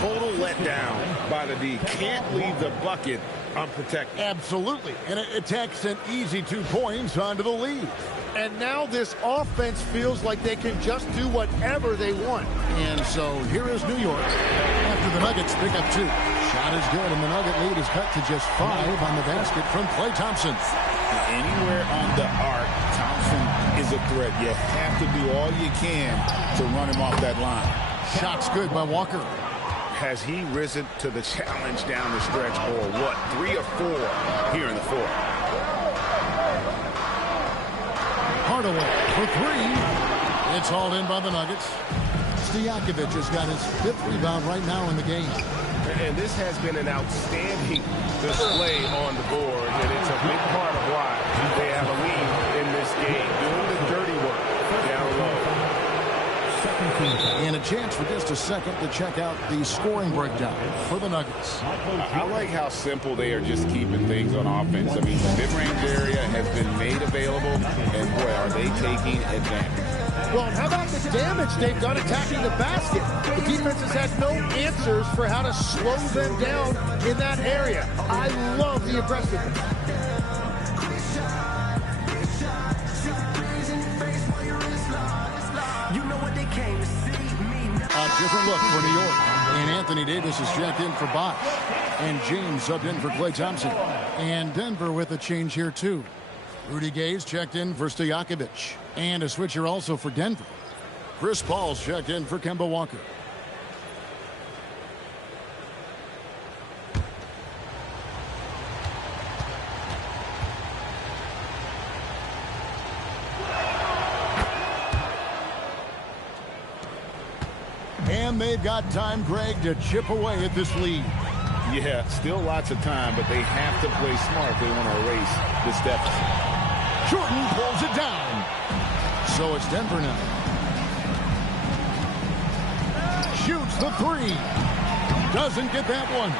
Total letdown by the D. Can't leave the bucket unprotected. Absolutely. And it takes an easy 2 points onto the lead. And now this offense feels like they can just do whatever they want. And so here is New York after the Nuggets pick up 2. Shot is good, and the Nugget lead is cut to just 5 on the basket from Klay Thompson. Anywhere on the arc, Thompson is a threat. You have to do all you can to run him off that line. Shot's good by Walker. Has he risen to the challenge down the stretch, or what? 3 or 4 here in the 4th. Hardaway for 3. It's hauled in by the Nuggets. Stojakovic has got his 5th rebound right now in the game. And this has been an outstanding display on the board, and it's a big part of why they have a lead in this game, doing the dirty work down low. And a chance for just a second to check out the scoring breakdown for the Nuggets. I like how simple they are just keeping things on offense. I mean, the mid-range area has been made available, and boy, are they taking advantage. Well, how about the damage they've done attacking the basket? The defense has had no answers for how to slow them down in that area. I love the aggressiveness. You know what they A different look for New York. And Anthony Davis is checked in for Bosch. And James subbed in for Klay Thompson. And Denver with a change here, too. Rudy Gay's checked in for Stojakovic. And a switcher also for Denver. Chris Paul's checked in for Kemba Walker. And they've got time, Greg, to chip away at this lead. Yeah, still lots of time, but they have to play smart if they want to erase this deficit. Jordan pulls it down. So it's Denver now. Shoots the three. Doesn't get that one.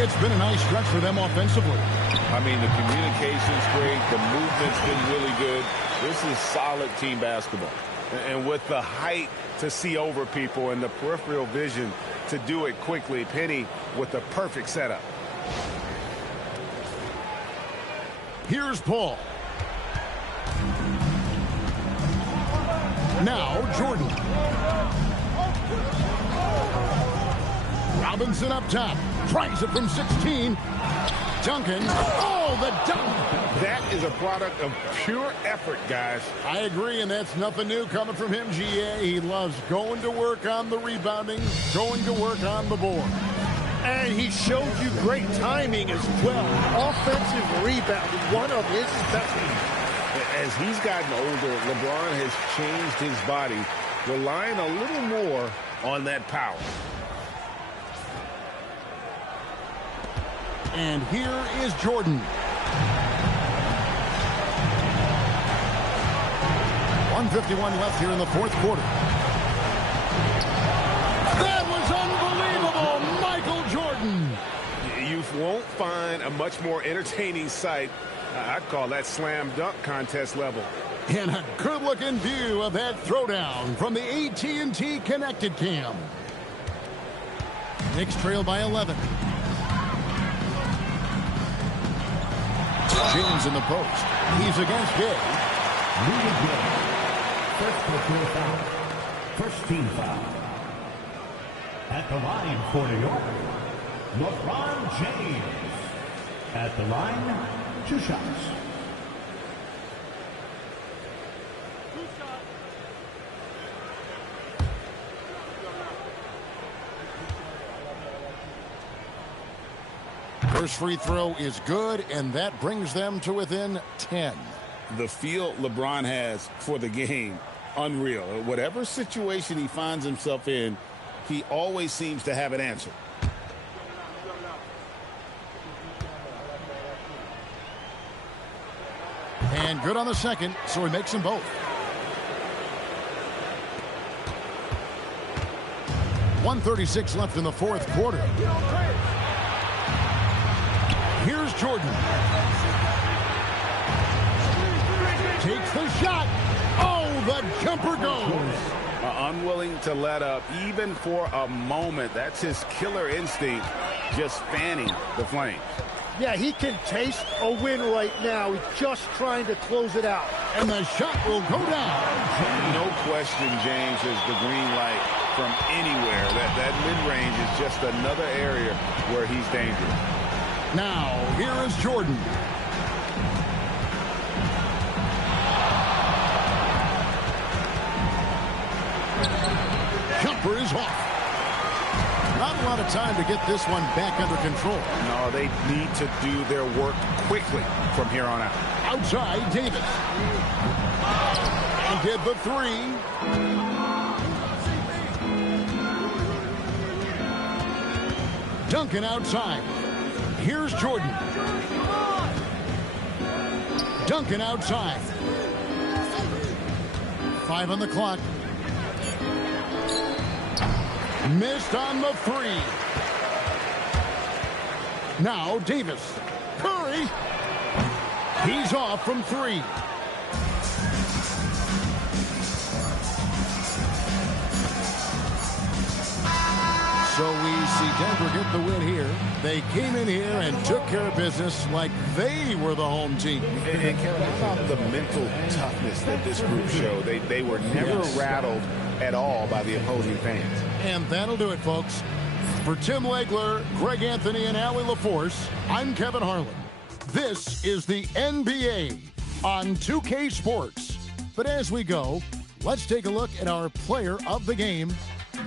It's been a nice stretch for them offensively. I mean, the communication's great. The movement's been really good. This is solid team basketball. And with the height to see over people and the peripheral vision to do it quickly, Penny with the perfect setup. Here's Paul. Now Jordan. Robinson up top. Tries it from 16. Duncan. Oh, the dunk. That is a product of pure effort, guys. I agree, and that's nothing new coming from him, GA. He loves going to work on the rebounding, going to work on the board. And he showed you great timing as well. Offensive rebounding, one of his specialties. As he's gotten older, LeBron has changed his body, relying a little more on that power. And here is Jordan. 1:51 left here in the fourth quarter. That was unbelievable, Michael Jordan. You won't find a much more entertaining sight. I'd call that slam dunk contest level. And a good-looking view of that throwdown from the AT&T Connected Cam. Knicks trail by 11. James in the post. He's against Gay. First personal foul. First team foul. At the line for New York, LeBron James. At the line, 2 shots. First free throw is good, and that brings them to within 10. The feel LeBron has for the game, unreal. Whatever situation he finds himself in, he always seems to have an answer. And good on the second, so he makes them both. .136 left in the fourth quarter. Here's Jordan. Takes the shot. Oh, the jumper goes. Unwilling to let up even for a moment. That's his killer instinct, just fanning the flames. Yeah, he can taste a win right now. He's just trying to close it out. And the shot will go down. No question, James has the green light from anywhere. That mid-range is just another area where he's dangerous. Now, here is Jordan. Jumper is off. Not a lot of time to get this one back under control. No, they need to do their work quickly from here on out. Outside, Davis. And did the three. Duncan outside. Here's Jordan. Duncan outside. 5 on the clock. Missed on the three. Now Davis. Curry. He's off from 3. So we see Denver get the win here. They came in here and took care of business like they were the home team. And Kevin, how about the mental toughness that this group showed? They were never rattled at all by the opposing fans. And that'll do it, folks. For Tim Legler, Greg Anthony, and Allie LaForce, I'm Kevin Harlan. This is the NBA on 2K Sports. But as we go, let's take a look at our player of the game,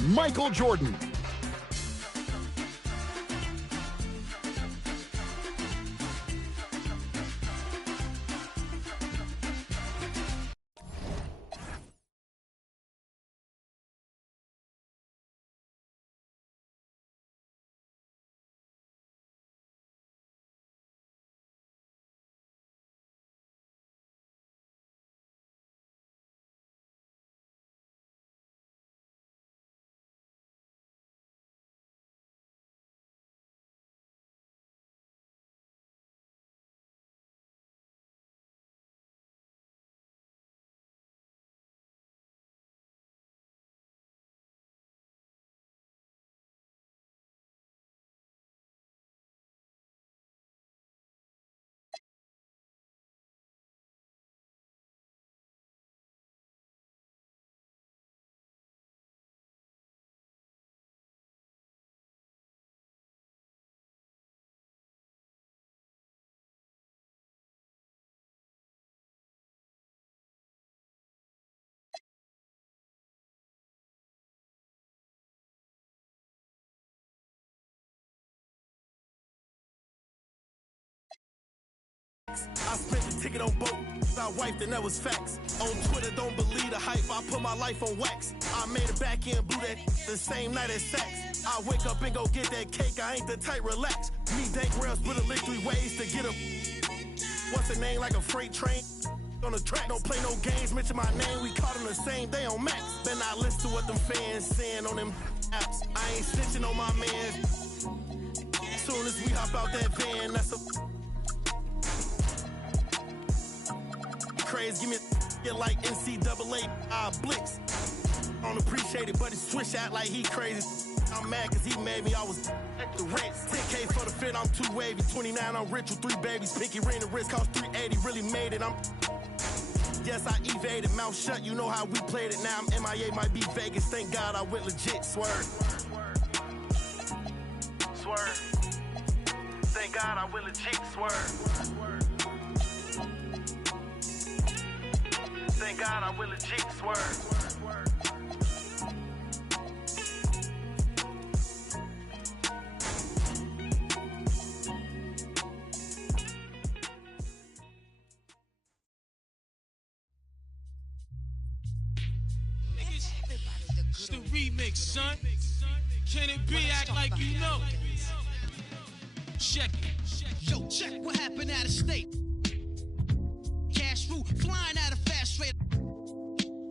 Michael Jordan. I spent the ticket on boat. I wiped and that was facts. On Twitter, don't believe the hype. I put my life on wax. I made a back end, blew that the same night as sex. I wake up and go get that cake. I ain't the type, relax. Me, Dank Rails, put a lick 3 ways to get a. What's the name like a freight train? On the track, don't play no games. Mention my name, we caught them the same day on Max. Then I listen to what them fans saying on them apps. I ain't snitching on my man. Soon as we hop out that van, that's a. Craze, give me a like NCAA blitz. I don't appreciate it, but he switch out like he crazy. I'm mad cause he made me, I was at the rent. 10K for the fit, I'm too wavy. 29, I'm rich with 3 babies. Pinky ring, the wrist cost 380, really made it. Yes, I evaded, mouth shut, you know how we played it. Now I'm MIA, might be Vegas. Thank God I went legit, swerve. Swerve. Thank God I went legit, swerve. Thank God I will legit swerve. It's the remix, son. Can it be act like you know? Check it. Yo, check what happened out of state. Cash rule, flying out of fast rate.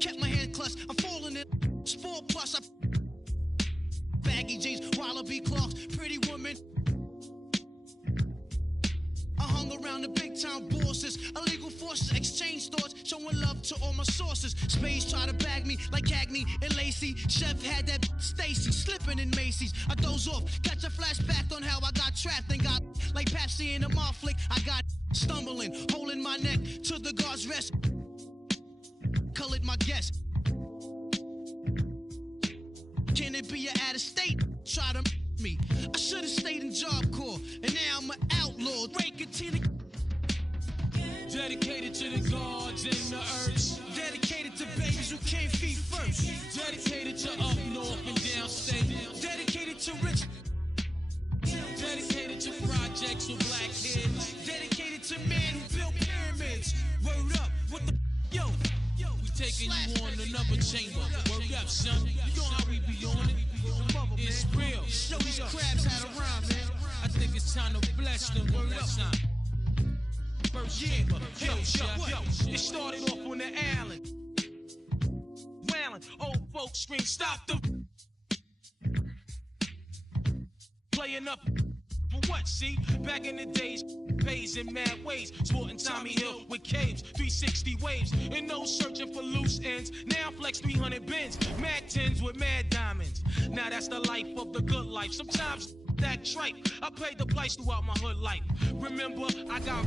Kept my hand clutched, I'm falling in. Sport plus, baggy jeans, wallaby clocks, pretty woman. I hung around the big town bosses, illegal forces, exchange thoughts, showing love to all my sources. Spades try to bag me like Cagney and Lacey. Chef had that Stacy slipping in Macy's. I doze off, catch a flashback on how I got trapped and got like Pepsi in a mall flick. I got stumbling, holding my neck to the guard's rest. Colored my guess. Can it be an out of state? Try to me. I should have stayed in Job Corps, and now I'm an outlaw. Break it to the. Dedicated to the gods and the earth. Dedicated to babies who can't feed first. Dedicated to up north and downstate. Dedicated to rich. Dedicated to projects with black kids. Dedicated to men who built pyramids. Word up, what the yo? We taking you on another chamber. Word up, son. You know how we be on it. It's real. Show these crabs how to rhyme, man. I think it's time to bless them. Word up, son. First chamber. Yo, it started off on the island. Wailing, old folks scream, stop the. Playing up for what, see? Back in the days, pays in mad ways. Sporting Tommy Hill with caves, 360 waves, and no searching for loose ends. Now flex 300 bins, mad tins with mad diamonds. Now that's the life of the good life. Sometimes that tripe, I paid the price throughout my hood life. Remember, I got,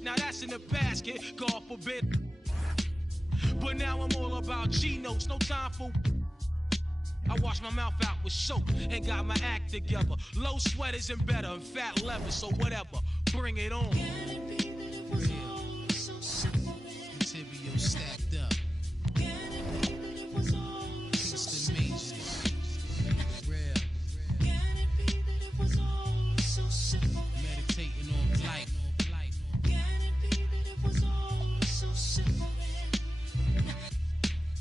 now that's in the basket, God forbid. But now I'm all about G-notes, no time for. I wash my mouth out with soap and got my act together. Low sweaters and better and fat leather, so whatever, bring it on. Tibio stacked up. It's the majors. Real. Meditating on life.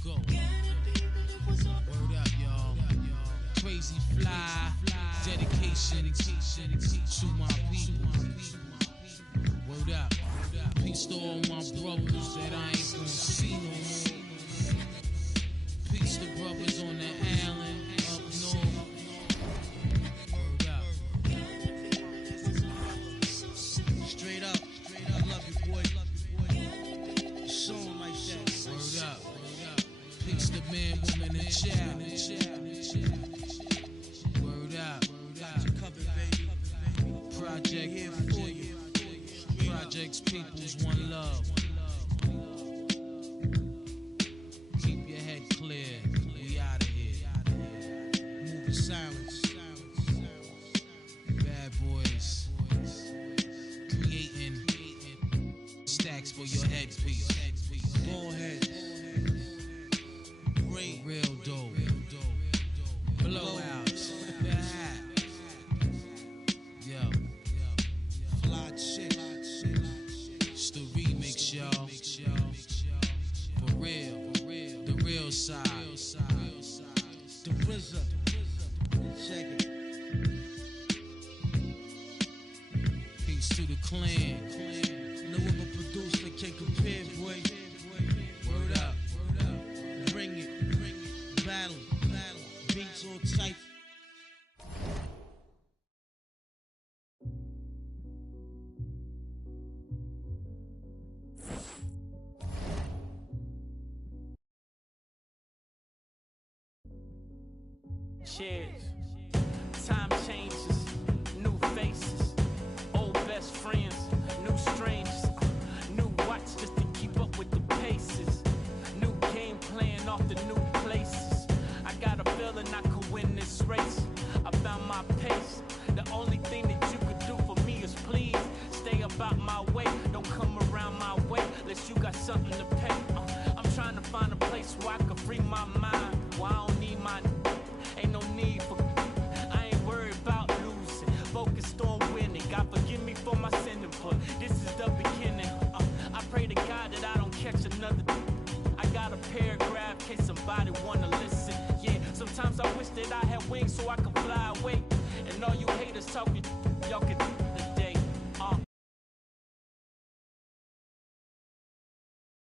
Go. Word up, y'all. Crazy fly. Dedication to my people. Word up. Peace to all my brothers that I ain't gonna see no more. Peace to brothers on the island up north. Word up. Straight up. I love you, boy. Song like that. Word up. Peace to man, woman, and child. Word up. Got you covered, baby. Project here for you. Projects, peoples, one love. Keep your head clear. We out of here. Moving silence. Bad boys. Creating stacks for your headpiece. Ballhead. Great. Real dope. Blowouts. Yo. Fly shit. It's the remix, y'all. For real. The real side. The RZA. Check it. Peace to the clan. No other producer can compare, boy. Word up. Bring it. Battle. Beats all tight. Cheers. Time changes, new faces, old best friends, new strangers, new watch just to keep up with the paces, new game plan off the new places. I got a feeling I could win this race. I found my pace. The only thing that you could do for me is please stay about my way. Don't come around my way unless you got something to pay. I'm trying to find a place where I can free my mind. Where I don't need my. Ain't no need for. I ain't worried about losing. Focused on winning. God forgive me for my sin input. This is the beginning. I pray to God that I don't catch another. I got a paragraph in case somebody wanna listen. Yeah, sometimes I wish that I had wings so I could fly away. And all you haters talking, y'all can